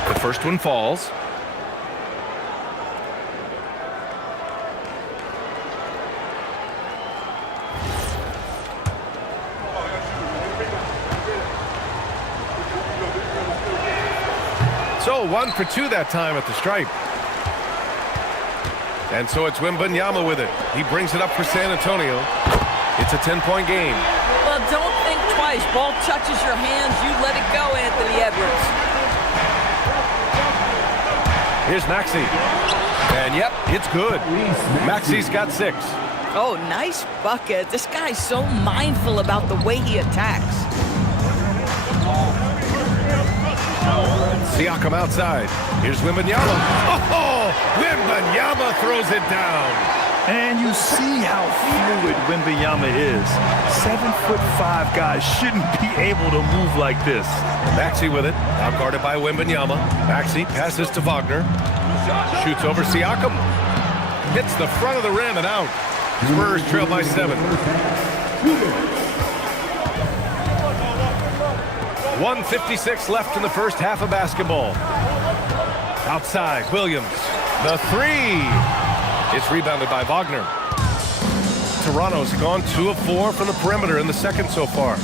The first one falls. So 1 for 2 that time at the stripe. And so it's Wembanyama with it. He brings it up for San Antonio. It's a 10-point game. Well, don't think twice. Ball touches your hands, you let it go, Anthony Edwards. Here's Maxey. And yep, it's good. Maxey's got 6. Oh, nice bucket. This guy's so mindful about the way he attacks. Siakam outside. Here's Wembanyama. Oh, Wembanyama throws it down. And you see how fluid Wembanyama is. 7'5" guys shouldn't be able to move like this. Maxey with it. Now guarded by Wembanyama. Maxey passes to Wagner. Shoots over Siakam. Hits the front of the rim and out. Spurs trail by 7. 1:56 left in the first half of basketball. Outside, Williams. The 3. It's rebounded by Wagner. Toronto's gone 2 of 4 from the perimeter in the second so far.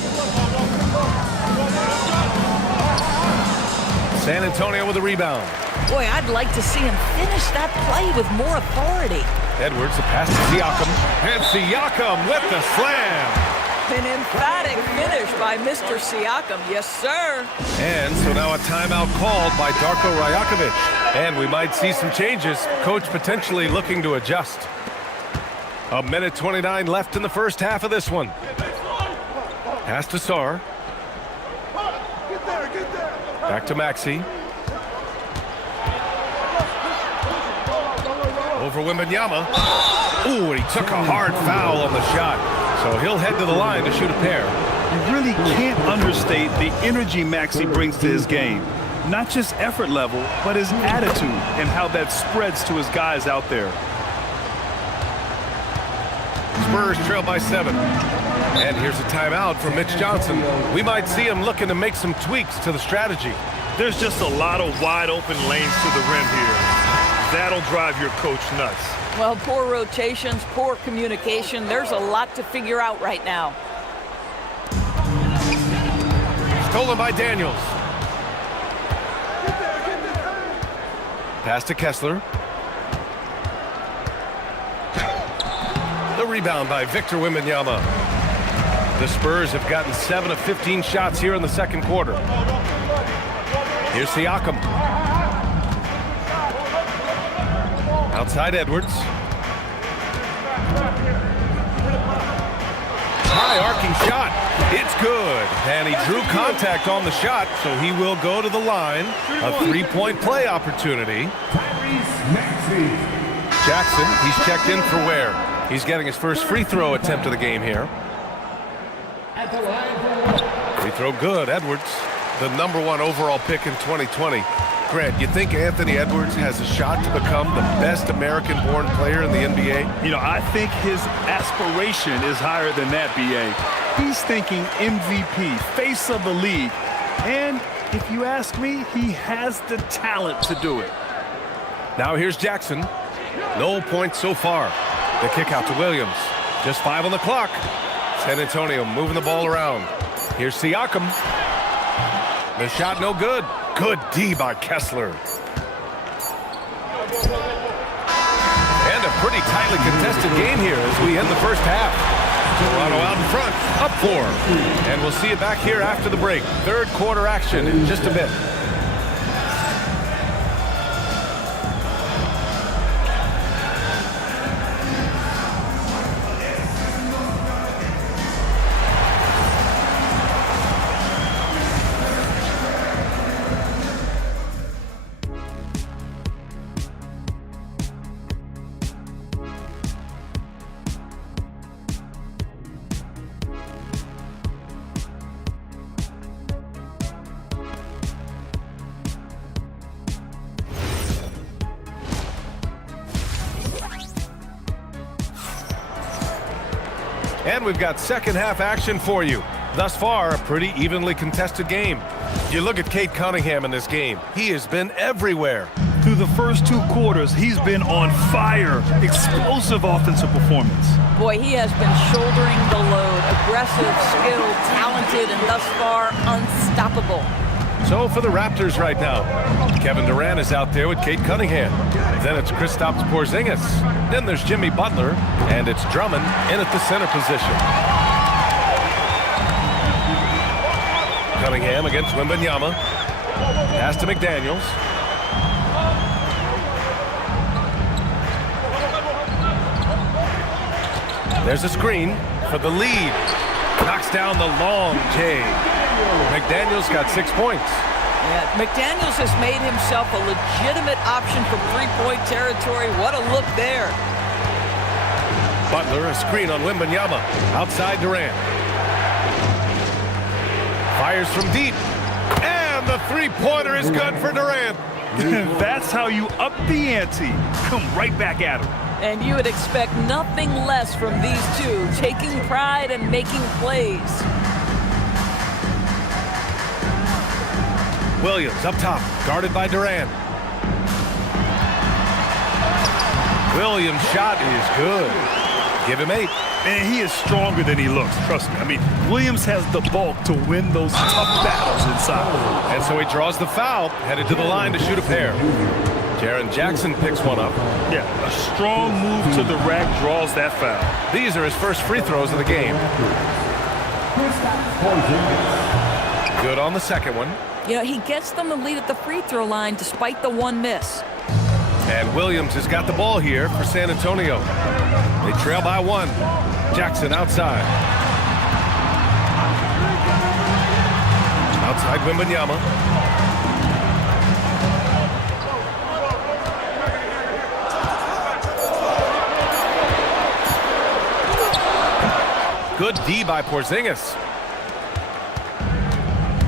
San Antonio with a rebound. Boy, I'd like to see him finish that play with more authority. Edwards, a pass to Siakam. And Siakam with the slam. An emphatic finish by Mr. Siakam. Yes, sir. And so now a timeout called by Darko Rajakovic. And we might see some changes. Coach potentially looking to adjust. 1:29 left in the first half of this one. Pass to Sarr. Back to Maxey. Over Wembanyama. Ooh, and he took a hard foul on the shot. So he'll head to the line to shoot a pair. You really can't understate the energy Maxey brings to his game. Not just effort level, but his attitude and how that spreads to his guys out there. Spurs trail by 7. And here's a timeout from Mitch Johnson. We might see him looking to make some tweaks to the strategy. There's just a lot of wide open lanes to the rim here. That'll drive your coach nuts. Well, poor rotations, poor communication. There's a lot to figure out right now. Stolen by Daniels. Pass to Kessler. The rebound by Victor Wembanyama. The Spurs have gotten 7 of 15 shots here in the second quarter. Here's Siakam. Outside Edwards. High arcing shot. It's good. And he drew contact on the shot, so he will go to the line. A 3-point play opportunity. Jackson, he's checked in for Ware. He's getting his first free throw attempt of the game here. Free throw good. Edwards, the #1 overall pick in 2020. Grant, you think Anthony Edwards has a shot to become the best American-born player in the NBA? You know, I think his aspiration is higher than that, B.A. He's thinking MVP, face of the league. And if you ask me, he has the talent to do it. Now here's Jackson. No points so far. The kick out to Williams. Just 5 on the clock. San Antonio moving the ball around. Here's Siakam. The shot no good. Good D by Kessler. And a pretty tightly contested game here as we end the first half. Toronto out in front, up 4. And we'll see you back here after the break. Third quarter action in just a bit. And we've got second half action for you. Thus far, a pretty evenly contested game. You look at Cade Cunningham in this game. He has been everywhere. Through the first 2 quarters, he's been on fire. Explosive offensive performance. Boy, he has been shouldering the load. Aggressive, skilled, talented, and thus far, unstoppable. So for the Raptors right now, Kevin Durant is out there with Cade Cunningham. Then it's Kristaps Porzingis. Then there's Jimmy Butler, and it's Drummond in at the center position. Cunningham against Wembanyama. Pass to McDaniels. There's a screen for the lead. Knocks down the long J. McDaniels got 6 points. Yeah, McDaniels has made himself a legitimate option for three-point territory. What a look there. Butler, a screen on Wembanyama. Outside Durant. Fires from deep. And the three-pointer is good for Durant. That's how you up the ante. Come right back at him. And you would expect nothing less from these two, taking pride and making plays. Williams up top, guarded by Durant. Williams' shot is good. Give him 8. And he is stronger than he looks, trust me. I mean, Williams has the bulk to win those tough battles inside. And so he draws the foul, headed to the line to shoot a pair. Jaren Jackson picks one up. Yeah, a strong move to the rack draws that foul. These are his first free throws of the game. Good on the second one. You know, he gets them the lead at the free throw line despite the one miss. And Williams has got the ball here for San Antonio. They trail by 1. Jackson outside. Outside Wembanyama. Good D by Porzingis.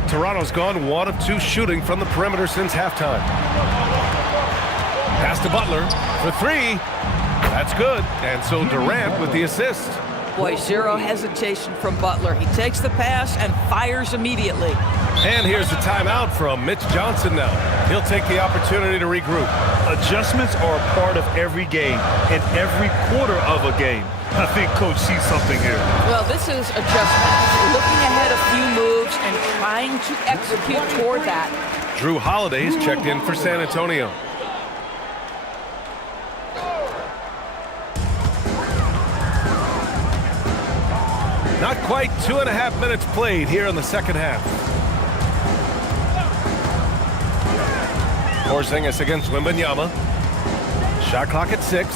Toronto's gone 1 of 2 shooting from the perimeter since halftime. Pass to Butler for 3. That's good. And so Durant with the assist. Boy, zero hesitation from Butler. He takes the pass and fires immediately. And here's the timeout from Mitch Johnson now. He'll take the opportunity to regroup. Adjustments are a part of every game and every quarter of a game. I think Coach sees something here. Well, this is adjustment. Looking ahead a few moves and trying to execute toward that. Drew Holiday's checked in for San Antonio. Not quite 2.5 minutes played here in the second half. Porzingis against Wembanyama. Shot clock at 6.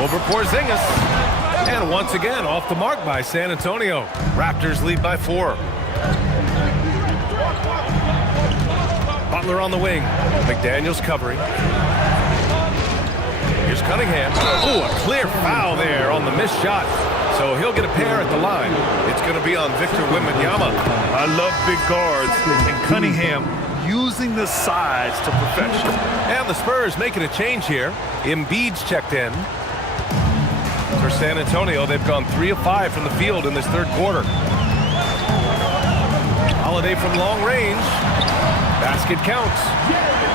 Over Porzingis. And once again, off the mark by San Antonio. Raptors lead by 4. Butler on the wing. McDaniels covering. Here's Cunningham. Oh, a clear foul there on the missed shot. So he'll get a pair at the line. It's going to be on Victor Wembanyama. I love big guards. And Cunningham using the size to perfection. And the Spurs making a change here. Embiid's checked in. For San Antonio, they've gone 3 of 5 from the field in this third quarter. Holiday from long range. Basket counts.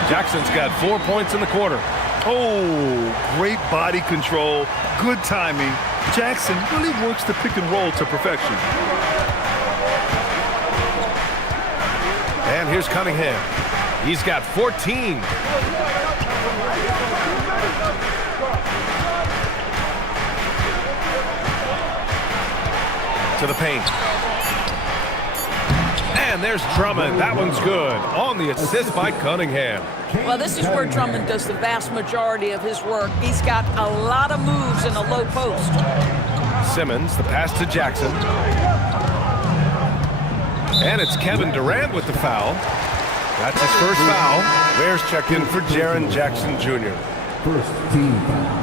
Jackson's got 4 points in the quarter. Oh, great body control, good timing. Jackson really works the pick and roll to perfection. And here's Cunningham. He's got 14. To the paint. And there's Drummond. That one's good. On the assist by Cunningham. Well, this is where Drummond does the vast majority of his work. He's got a lot of moves in the low post. Simmons, the pass to Jackson. And it's Kevin Durant with the foul. That's his first foul. Bears check in for Jaren Jackson Jr. First team foul.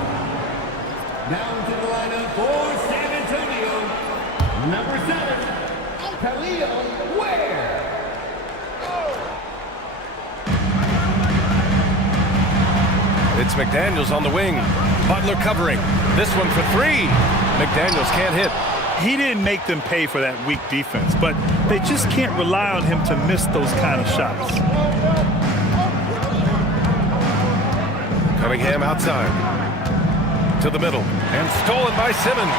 Now to the lineup for San Antonio. Number 7, Khalil Ware. It's McDaniels on the wing. Butler covering. This one for three. McDaniels can't hit. He didn't make them pay for that weak defense, but they just can't rely on him to miss those kind of shots. Cunningham outside. To the middle. And stolen by Simmons.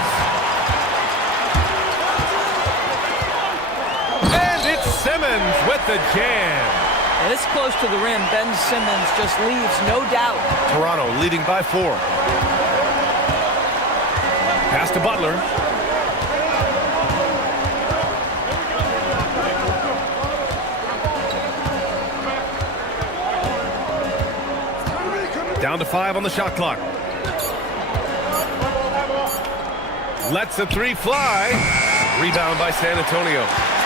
And it's Simmons with the jam. This close to the rim, Ben Simmons just leaves no doubt. Toronto leading by 4. Pass to Butler. Down to 5 on the shot clock. Lets the three fly. Rebound by San Antonio.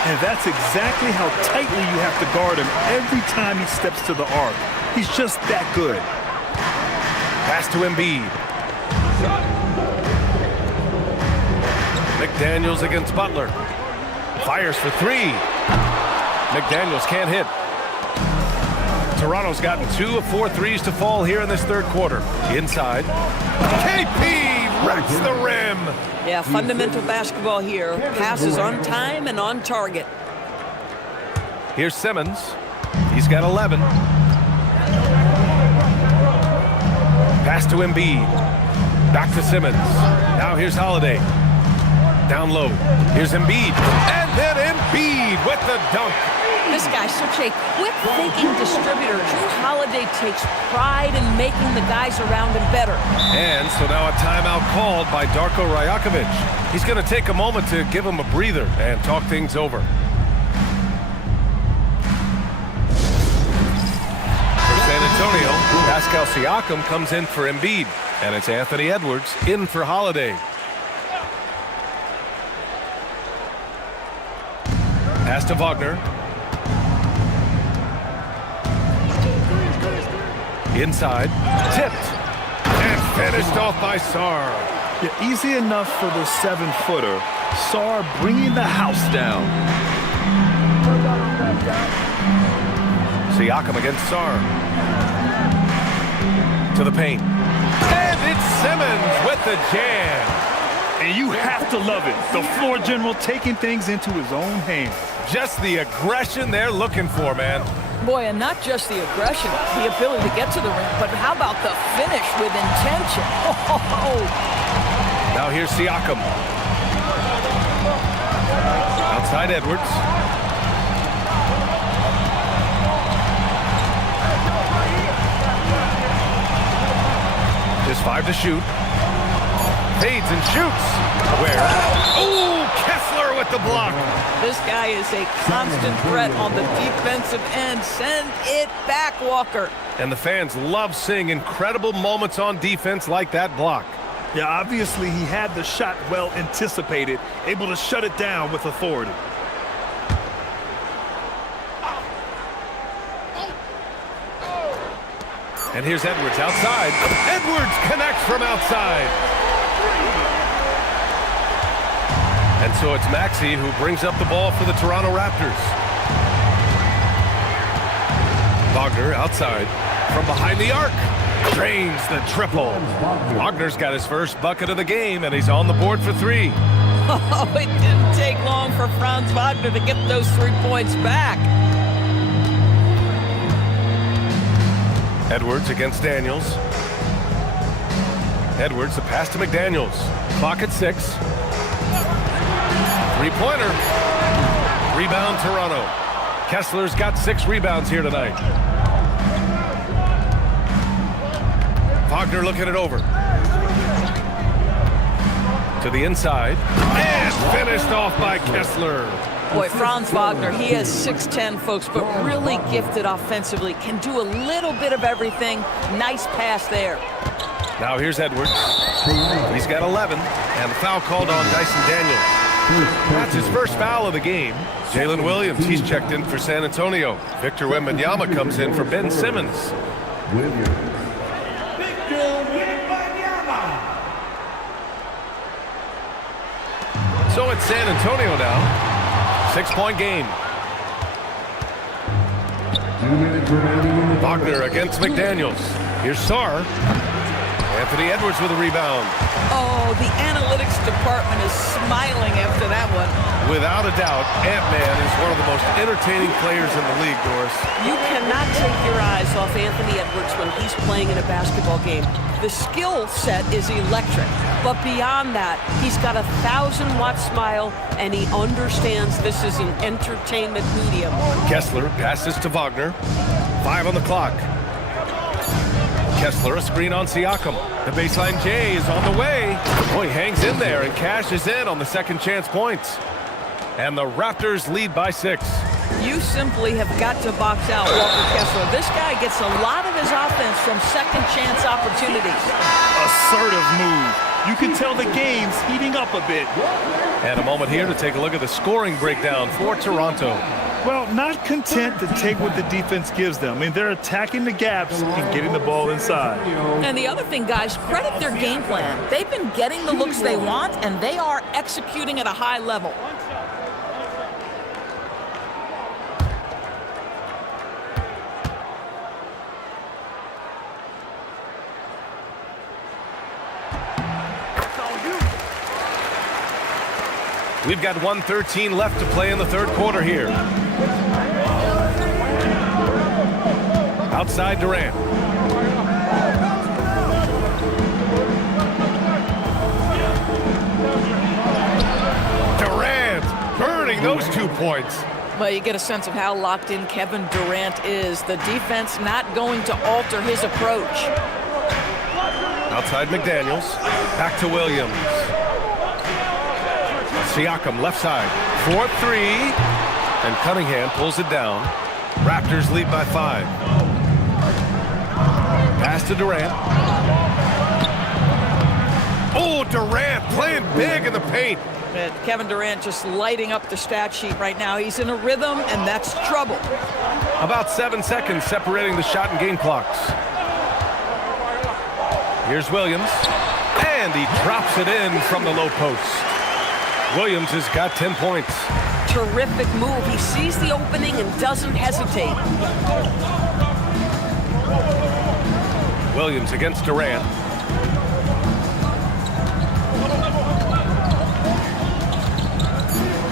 And that's exactly how tightly you have to guard him every time he steps to the arc. He's just that good. Pass to Embiid. McDaniels against Butler. Fires for 3. McDaniels can't hit. Toronto's gotten 2 of 4 threes to fall here in this third quarter. Inside. KP wrecks the rim. Yeah, fundamental basketball here. Passes on time and on target. Here's Simmons. He's got 11. Pass to Embiid. Back to Simmons. Now here's Holiday. Down low. Here's Embiid. And then Embiid with the dunk. This guy's such a quick-thinking distributor. Drew Holiday takes pride in making the guys around him better. And so now a timeout called by Darko Rajakovic. He's going to take a moment to give him a breather and talk things over. For San Antonio, Pascal Siakam comes in for Embiid. And it's Anthony Edwards in for Holiday. Pass to Wagner. Inside, tipped, and finished off by Sarr. Yeah, easy enough for the 7-footer. Sarr bringing the house down. Siakam against Sarr. To the paint. And it's Simmons with the jam. And you have to love it. The floor general taking things into his own hands. Just the aggression they're looking for, man. Boy, and not just the aggression, the ability to get to the rim, but how about the finish with intention? Oh. Now here's Siakam. Outside Edwards. Just 5 to shoot. Fades and shoots. Where? Ooh, Kessler with the block. This guy is a constant threat on the defensive end. Send it back, Walker. And the fans love seeing incredible moments on defense like that block. Yeah, obviously he had the shot well anticipated, able to shut it down with authority. And here's Edwards outside. Edwards connects from outside. And so it's Maxey who brings up the ball for the Toronto Raptors. Wagner outside from behind the arc. Drains the triple. Wagner's got his first bucket of the game, and he's on the board for 3. Oh, it didn't take long for Franz Wagner to get those 3 points back. Edwards against Daniels. Edwards, the pass to McDaniels. Clock at 6. Three-pointer. Rebound, Toronto. Kessler's got 6 rebounds here tonight. Wagner looking it over. To the inside. And finished off by Kessler. Boy, Franz Wagner, he is 6'10", folks, but really gifted offensively. Can do a little bit of everything. Nice pass there. Now here's Edwards. He's got 11. And the foul called on Dyson Daniels. That's his first foul of the game. Jalen Williams, he's checked in for San Antonio. Victor Wembanyama comes in for Ben Simmons. So it's San Antonio now. 6-point game. Wagner against McDaniels. Here's Sarr. Anthony Edwards with a rebound. Oh, the analytics department is smiling after that one. Without a doubt, Ant-Man is one of the most entertaining players in the league, Doris. You cannot take your eyes off Anthony Edwards when he's playing in a basketball game. The skill set is electric. But beyond that, he's got a 1,000-watt smile, and he understands this is an entertainment medium. Kessler passes to Wagner. 5 on the clock. Kessler, a screen on Siakam. The baseline J is on the way. Oh, he hangs in there and cashes in on the second chance points. And the Raptors lead by 6. You simply have got to box out Walker Kessler. This guy gets a lot of his offense from second chance opportunities. Assertive move. You can tell the game's heating up a bit. And a moment here to take a look at the scoring breakdown for Toronto. Well, not content to take what the defense gives them. I mean, they're attacking the gaps and getting the ball inside. And the other thing, guys, credit their game plan. They've been getting the looks they want, and they are executing at a high level. We've got 1:13 left to play in the third quarter here. Outside Durant. Durant burning those 2 points. Well, you get a sense of how locked in Kevin Durant is. The defense not going to alter his approach. Outside McDaniels. Back to Williams. Siakam left side. 4-3. And Cunningham pulls it down. Raptors lead by 5. Pass to Durant. Oh, Durant playing big in the paint. Kevin Durant just lighting up the stat sheet right now. He's in a rhythm, and that's trouble. About 7 seconds separating the shot and game clocks. Here's Williams. And he drops it in from the low post. Williams has got 10 points. Terrific move. He sees the opening and doesn't hesitate. Williams against Durant.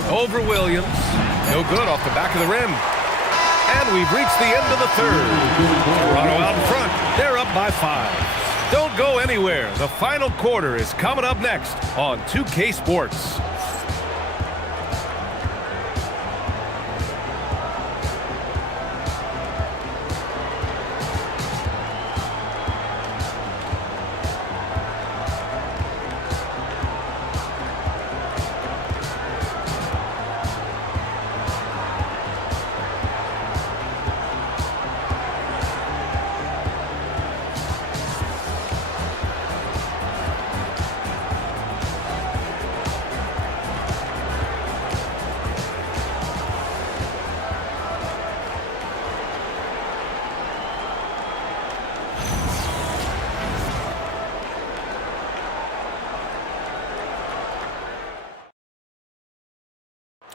Over Williams. No good off the back of the rim. And we've reached the end of the third. Toronto out in front. They're up by 5. Don't go anywhere. The final quarter is coming up next on 2K Sports.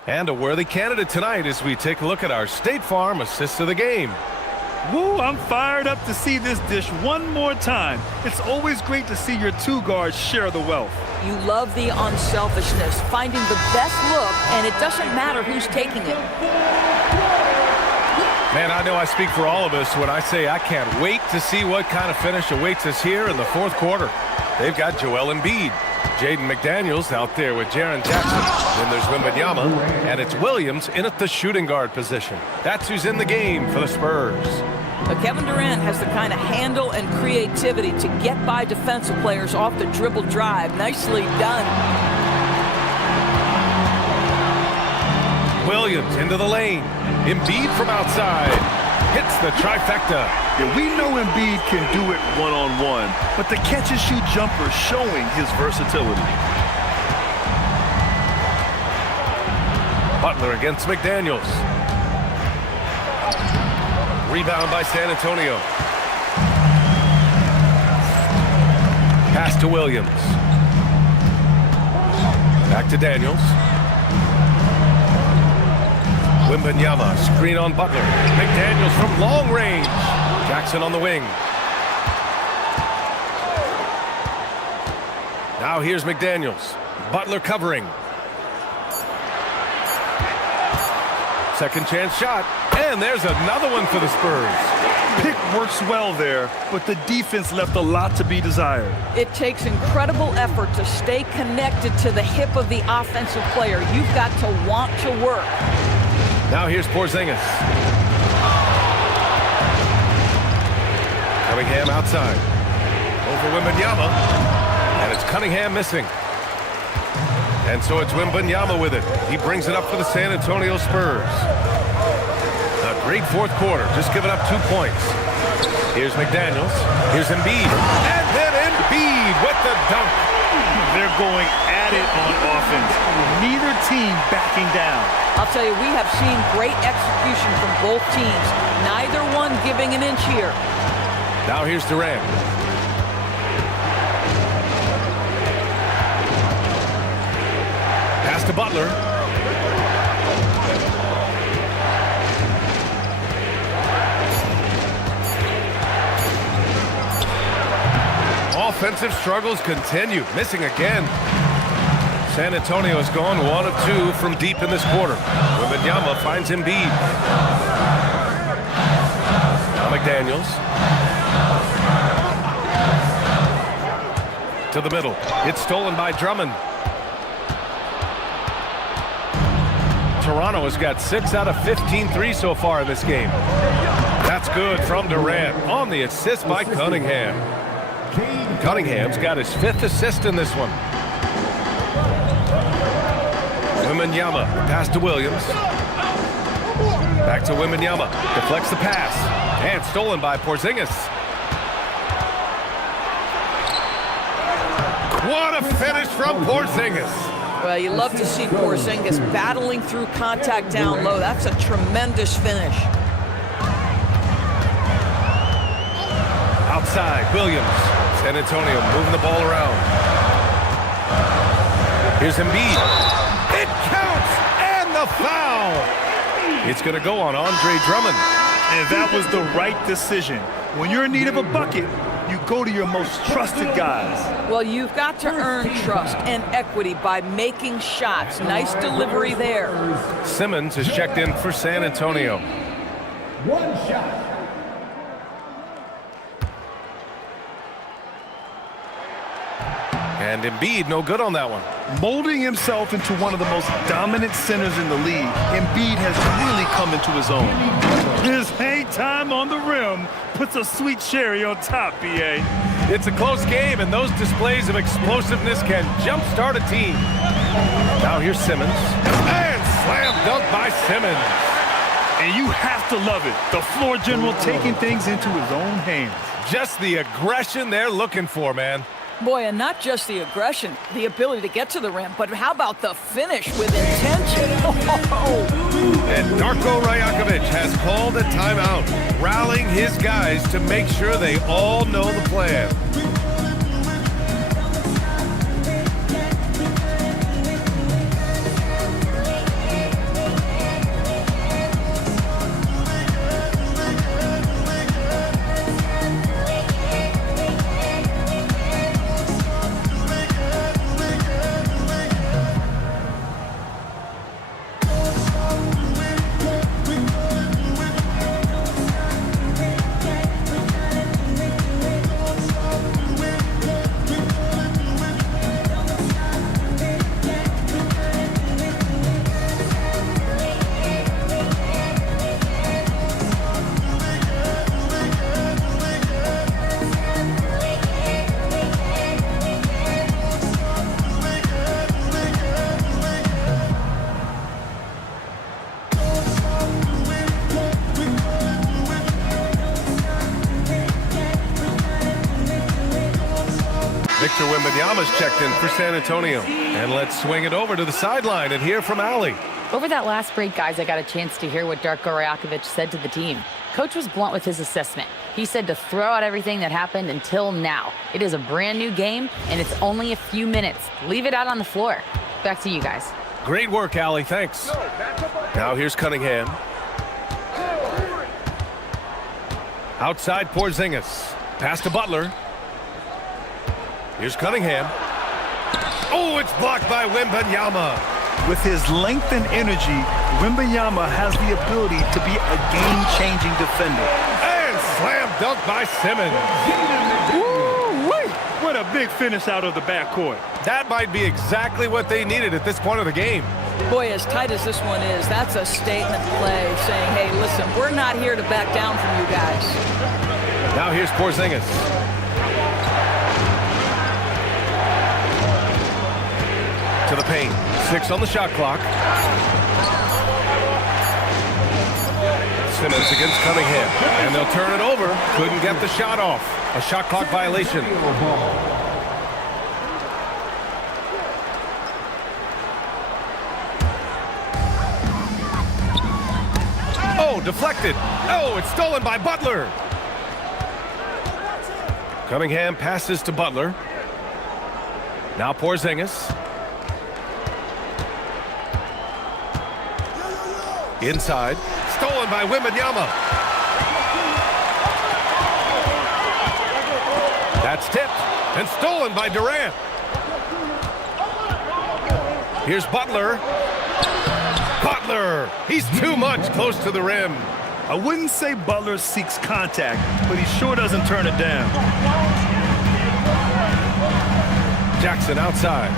And a worthy candidate tonight as we take a look at our State Farm assist of the game. Woo, I'm fired up to see this dish one more time. It's always great to see your 2 guards share the wealth. You love the unselfishness, finding the best look, and it doesn't matter who's taking it. Man, I know I speak for all of us when I say I can't wait to see what kind of finish awaits us here in the fourth quarter. They've got Joel Embiid, Jaden McDaniels out there with Jaren Jackson. Then there's Wembanyama, and it's Williams in at the shooting guard position. That's who's in the game for the Spurs. But Kevin Durant has the kind of handle and creativity to get by defensive players off the dribble drive. Nicely done. Williams into the lane. Embiid from outside. Hits the trifecta. Yeah, we know Embiid can do it one-on-one, but the catch-and-shoot jumper showing his versatility. Butler against McDaniels. Rebound by San Antonio. Pass to Williams. Back to Daniels. Wembanyama, screen on Butler. McDaniels from long range. Jackson on the wing. Now here's McDaniels. Butler covering. Second chance shot. And there's another one for the Spurs. Pick works well there, but the defense left a lot to be desired. It takes incredible effort to stay connected to the hip of the offensive player. You've got to want to work. Now here's Porzingis. Cunningham outside. Over Wembanyama. And it's Cunningham missing. And so it's Wembanyama with it. He brings it up for the San Antonio Spurs. A great fourth quarter, just giving up 2 points. Here's McDaniels. Here's Embiid. And then Embiid with the dunk. They're going at it on offense. Neither team backing down. I'll tell you, we have seen great execution from both teams. Neither one giving an inch here. Now here's Durant. Pass to Butler. Offensive struggles continue. Missing again. San Antonio has gone 1 of 2 from deep in this quarter. Wembanyama finds Embiid. Now McDaniels. To the middle. It's stolen by Drummond. Toronto has got 6 out of 15 threes so far in this game. That's good from Durant on the assist by Cunningham. Cunningham's got his 5th assist in this one. Wembanyama, pass to Williams. Back to Wembanyama, deflects the pass, and stolen by Porzingis. What a finish from Porzingis. Well, you love to see Porzingis battling through contact down low. That's a tremendous finish. Outside, Williams. San Antonio moving the ball around. Here's Embiid. It counts, and the foul. It's going to go on Andre Drummond. And that was the right decision. When you're in need of a bucket, you go to your most trusted guys. Well, you've got to earn trust and equity by making shots. Nice delivery there. Simmons is checked in for San Antonio. 1 shot. And Embiid, no good on that one. Molding himself into one of the most dominant centers in the league, Embiid has really come into his own. His hang time on the rim puts a sweet cherry on top, B.A. It's a close game, and those displays of explosiveness can jumpstart a team. Now here's Simmons. And slam dunk by Simmons. And you have to love it. The floor general taking things into his own hands. Just the aggression they're looking for, man. Boy, and not just the aggression, the ability to get to the rim, but how about the finish with intention? And Darko Rajakovic has called a timeout, rallying his guys to make sure they all know the plan. Victor Wembanyama's checked in for San Antonio. And let's swing it over to the sideline and hear from Allie. Over that last break, guys, I got a chance to hear what Darko Rajakovic said to the team. Coach was blunt with his assessment. He said to throw out everything that happened until now. It is a brand new game, and it's only a few minutes. Leave it out on the floor. Back to you guys. Great work, Allie. Thanks. Now here's Cunningham. Outside Porzingis. Pass to Butler. Here's Cunningham. Oh, it's blocked by Wembanyama. With his length and energy, Wembanyama has the ability to be a game-changing defender. And slam dunk by Simmons. Woo-wee. What a big finish out of the backcourt. That might be exactly what they needed at this point of the game. Boy, as tight as this one is, that's a statement play saying, hey, listen, we're not here to back down from you guys. Now here's Porzingis. To the paint. 6 on the shot clock. Simmons against Cunningham. And they'll turn it over. Couldn't get the shot off. A shot clock violation. Oh, deflected. Oh, it's stolen by Butler. Cunningham passes to Butler. Now Porzingis. Inside. Stolen by Wembanyama. That's tipped and stolen by Durant. Here's Butler. Butler! He's too much close to the rim. I wouldn't say Butler seeks contact, but he sure doesn't turn it down. Jackson outside.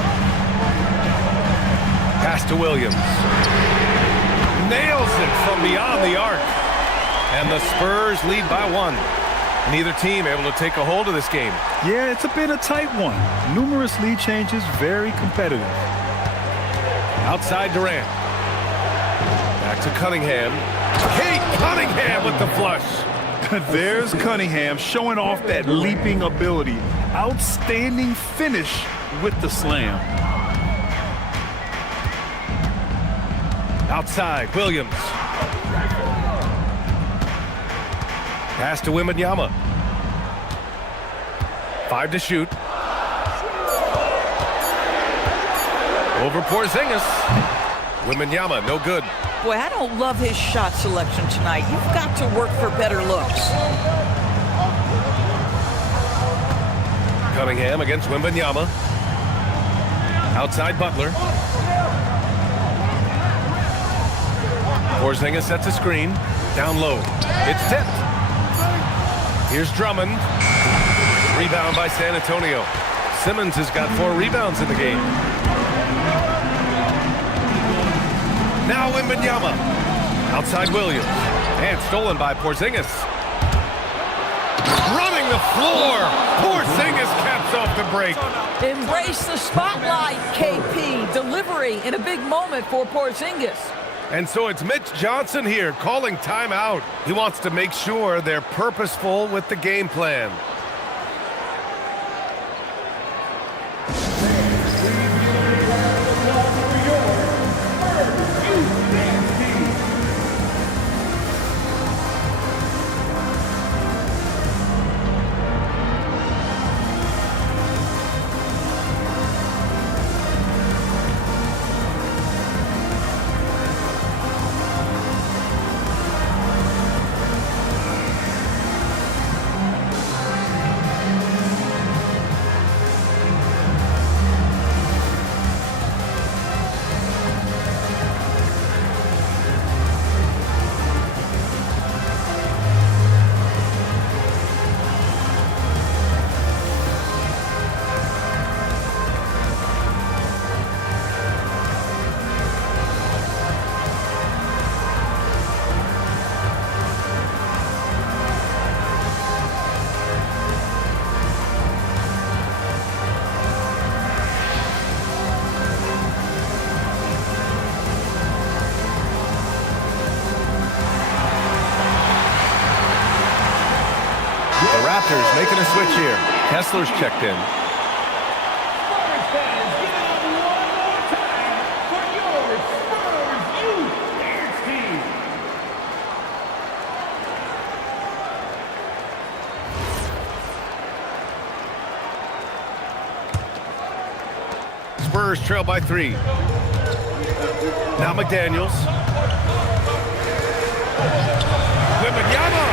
Pass to Williams. Nails it from beyond the arc. And the Spurs lead by 1. Neither team able to take a hold of this game. Yeah, it's been a tight one. Numerous lead changes, very competitive. Outside Durant. Back to Cunningham. Kate Cunningham with the flush. There's Cunningham showing off that leaping ability. Outstanding finish with the slam. Outside, Williams. Pass to Wembanyama. 5 to shoot. Over Porzingis. Wembanyama, no good. Boy, I don't love his shot selection tonight. You've got to work for better looks. Cunningham against Wembanyama. Outside Butler. Porzingis sets a screen. Down low. It's tipped. Here's Drummond. Rebound by San Antonio. Simmons has got 4 rebounds in the game. Now Wembanyama. Outside Williams. And stolen by Porzingis. Running the floor. Porzingis caps off the break. Embrace the spotlight, KP. Delivery in a big moment for Porzingis. And so it's Mitch Johnson here calling timeout. He wants to make sure they're purposeful with the game plan. Raptors making a switch here. Kessler's checked in. Spurs trail by 3. Now McDaniels. Wembanyama!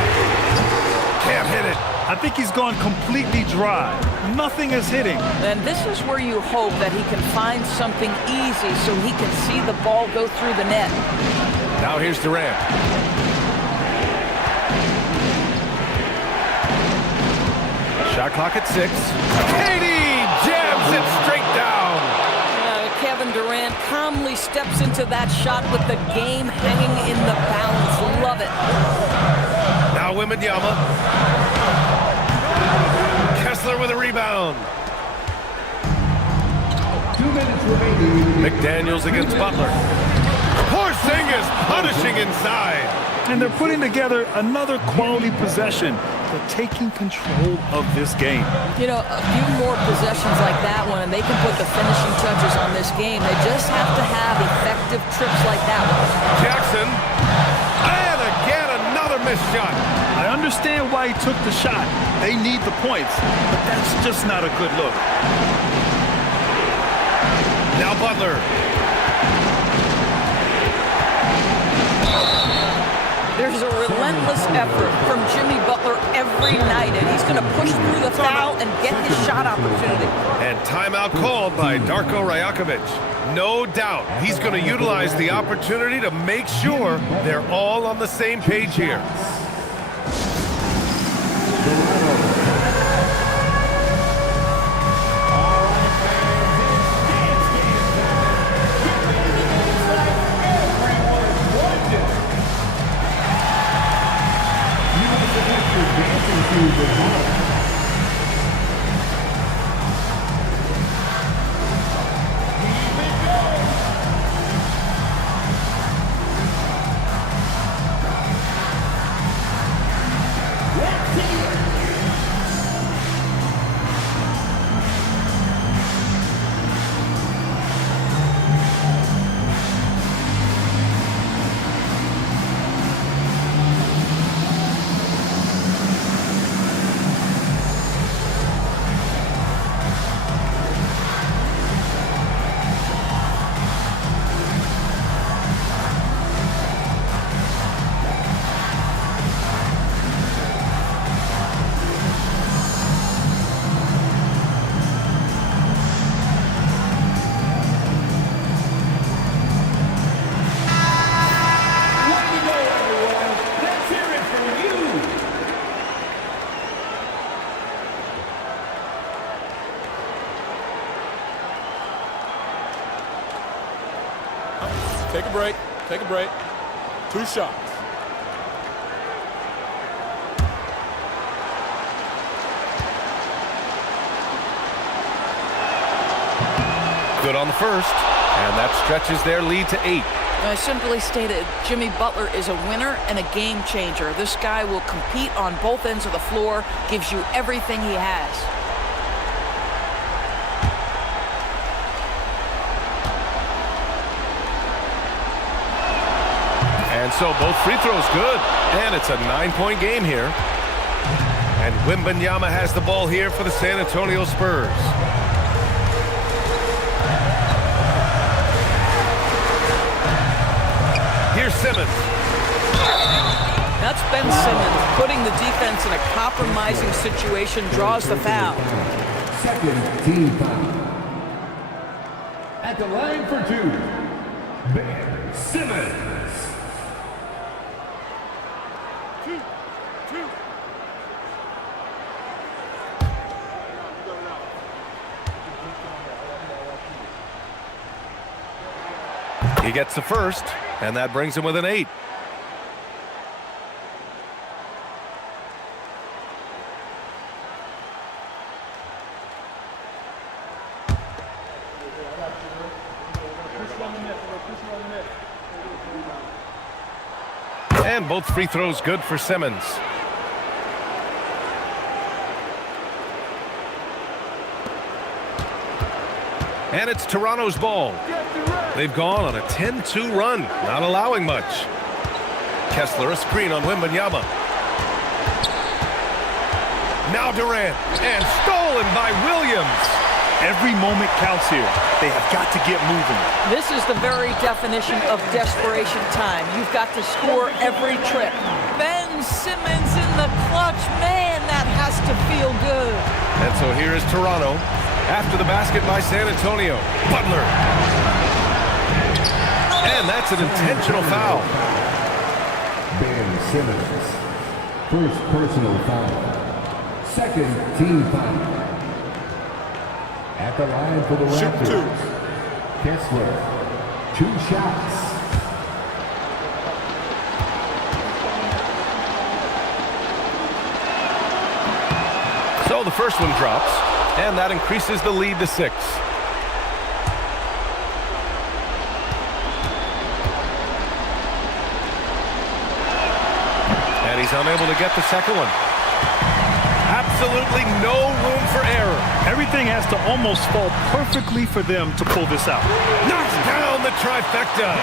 Can't hit it. I think he's gone completely dry. Nothing is hitting. And this is where you hope that he can find something easy so he can see the ball go through the net. Now here's Durant. Shot clock at 6. Katie jams it straight down. Kevin Durant calmly steps into that shot with the game hanging in the balance. Love it. Now Wembanyama. Kessler with a rebound. 2 minutes remaining. McDaniels against Butler. Porzingis punishing inside. And they're putting together another quality possession. They're taking control of this game. You know, a few more possessions like that one, and they can put the finishing touches on this game. They just have to have effective trips like that one. Jackson. And again, another missed shot. I understand why he took the shot. They need the points, but that's just not a good look. Now Butler. There's a relentless effort from Jimmy Butler every night, and he's going to push through the foul and get his shot opportunity. And timeout called by Darko Rajakovic. No doubt he's going to utilize the opportunity to make sure they're all on the same page here. Take a break. Take a break. 2 shots. Good on the first, and that stretches their lead to 8. Simply stated, Jimmy Butler is a winner and a game changer. This guy will compete on both ends of the floor, gives you everything he has. And so both free throws good, and it's a 9-point game here. And Wembanyama has the ball here for the San Antonio Spurs. Here's Simmons. That's Ben Simmons putting the defense in a compromising situation, draws the foul. Second team foul. At the line for 2, Ben Simmons. He gets the first, and that brings him with an 8. And both free throws good for Simmons. And it's Toronto's ball. They've gone on a 10-2 run, not allowing much. Kessler, a screen on Wembanyama. Now Durant, and stolen by Williams. Every moment counts here. They have got to get moving. This is the very definition of desperation time. You've got to score every trip. Ben Simmons in the clutch. Man, that has to feel good. And so here is Toronto after the basket by San Antonio. Butler. And that's an intentional foul. Ben Simmons. First personal foul. Second team foul. At the line for the Raptors. Kessler. 2 shots. So the first one drops, and that increases the lead to 6. And he's unable to get the second one. Absolutely no room for error. Everything has to almost fall perfectly for them to pull this out. Knocks down the trifecta.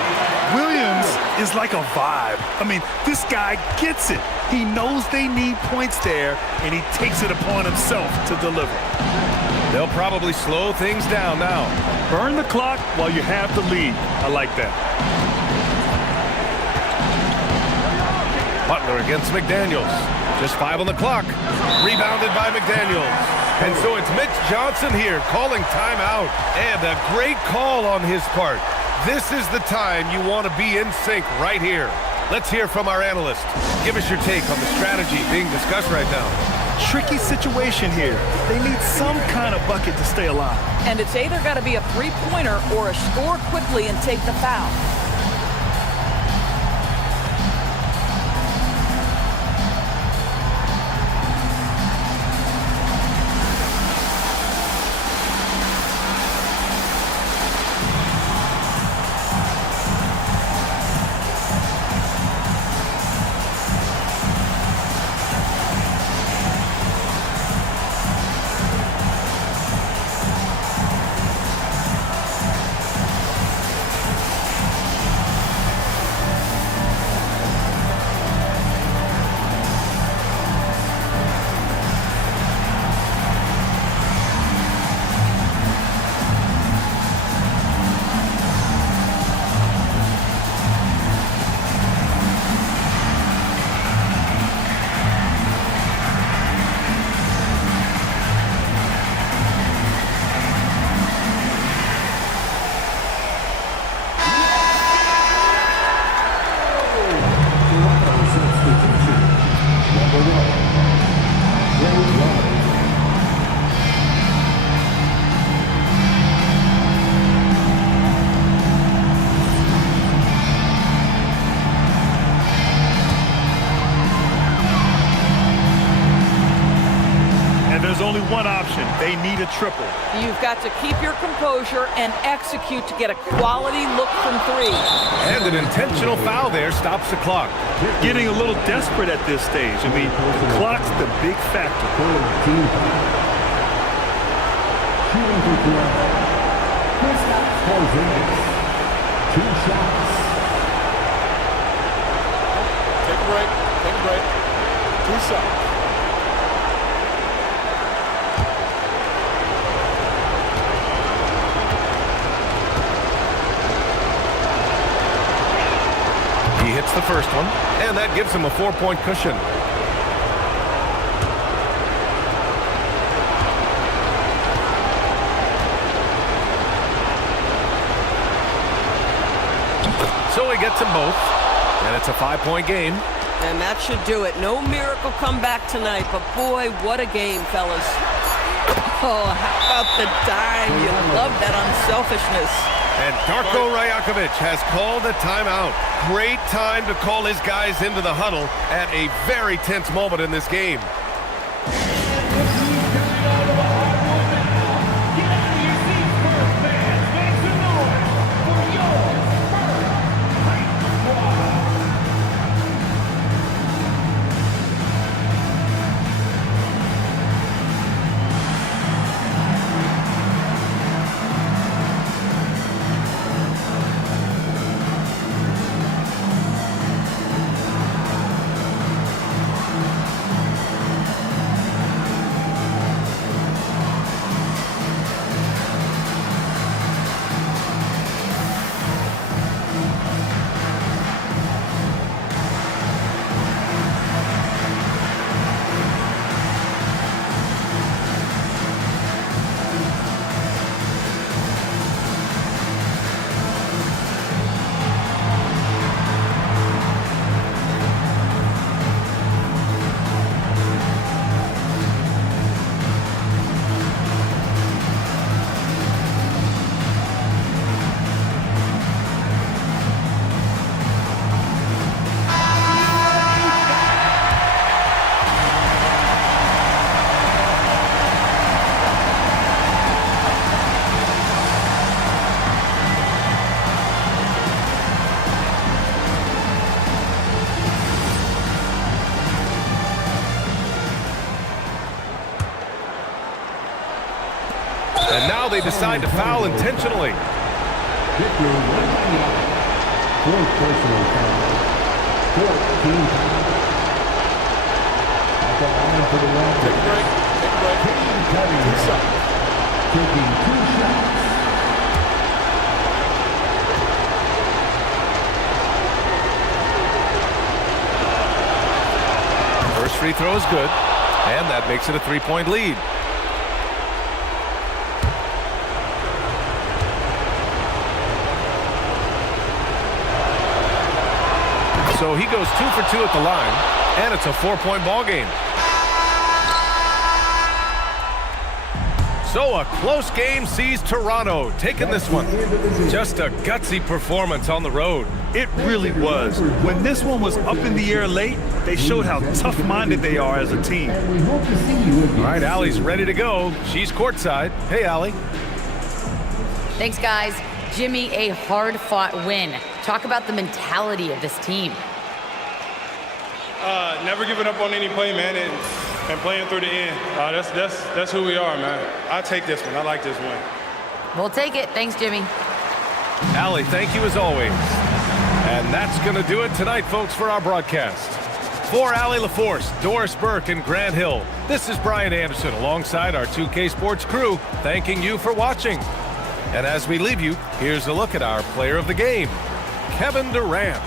Williams is like a vibe. I mean, this guy gets it. He knows they need points there, and he takes it upon himself to deliver. They'll probably slow things down now. Burn the clock while you have the lead. I like that. Butler against McDaniels. Just 5 on the clock. Rebounded by McDaniels. And so it's Mitch Johnson here calling timeout. And a great call on his part. This is the time you want to be in sync right here. Let's hear from our analyst. Give us your take on the strategy being discussed right now. Tricky situation here. They need some kind of bucket to stay alive. And it's either got to be a three-pointer or a score quickly and take the foul. One option. They need a triple. You've got to keep your composure and execute to get a quality look from 3. And an intentional foul there stops the clock. Getting a little desperate at this stage. I mean, the clock's the big factor. Shooting for Toronto. Kristaps Porzingis. 2 shots. Take a break. Take a break. 2 shots. He hits the first one, and that gives him a 4-point cushion. So he gets them both, and it's a 5-point game. And that should do it. No miracle comeback tonight, but boy, what a game, fellas. Oh, how about the dime? You love that unselfishness. And Darko Rajakovic has called a timeout. Great time to call his guys into the huddle at a very tense moment in this game. now they decide to foul intentionally. Victor Wembanyama. Fourth personal foul. 14 fouls. At the line for the Raptors. Take a break. Take a break. Kane Cunningham. Taking 2 shots. First free throw is good, and that makes it a 3-point lead. So he goes 2 for 2 at the line, and it's a 4-point ball game. So a close game sees Toronto taking this one. Just a gutsy performance on the road. It really was. When this one was up in the air late, they showed how tough-minded they are as a team. We hope to see you again. All right, Allie's ready to go. She's courtside. Hey, Allie. Thanks, guys. Jimmy, a hard-fought win. Talk about the mentality of this team. Never giving up on any play, man, and playing through the end. That's who we are, man. I take this one. I like this win. We'll take it. Thanks, Jimmy. Allie, thank you as always. And that's going to do it tonight, folks, for our broadcast. For Allie LaForce, Doris Burke, and Grant Hill, this is Brian Anderson alongside our 2K Sports crew, thanking you for watching. And as we leave you, here's a look at our player of the game, Kevin Durant.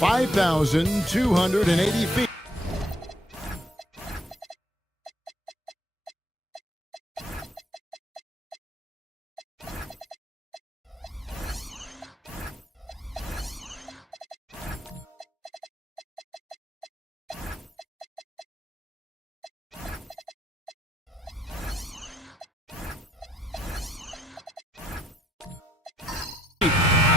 5,280 feet.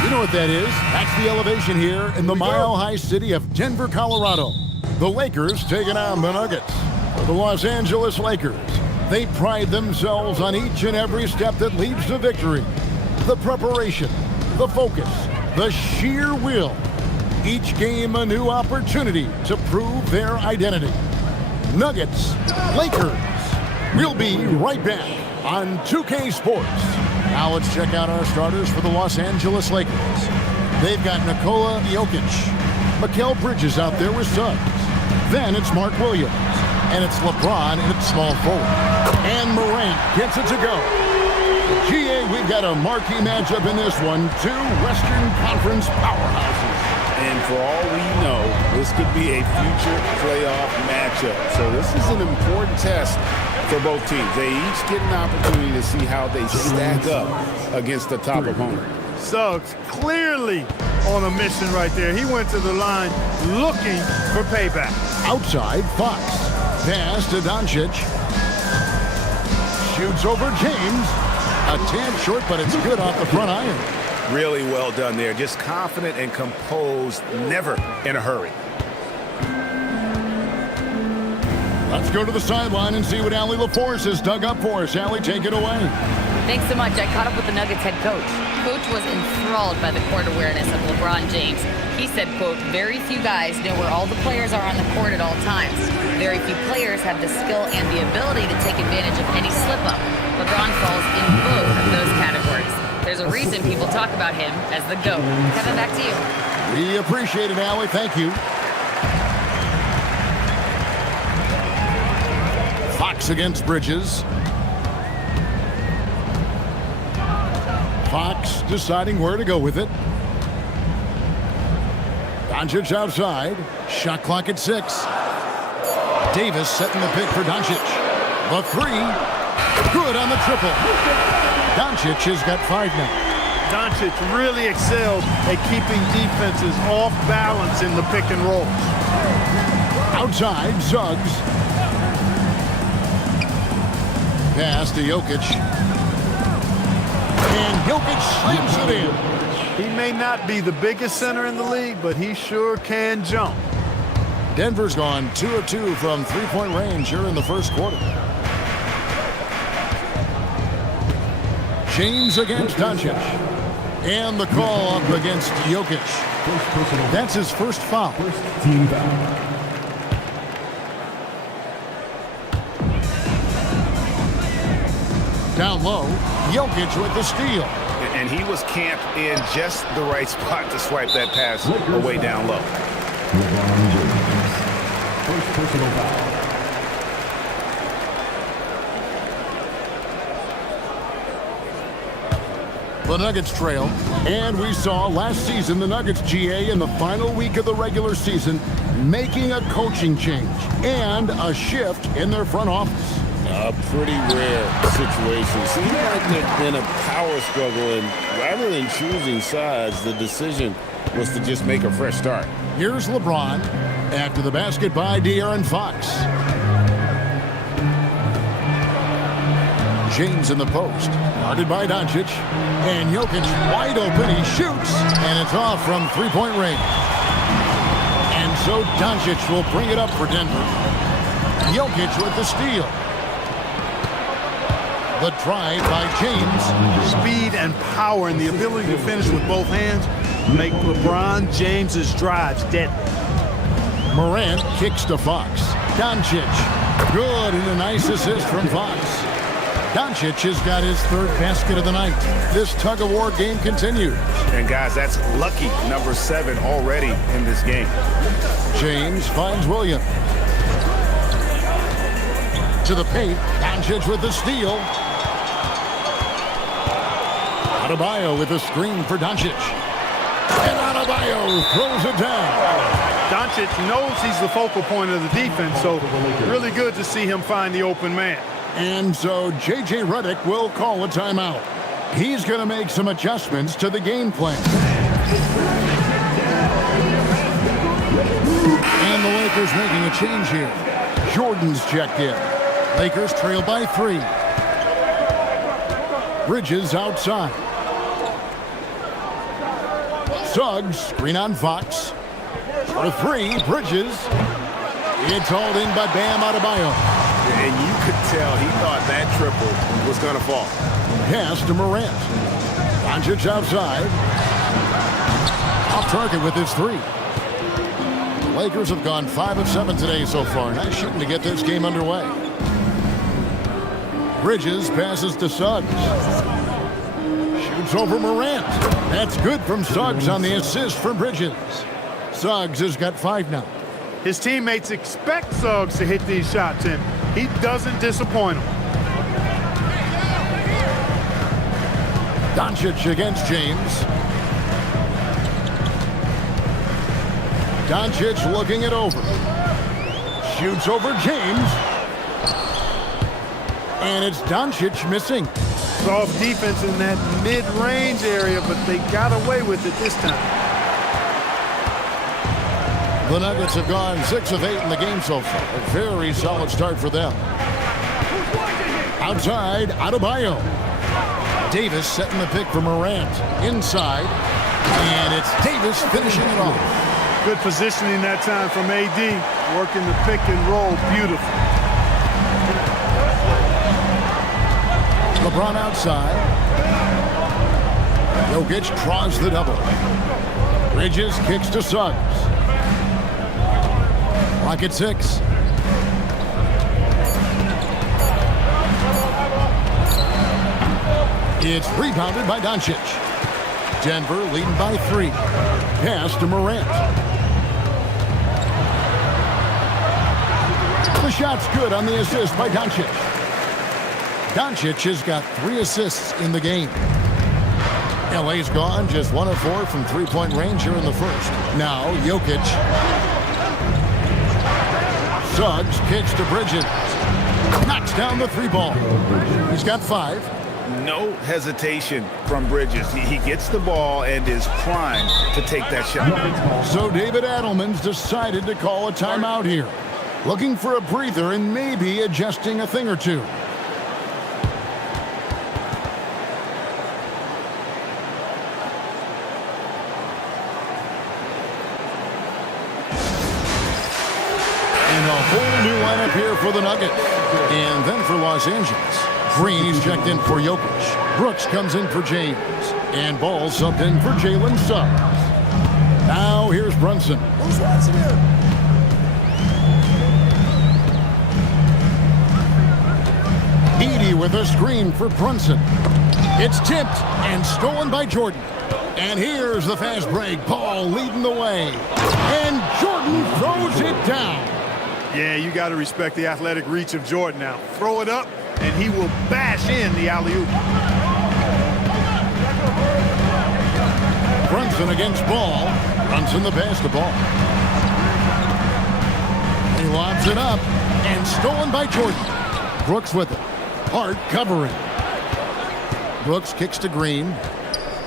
You know what that is? That's the elevation here in the mile-high city of Denver, Colorado. The Lakers taking on the Nuggets. For the Los Angeles Lakers, they pride themselves on each and every step that leads to victory. The preparation, the focus, the sheer will. Each game a new opportunity to prove their identity. Nuggets, Lakers. We'll be right back on 2K Sports. Now let's check out our starters for the Los Angeles Lakers. They've got Nikola Jokic. Mikal Bridges out there with Suggs. Then it's Mark Williams. And it's LeBron in its small forward. And Morant gets it to go. GA, we've got a marquee matchup in this one. Two Western Conference powerhouses. And for all we know, this could be a future playoff matchup. So this is an important test for both teams. They each get an opportunity to see how they stack up against the top opponent. Suggs clearly on a mission right there. He went to the line looking for payback. Outside, Fox. Pass to Doncic. Shoots over James. A tad short, but it's good off the front iron. Really well done there. Just confident and composed, never in a hurry. Let's go to the sideline and see what Allie LaForce has dug up for us. Allie, take it away. Thanks so much. I caught up with the Nuggets head coach. Coach was enthralled by the court awareness of LeBron James. He said, quote, very few guys know where all the players are on the court at all times. Very few players have the skill and the ability to take advantage of any slip-up. LeBron falls in both of those categories. There's a reason people talk about him as the GOAT. Kevin, back to you. We appreciate it, Allie. Thank you. Fox against Bridges. Fox deciding where to go with it. Doncic outside. Shot clock at 6. Davis setting the pick for Doncic. The three. Good on the triple. Doncic has got 5 now. Doncic really excelled at keeping defenses off balance in the pick and roll. Outside, Suggs. Pass to Jokic. And Jokic slams it in. He may not be the biggest center in the league, but he sure can jump. Denver's gone 2 of 2 from three-point range here in the first quarter. James against Doncic. And the call up against Jokic. That's his first foul. First team foul. Down low, Jokic with the steal. And he was camped in just the right spot to swipe that pass away down low. LeBron James. First personal foul. The Nuggets trail, and we saw last season the Nuggets GA in the final week of the regular season making a coaching change and a shift in their front office. A pretty rare situation. Seems like there's been a power struggle, and rather than choosing sides, the decision was to just make a fresh start. Here's LeBron after the basket by De'Aaron Fox. James in the post, guarded by Doncic, and Jokic wide open. He shoots, and it's off from three-point range. And so Doncic will bring it up for Denver. Jokic with the steal. The drive by James. Speed and power and the ability to finish with both hands make LeBron James's drives deadly. Morant kicks to Fox. Doncic, good, and a nice assist from Fox. Doncic has got his third basket of the night. This tug-of-war game continues. And guys, that's lucky number 7 already in this game. James finds Williams. To the paint, Doncic with the steal. Adebayo with a screen for Doncic. And Adebayo throws it down. Doncic knows he's the focal point of the defense, so really good to see him find the open man. And so J.J. Redick will call a timeout. He's going to make some adjustments to the game plan. And the Lakers making a change here. Jordan's checked in. Lakers trail by 3. Bridges outside. Suggs, screen on Fox. For 3, Bridges. It's hauled in by Bam Adebayo. And you could tell he thought that triple was going to fall. Pass to Morant. Doncic outside. Off target with his 3. The Lakers have gone 5 of 7 today so far. Nice shooting to get this game underway. Bridges passes to Suggs. Shoots over Morant. That's good from Suggs on the assist for Bridges. Suggs has got 5 now. His teammates expect Suggs to hit these shots, and he doesn't disappoint them. Doncic against James. Doncic looking it over. Shoots over James. And it's Doncic missing. Soft defense in that mid-range area, but they got away with it this time. The Nuggets have gone 6 of 8 in the game so far. A very solid start for them. Outside, Adebayo. Davis setting the pick for Morant. Inside. And it's Davis finishing it off. Good positioning that time from AD. Working the pick and roll beautiful. LeBron outside. Jokic draws the double. Bridges kicks to Suggs. Clock at 6. It's rebounded by Doncic. Denver leading by 3. Pass to Morant. The shot's good on the assist by Doncic. Doncic has got 3 assists in the game. LA's gone just 1 of 4 from three-point range here in the first. Now Jokic. Suggs kicks to Bridges. Knocks down the 3 ball. He's got 5. No hesitation from Bridges. He gets the ball and is primed to take that shot. So David Adelman's decided to call a timeout here. Looking for a breather and maybe adjusting a thing or two. And a whole new lineup here for the Nuggets. And then for Los Angeles. Green, he's checked in for Jokic. Brooks comes in for James. And Ball subbed in for Jalen Suggs. Now here's Brunson. Who's watching here? Edey with a screen for Brunson. It's tipped and stolen by Jordan. And here's the fast break. Ball leading the way. And Jordan throws it down. Yeah, you got to respect the athletic reach of Jordan now. Throw it up, and he will bash in the alley-oop. Brunson against Ball. Brunson the pass to Ball. He lobs it up and stolen by Jordan. Brooks with it. Hart covering. Brooks kicks to Green.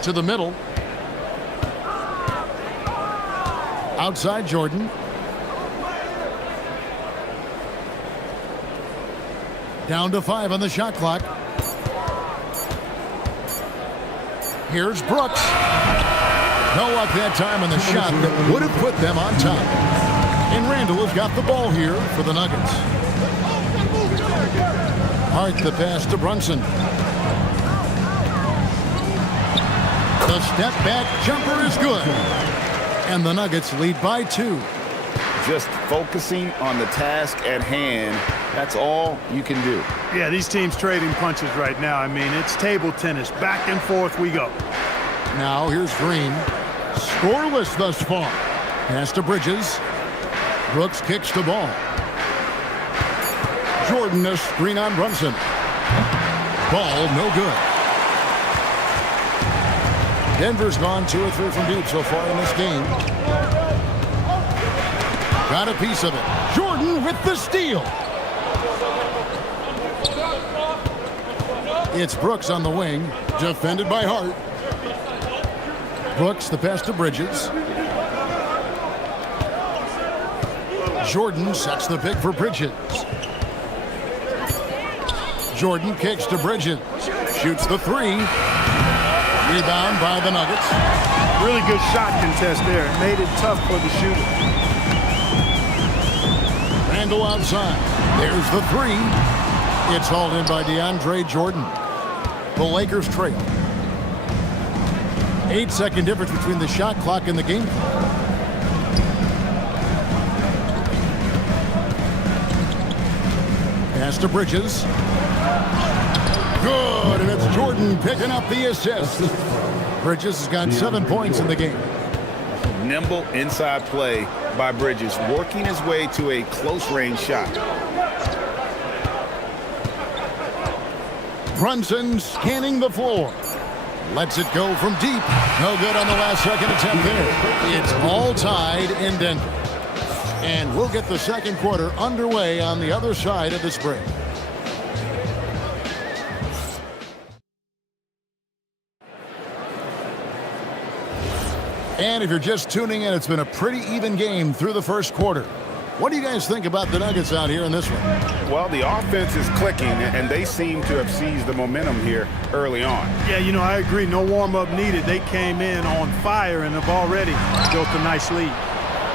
To the middle. Outside Jordan. Down to 5 on the shot clock. Here's Brooks. No luck that time on the shot that would have put them on top. And Randall has got the ball here for the Nuggets. Hart the pass to Brunson. The step back jumper is good. And the Nuggets lead by 2. Just focusing on the task at hand. That's all you can do. Yeah, these teams trading punches right now. I mean, it's table tennis. Back and forth we go. Now here's Green. Scoreless thus far. Pass to Bridges. Brooks kicks the ball. Jordan a screen on Brunson. Ball no good. Denver's gone 2 or 3 from deep so far in this game. Got a piece of it. Jordan with the steal. It's Brooks on the wing, defended by Hart. Brooks the pass to Bridges. Jordan sets the pick for Bridges. Jordan kicks to Bridges. Shoots the 3. Rebound by the Nuggets. Really good shot contest there. It made it tough for the shooter. Randall outside. There's the 3. It's hauled in by DeAndre Jordan. The Lakers trail. 8-second difference between the shot clock and the game clock. Pass to Bridges. Good, and it's Jordan picking up the assist. Bridges has got 7 points in the game. Nimble inside play by Bridges, working his way to a close-range shot. Brunson scanning the floor. Lets it go from deep. No good on the last second attempt there. It's all tied in Denver. And we'll get the second quarter underway on the other side of this break. And if you're just tuning in, it's been a pretty even game through the first quarter. What do you guys think about the Nuggets out here in this one? Well, the offense is clicking, and they seem to have seized the momentum here early on. Yeah, you know, I agree. No warm-up needed. They came in on fire and have already built a nice lead.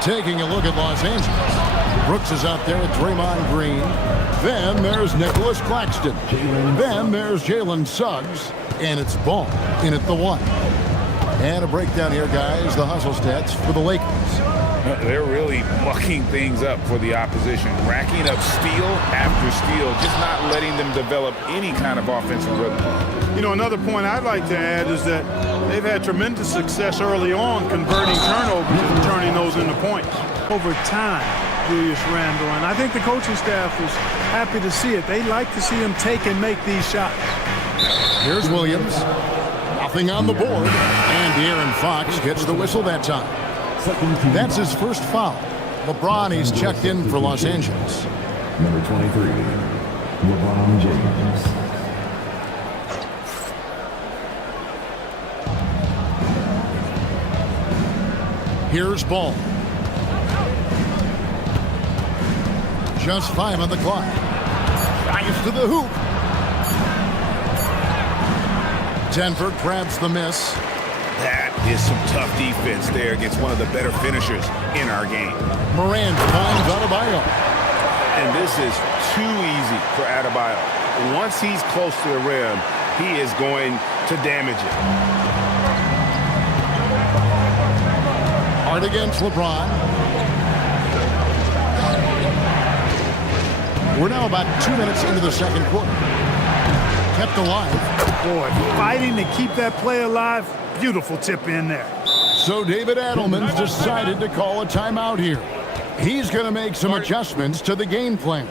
Taking a look at Los Angeles. Brooks is out there with Draymond Green. Then there's Nicholas Claxton. Then there's Jalen Suggs. And it's Ball in at the 1. And a breakdown here, guys. The hustle stats for the Lakers. They're really mucking things up for the opposition, racking up steal after steal, just not letting them develop any kind of offensive rhythm. You know, another point I'd like to add is that they've had tremendous success early on converting turnovers and turning those into points. Over time, Julius Randle, and I think the coaching staff was happy to see it. They like to see him take and make these shots. Here's Williams. Nothing on the board. And De'Aaron Fox gets the whistle that time. That's his first foul. LeBron, he's checked in for Los Angeles. Number 23, LeBron James. Here's Ball. Just 5 on the clock. Drives to the hoop. Denver grabs the miss. That is some tough defense there against one of the better finishers in our game. Morant finds Adebayo. And this is too easy for Adebayo. Once he's close to the rim, he is going to damage it. Hard against LeBron. We're now about 2 minutes into the second quarter. Kept alive. Boy, fighting to keep that play alive. Beautiful tip in there. So David Adelman's decided to call a timeout here. He's going to make some adjustments to the game plan.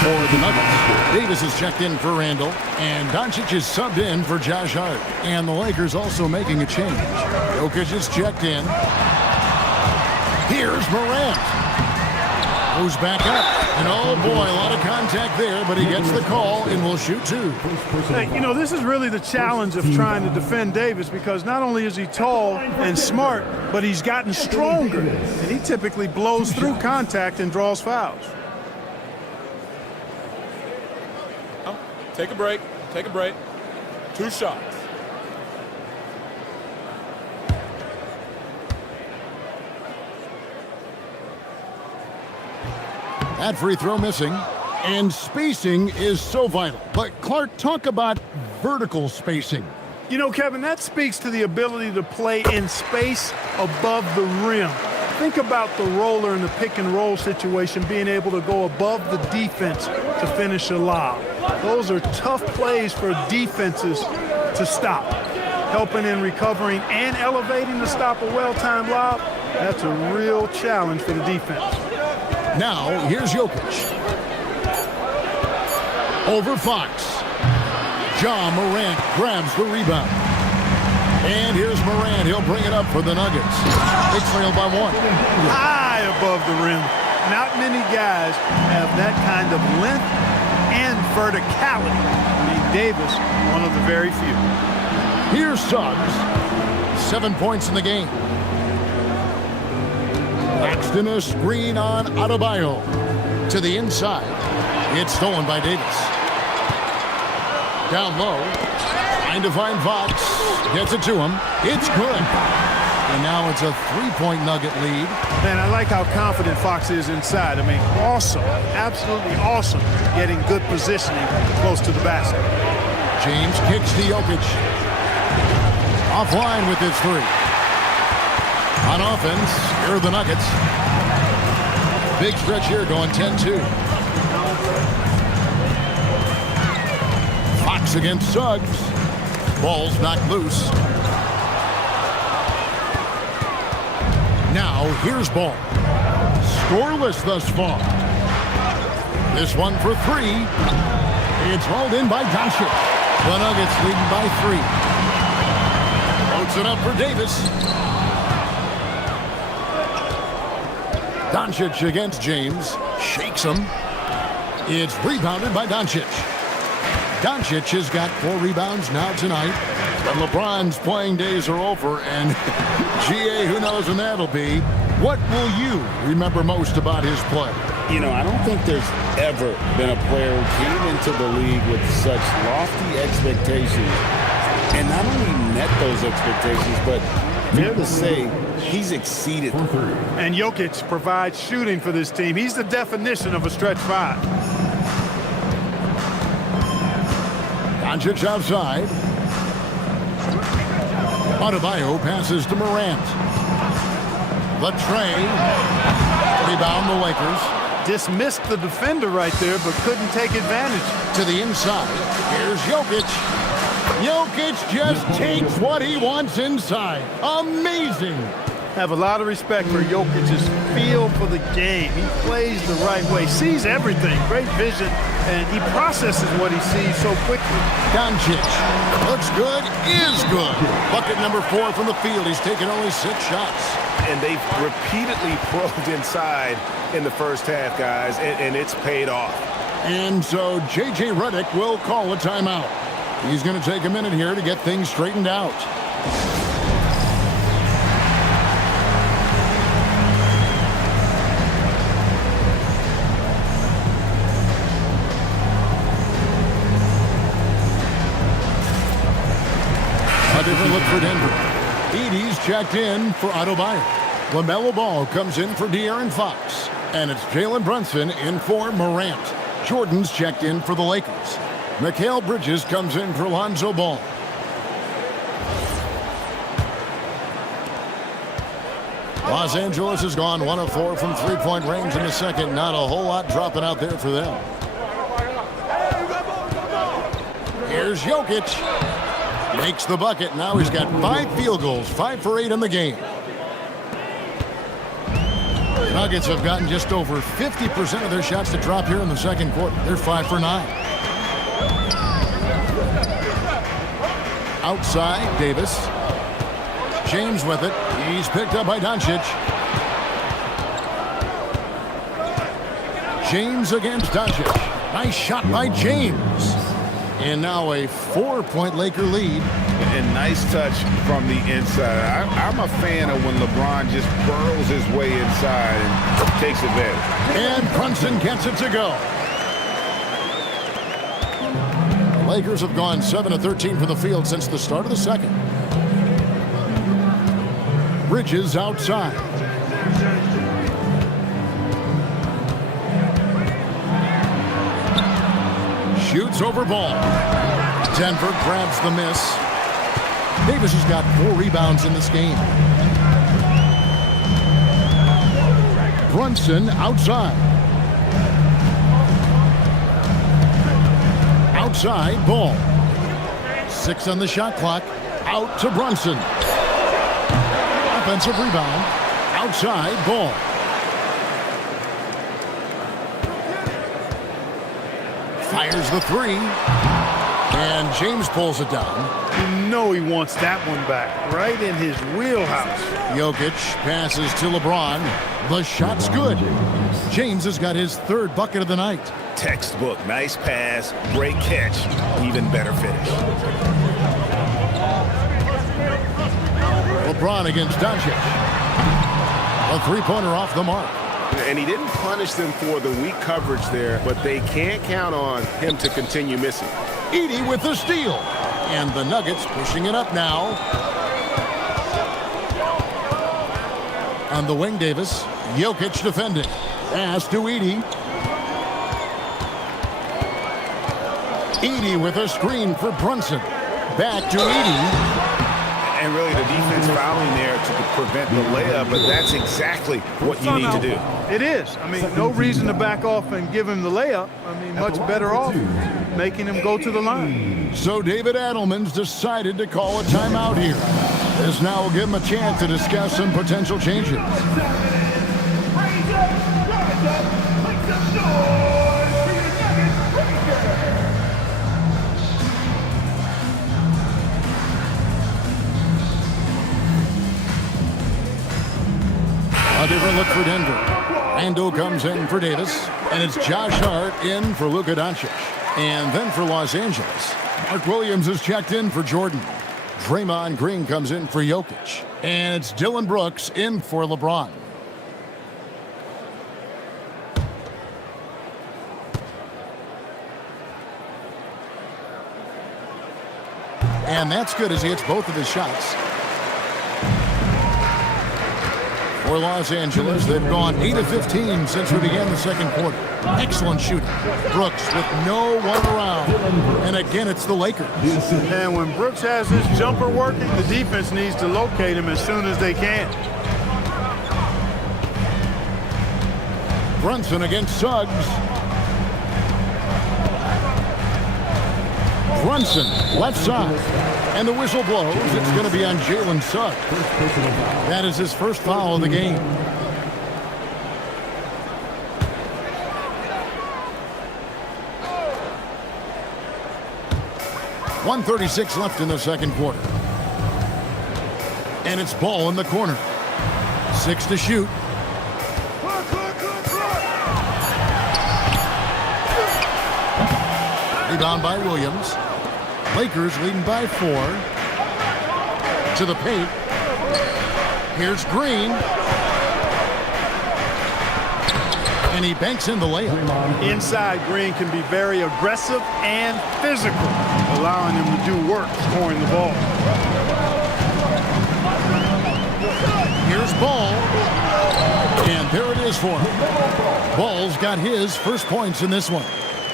For the Nuggets, Davis is checked in for Randall, and Doncic is subbed in for Josh Hart. And the Lakers also making a change. Jokic is checked in. Here's Morant. Goes back up. And oh boy, a lot of contact there, but he gets the call and will shoot 2. Hey, you know, this is really the challenge of trying to defend Davis, because not only is he tall and smart, but he's gotten stronger. And he typically blows through contact and draws fouls. Take a break. Take a break. 2 shots. That free throw missing. And spacing is so vital. But Clark, talk about vertical spacing. You know, Kevin, that speaks to the ability to play in space above the rim. Think about the roller in the pick and roll situation, being able to go above the defense to finish a lob. Those are tough plays for defenses to stop. Helping in recovering and elevating to stop a well-timed lob, that's a real challenge for the defense. Now, here's Jokic. Over Fox. Ja Morant grabs the rebound. And here's Morant. He'll bring it up for the Nuggets. They trail by 1. High above the rim. Not many guys have that kind of length and verticality. I mean, Davis, one of the very few. Here's Suggs. 7 points in the game. Paxton a screen on Adebayo. To the inside. It's stolen by Davis. Down low. Trying to find Fox. Gets it to him. It's good. And now it's a 3-point Nugget lead. Man, I like how confident Fox is inside. I mean, awesome. Absolutely awesome. Getting good positioning close to the basket. James kicks to Jokic. Offline with his 3. On offense, here are the Nuggets. Big stretch here going 10-2. Fox against Suggs. Ball's knocked loose. Now, here's Ball. Scoreless thus far. This one for 3. It's hauled in by Doncic. The Nuggets leading by 3. Floats it up for Davis. Doncic against James. Shakes him. It's rebounded by Doncic. Doncic has got 4 rebounds now tonight. But LeBron's playing days are over, and GA, who knows when that'll be. What will you remember most about his play? You know, I don't think there's ever been a player who came into the league with such lofty expectations and not only met those expectations, but fair to say, he's exceeded them. And Jokic provides shooting for this team. He's the definition of a stretch 5. Doncic outside. Adebayo passes to Morant. The tray. Rebound the Lakers. Dismissed the defender right there, but couldn't take advantage. To the inside. Here's Jokic. Jokic just takes what he wants inside. Amazing. have a lot of respect for Jokic's feel for the game. He plays the right way, sees everything, great vision, and he processes what he sees so quickly. Doncic looks good, is good. Bucket number 4 from the field. He's taken only 6 shots. And they've repeatedly probed inside in the first half, guys, and it's paid off. And so J.J. Redick will call a timeout. He's going to take a minute here to get things straightened out. A different look for Denver. Edey's checked in for Otto Byer. LaMelo Ball comes in for De'Aaron Fox. And it's Jalen Brunson in for Morant. Jordan's checked in for the Lakers. Mikal Bridges comes in for Lonzo Ball. Los Angeles has gone 1 of 4 from three-point range in the second. Not a whole lot dropping out there for them. Here's Jokic. Makes the bucket. Now he's got 5 field goals, 5 for 8 in the game. Nuggets have gotten just over 50% of their shots to drop here in the second quarter. They're 5 for 9. Outside, Davis. James with it. He's picked up by Doncic. James against Doncic. Nice shot by James. And now a 4-point Laker lead. And nice touch from the inside. I'm a fan of when LeBron just burrows his way inside and takes advantage. And Brunson gets it to go. The Lakers have gone 7 of 13 from the field since the start of the second. Bridges outside. Shoots over Ball. Denver grabs the miss. Davis has got 4 rebounds in this game. Brunson outside. Outside, Ball. 6 on the shot clock. Out to Brunson. Offensive rebound. Outside, Ball. Fires the 3. And James pulls it down. You know he wants that one back, right in his wheelhouse. Jokic passes to LeBron. The shot's good. James has got his 3rd bucket of the night. Textbook. Nice pass. Great catch. Even better finish. LeBron against Doncic. A 3-pointer off the mark. And he didn't punish them for the weak coverage there, but they can't count on him to continue missing. Edey with the steal. And the Nuggets pushing it up now. On the wing, Davis. Jokic defending. Pass to Edey. Edey with a screen for Brunson. Back to Edey. And really the defense fouling there to prevent the layup, but that's exactly what you need to do. It is. I mean, no reason to back off and give him the layup. I mean, much better off making him go to the line. So David Adelman's decided to call a timeout here. This now will give him a chance to discuss some potential changes. A different look for Denver. Randall comes in for Davis, and it's Josh Hart in for Luka Doncic. And then for Los Angeles, Mark Williams is checked in for Jordan. Draymond Green comes in for Jokic. And it's Dylan Brooks in for LeBron. And that's good as he hits both of his shots. For Los Angeles, they've gone 8 of 15 since we began the second quarter. Excellent shooting. Brooks with no one around. And again, it's the Lakers. And when Brooks has his jumper working, the defense needs to locate him as soon as they can. Brunson against Suggs. Brunson, left side. And the whistle blows. It's going to be on Jalen Suggs. That is his first foul of the game. .136 left in the second quarter. And it's Ball in the corner. 6 to shoot. Rebound by Williams. Lakers leading by 4. To the paint. Here's Green. And he banks in the layup. Inside, Green can be very aggressive and physical, allowing him to do work scoring the ball. Here's Ball. And there it is for him. Ball's got his first points in this one.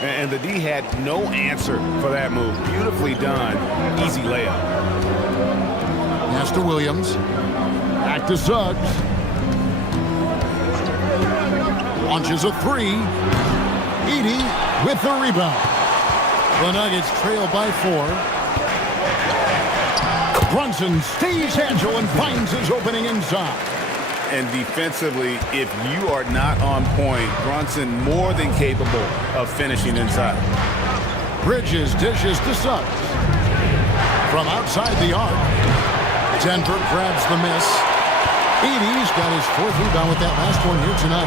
And the D had no answer for that move. Beautifully done. Easy layup. Pass to Williams. Back to Suggs. Launches a 3. Edey with the rebound. The Nuggets trail by 4. Brunson stays agile and finds his opening inside. And defensively, if you are not on point, Brunson more than capable of finishing inside. Bridges dishes to Suggs. From outside the arc. Denver grabs the miss. Edey's got his 4th rebound with that last one here tonight.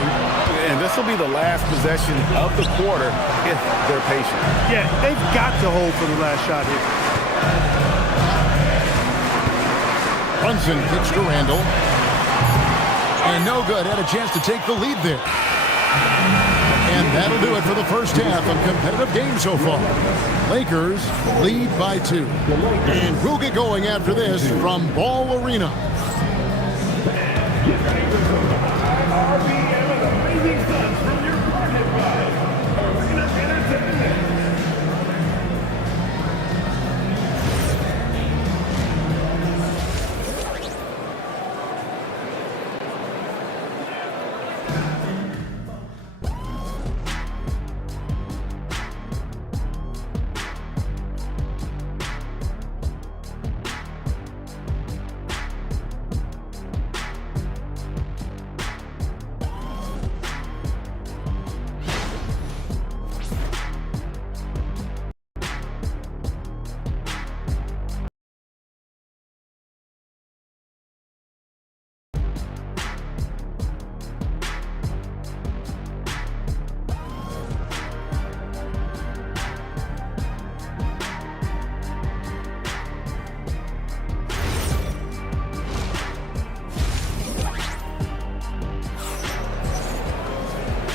And this will be the last possession of the quarter if they're patient. Yeah, they've got to hold for the last shot here. Brunson kicks to Randall. And no good. Had a chance to take the lead there. And that'll do it for the first half of competitive game so far. Lakers lead by 2. And we'll get going after this from Ball Arena.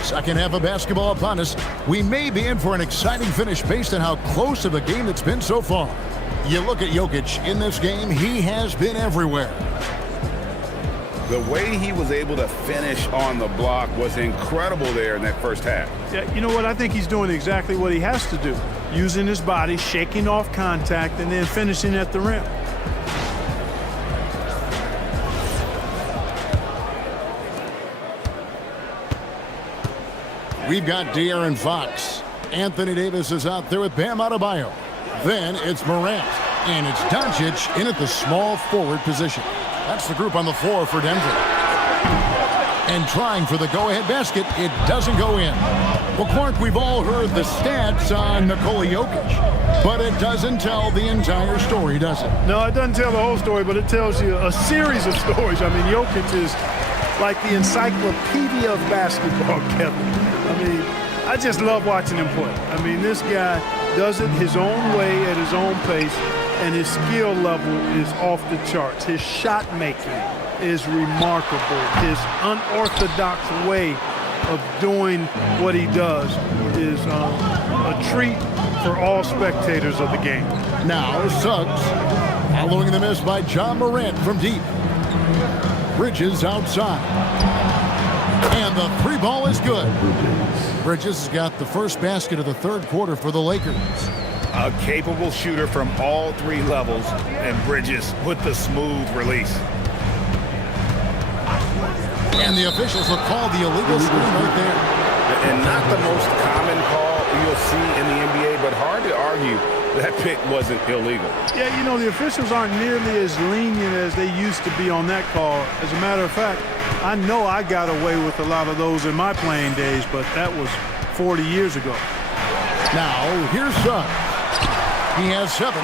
Second half of basketball upon us. We may be in for an exciting finish based on how close of a game it's been so far. You look at Jokic in this game, he has been everywhere. The way he was able to finish on the block was incredible there in that first half. Yeah, you know what? I think he's doing exactly what he has to do. Using his body, shaking off contact, and then finishing at the rim. We've got De'Aaron Fox. Anthony Davis is out there with Bam Adebayo. Then it's Morant. And it's Doncic in at the small forward position. That's the group on the floor for Denver. And trying for the go-ahead basket, it doesn't go in. Well, Clark, we've all heard the stats on Nikola Jokic, but it doesn't tell the entire story, does it? No, it doesn't tell the whole story, but it tells you a series of stories. I mean, Jokic is like the encyclopedia of basketball, Kevin. I mean, I just love watching him play. I mean, this guy does it his own way at his own pace, and his skill level is off the charts. His shot making is remarkable. His unorthodox way of doing what he does is a treat for all spectators of the game. Now Suggs following the miss by John Morant from deep. Bridges outside. And the 3-ball is good. Bridges has got the first basket of the third quarter for the Lakers. A capable shooter from all 3 levels, and Bridges with the smooth release. And the officials will call the illegal screen right there. And not the most common call you'll see in the NBA, but hard to argue that pick wasn't illegal. Yeah, you know, the officials aren't nearly as lenient as they used to be on that call. As a matter of fact, I know I got away with a lot of those in my playing days, but that was 40 years ago. Now, here's Suggs. He has 7.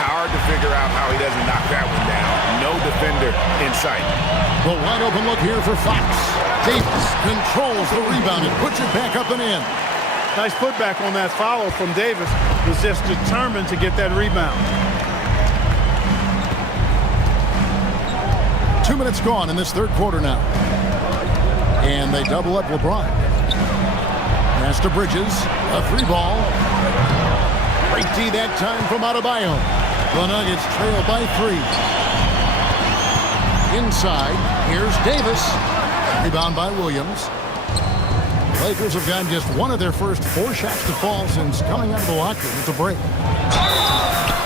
Hard to figure out how he doesn't knock that one down. No defender in sight. The wide open look here for Fox. Davis controls the rebound and puts it back up and in. Nice putback on that foul from Davis. Was just determined to get that rebound. 2 minutes gone in this third quarter now. And they double up LeBron. Pass to Bridges. A 3 ball. Great D that time from Adebayo. The Nuggets trail by 3. Inside, here's Davis. Rebound by Williams. Lakers have gotten just one of their first 4 shots to fall since coming out of the locker room at the break.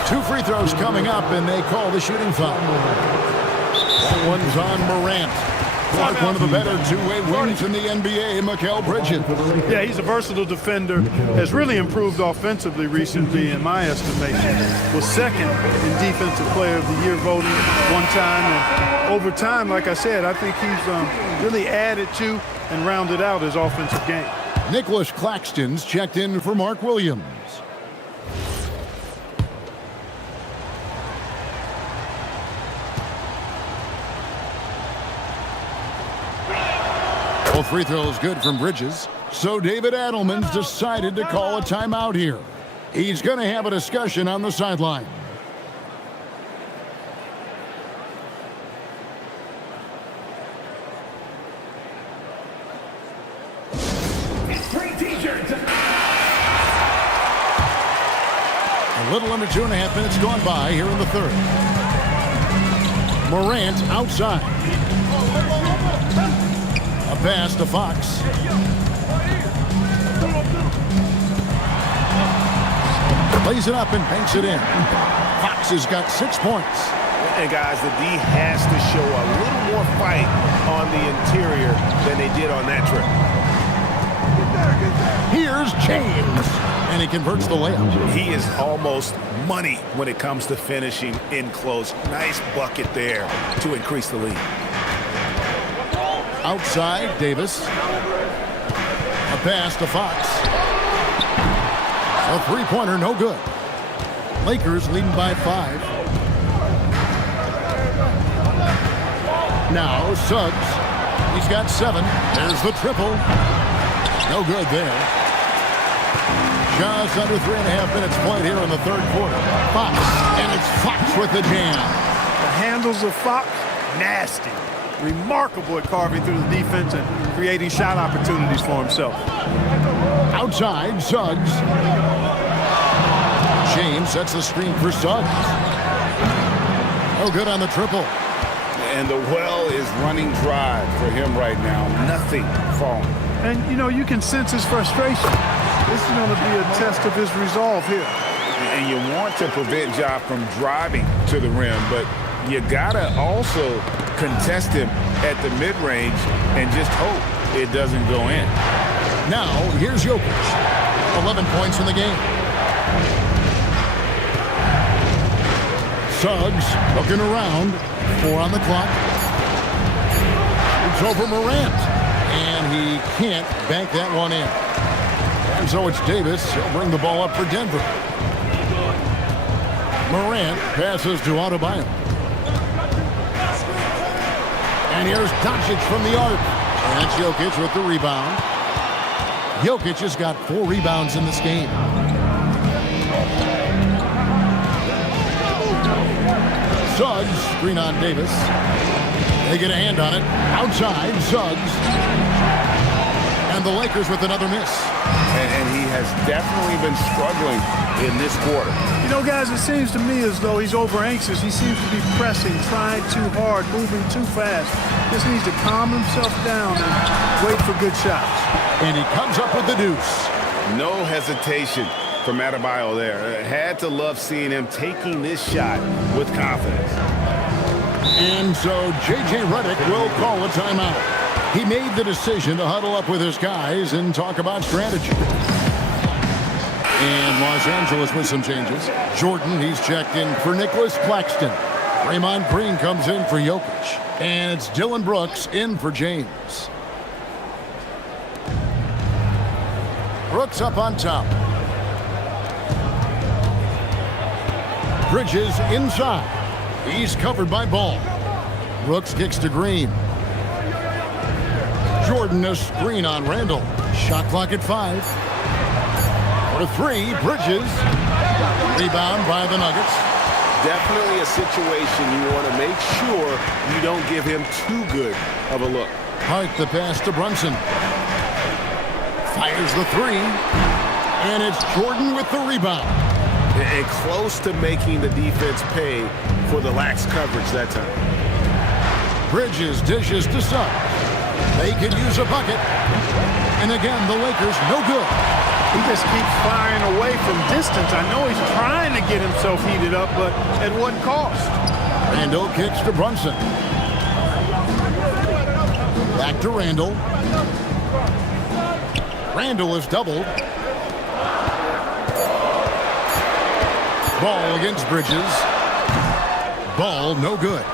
2 free throws coming up, and they call the shooting foul. That one's on Morant. Clark, one of the better two-way wings in the NBA, Mikal Bridges. Yeah, he's a versatile defender. Has really improved offensively recently, in my estimation. Was second in Defensive Player of the Year voting one time. And over time, like I said, I think he's really added to and rounded out his offensive game. Nicholas Claxton's checked in for Mark Williams. Both free throws good from Bridges. So David Adelman's decided to call a timeout here. He's going to have a discussion on the sideline. A little under 2.5 minutes gone by here in the third. Morant outside. A pass to Fox. Lays it up and banks it in. Fox has got 6 points. And guys, the D has to show a little more fight on the interior than they did on that trip. Here's James. And he converts the layup. He is almost money when it comes to finishing in close. Nice bucket there to increase the lead. Outside, Davis. A pass to Fox. A three-pointer, no good. Lakers leading by 5. Now Suggs. He's got 7. There's the triple. No good there. Just under 3.5 minutes played here in the third quarter. Fox, and it's Fox with the jam. The handles of Fox, nasty. Remarkable at carving through the defense and creating shot opportunities for himself. Outside, Suggs. James sets the screen for Suggs. No good on the triple. And the well is running dry for him right now. Nothing falling. And, you know, you can sense his frustration. This is going to be a test of his resolve here. And you want to prevent Ja from driving to the rim, but you got to also contest him at the mid-range and just hope it doesn't go in. Now, here's Jokic. 11 points in the game. Suggs looking around. 4 on the clock. It's over Morant. And he can't bank that one in. And so it's Davis. He'll bring the ball up for Denver. Morant passes to Adebayo. And here's Doncic from the arc. And that's Jokic with the rebound. Jokic has got 4 rebounds in this game. Suggs, screen on Davis. They get a hand on it. Outside, Suggs. And the Lakers with another miss. And he has definitely been struggling in this quarter. You know, guys, it seems to me as though he's over-anxious. He seems to be pressing, trying too hard, moving too fast. Just needs to calm himself down and wait for good shots. And he comes up with the deuce. No hesitation from Adebayo there. Had to love seeing him taking this shot with confidence. And so J.J. Redick will call a timeout. He made the decision to huddle up with his guys and talk about strategy. And Los Angeles with some changes. Jordan, he's checked in for Nicholas Claxton. Draymond Green comes in for Jokic. And it's Dylan Brooks in for James. Brooks up on top. Bridges inside. He's covered by Ball. Brooks kicks to Green. Jordan a screen on Randall. Shot clock at 5. For 3, Bridges. Rebound by the Nuggets. Definitely a situation you want to make sure you don't give him too good of a look. Hart the pass to Brunson. Fires the 3. And it's Jordan with the rebound. And close to making the defense pay for the lax coverage that time. Bridges dishes to Suggs. They could use a bucket. And again, the Lakers no good. He just keeps firing away from distance. I know he's trying to get himself heated up, but at what cost? Randall kicks to Brunson. Back to Randall. Randall is doubled. Ball against Bridges. Ball no good.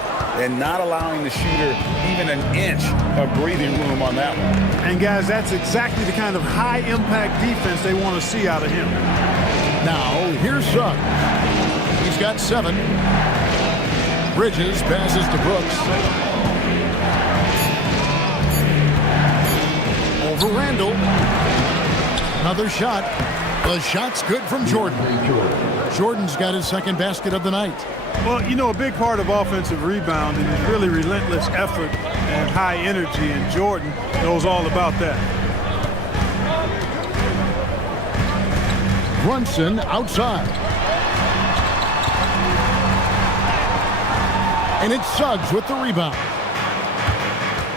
And not allowing the shooter even an inch of breathing room on that one. And guys, that's exactly the kind of high-impact defense they want to see out of him. Now, here's Suggs. He's got 7. Bridges passes to Brooks. Over Randall. Another shot. The shot's good from Jordan. Jordan's got his second basket of the night. Well, you know, a big part of offensive rebounding is really relentless effort and high energy, and Jordan knows all about that. Brunson outside. And it's Suggs with the rebound.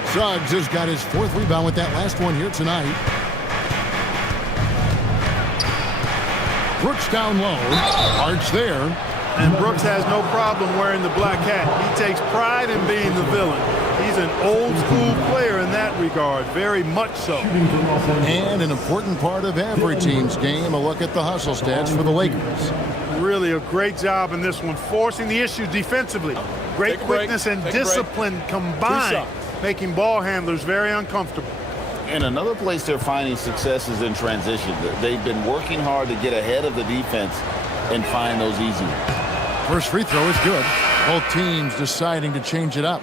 Suggs has got his 4th rebound with that last one here tonight. Brooks down low. Hart's there. And Brooks has no problem wearing the black hat. He takes pride in being the villain. He's an old school player in that regard, very much so. And an important part of every team's game, a look at the hustle stats for the Lakers. Really a great job in this one, forcing the issue defensively. Great quickness and discipline combined, making ball handlers very uncomfortable. And another place they're finding success is in transition. They've been working hard to get ahead of the defense and find those easy ones. First free throw is good. Both teams deciding to change it up.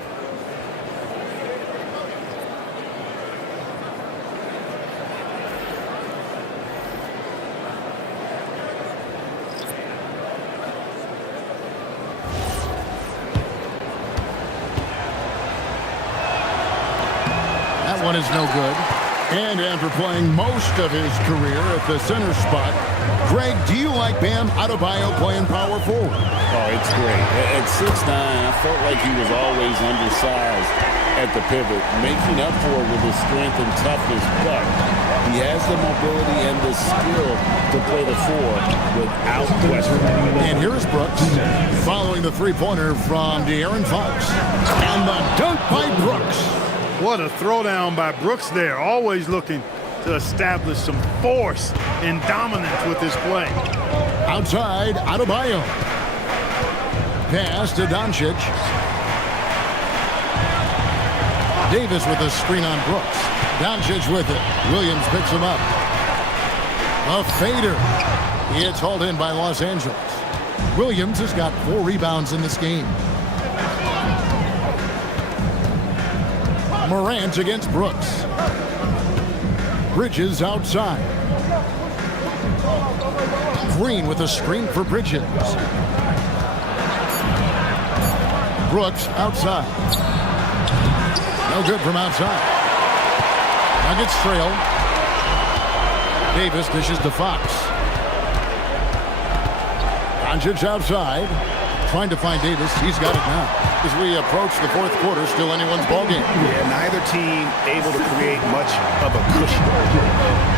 That one is no good. And after playing most of his career at the center spot, Greg, do you like Bam Adebayo playing power forward? Oh, it's great. At 6'9", I felt like he was always undersized at the pivot, making up for it with his strength and toughness, but he has the mobility and the skill to play the 4 without question. And here is Brooks following the three-pointer from De'Aaron Fox. And the dunk by Brooks. What a throwdown by Brooks there, always looking to establish some force and dominance with his play. Outside, Adebayo. Pass to Doncic. Davis with a screen on Brooks. Doncic with it. Williams picks him up. A fader. It's hauled in by Los Angeles. Williams has got 4 rebounds in this game. Morant against Brooks. Bridges outside. Green with a screen for Bridges. Brooks outside. No good from outside. Nuggets trail. Davis dishes to Fox. Doncic outside. Trying to find Davis. He's got it now. As we approach the 4th quarter, still anyone's ballgame. Yeah, neither team able to create much of a cushion.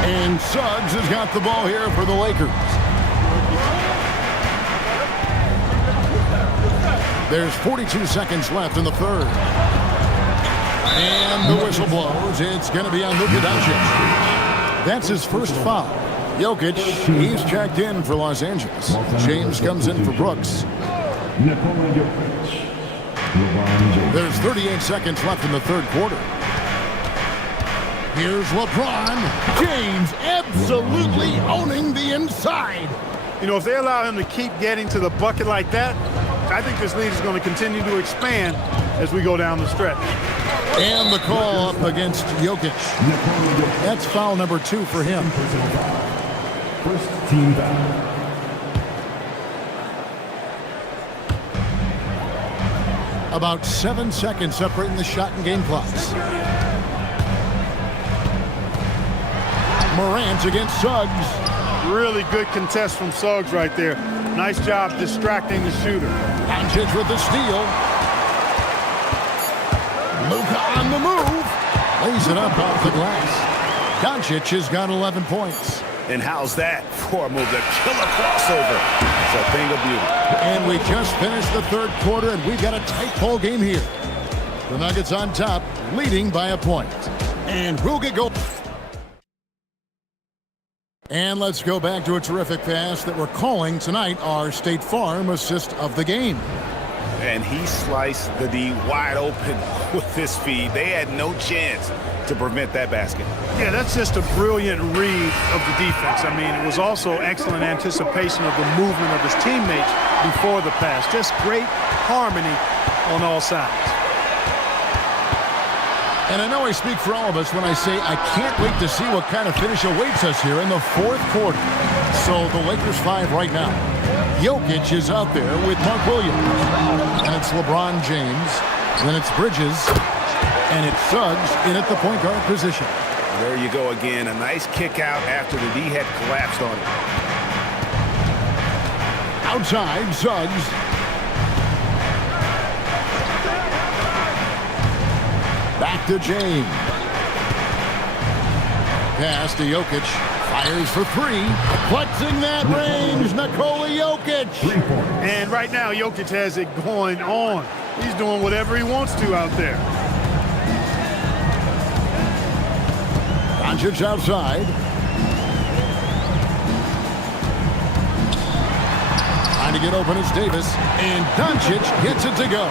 And Suggs has got the ball here for the Lakers. There's 42 seconds left in the 3rd. And the whistle blows. It's going to be on Luka Doncic. That's his first foul. Jokic, he's checked in for Los Angeles. James comes in for Brooks. Nikola Jokic. LeBron James. There's 38 seconds left in the third quarter. Here's LeBron James absolutely owning the inside. You know, if they allow him to keep getting to the bucket like that, I think this lead is going to continue to expand as we go down the stretch. And the call up against Jokic. That's foul number 2 for him. First team foul. About 7 seconds separating the shot and game clocks. Morant against Suggs. Really good contest from Suggs right there. Nice job distracting the shooter. Doncic with the steal. Luka on the move. Lays it up off the glass. Doncic has got 11 points. And how's that for a move? The killer crossover. It's a thing of beauty. And we just finished the third quarter, and we've got a tight ball game here. The Nuggets on top, leading by a point. And we'll get going. And let's go back to a terrific pass that we're calling tonight our State Farm assist of the game. And he sliced the D wide open with his feed. They had no chance to prevent that basket. Yeah, that's just a brilliant read of the defense. I mean, it was also excellent anticipation of the movement of his teammates before the pass. Just great harmony on all sides. And I know I speak for all of us when I say I can't wait to see what kind of finish awaits us here in the fourth quarter. So the Lakers 5 right now. Jokic is out there with Mark Williams. And it's LeBron James. Then it's Bridges. And it's Suggs in at the point guard position. There you go again. A nice kick out after the D had collapsed on it. Outside, Suggs. Back to James. Pass to Jokic. Fires for 3. Flexing that range. Nikola Jokic. And right now, Jokic has it going on. He's doing whatever he wants to out there. Doncic outside. Trying to get open is Davis. And Doncic gets it to go.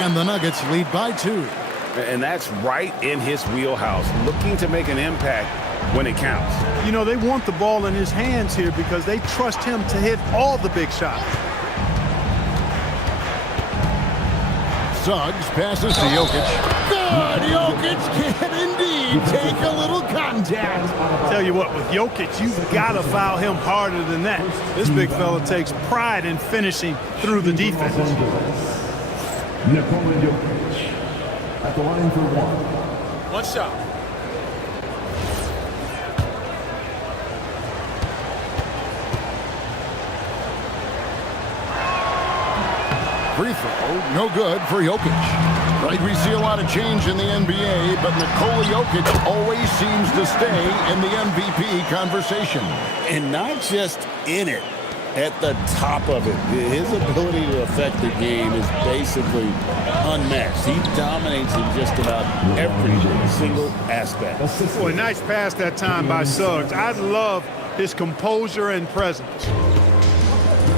And the Nuggets lead by 2. And that's right in his wheelhouse, looking to make an impact when it counts. You know, they want the ball in his hands here because they trust him to hit all the big shots. Suggs passes to Jokic. Good! Jokic can indeed take a little contact. Tell you what, with Jokic, you've got to foul him harder than that. This big fella takes pride in finishing through the defense. Nikola Jokic at the line for 1. One shot. Free throw, no good for Jokic. Right, we see a lot of change in the NBA, but Nikola Jokic always seems to stay in the MVP conversation. And not just in it, at the top of it. His ability to affect the game is basically unmatched. He dominates in just about every single aspect. Boy, nice pass that time by Suggs. I love his composure and presence.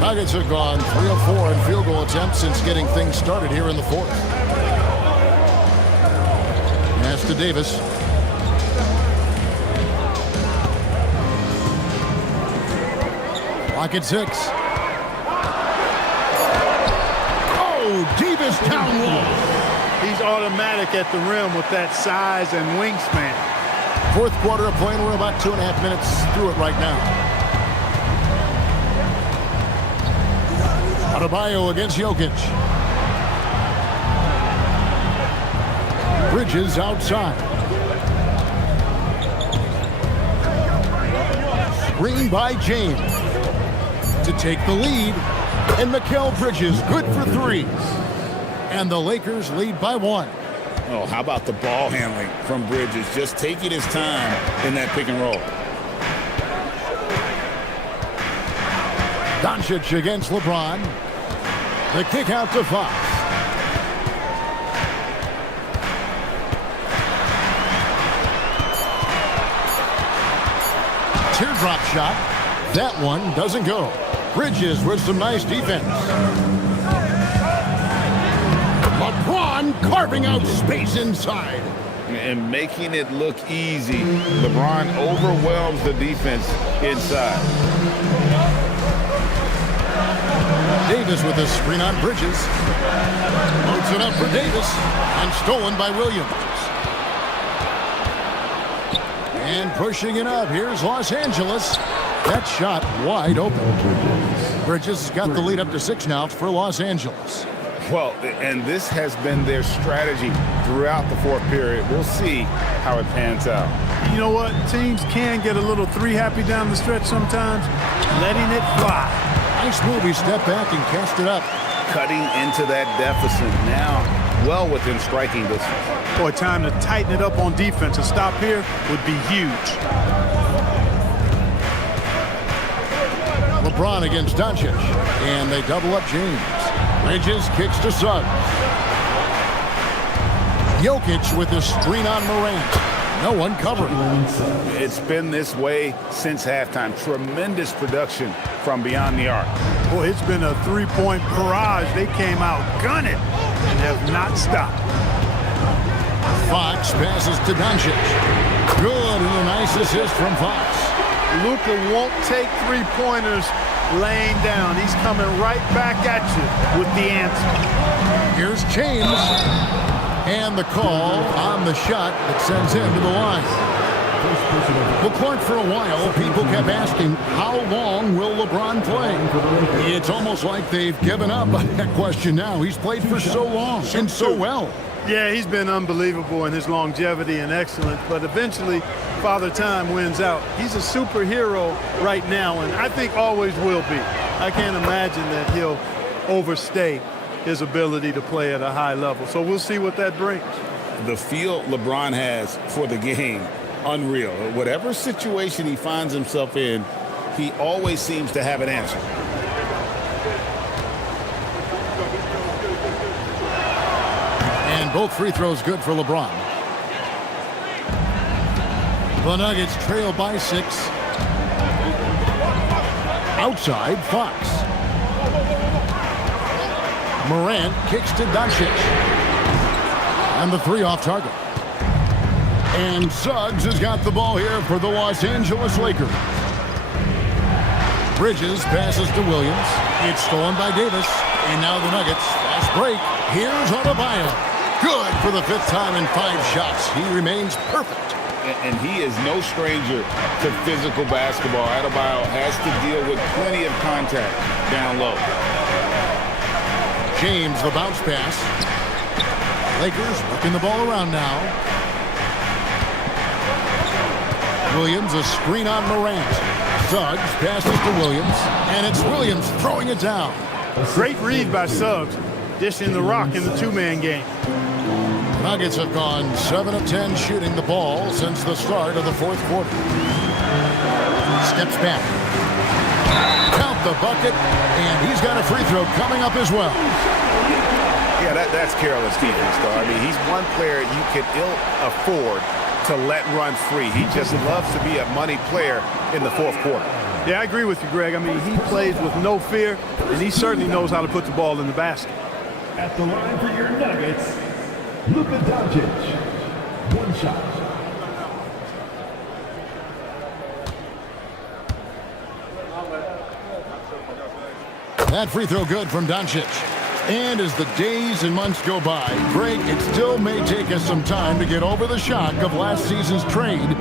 Nuggets have gone 3 of 4 in field goal attempts since getting things started here in the fourth. Pass to Davis. Clock at 6. Oh, Davis down low. He's automatic at the rim with that size and wingspan. Fourth quarter of play, and we're about 2.5 minutes through it right now. Adebayo against Jokic. Bridges outside. Screen by James to take the lead. And Mikal Bridges good for 3. And the Lakers lead by 1. Oh, how about the ball handling from Bridges? Just taking his time in that pick and roll. Doncic against LeBron. The kick out to Fox. Teardrop shot. That one doesn't go. Bridges with some nice defense. LeBron carving out space inside. And making it look easy. LeBron overwhelms the defense inside. Davis with a screen on Bridges. Loads it up for Davis. And stolen by Williams. And pushing it up. Here's Los Angeles. That shot wide open. Bridges has got the lead up to 6 now for Los Angeles. Well, and this has been their strategy throughout the fourth period. We'll see how it pans out. You know what? Teams can get a little three-happy down the stretch sometimes, letting it fly. Nice move. He stepped back and cast it up. Cutting into that deficit now, well within striking distance. Boy, time to tighten it up on defense. A stop here would be huge. LeBron against Doncic. And they double up James. Bridges kicks to Suggs. Jokic with the screen on Morant. No one covering. It's been this way since halftime. Tremendous production from beyond the arc. Boy, it's been a three-point barrage. They came out gunning and have not stopped. Fox passes to Doncic. Good, and a nice assist from Fox. Luka won't take three-pointers laying down. He's coming right back at you with the answer. Here's James. And the call on the shot that sends him to the line. Well, Clark, for a while, people kept asking, how long will LeBron play? It's almost like they've given up on that question now. He's played for so long and so well. Yeah, he's been unbelievable in his longevity and excellence, but eventually Father Time wins out. He's a superhero right now, and I think always will be. I can't imagine that he'll overstay his ability to play at a high level. So we'll see what that brings. The feel LeBron has for the game, unreal. Whatever situation he finds himself in, he always seems to have an answer. And both free throws good for LeBron. The Nuggets trail by 6. Outside, Fox. Morant kicks to Doncic. And the 3 off target. And Suggs has got the ball here for the Los Angeles Lakers. Bridges passes to Williams. It's stolen by Davis. And now the Nuggets. Fast break. Here's Adebayo. Good for the 5th time in 5 shots. He remains perfect. And he is no stranger to physical basketball. Adebayo has to deal with plenty of contact down low. James, the bounce pass. Lakers working the ball around now. Williams, a screen on Morant. Suggs passes to Williams, and it's Williams throwing it down. Great read by Suggs, dishing the rock in the 2-man game. Nuggets have gone 7 of 10 shooting the ball since the start of the 4th quarter. Steps back. Count the bucket, and he's got a free throw coming up as well. Yeah, that's careless defense, though. I mean, he's one player you can ill afford to let run free. He just loves to be a money player in the 4th quarter. Yeah, I agree with you, Greg. I mean, he plays with no fear, and he certainly knows how to put the ball in the basket. At the line for your Nuggets, Luka Doncic. 1 shot. That free throw good from Doncic. And as the days and months go by, Greg, it still may take us some time to get over the shock of last season's trade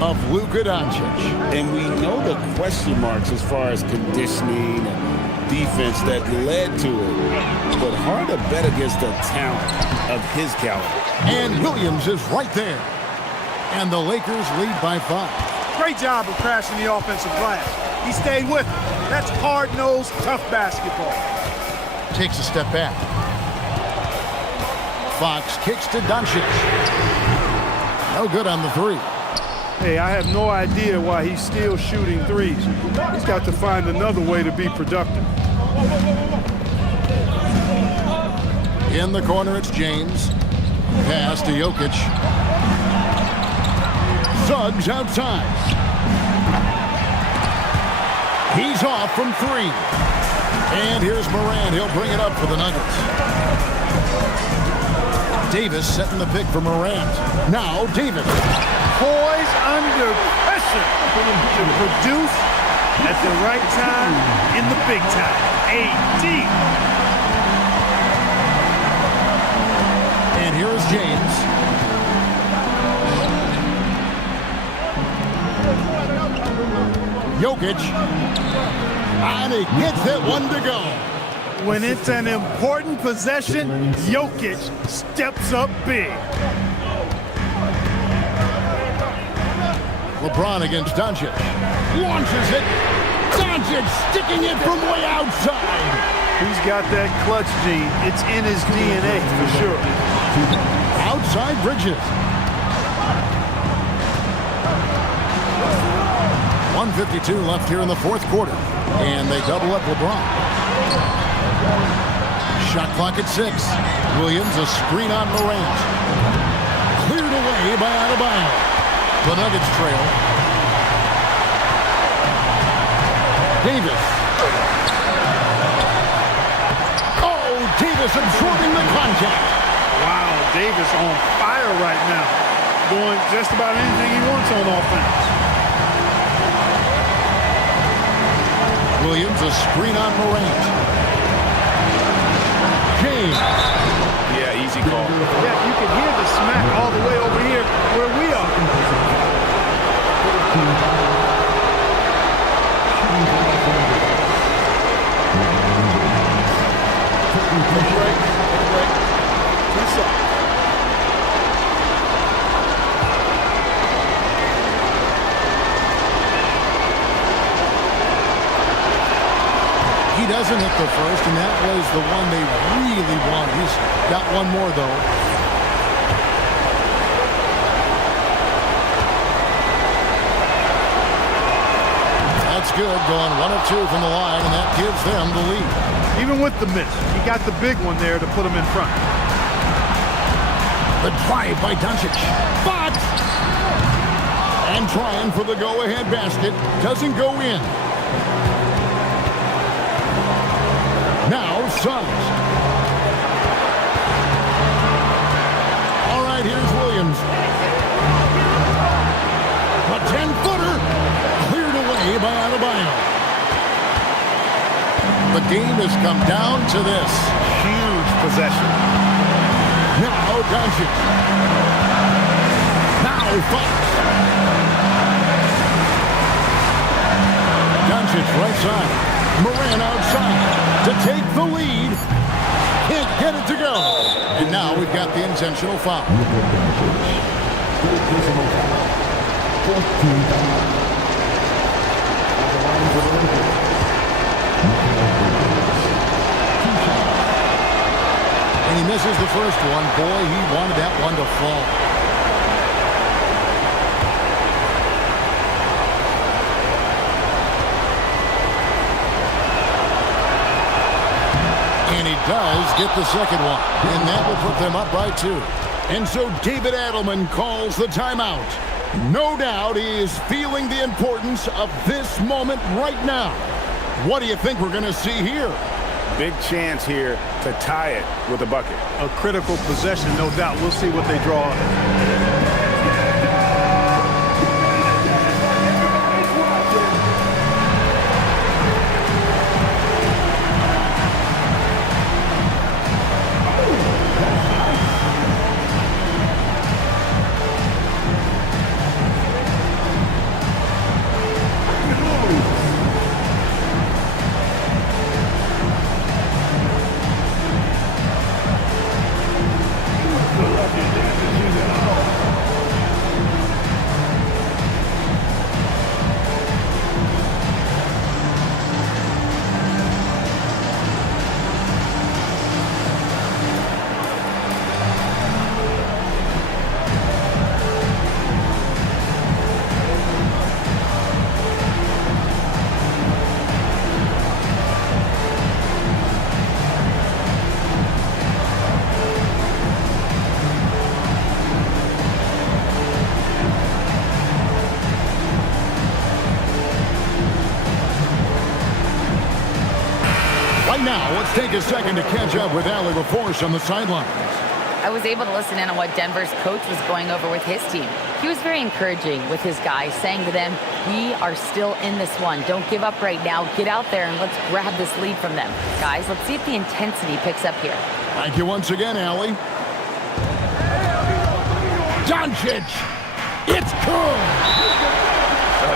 of Luka Doncic. And we know the question marks as far as conditioning and defense that led to it. But hard to bet against the talent of his caliber. And Williams is right there. And the Lakers lead by 5. Great job of crashing the offensive glass. He stayed with it. That's hard-nosed, tough basketball. Takes a step back. Fox kicks to Doncic. No good on the 3. Hey, I have no idea why he's still shooting threes. He's got to find another way to be productive. In the corner, it's James. Pass to Jokic. Suggs outside. He's off from 3. And here's Morant. He'll bring it up for the Nuggets. Davis setting the pick for Morant. Now Davis. Poised under pressure to produce at the right time in the big time. AD. And here is James. Jokic. And he gets that one to go. When it's an important possession, Jokic steps up big. LeBron against Doncic. Launches it. Doncic sticking it from way outside. He's got that clutch gene. It's in his DNA for sure. Outside Bridges. 1:52 left here in the fourth quarter. And they double up LeBron. Shot clock at 6. Williams, a screen on Morant. Cleared away by Adebayo. The Nuggets trail. Davis. Oh, Davis absorbing the contact. Wow, Davis on fire right now. Doing just about anything he wants on offense. Williams, a screen on Morant. James. Yeah, easy call. Yeah, you can hear the smack all the way over here where we are. He doesn't hit the first, and that was the one they really wanted. He's got one more, though. That's good, going 1 of 2 from the line, and that gives them the lead. Even with the miss, he got the big one there to put him in front. The drive by Doncic. But and trying for the go-ahead basket. Doesn't go in. Now Suggs. All right, here's Williams. A 10-footer. Cleared away by Adebayo. The game has come down to this. Huge possession. Now Doncic. Now Fox. Doncic right side. Morant outside to take the lead. Can't get it to go. And now we've got the intentional foul. And he misses the first one. Boy, he wanted that one to fall. And he does get the second one. And that will put them up by 2. And so David Adelman calls the timeout. No doubt he is feeling the importance of this moment right now. What do you think we're going to see here? Big chance here to tie it with a bucket. A critical possession, no doubt. We'll see what they draw. take a second to catch up with Allie LaForce on the sidelines. I was able to listen in on what Denver's coach was going over with his team. He was very encouraging with his guys, saying to them, we are still in this one. Don't give up right now. Get out there and let's grab this lead from them. Guys, let's see if the intensity picks up here. Thank you once again, Allie. Doncic. It's good.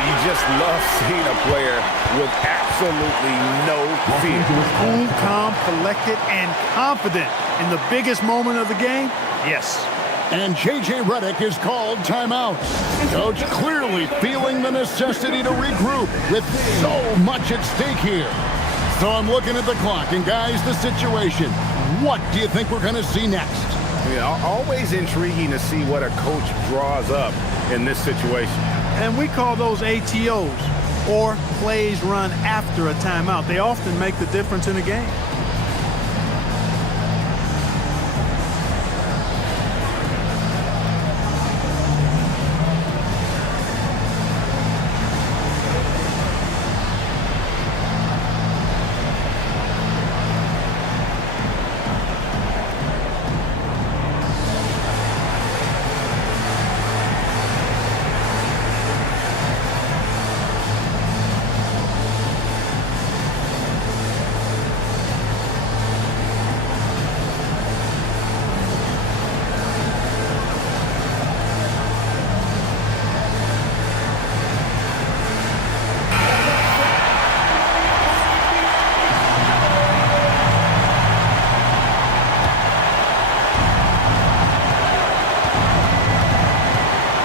You just love seeing a player with absolutely no fear. Cool, calm, collected, and confident in the biggest moment of the game. Yes. And J.J. Redick is called timeout. Coach clearly feeling the necessity to regroup with so much at stake here. So I'm looking at the clock, and guys, the situation. What do you think we're going to see next? Yeah, always intriguing to see what a coach draws up in this situation. And we call those ATOs, or plays run after a timeout. They often make the difference in a game.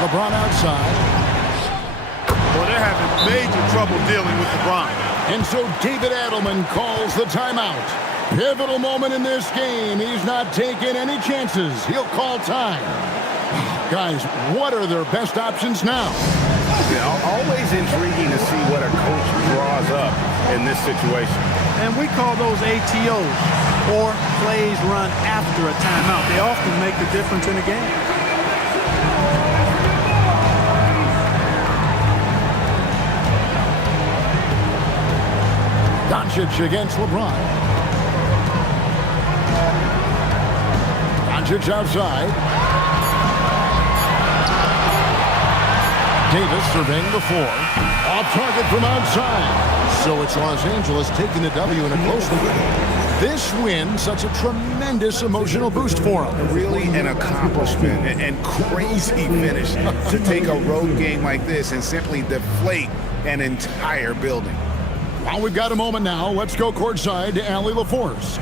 LeBron outside. Well, they're having major trouble dealing with LeBron. And so David Adelman calls the timeout. Pivotal moment in this game. He's not taking any chances. He'll call time. Guys, what are their best options now? Yeah, always intriguing to see what a coach draws up in this situation. And we call those ATOs, or plays run after a timeout. They often make the difference in a game. Doncic against LeBron. Doncic outside. Davis surveying the floor. Off target from outside. So it's Los Angeles taking the W in a close one. This win, such a tremendous emotional boost for them. Really an accomplishment and crazy finish to take a road game like this and simply deflate an entire building. Well, we've got a moment now. Let's go courtside to Allie LaForce.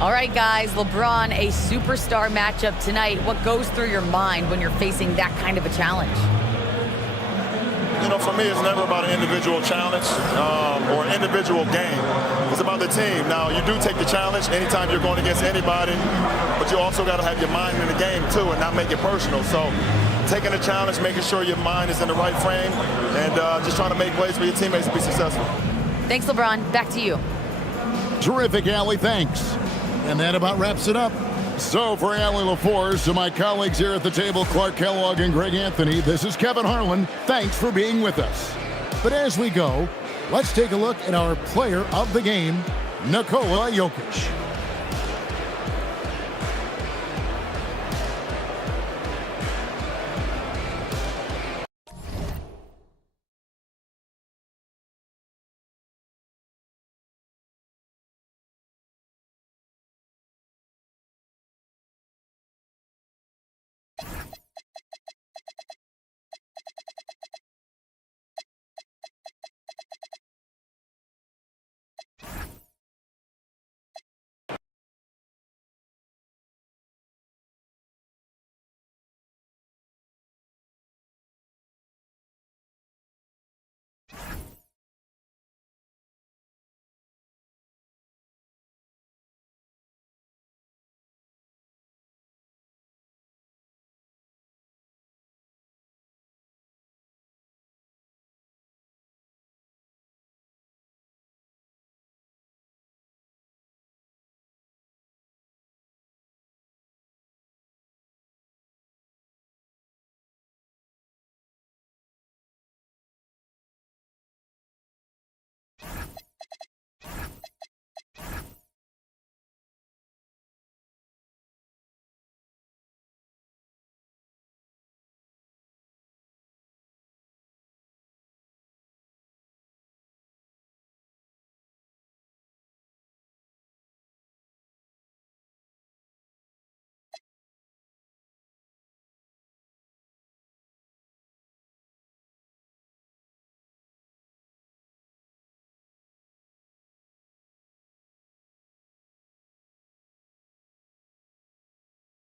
All right, guys, LeBron, a superstar matchup tonight. What goes through your mind when you're facing that kind of a challenge? You know, for me, it's never about an individual challenge or an individual game. It's about the team. Now, you do take the challenge anytime you're going against anybody, but you also got to have your mind in the game, too, and not make it personal. So taking the challenge, making sure your mind is in the right frame, and just trying to make plays for your teammates to be successful. Thanks, LeBron. Back to you. Terrific, Allie. Thanks. And that about wraps it up. So for Allie LaForce, and my colleagues here at the table, Clark Kellogg and Greg Anthony, this is Kevin Harlan. Thanks for being with us. But as we go, let's take a look at our player of the game, Nikola Jokic.